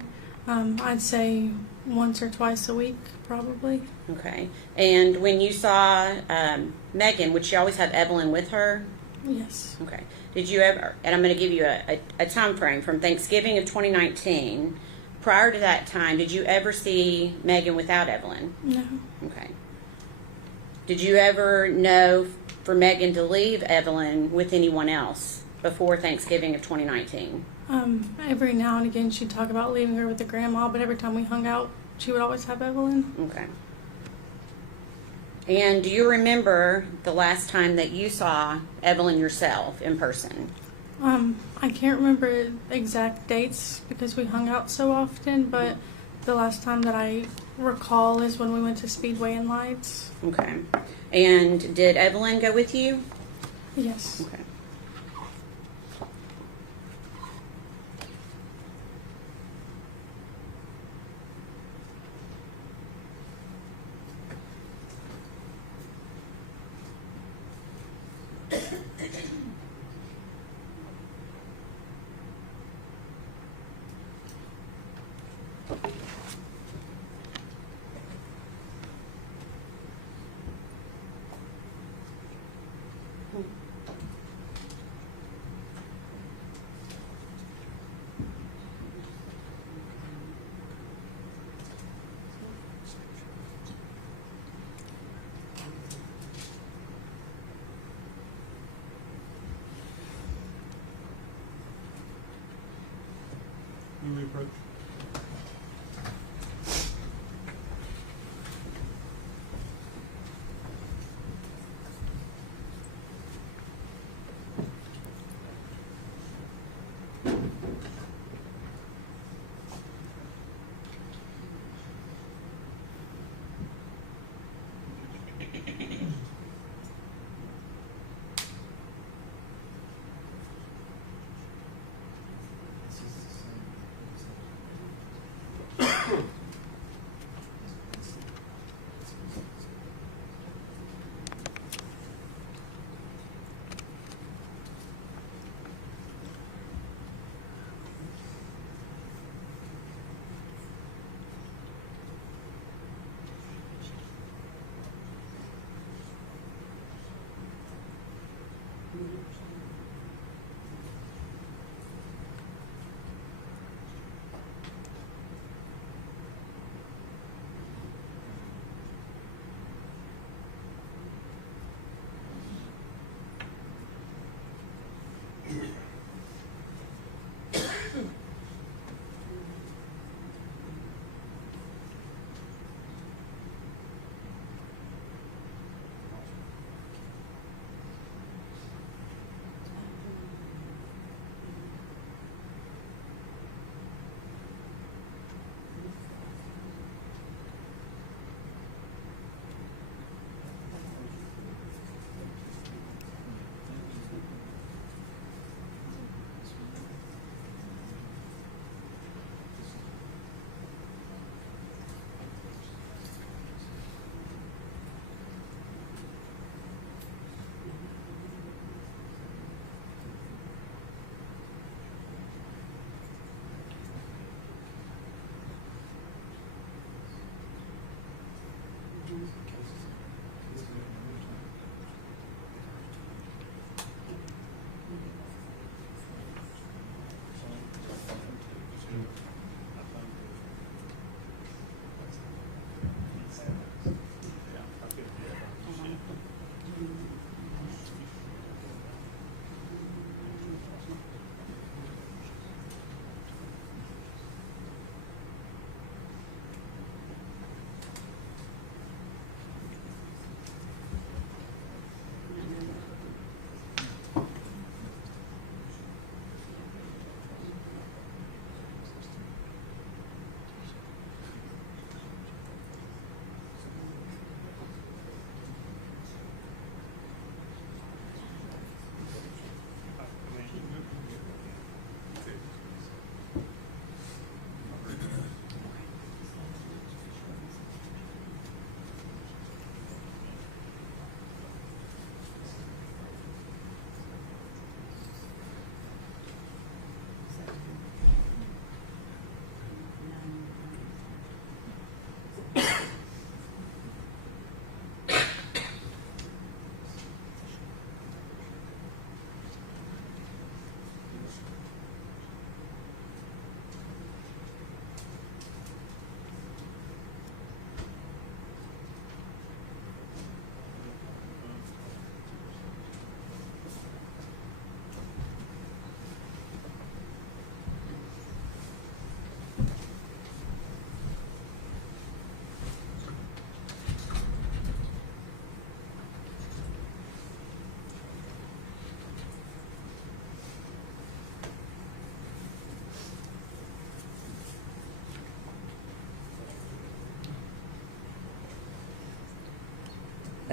I'd say once or twice a week, probably. Okay. And when you saw Megan, would she always have Evelyn with her? Yes. Okay. Did you ever, and I'm going to give you a time frame from Thanksgiving of 2019, prior to that time, did you ever see Megan without Evelyn? No. Okay. Did you ever know for Megan to leave Evelyn with anyone else before Thanksgiving of 2019? Every now and again she'd talk about leaving her with the grandma, but every time we hung out, she would always have Evelyn. Okay. And do you remember the last time that you saw Evelyn yourself in person? I can't remember exact dates because we hung out so often, but the last time that I recall is when we went to Speedway and Lights. Okay. And did Evelyn go with you? Yes. Okay. When we approach.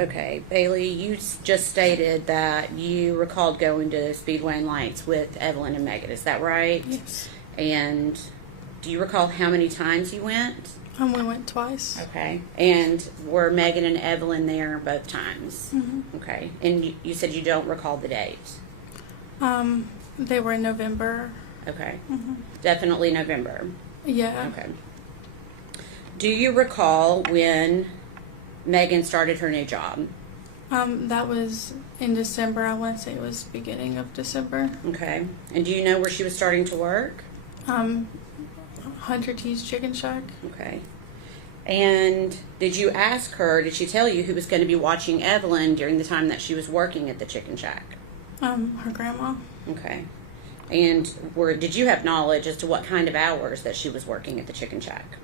Okay, Bailey, you just stated that you recalled going to Speedway and Lights with Evelyn and Megan. Is that right? Yes. And do you recall how many times you went? We went twice. Okay. And were Megan and Evelyn there both times? Mm-hmm. Okay. And you said you don't recall the date? They were in November. Okay. Mm-hmm. Definitely November. Yeah. Okay. Do you recall when Megan started her new job? That was in December. I want to say it was beginning of December. Okay. And do you know where she was starting to work? 100 T's Chicken Shack. Okay. And did you ask her, did she tell you who was going to be watching Evelyn during the time that she was working at the Chicken Shack? Her grandma. Okay. And did you have knowledge as to what kind of hours that she was working at the Chicken Shack?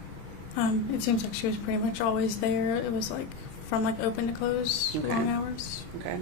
It seems like she was pretty much always there. It was like from like open to close, Okay. long hours. Okay.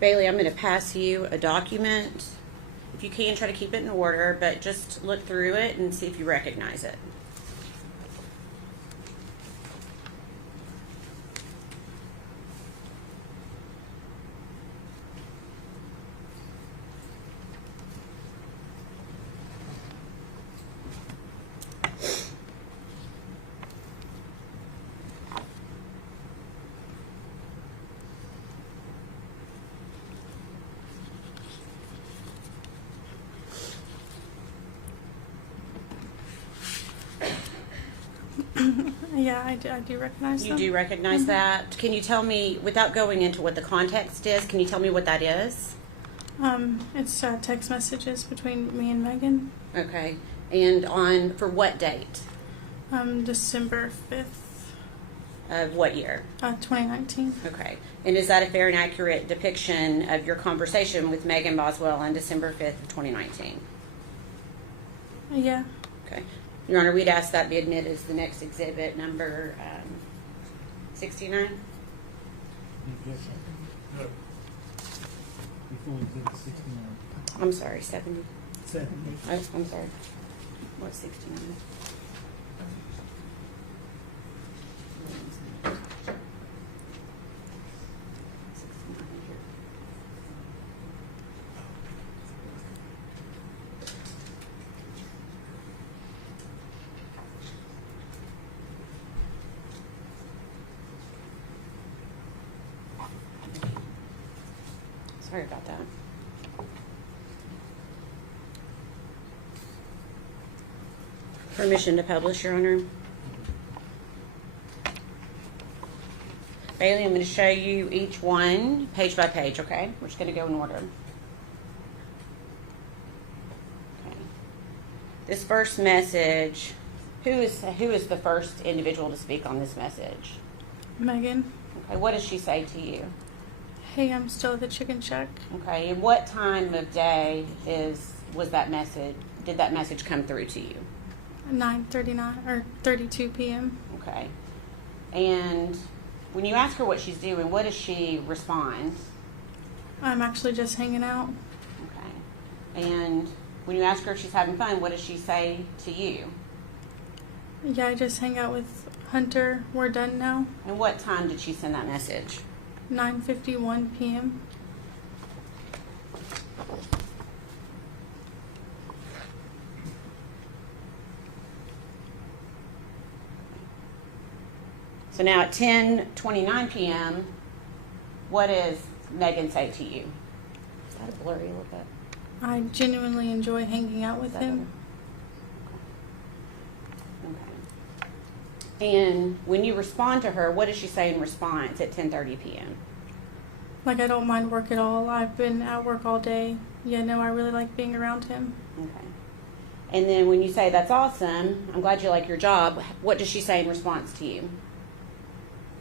Bailey, I'm going to pass you a document. If you can, try to keep it in order, but just look through it and see if you recognize it. Yeah, I do recognize You them. do recognize that. Can you tell me, without going into what the context is, can you tell me what that is? It's text messages between me and Megan. Okay. And for what date? December 5th, Of what year? 2019. Okay. And is that a fair and accurate depiction of your conversation with Megan Boswell on December 5th of 2019? Yeah. Okay. Your Honor, we'd ask that be admitted as the next exhibit, number 69. I'm sorry, 70. 70. Oh, I'm sorry. What's 69? Sorry about that. Permission to publish, Your Honor. Bailey, I'm going to show you each one page by page, okay? We're just going to go in order. Okay. This first message, who is the first individual to speak on this message? Megan. Okay, what does she say to you? Hey, I'm still at the chicken shack. Okay, and what time of day was that message? Did that message come through to you? 9:39 or 32 p.m. Okay. And when you ask her what she's doing, what does she respond? I'm actually just hanging out. Okay. And when you ask her if she's having fun, what does she say to you? Yeah, I just hang out with Hunter. We're done now. And what time did she send that message? 9:51 p.m. So now at 10:29 p.m., what does Megan say to you? Is that a blurry a little bit? I genuinely enjoy hanging out with him. Okay. And when you respond to her, what does she say in response at 10:30 p.m.? Like, I don't mind work at all. I've been at work all day. Yeah, no, I really like being around him. Okay. And then when you say, that's awesome, I'm glad you like your job, what does she say in response to you?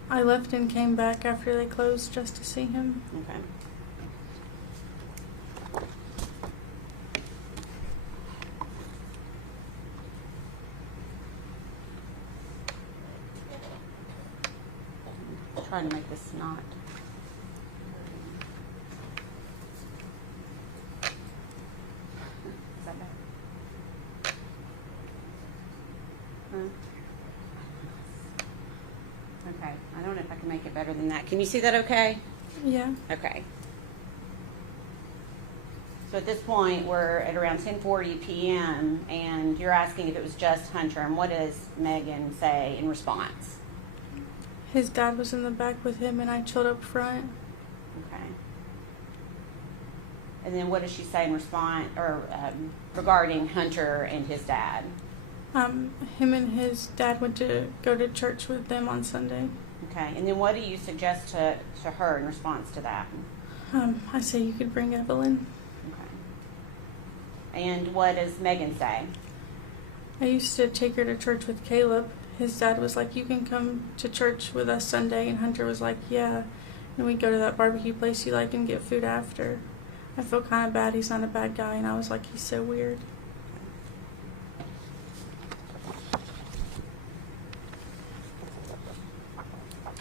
I left and came back after they closed just to see him. Okay. I'm trying to make this not. Is that better? Okay, I don't know if I can make it better than that. Can you see that okay? Yeah. Okay. So at this point, we're at around 10:40 p.m., and you're asking if it was just Hunter, and what does Megan say in response? His dad was in the back with him, and I chilled up front. Okay. And then what does she say in response, or regarding Hunter and his dad? Him and his dad went to go to church with them on Sunday. Okay. And then what do you suggest to her in response to that? I say you could bring Evelyn. Okay. And what does Megan say? I used to take her to church with Caleb. His dad was like, you can come to church with us Sunday. And Hunter was like, yeah. And we'd go to that barbecue place you like and get food after. I feel kind of bad. He's not a bad guy. And I was like, he's so weird.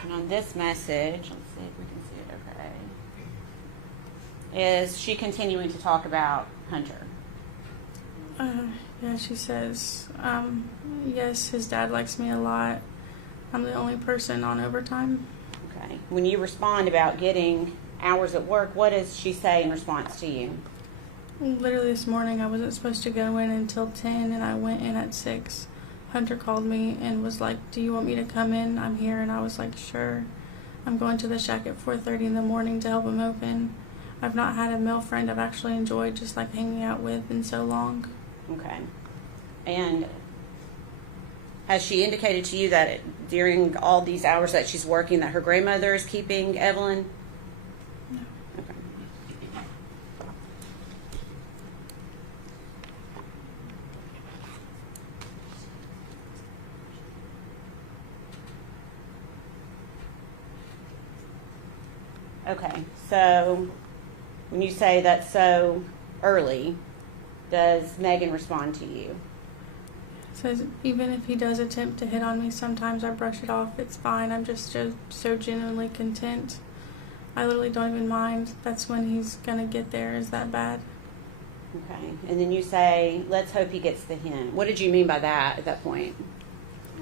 And on this message, let's see if we can see it okay, is she continuing to talk about Hunter? Yeah, she says, yes, his dad likes me a lot. I'm the only person on overtime. Okay. When you respond about getting hours at work, what does she say in response to you? Literally this morning, I wasn't supposed to go in until 10, and I went in at 6. Hunter called me and was like, do you want me to come in? I'm here. And I was like, sure. I'm going to the shack at 4:30 in the morning to help him open. I've not had a male friend I've actually enjoyed just like hanging out with in so long. Okay. And has she indicated to you that during all these hours that she's working that her grandmother is keeping Evelyn? No. Okay. Okay, so when you say that's so early, does Megan respond to you? Says even if he does attempt to hit on me, sometimes I brush it off. It's fine. I'm just so genuinely content. I literally don't even mind. That's when he's gonna get there. Is that bad? Okay, and then you say, let's hope he gets the hint. What did you mean by that at that point?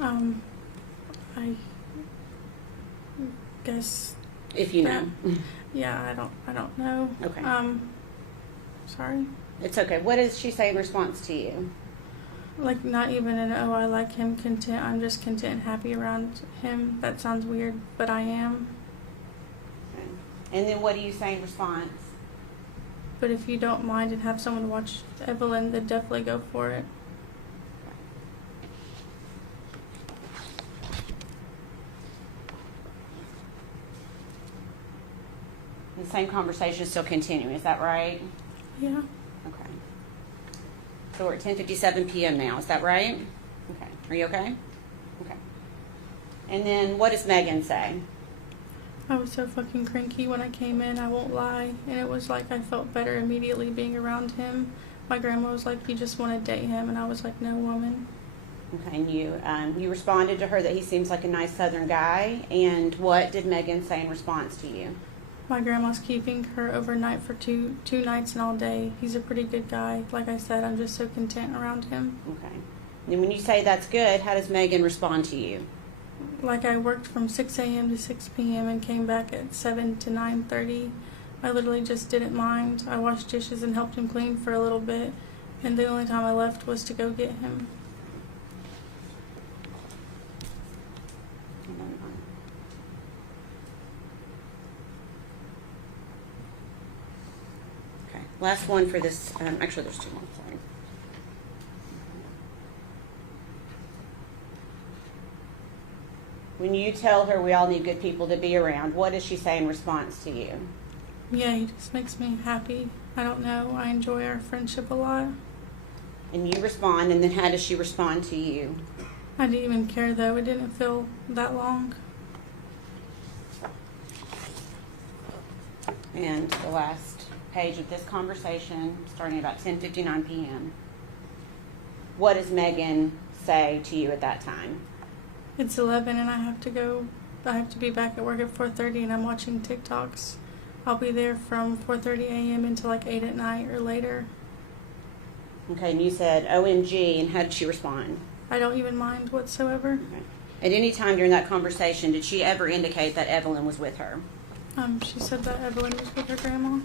I guess. If you know. Yeah, I don't know. Okay. Sorry. It's okay. What does she say in response to you? Like, not even an, oh, I like him, content. I'm just content and happy around him. That sounds weird, but I am. Okay. And then what do you say in response? But if you don't mind and have someone watch Evelyn, then definitely go for it. same conversation is still continuing, is that right? Yeah. Okay. So we're at 10:57 p.m. now, is that right? Okay. Are you okay? Okay. And then what does Megan say? I was so fucking cranky when I came in, I won't lie. And it was like I felt better immediately being around him. My grandma was like, you just want to date him. And I was like, no, woman. Okay, and you responded to her that he seems like a nice Southern guy. And what did Megan say in response to you? My grandma's keeping her overnight for two nights and all day. He's a pretty good guy. Like I said, I'm just so content around him. Okay. And when you say that's good, how does Megan respond to you? Like I worked from 6 a.m. to 6 p.m. and came back at 7 to 9:30. I literally just didn't mind. I washed dishes and helped him clean for a little bit. And the only time I left was to go get him. Okay. Last one for this. Actually, there's two more. Sorry. When you tell her we all need good people to be around, what does she say in response to you? Yeah, he just makes me happy. I don't know. I enjoy our friendship a lot. And you respond, and then how does she respond to you? I didn't even care though. It didn't feel that long. And the last page of this conversation, starting about 10:59 p.m. What does Megan say to you at that time? It's 11 and I have to be back at work at 4:30 and I'm watching TikToks. I'll be there from 4:30 a.m. until like 8 at night or later. Okay, and you said OMG, and how did she respond? I don't even mind whatsoever. Okay. At any time during that conversation, did she ever indicate that Evelyn was with her? She said that Evelyn was with her grandma.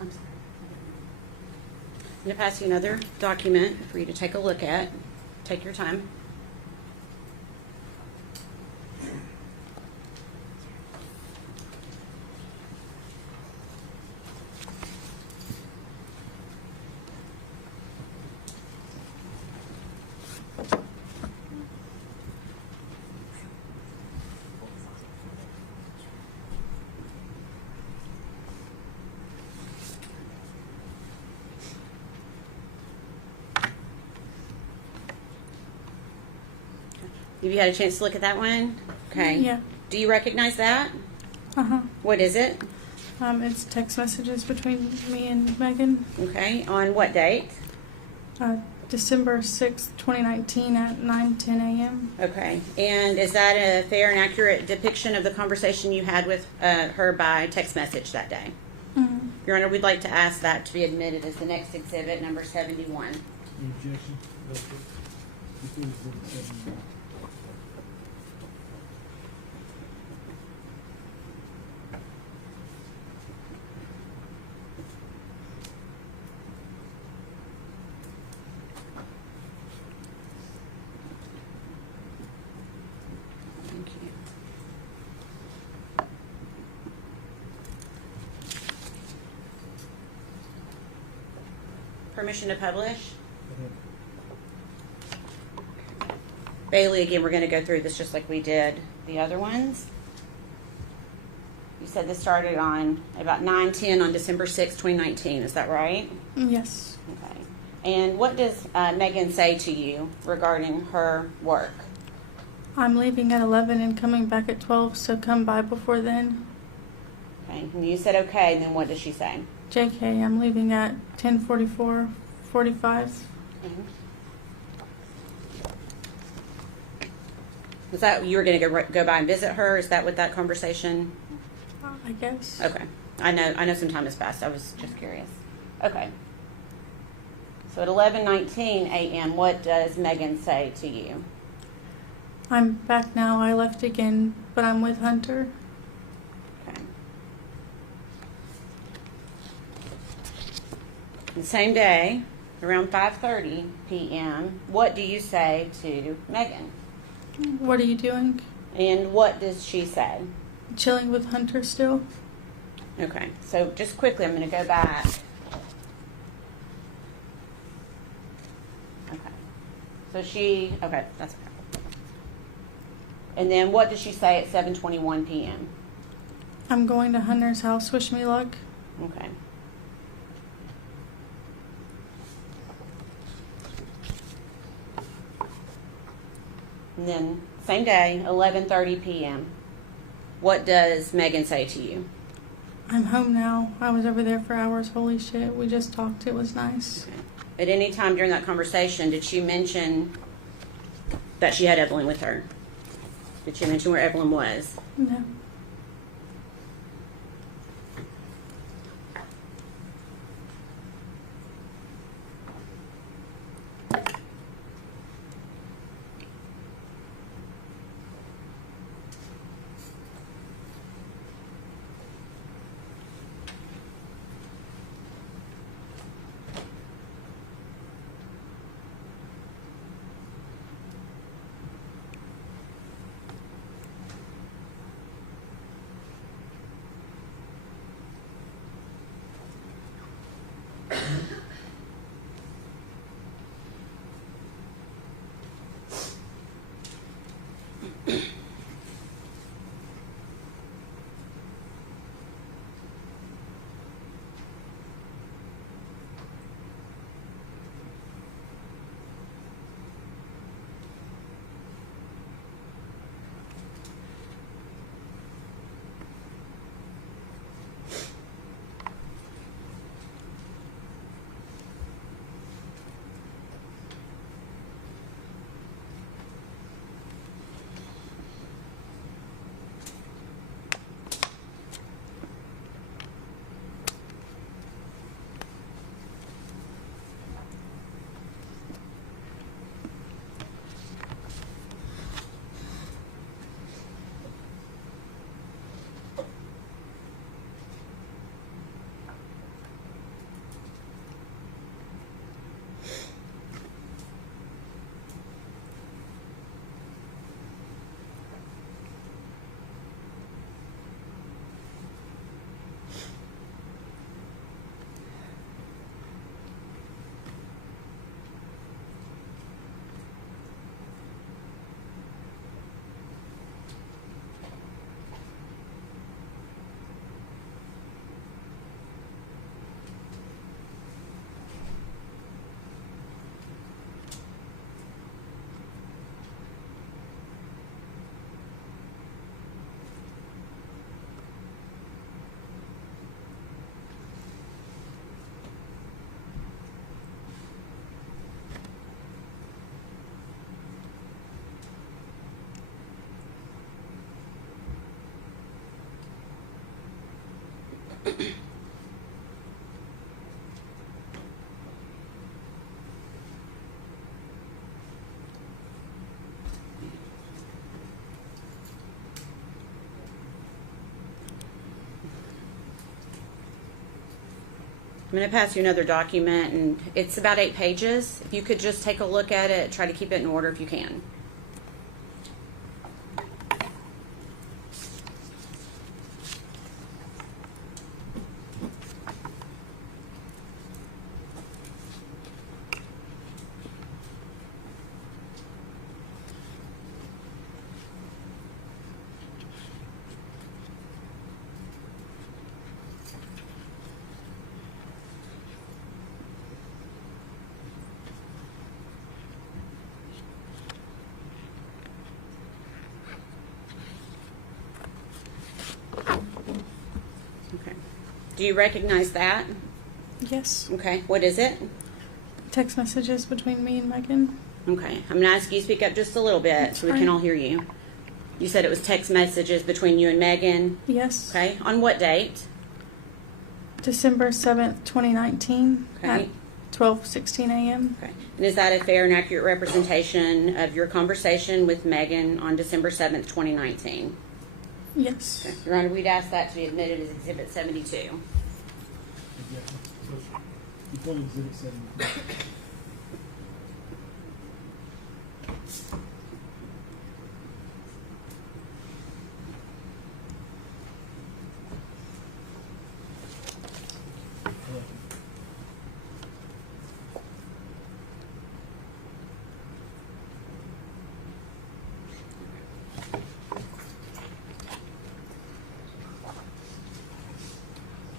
I'm sorry. I'm going to pass you another document for you to take a look at. Take your time. Have you had a chance to look at that one? Okay. Yeah. Do you recognize that? Uh-huh. What is it? It's text messages between me and Megan. Okay. On what date? December 6th, 2019 at 9:10 a.m. Okay. And is that a fair and accurate depiction of the conversation you had with her by text message that day? Mm-hmm. Your Honor, we'd like to ask that to be admitted as the next exhibit, number 71. Any objection? Thank you. Permission to publish? Bailey, again, we're going to go through this just like we did the other ones. You said this started on about 9:10 on December 6, 2019. Is that right? Yes. Okay. And what does Megan say to you regarding her work? I'm leaving at 11 and coming back at 12, so come by before then. Okay. And you said okay, and then what does she say? JK, I'm leaving at 10:45. Mm-hmm. Was that you were going to go by and visit her? Is that what that conversation? I guess. Okay. I know some time has passed. I was just curious. Okay. So at 11:19 a.m., what does Megan say to you? I'm back now. I left again, but I'm with Hunter. Okay. The same day, around 5:30 p.m., what do you say to Megan? What are you doing? And what does she say? Chilling with Hunter still. Okay, so just quickly, I'm going to go back. Okay. So okay, that's okay. And then what does she say at 7:21 p.m.? I'm going to Hunter's house. Wish me luck. Okay. And then same day, 11:30 p.m. What does Megan say to you? I'm home now. I was over there for hours. Holy shit. We just talked. It was nice. Okay. At any time during that conversation, did she mention that she had Evelyn with her? Did she mention where Evelyn was? No. I'm going to pass you another document, and it's about 8 pages. If you could just take a look at it, try to keep it in order if you can. Okay. Do you recognize that? Yes. Okay. What is it? Text messages between me and Megan. Okay. I'm going to ask you to speak up just a little bit so we can all hear you. You said it was text messages between you and Megan. Yes. Okay. On what date? December 7th, 2019 at Okay. 12:16 a.m. Okay. And is that a fair and accurate representation of your conversation with Megan on December 7th, 2019? Yes. Okay. Your Honor, we'd ask that to be admitted as Exhibit 72. You pointed exhibit 7.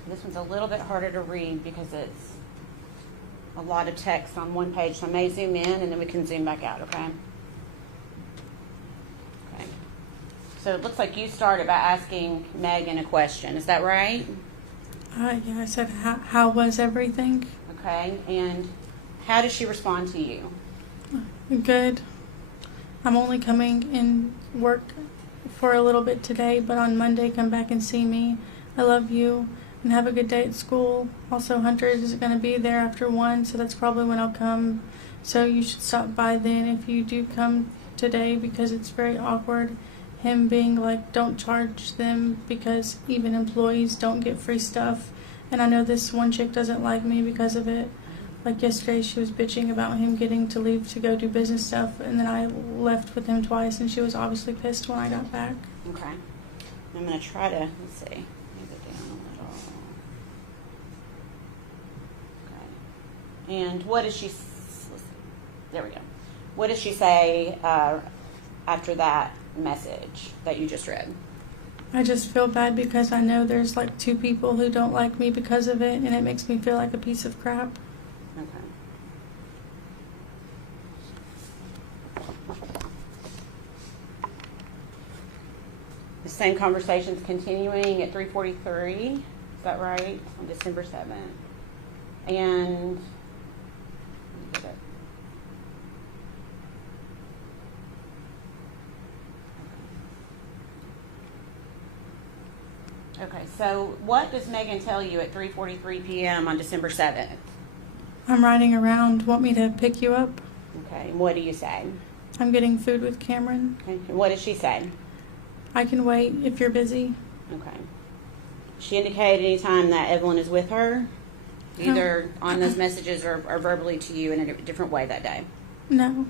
This one's a little bit harder to read because it's a lot of text on one page, so I may zoom in and then we can zoom back out, okay? Okay. So it looks like you started by asking Megan a question, is that right? Yeah, I said, how was everything? Okay, and how does she respond to you? Good. I'm only coming in work for a little bit today, but on Monday come back and see me. I love you and have a good day at school. Also, Hunter is going to be there after 1, so that's probably when I'll come. So you should stop by then if you do come today, because it's very awkward. Him being like, don't charge them because even employees don't get free stuff. And I know this one chick doesn't like me because of it. Like yesterday, she was bitching about him getting to leave to go do business stuff, and then I left with him twice, and she was obviously pissed when I got back. Okay. I'm going to try to, let's see, move it down a little. Okay. And what does she, there we go. What does she say after that message that you just read? I just feel bad because I know there's like 2 people who don't like me because of it, and it makes me feel like a piece of crap. Okay. The same conversation's continuing at 3:43. Is that right? On December 7th. And let me get it. Okay, so what does Megan tell you at 3:43 p.m. on December 7th? I'm riding around. Want me to pick you up? Okay, and what do you say? I'm getting food with Cameron. Okay, and what does she say? I can wait if you're busy. Okay. She indicated any time that Evelyn is with her, either on those messages or verbally to you in a different way that day? No.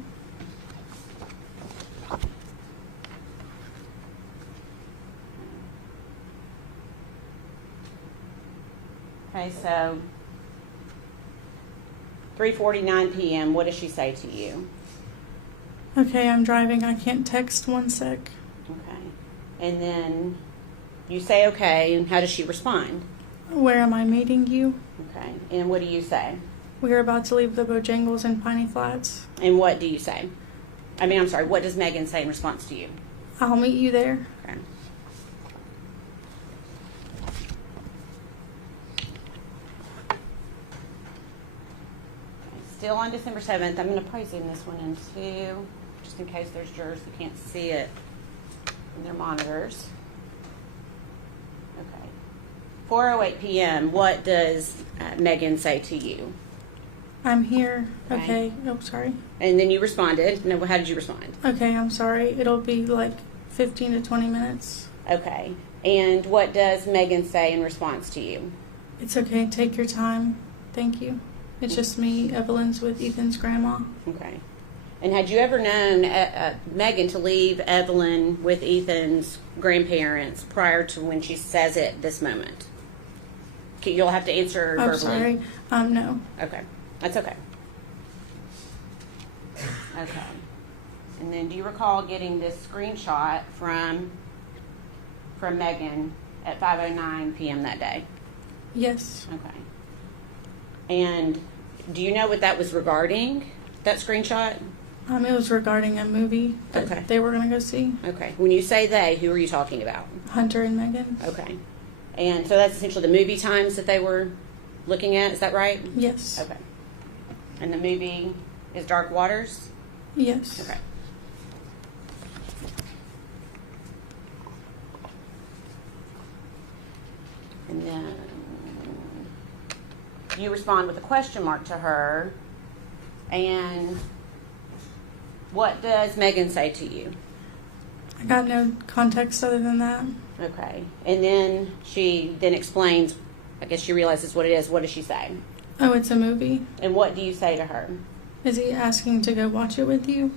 Okay, so 3:49 p.m., what does she say to you? Okay, I'm driving. I can't text 1 sec. Okay. And then you say okay, and how does she respond? Where am I meeting you? Okay. And what do you say? We're about to leave the Bojangles in Piney Flats. And what do you say? I mean, I'm sorry, what does Megan say in response to you? I'll meet you there. Okay. Still on December 7th. I'm going to probably zoom this one in too, just in case there's jurors who can't see it in their monitors. Okay. 4:08 p.m. What does Megan say to you? I'm here. Okay. Oh, sorry. And then you responded. No, how did you respond? Okay, I'm sorry. It'll be like 15 to 20 minutes. Okay. And what does Megan say in response to you? It's okay. Take your time. Thank you. It's just me. Evelyn's with Ethan's grandma. Okay. And had you ever known Megan to leave Evelyn with Ethan's grandparents prior to when she says it this moment? Okay, you'll have to answer verbally. I'm sorry. No. Okay. That's okay. Okay. And then do you recall getting this screenshot from Megan at 5:09 p.m. that day? Yes. Okay. And do you know what that was regarding, that screenshot? It was regarding a movie that they were going to go see. Okay. When you say they, who are you talking about? Hunter and Megan. Okay. And so that's essentially the movie times that they were looking at, is that right? Yes. Okay. And the movie is Dark Waters? Yes. Okay. And then you respond with a question mark to her. And what does Megan say to you? I got no context other than that. Okay. And then she then explains, I guess she realizes what it is. What does she say? Oh, it's a movie. And what do you say to her? Is he asking to go watch it with you?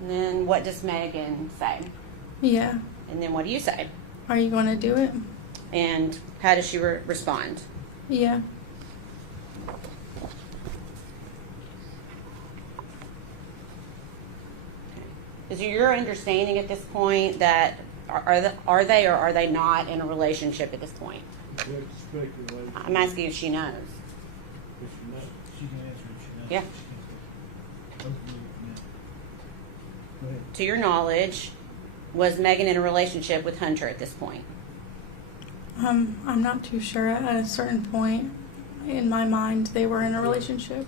And then what does Megan say? Yeah. And then what do you say? Are you going to do it? And how does she respond? Yeah. Is it your understanding at this point that are they or are they not in a relationship at this point? I'm asking if she knows. She can answer if she knows. Yeah. Both of you, yeah. Go ahead. To your knowledge, was Megan in a relationship with Hunter at this point? I'm not too sure. At a certain point in my mind, they were in a relationship.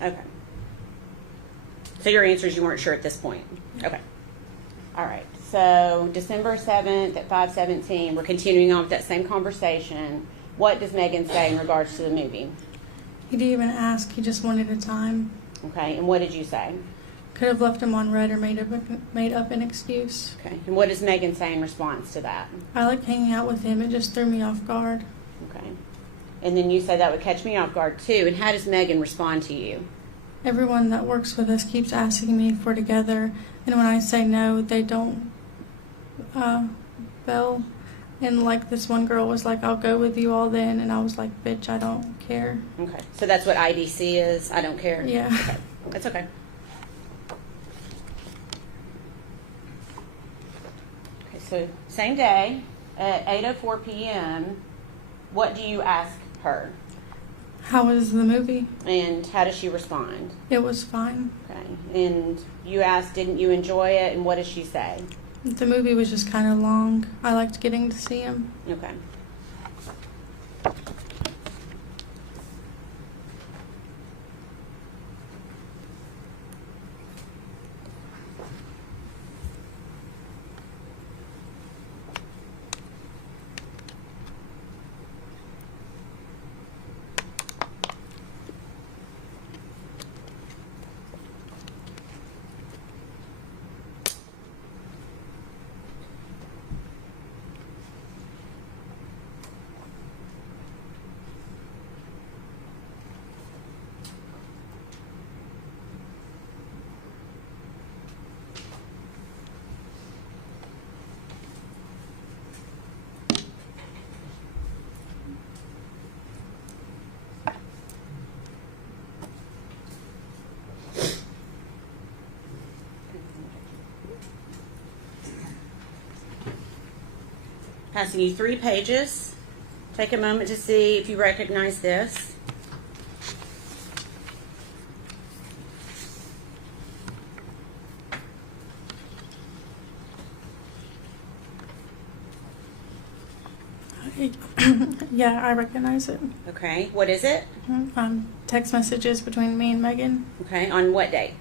Okay. So your answer is you weren't sure at this point? Okay. All right. So December 7th at 5:17, we're continuing on with that same conversation. What does Megan say in regards to the movie? He didn't even ask. He just wanted a time. Okay. And what did you say? Could have left him on red or made up an excuse. Okay. And what does Megan say in response to that? I like hanging out with him. It just threw me off guard. Okay. And then you say that would catch me off guard too. And how does Megan respond to you? Everyone that works with us keeps asking me if we're together, and when I say no, they don't bail. And like this one girl was like, I'll go with you all then, and I was like, bitch, I don't care. Okay. So that's what IDC is? I don't care? Yeah. Okay. That's okay. Okay, so same day at 8:04 p.m., what do you ask her? How was the movie? And how does she respond? It was fine. Okay. And you asked, didn't you enjoy it? And what does she say? The movie was just kind of long. I liked getting to see him. Okay. Passing you 3 pages. Take a moment to see if you recognize this. Yeah, I recognize it. Okay. What is it? Text messages between me and Megan. Okay. On what date?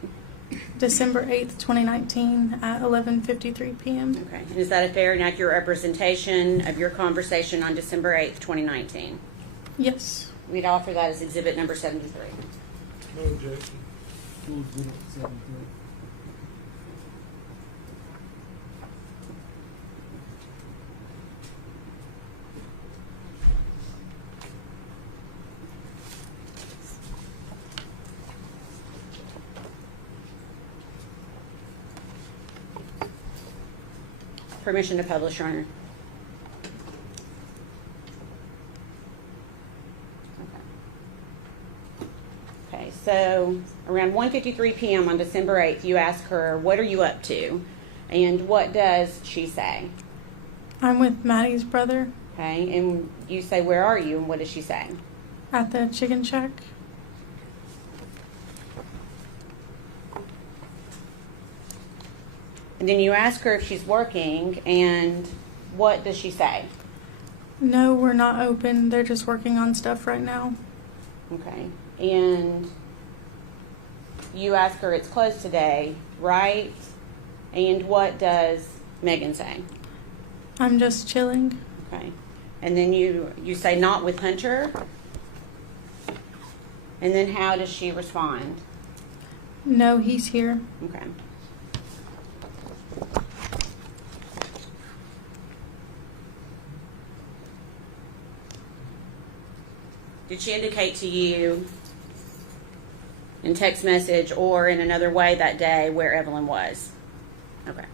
December 8th, 2019 at 11:53 p.m. Okay. And is that a fair and accurate representation of your conversation on December 8th, 2019? Yes. We'd offer that as exhibit number 73. No objection. Full exhibit 73. Permission to publish, Your Honor. Okay, so around 1:53 p.m. on December 8th, you ask her, what are you up to? And what does she say? I'm with Maddie's brother Okay, and you say, where are you? And what does she say? at the chicken shack. And then you ask her if she's working, and what does she say? No, we're not open. They're just working on stuff right now. Okay, and you ask her it's closed today, right? And what does Megan say? I'm just chilling. Okay. And then you say not with Hunter? And then how does she respond? No, he's here. Okay. Did she indicate to you in text message or in another way that day where Evelyn was? Okay.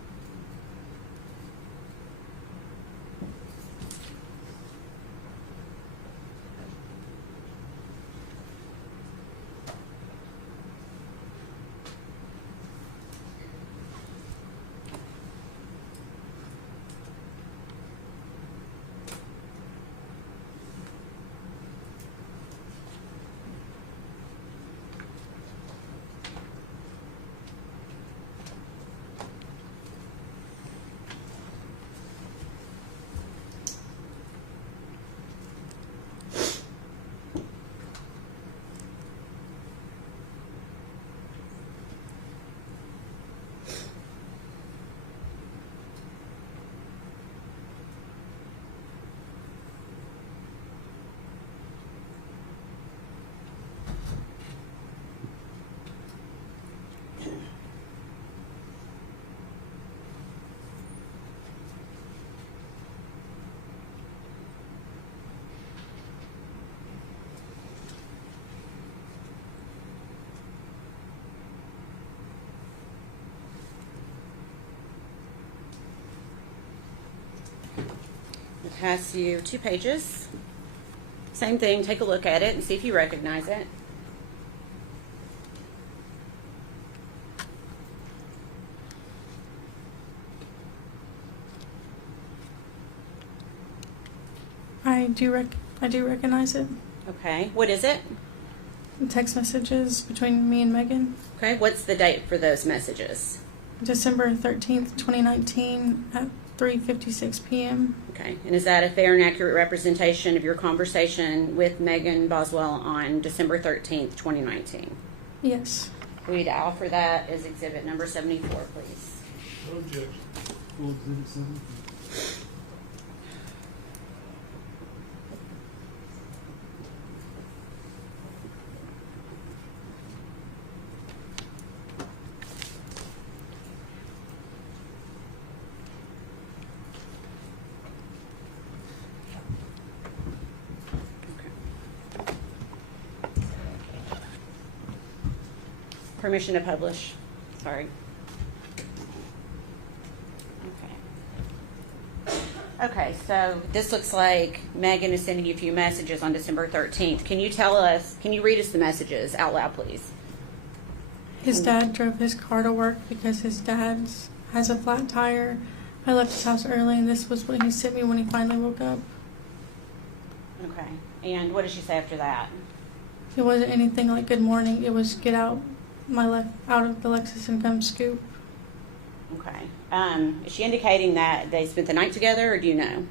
It has you 2 pages. Same thing, take a look at it and see if you recognize it. I do recognize it. Okay, what is it? Text messages between me and Megan. Okay, what's the date for those messages? December 13th, 2019 at 3:56 p.m. Okay, and is that a fair and accurate representation of your conversation with Megan Boswell on December 13th, 2019? Yes. Will you offer that as exhibit number 74, please? No objection. Full exhibit 74. Permission to publish. Sorry. Okay, so this looks like Megan is sending you a few messages on December 13th. Can you read us the messages out loud, please? His dad drove his car to work because his dad has a flat tire. I left his house early, and this was what he sent me when he finally woke up. Okay, and what did she say after that? It wasn't anything like good morning. It was get out out of the Lexus and come scoop. Okay. Is she indicating that they spent the night together, or do you know?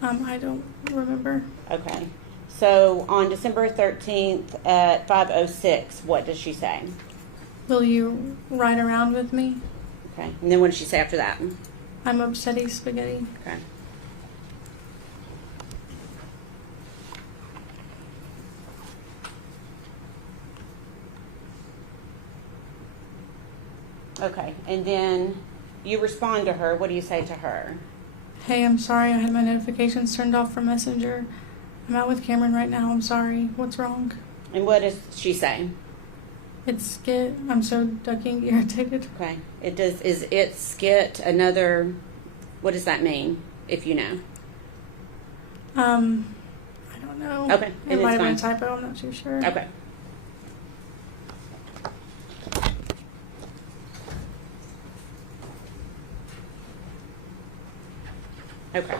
I don't remember. Okay. So on December 13th at 5:06, what does she say? Will you ride around with me? Okay. And then what does she say after that? I'm upset spaghetti. Okay. Okay, and then you respond to her. What do you say to her? Hey, I'm sorry. I had my notifications turned off from Messenger. I'm out with Cameron right now. I'm sorry. What's wrong? And what does she say? It's skit. I'm so ducking irritated. Okay. Is it skit another, what does that mean, if you know? I don't know. Okay. It might have been a typo. I'm not too sure. Okay. Okay.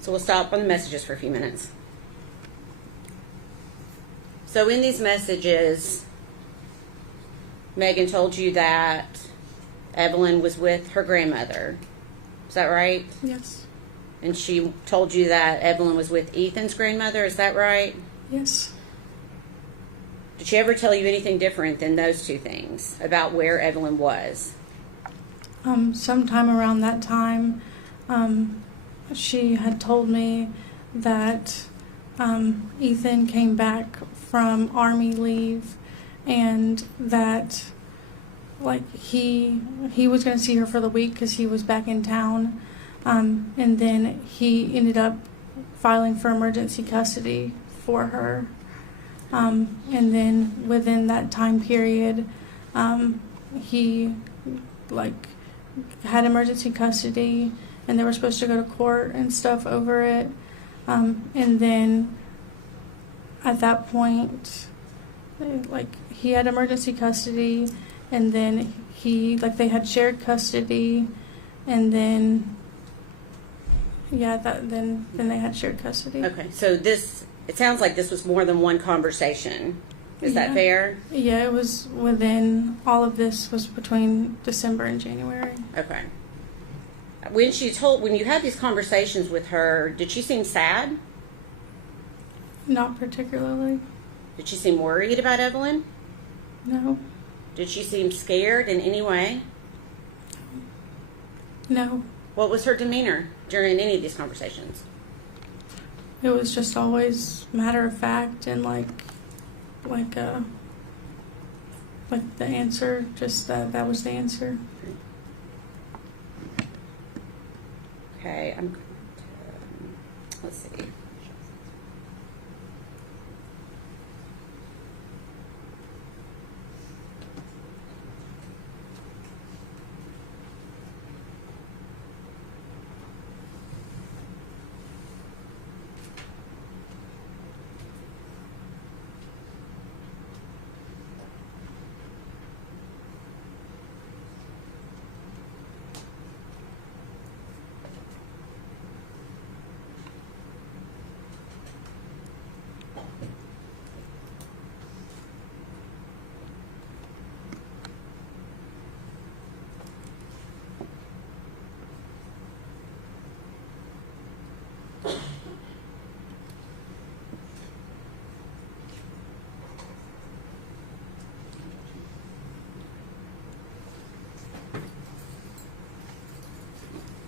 So we'll stop on the messages for a few minutes. So in these messages, Megan told you that Evelyn was with her grandmother. Is that right? Yes. And she told you that Evelyn was with Ethan's grandmother. Is that right? Yes. Did she ever tell you anything different than those two things about where Evelyn was? Sometime around that time, she had told me that Ethan came back from Army leave and that like he was going to see her for the week because he was back in town, and then he ended up filing for emergency custody for her, and then within that time period, he like had emergency custody and they were supposed to go to court and stuff over it, and then at that point like he had emergency custody and then they had shared custody and then then they had shared custody. Okay, so it sounds like this was more than one conversation. Is that fair? Yeah, it was all of this was between December and January. Okay. When you had these conversations with her, did she seem sad? Not particularly. Did she seem worried about Evelyn? No. Did she seem scared in any way? No. What was her demeanor during any of these conversations? It was just always matter of fact and like the answer, just that was the answer. Okay, let's see.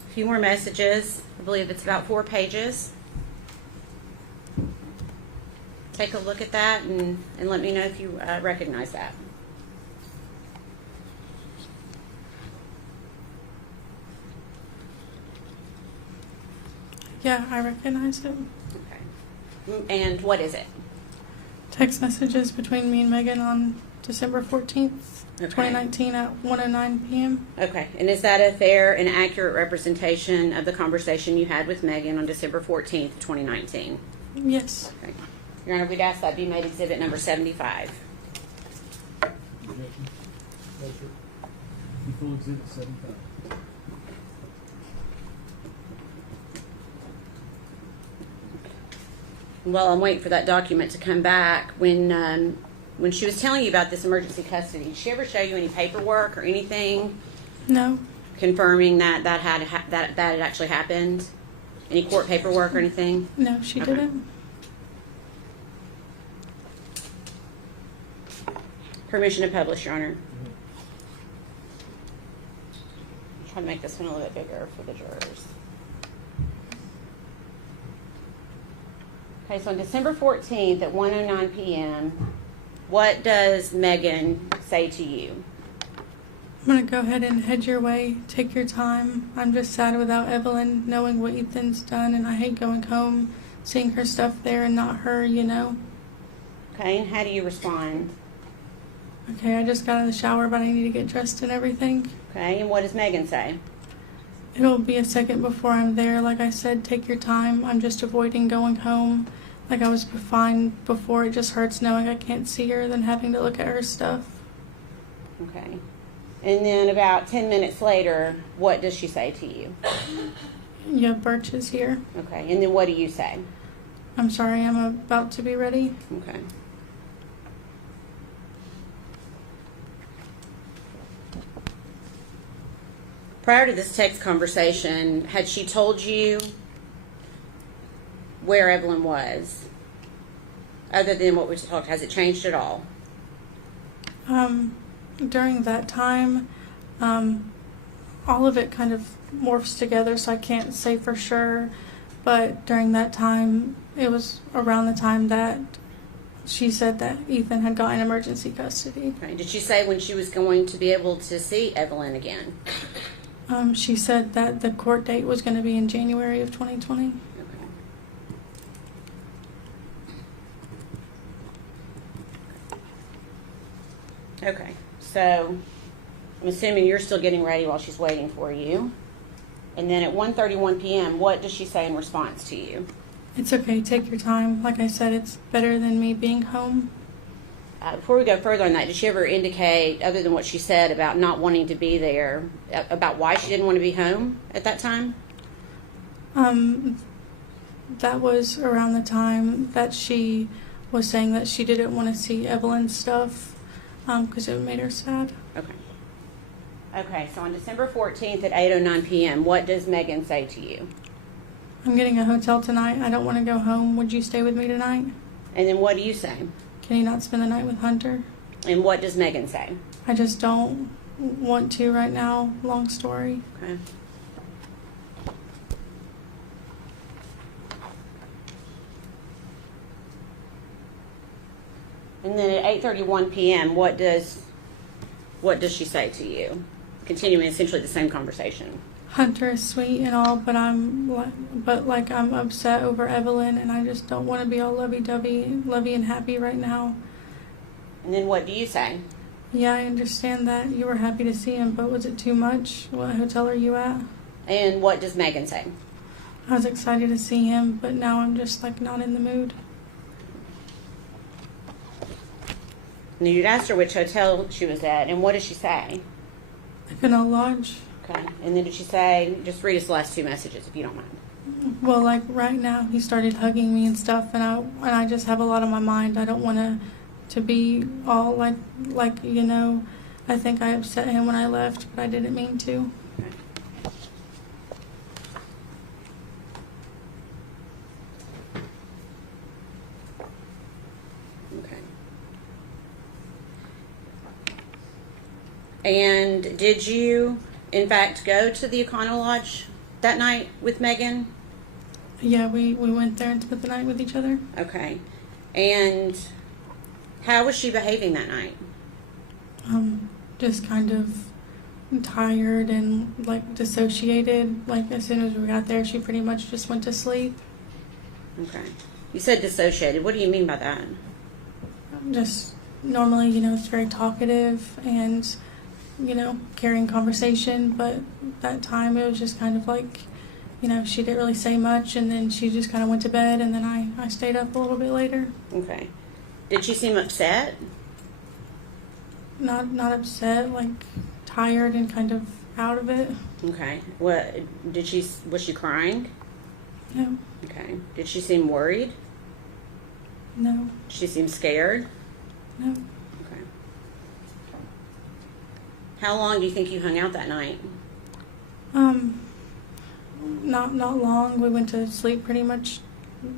A few more messages. I believe it's about 4 pages. Take a look at that and let me know if you recognize that. Yeah, I recognize it. Okay. And what is it? Text messages between me and Megan on December 14th, Okay. 2019 at 1:09 p.m. Okay. And is that a fair and accurate representation of the conversation you had with Megan on December 14th, 2019? Yes. Okay. Your Honor, we'd ask that be made exhibit number 75. Objection. Pleasure. You full exhibit 75. Well, I'm waiting for that document to come back. When she was telling you about this emergency custody, did she ever show you any paperwork or anything No. confirming that had actually happened? Any court paperwork or anything? No, she Okay. didn't. Permission to publish, Your Honor. Try to make this one a little bit bigger for the jurors. Okay, so on December 14th at 1:09 p.m., what does Megan say to you? I'm going to go ahead and head your way. Take your time. I'm just sad without Evelyn, knowing what Ethan's done, and I hate going home, seeing her stuff there and not her, you know. Okay, and how do you respond? Okay, I just got out of the shower, but I need to get dressed and everything. Okay, and what does Megan say? It'll be a second before I'm there. Like I said, take your time. I'm just avoiding going home. Like I was fine before. It just hurts knowing I can't see her than having to look at her stuff. Okay. And then about 10 minutes later, what does she say to you? Yeah, Birch is here. Okay, and then what do you say? I'm sorry, I'm about to be ready. Okay. Prior to this text conversation, had she told you where Evelyn was? Other than what we talked, has it changed at all? During that time, all of it kind of morphs together, so I can't say for sure. But during that time, it was around the time that she said that Ethan had gotten emergency custody. Okay. Did she say when she was going to be able to see Evelyn again? She said that the court date was going to be in January of 2020. Okay, so I'm assuming you're still getting ready while she's waiting for you. And then at 1:31 p.m., what does she say in response to you? It's okay, take your time. Like I said, it's better than me being home. Before we go further on that, did she ever indicate, other than what she said about not wanting to be there, about why she didn't want to be home at that time? That was around the time that she was saying that she didn't want to see Evelyn's stuff because it made her sad. Okay. Okay, so on December 14th at 8:09 p.m., what does Megan say to you? I'm getting a hotel tonight. I don't want to go home. Would you stay with me tonight? And then what do you say? Can you not spend the night with Hunter? And what does Megan say? I just don't want to right now. Long story. Okay. And then at 8:31 p.m., what does she say to you? Continuing essentially the same conversation. Hunter is sweet and all, but I'm upset over Evelyn, and I just don't want to be all lovey-dovey and happy right now. And then what do you say? Yeah, I understand that you were happy to see him, but was it too much? What hotel are you at? And what does Megan say? I was excited to see him, but now I'm just not in the mood. And you'd asked her which hotel she was at, and what did she say? The Canal Lodge. Okay. And then did she say, just read us the last two messages if you don't mind. Well, right now he started hugging me and stuff, and I just have a lot on my mind. I don't want to be all like I think I upset him when I left, but I didn't mean to. Okay. And did you, in fact, go to the Econo Lodge that night with Megan? Yeah, we went there and spent the night with each other. Okay. And how was she behaving that night? Just kind of tired and dissociated. As soon as we got there, she pretty much just went to sleep. Okay. You said dissociated. What do you mean by that? Just normally, it's very talkative and, carrying conversation, but that time it was just kind of she didn't really say much, and then she just kind of went to bed, and then I stayed up a little bit later. Okay. Did she seem upset? Not upset, tired and kind of out of it. Okay. Was she crying? No. Okay. Did she seem worried? No. Did she seem scared? No. Okay. How long do you think you hung out that night? Not long. We went to sleep pretty much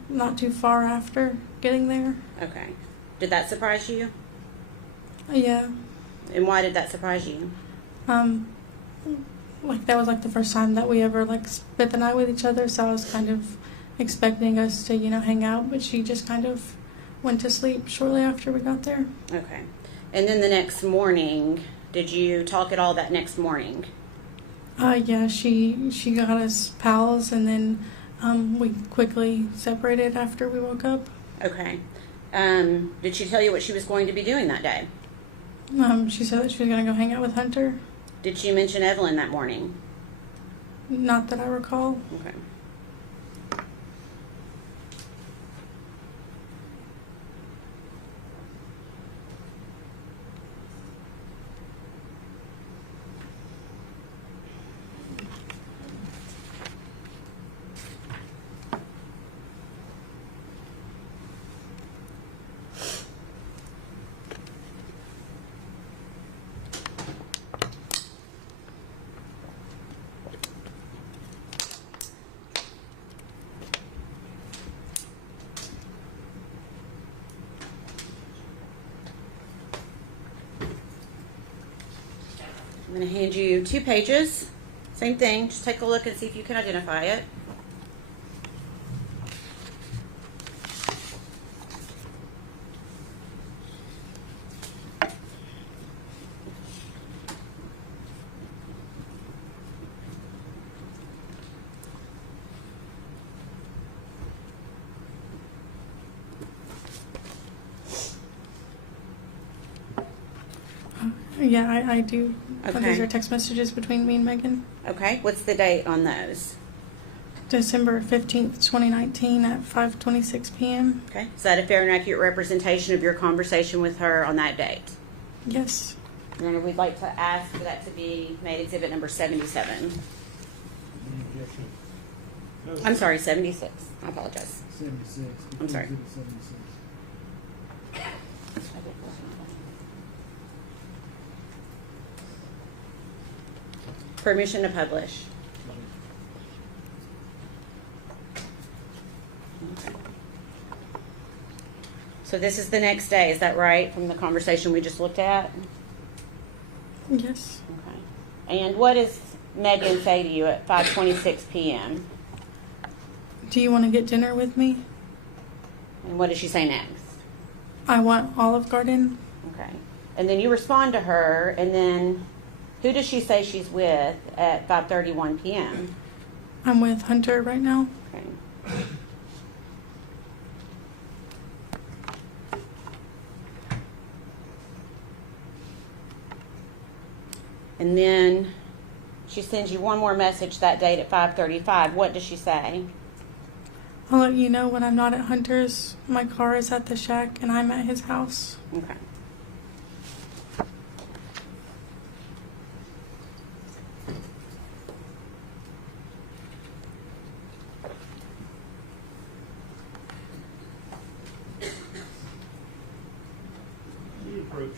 not too far after getting there. Okay. Did that surprise you? Yeah. And why did that surprise you? That was the first time that we ever spent the night with each other, so I was kind of expecting us to, hang out, but she just kind of went to sleep shortly after we got there. Okay. And then the next morning, did you talk at all that next morning? Yeah, she got us pals, and then we quickly separated after we woke up. Okay. Did she tell you what she was going to be doing that day? She said that she was going to go hang out with Hunter. Did she mention Evelyn that morning? Not that I recall. Okay. I'm going to hand you 2 pages. Same thing. Just take a look and see if you can identify it. Yeah, I do. Okay. These are text messages between me and Megan. Okay. What's the date on those? December 15th, 2019 at 5:26 p.m. Okay. Is that a fair and accurate representation of your conversation with her on that date? Yes. And then we'd like to ask for that to be made exhibit number 77. I'm sorry, 76. I apologize. 76. I'm sorry. Exhibit 76. Permission to publish. Okay. So this is the next day, is that right, from the conversation we just looked at? Yes. Okay. And what does Megan say to you at 5:26 p.m.? Do you want to get dinner with me? And what does she say next? I want Olive Garden. Okay. And then you respond to her, and then who does she say she's with at 5:31 p.m.? I'm with Hunter right now. Okay. And then she sends you one more message that date at 5:35. What does she say? I'll let you know when I'm not at Hunter's. My car is at the shack and I'm at his house. Okay. You approach.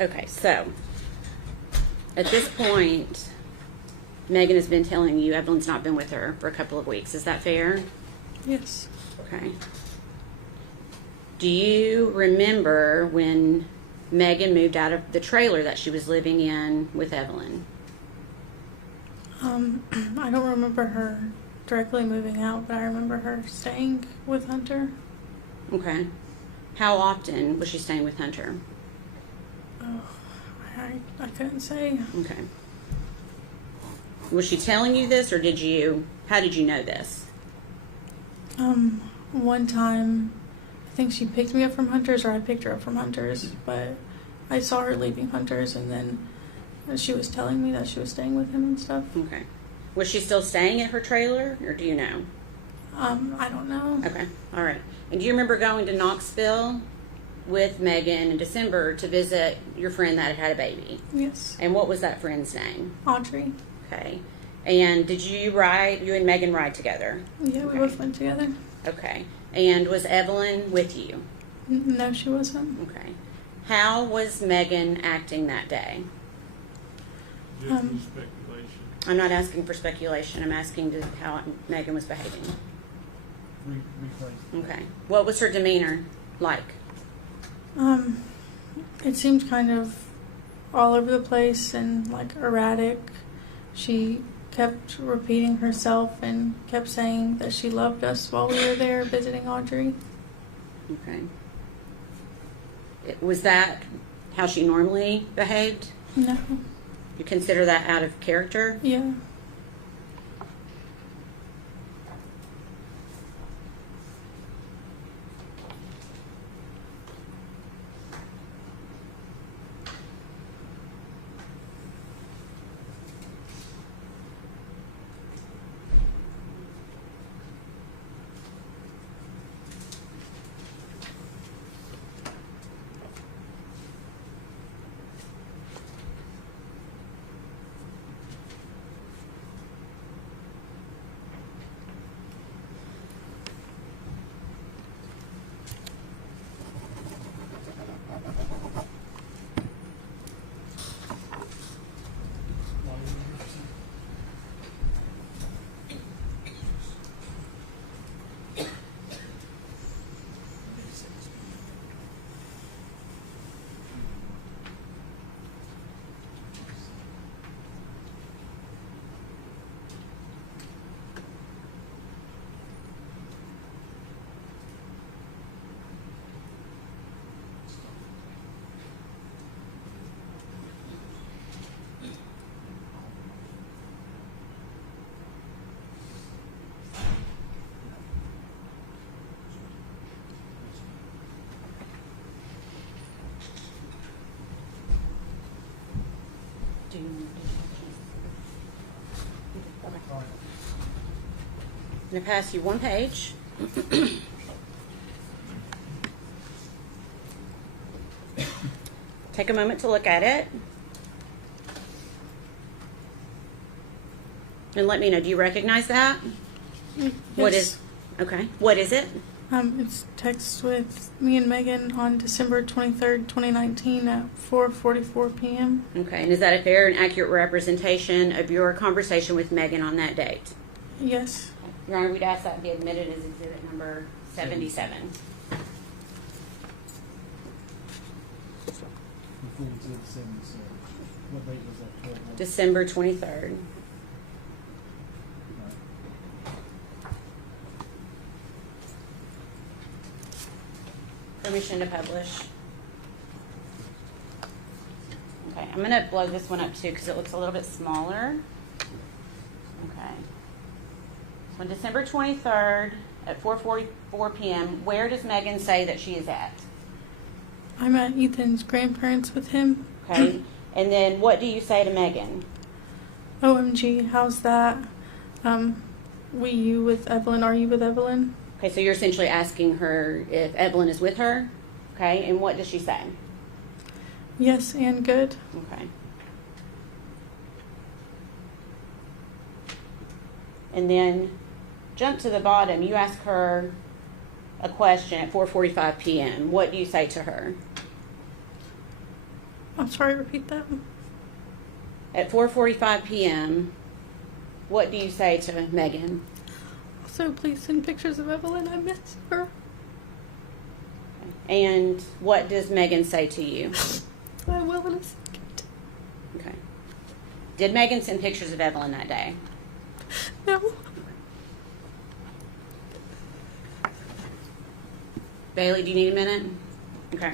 Okay, so at this point, Megan has been telling you Evelyn's not been with her for a couple of weeks. Is that fair? Yes. Okay. Do you remember when Megan moved out of the trailer that she was living in with Evelyn? I don't remember her directly moving out, but I remember her staying with Hunter. Okay. How often was she staying with Hunter? Oh, I couldn't say. Okay. Was she telling you this, or how did you know this? One time, I think she picked me up from Hunter's, or I picked her up from Hunter's, but I saw her leaving Hunter's, and then she was telling me that she was staying with him and stuff. Okay. Was she still staying at her trailer, or do you know? I don't know. Okay. All right. And do you remember going to Knoxville with Megan in December to visit your friend that had a baby? Yes. And what was that friend's name? Audrey. Okay. And did you and Megan ride together? Yeah, we both went together. Okay. And was Evelyn with you? No, she wasn't. Okay. How was Megan acting that day? Speculation. I'm not asking for speculation. I'm asking how Megan was behaving. Rephrase. Okay. What was her demeanor like? It seemed kind of all over the place and like erratic. She kept repeating herself and kept saying that she loved us while we were there visiting Audrey. Okay. Was that how she normally behaved? No. You consider that out of character? Yeah. Do you want to do okay. I'm going to pass you one page. Take a moment to look at it. And let me know, do you recognize that? Yes. What is, okay, what is it? It's text with me and Megan on December 23rd, 2019 at 4:44 p.m. Okay, and is that a fair and accurate representation of your conversation with Megan on that date? Yes. Your Honor, we'd ask that be admitted as exhibit number 77. Before we did 77. What date was that? 12? December 23rd. Permission to publish. Okay, I'm going to blow this one up too because it looks a little bit smaller. Okay. So on December 23rd at 4:44 p.m., where does Megan say that she is at? I'm at Ethan's grandparents with him. Okay. And then what do you say to Megan? OMG, how's that? You with Evelyn? Are you with Evelyn? Okay, so you're essentially asking her if Evelyn is with her. Okay, and what does she say? Yes, and good. Okay. And then jump to the bottom. You ask her a question at 4:45 p.m. What do you say to her? I'm sorry, repeat that. At 4:45 p.m., what do you say to Megan? So please send pictures of Evelyn. I miss her. And what does Megan say to you? I will in a second. Okay. Did Megan send pictures of Evelyn that day? No. Bailey, do you need a minute? Okay.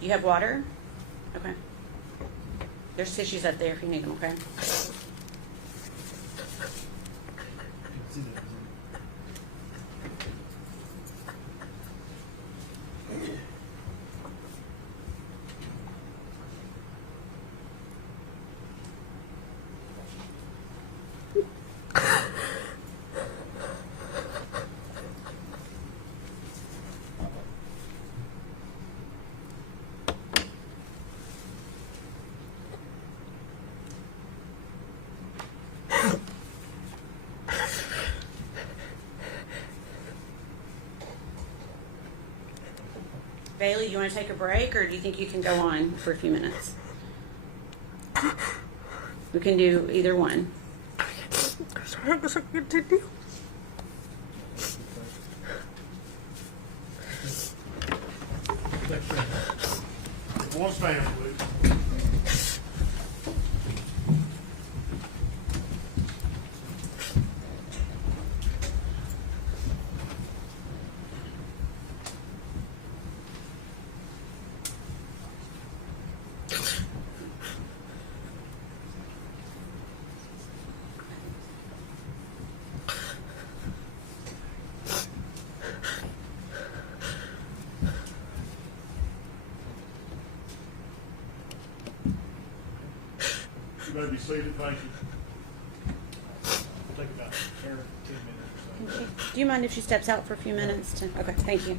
Do you have water? Okay. There's tissues up there if you need them, okay? Bailey, you want to take a break, or do you think you can go on for a few minutes? We can do either one. Sorry, I guess I can continue. One stand, please. You better be seated, thank you. Take about 10 minutes or so. Do you mind if she steps out for a few minutes? Okay, thank you.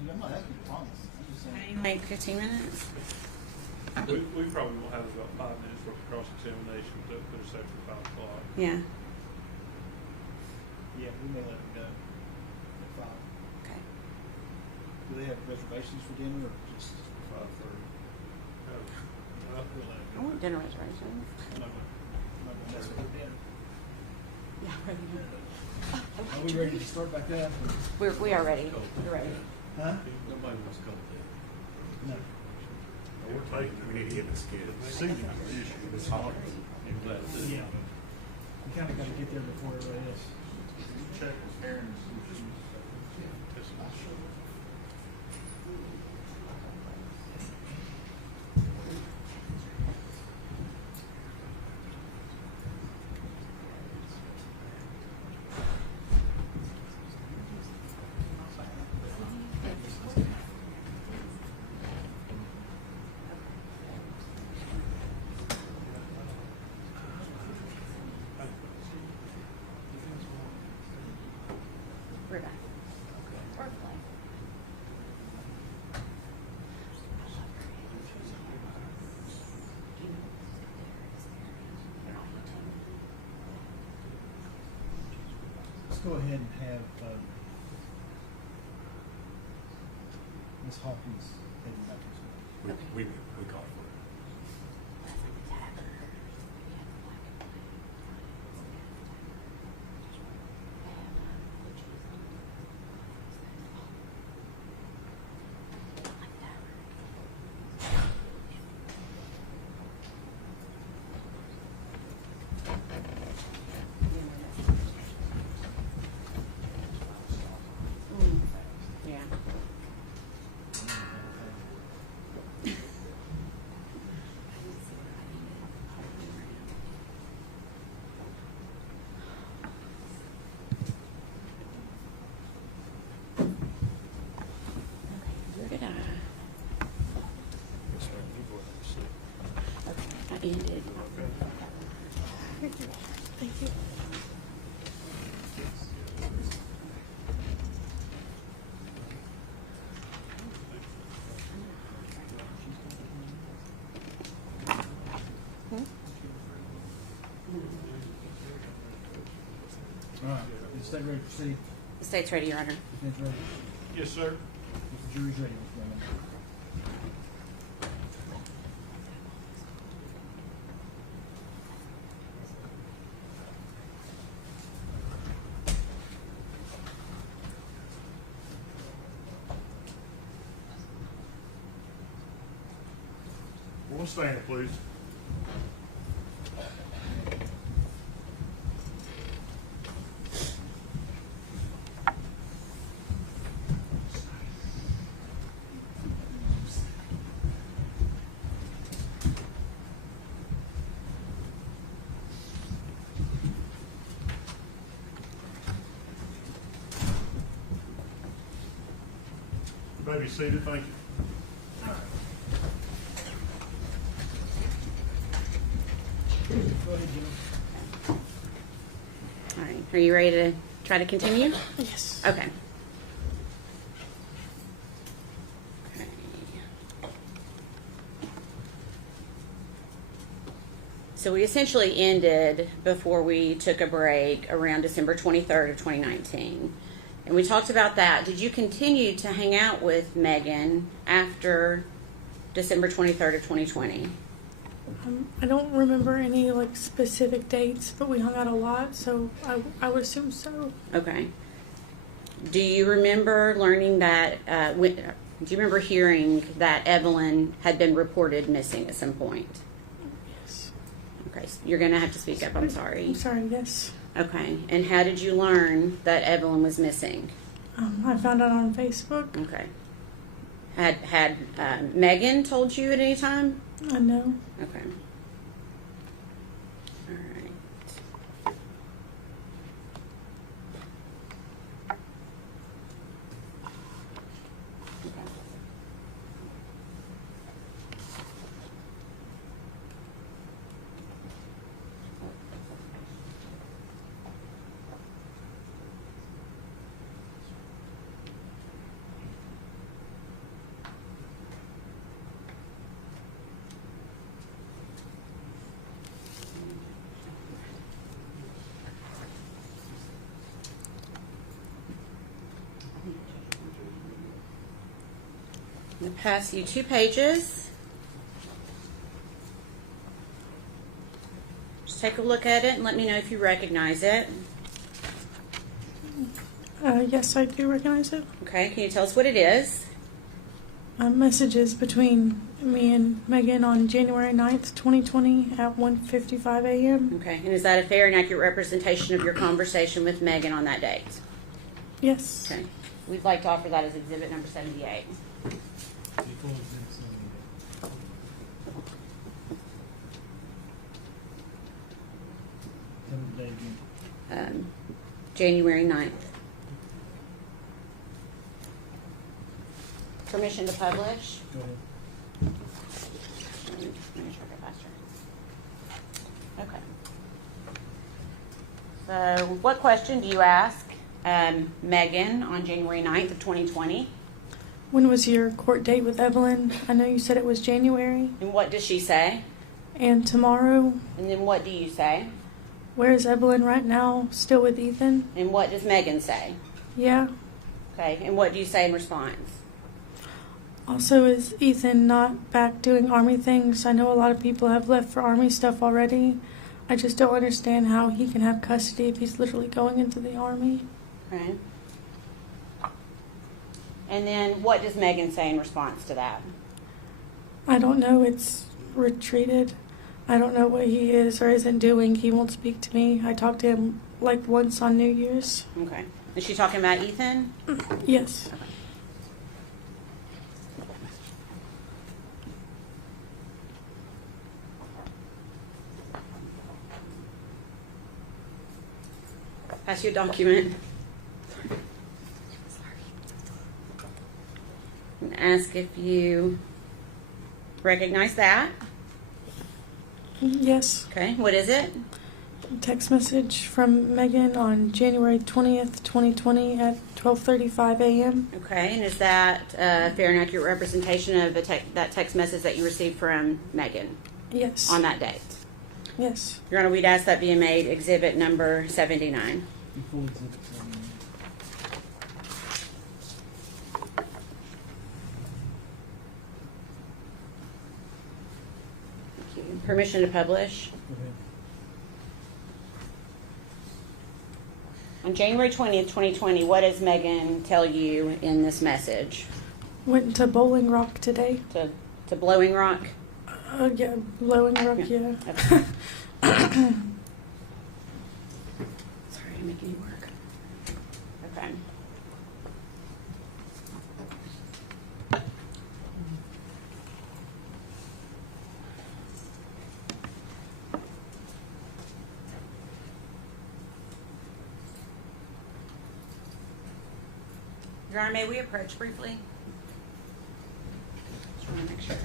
I'm not asking you to promise. I'm just saying. Like 15 minutes? We probably will have about 5 minutes for cross-examination to put us after 5 o'clock. Yeah. Yeah, we may let them go at 5. Okay. Do they have reservations for dinner or just 5:30? I want dinner reservations. I'm not gonna mess with their dinner. Yeah, ready. Are we ready to start back up? We are ready. We're ready. Huh? Nobody wants to come to No. We need to get this kid. Yeah. We kind of got to get there before everybody else. Check with Aaron. We're back. Let's go ahead and have Ms. Hawkins heading back this way. We call for it. Yeah. Where did I? Okay, I ended. Thank you. All right. Is the state ready to proceed? The state's ready, Your Honor. Defense ready? Yes, sir. The jury's ready, Mr. Chairman. One stand, please. You may be seated, thank you. Go ahead, Jim. All right. Are you ready to try to continue? Yes. Okay. Okay. So we essentially ended before we took a break around December 23rd of 2019. And we talked about that. Did you continue to hang out with Megan after December 23rd of 2020? I don't remember any like specific dates, but we hung out a lot, so I would assume so. Okay. Do you remember learning that, do you remember hearing that Evelyn had been reported missing at some point? Yes. Okay, so you're going to have to speak up, I'm sorry. I'm sorry, yes. Okay, and how did you learn that Evelyn was missing? I found out on Facebook. Okay. Had Megan told you at any time? No. Okay. All right. Okay. I'm going to pass you 2 pages. Just take a look at it and let me know if you recognize it. Yes, I do recognize it. Okay, can you tell us what it is? Messages between me and Megan on January 9th, 2020 at 1:55 a.m. Okay, and is that a fair and accurate representation of your conversation with Megan on that date? Yes. Okay, we'd like to offer that as exhibit number 78. January 9th. Permission to publish? Go ahead. Let me try to go faster. Okay. So, what question do you ask Megan on January 9th of 2020? When was your court date with Evelyn? I know you said it was January. And what does she say? And tomorrow? And then what do you say? Where is Evelyn right now? Still with Ethan? And what does Megan say? Yeah. Okay, and what do you say in response? Also, is Ethan not back doing Army things? I know a lot of people have left for Army stuff already. I just don't understand how he can have custody if he's literally going into the Army. Okay. And then what does Megan say in response to that? I don't know. It's retreated. I don't know what he is or isn't doing. He won't speak to me. I talked to him like once on New Year's. Okay. Is she talking about Ethan? Yes. Okay. Pass you a document. And ask if you recognize that. Yes. Okay, what is it? Text message from Megan on January 20th, 2020 at 12:35 a.m. Okay, and is that a fair and accurate representation of that text message that you received from Megan? Yes. On that date? Yes. Your Honor, we'd ask that be made exhibit number 79. Before exhibit 79. Thank you. Permission to publish. Go ahead. On January 20th, 2020, what does Megan tell you in this message? Went to Bowling Rock today. To Blowing Rock? Yeah, Blowing Rock, yeah. Okay. Sorry to make you work. Okay. Your Honor, may we approach briefly? Just want to make sure.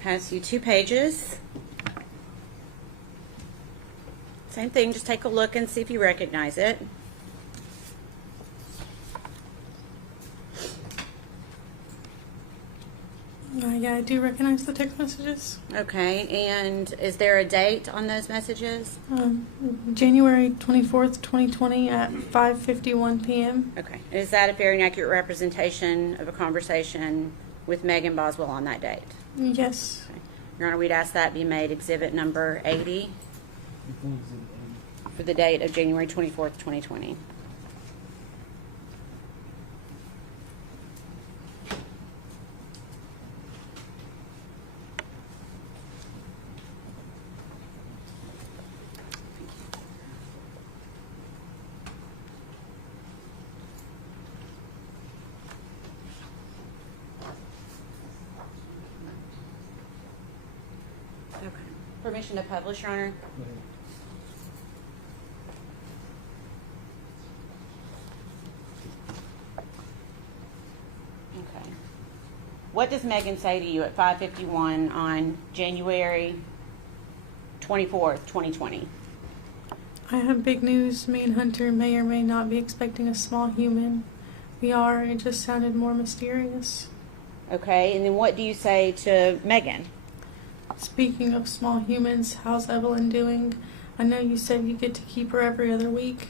Pass you 2 pages. Same thing, just take a look and see if you recognize it. Yeah, I do recognize the text messages. Okay, and is there a date on those messages? January 24th, 2020 at 5:51 p.m. Okay, is that a fair and accurate representation of a conversation with Megan Boswell on that date? Yes. Okay. Your Honor, we'd ask that be made exhibit number 80 for the date of January 24th, 2020. Okay. Permission to publish, Your Honor? Okay. What does Megan say to you at 5:51 on January 24th, 2020? I have big news. Me and Hunter may or may not be expecting a small human. We are. It just sounded more mysterious. Okay, and then what do you say to Megan? Speaking of small humans, how's Evelyn doing? I know you said you get to keep her every other week.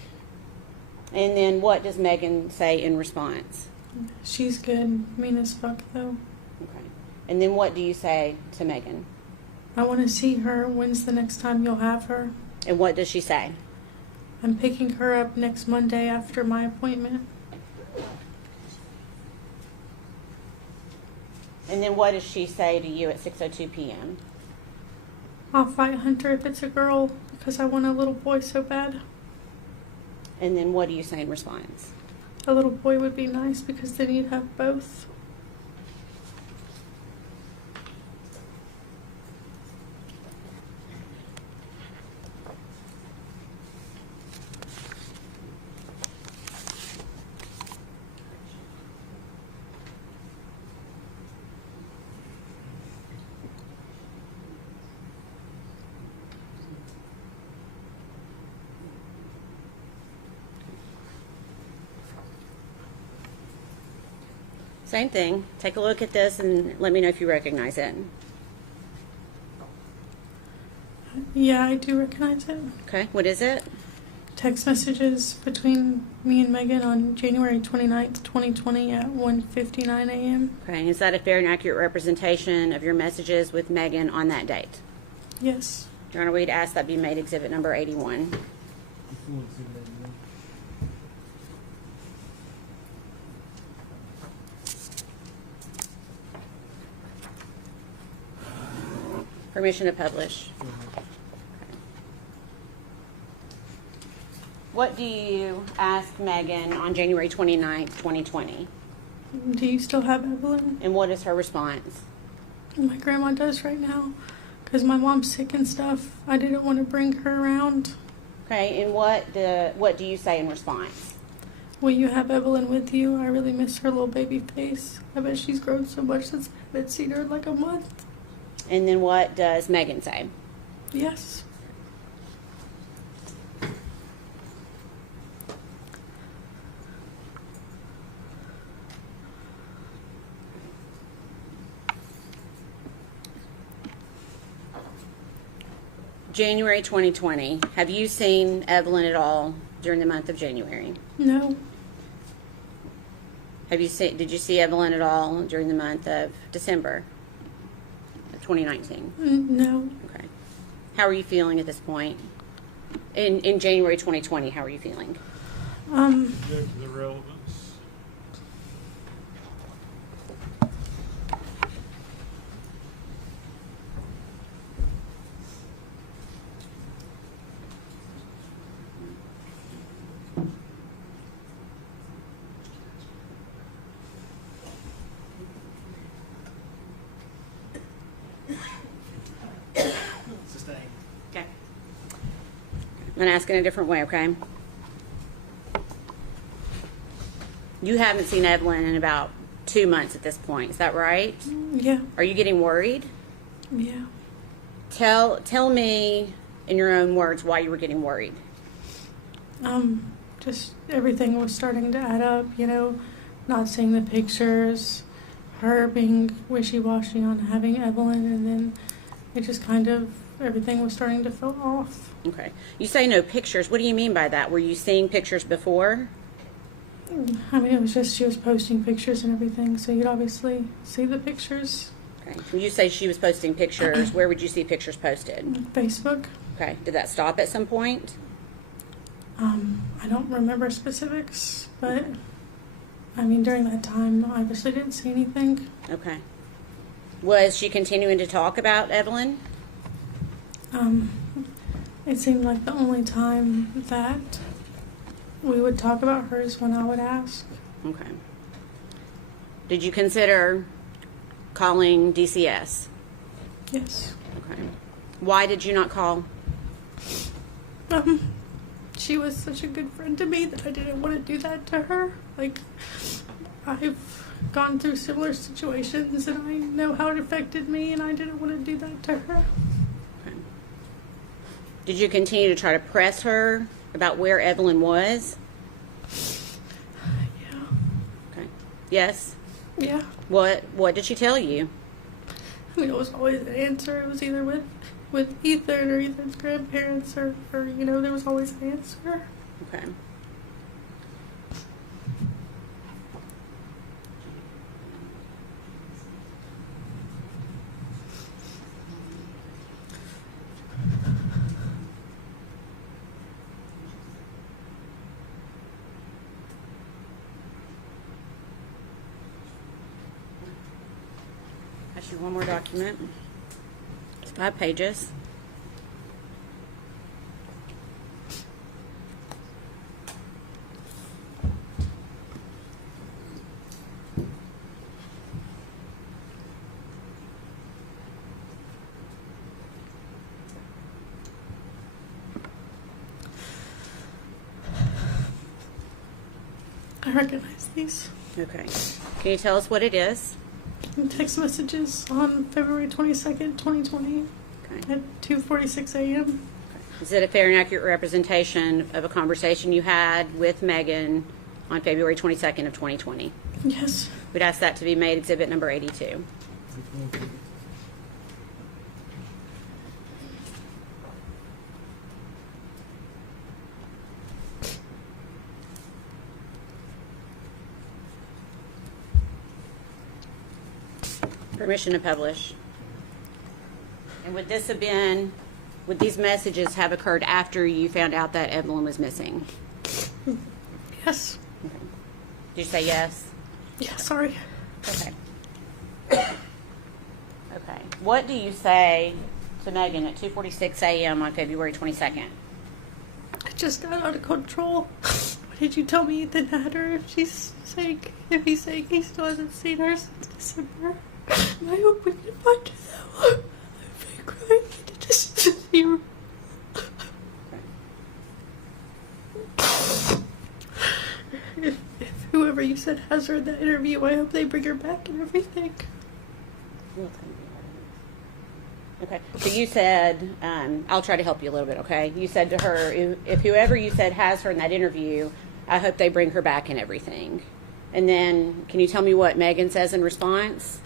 And then what does Megan say in response? She's good. Mean as fuck, though. Okay. And then what do you say to Megan? I want to see her. When's the next time you'll have her? And what does she say? I'm picking her up next Monday after my appointment. And then what does she say to you at 6:02 p.m.? I'll fight Hunter if it's a girl because I want a little boy so bad. And then what do you say in response? A little boy would be nice because then you'd have both. Same thing. Take a look at this and let me know if you recognize it. Yeah, I do recognize it. Okay, what is it? Text messages between me and Megan on January 29th, 2020 at 1:59 a.m. Okay, is that a fair and accurate representation of your messages with Megan on that date? Yes. Your Honor, we'd ask that be made exhibit number 81. Permission to publish. What do you ask Megan on January 29th, 2020? Do you still have Evelyn? And what is her response? My grandma does right now because my mom's sick and stuff. I didn't want to bring her around. Okay, and what do you say in response? Will you have Evelyn with you? I really miss her little baby face. I bet she's grown so much since I haven't seen her in like a month. And then what does Megan say? Yes. January 2020. Have you seen Evelyn at all during the month of January? No. Did you see Evelyn at all during the month of December of 2019? No. Okay. How are you feeling at this point? In January 2020, how are you feeling? The relevance. Okay. I'm going to ask in a different way, okay? You haven't seen Evelyn in about 2 months at this point. Is that right? Yeah. Are you getting worried? Yeah. Tell me in your own words why you were getting worried. Just everything was starting to add up, you know, not seeing the pictures, her being wishy-washy on having Evelyn, and then it just kind of, everything was starting to feel off. Okay. You say no pictures. What do you mean by that? Were you seeing pictures before? I mean, it was just she was posting pictures and everything, so you'd obviously see the pictures. Okay. When you say she was posting pictures, where would you see pictures posted? Facebook. Okay. Did that stop at some point? I don't remember specifics, but I mean, during that time, I obviously didn't see anything. Okay. Was she continuing to talk about Evelyn? It seemed like the only time that we would talk about her is when I would ask. Okay. Did you consider calling DCS? Yes. Okay. Why did you not call? She was such a good friend to me that I didn't want to do that to her. Like, I've gone through similar situations and I know how it affected me, and I didn't want to do that to her. Okay. Did you continue to try to press her about where Evelyn was? Yeah. Okay. Yes? Yeah. What did she tell you? I mean, it was always an answer. It was either with Ethan or Ethan's grandparents or you know, there was always an answer. Okay. Ask you one more document. It's 5 pages. I recognize these. Okay. Can you tell us what it is? Text messages on February 22nd, 2020 Okay. at 2:46 a.m. Is it a fair and accurate representation of a conversation you had with Megan on February 22nd of 2020? Yes. We'd ask that to be made exhibit number 82. Permission to publish. And would these messages have occurred after you found out that Evelyn was missing? Yes. Did you say yes? Yeah, sorry. Okay. Okay. What do you say to Megan at 2:46 a.m. on February 22nd? I just got out of control. What did you tell me Ethan had her? If he's saying he still hasn't seen her since December. I hope we can find her though. I've been crying to just see her. If whoever you said has her in that interview, I hope they bring her back and everything. Okay. So you said, I'll try to help you a little bit, okay? You said to her, if whoever you said has her in that interview, I hope they bring her back and everything. And then, can you tell me what Megan says in response?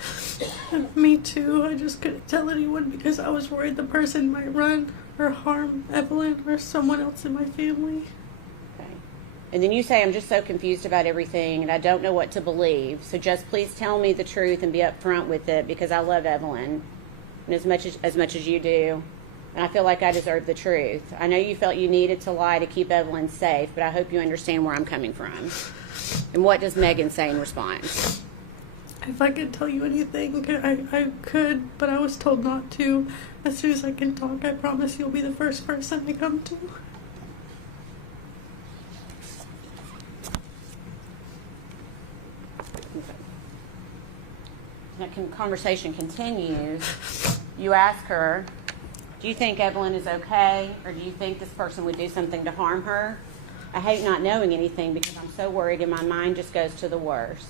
Me too. I just couldn't tell anyone because I was worried the person might run or harm Evelyn or someone else in my family. Okay. And then you say, I'm just so confused about everything and I don't know what to believe. So just please tell me the truth and be upfront with it because I love Evelyn and as much as you do. And I feel like I deserve the truth. I know you felt you needed to lie to keep Evelyn safe, but I hope you understand where I'm coming from. And what does Megan say in response? If I could tell you anything, I could, but I was told not to. As soon as I can talk, I promise you'll be the first person I come to. That conversation continues. You ask her, do you think Evelyn is okay, or do you think this person would do something to harm her? I hate not knowing anything because I'm so worried and my mind just goes to the worst.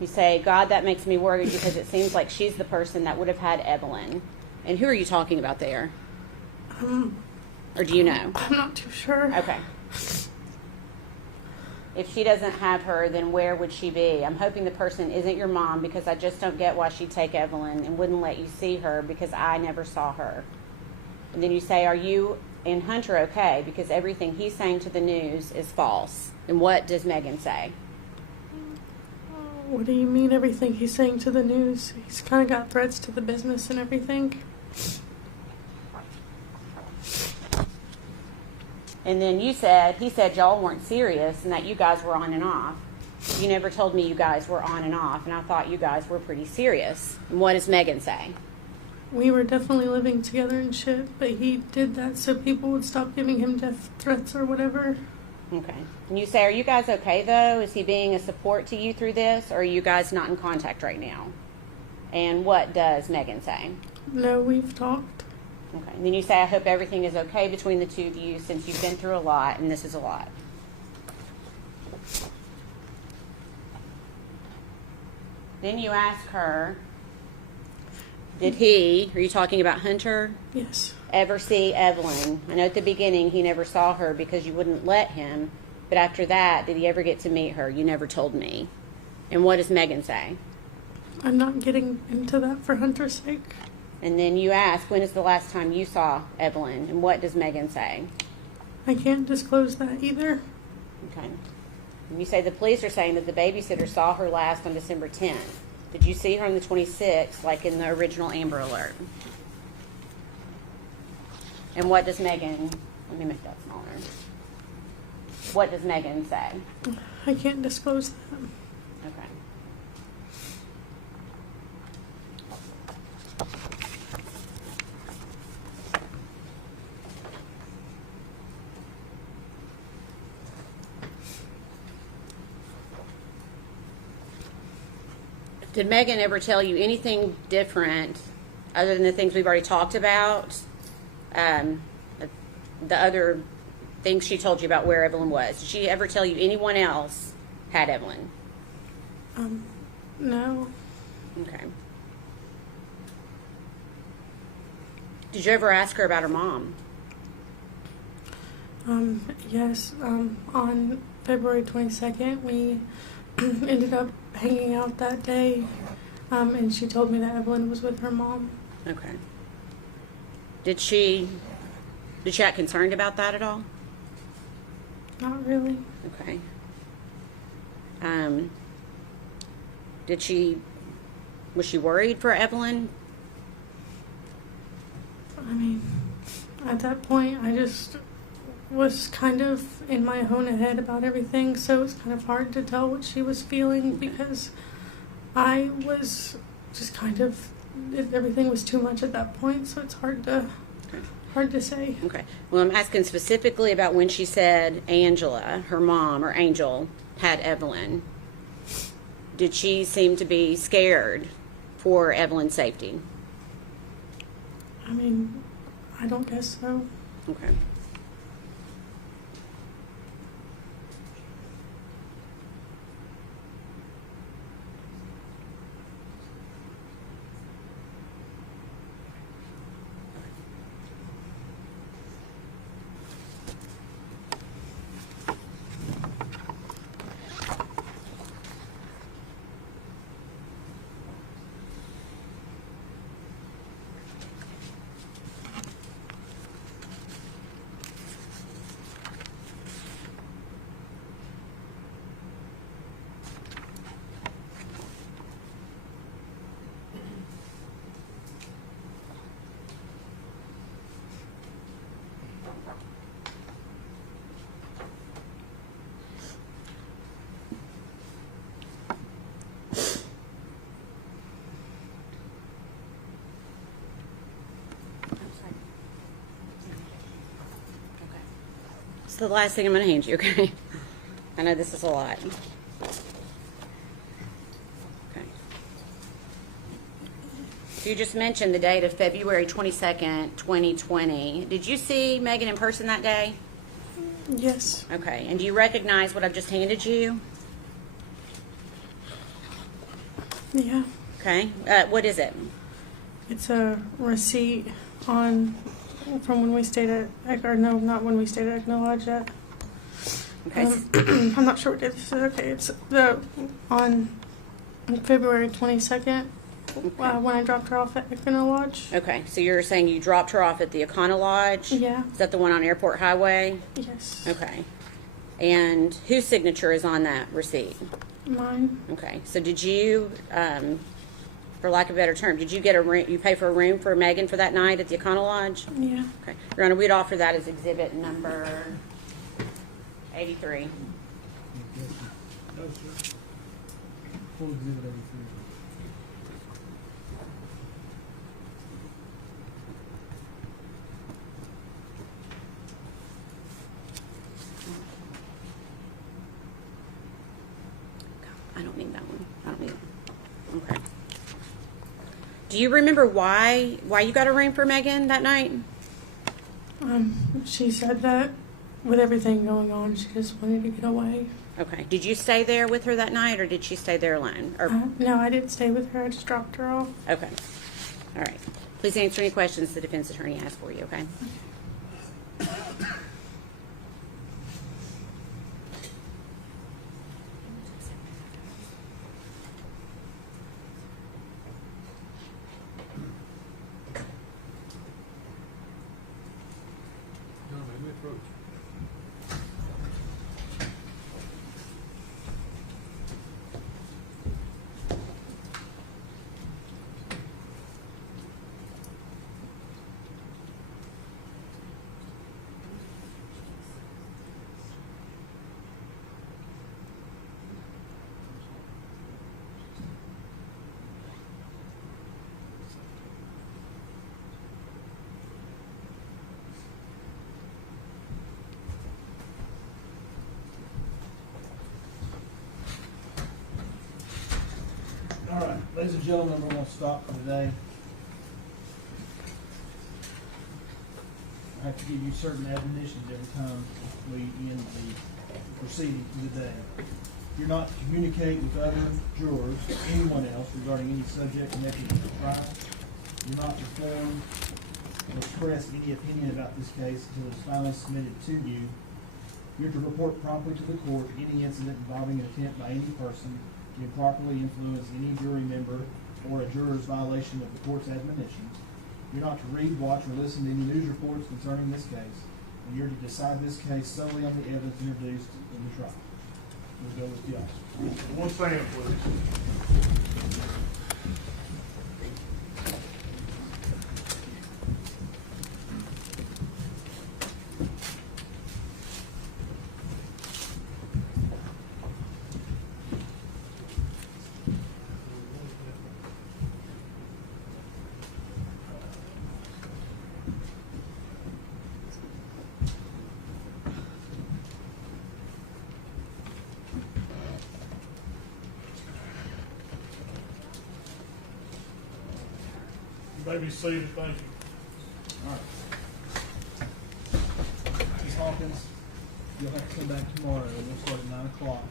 You say, God, that makes me worried because it seems like she's the person that would have had Evelyn. And who are you talking about there? Or do you know? I'm not too sure. Okay. If she doesn't have her, then where would she be? I'm hoping the person isn't your mom because I just don't get why she'd take Evelyn and wouldn't let you see her because I never saw her. And then you say, are you and Hunter okay? Because everything he's saying to the news is false. And what does Megan say? What do you mean everything he's saying to the news? He's kind of got threats to the business and everything. And then he said y'all weren't serious and that you guys were on and off. You never told me you guys were on and off, and I thought you guys were pretty serious. And what does Megan say? We were definitely living together and shit, but he did that so people would stop giving him death threats or whatever. Okay. And you say, are you guys okay, though? Is he being a support to you through this, or are you guys not in contact right now? And what does Megan say? No, we've talked. Okay. And then you say, I hope everything is okay between the two of you since you've been through a lot, and this is a lot. Then you ask her, did he, are you talking about Hunter? Yes. Ever see Evelyn? I know at the beginning he never saw her because you wouldn't let him, but after that, did he ever get to meet her? You never told me. And what does Megan say? I'm not getting into that for Hunter's sake. And then you ask, when is the last time you saw Evelyn? And what does Megan say? I can't disclose that either. Okay. And you say the police are saying that the babysitter saw her last on December 10th. Did you see her on the 26th, like in the original Amber Alert? And what does Megan, let me make that smaller. What does Megan say? I can't disclose that. Okay. Did Megan ever tell you anything different other than the things we've already talked about? The other things she told you about where Evelyn was. Did she ever tell you anyone else had Evelyn? No. Okay. Did you ever ask her about her mom? Yes. On February 22nd, we ended up hanging out that day, and she told me that Evelyn was with her mom. Okay. Did she act concerned about that at all? Not really. Okay. Was she worried for Evelyn? I mean, at that point, I just was kind of in my own head about everything, so it was kind of hard to tell what she was feeling because I was just kind of, everything was too much at that point, so it's hard to say. Okay. Well, I'm asking specifically about when she said Angela, her mom, or Angel, had Evelyn. Did she seem to be scared for Evelyn's safety? I mean, I don't guess so. Okay. It's the last thing I'm going to hand you, okay? I know this is a lot. Okay. So you just mentioned the date of February 22nd, 2020. Did you see Megan in person that day? Yes. Okay. And do you recognize what I've just handed you? Yeah. Okay. What is it? It's a receipt from when we stayed at, or no, not when we stayed at Echo Lodge yet. Okay. I'm not sure what day this is. Okay, it's on February 22nd when I dropped her off at Echo Lodge. Okay. So you're saying you dropped her off at the Econo Lodge? Yeah. Is that the one on Airport Highway? Yes. Okay. And whose signature is on that receipt? Mine. Okay. So did you, for lack of a better term, did you get a room? You pay for a room for Megan for that night at the Econo Lodge? Yeah. Okay. Your Honor, we'd offer that as exhibit number 83. No, sir. Full exhibit 83. I don't need that one. I don't need it. Okay. Do you remember why you got a room for Megan that night? She said that with everything going on, she just wanted to get away. Okay. Did you stay there with her that night, or did she stay there alone? Or No, I didn't stay with her. I just dropped her off. okay. All right. Please answer any questions the defense attorney has for you. Okay. All right, ladies and gentlemen, we're going to stop for today. I have to give you certain admonitions every time we end the proceeding for the day. You're not to communicate with other jurors or anyone else regarding any subject connected to the trial. You're not to form or express any opinion about this case until it's finally submitted to you. You're to report promptly to the court any incident involving an attempt by any person to improperly influence any jury member or a juror's violation of the court's admonitions. You're not to read, watch, or listen to any news reports concerning this case, and you're to decide this case solely on the evidence introduced in the trial. We'll go with the officer. One stand, please. You may be seated, thank you. All right. Ms. Hawkins, you'll have to come back tomorrow, and we'll start at 9 o'clock.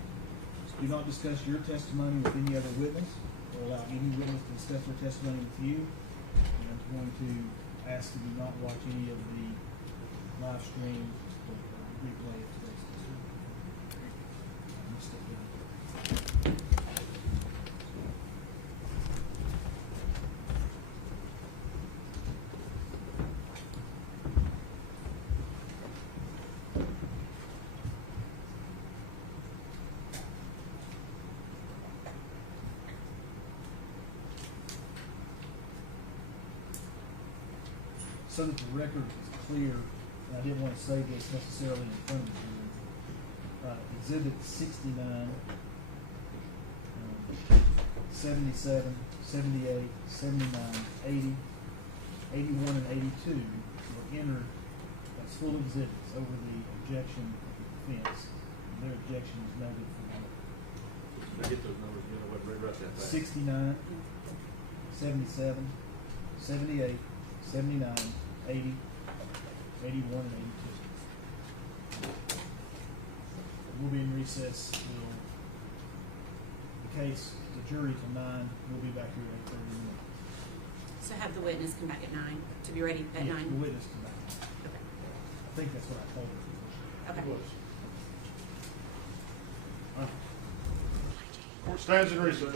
Do not discuss your testimony with any other witness, or allow any witness to discuss their testimony with you. And I'm going to ask that you not watch any of the live stream or replay of today's testimony. I'm gonna step down. So that the record is clear, and I didn't want to say this necessarily in front of you. Exhibit 69, 77, 78, 79, 80, 81, and 82 were entered as full exhibits over the objection of the defense. Their objection is noted for the Get those numbers again. I wasn't right that fast. 69, 77, 78, 79, 80, 81, and 82. We'll be in recess till case, the jury till 9. We'll be back here at 8:30 in the morning. So have the witness come back at 9 to be ready at Yeah, 9? the witness come back. Okay. I think that's what I told her. Okay. It was. Court stands in recess.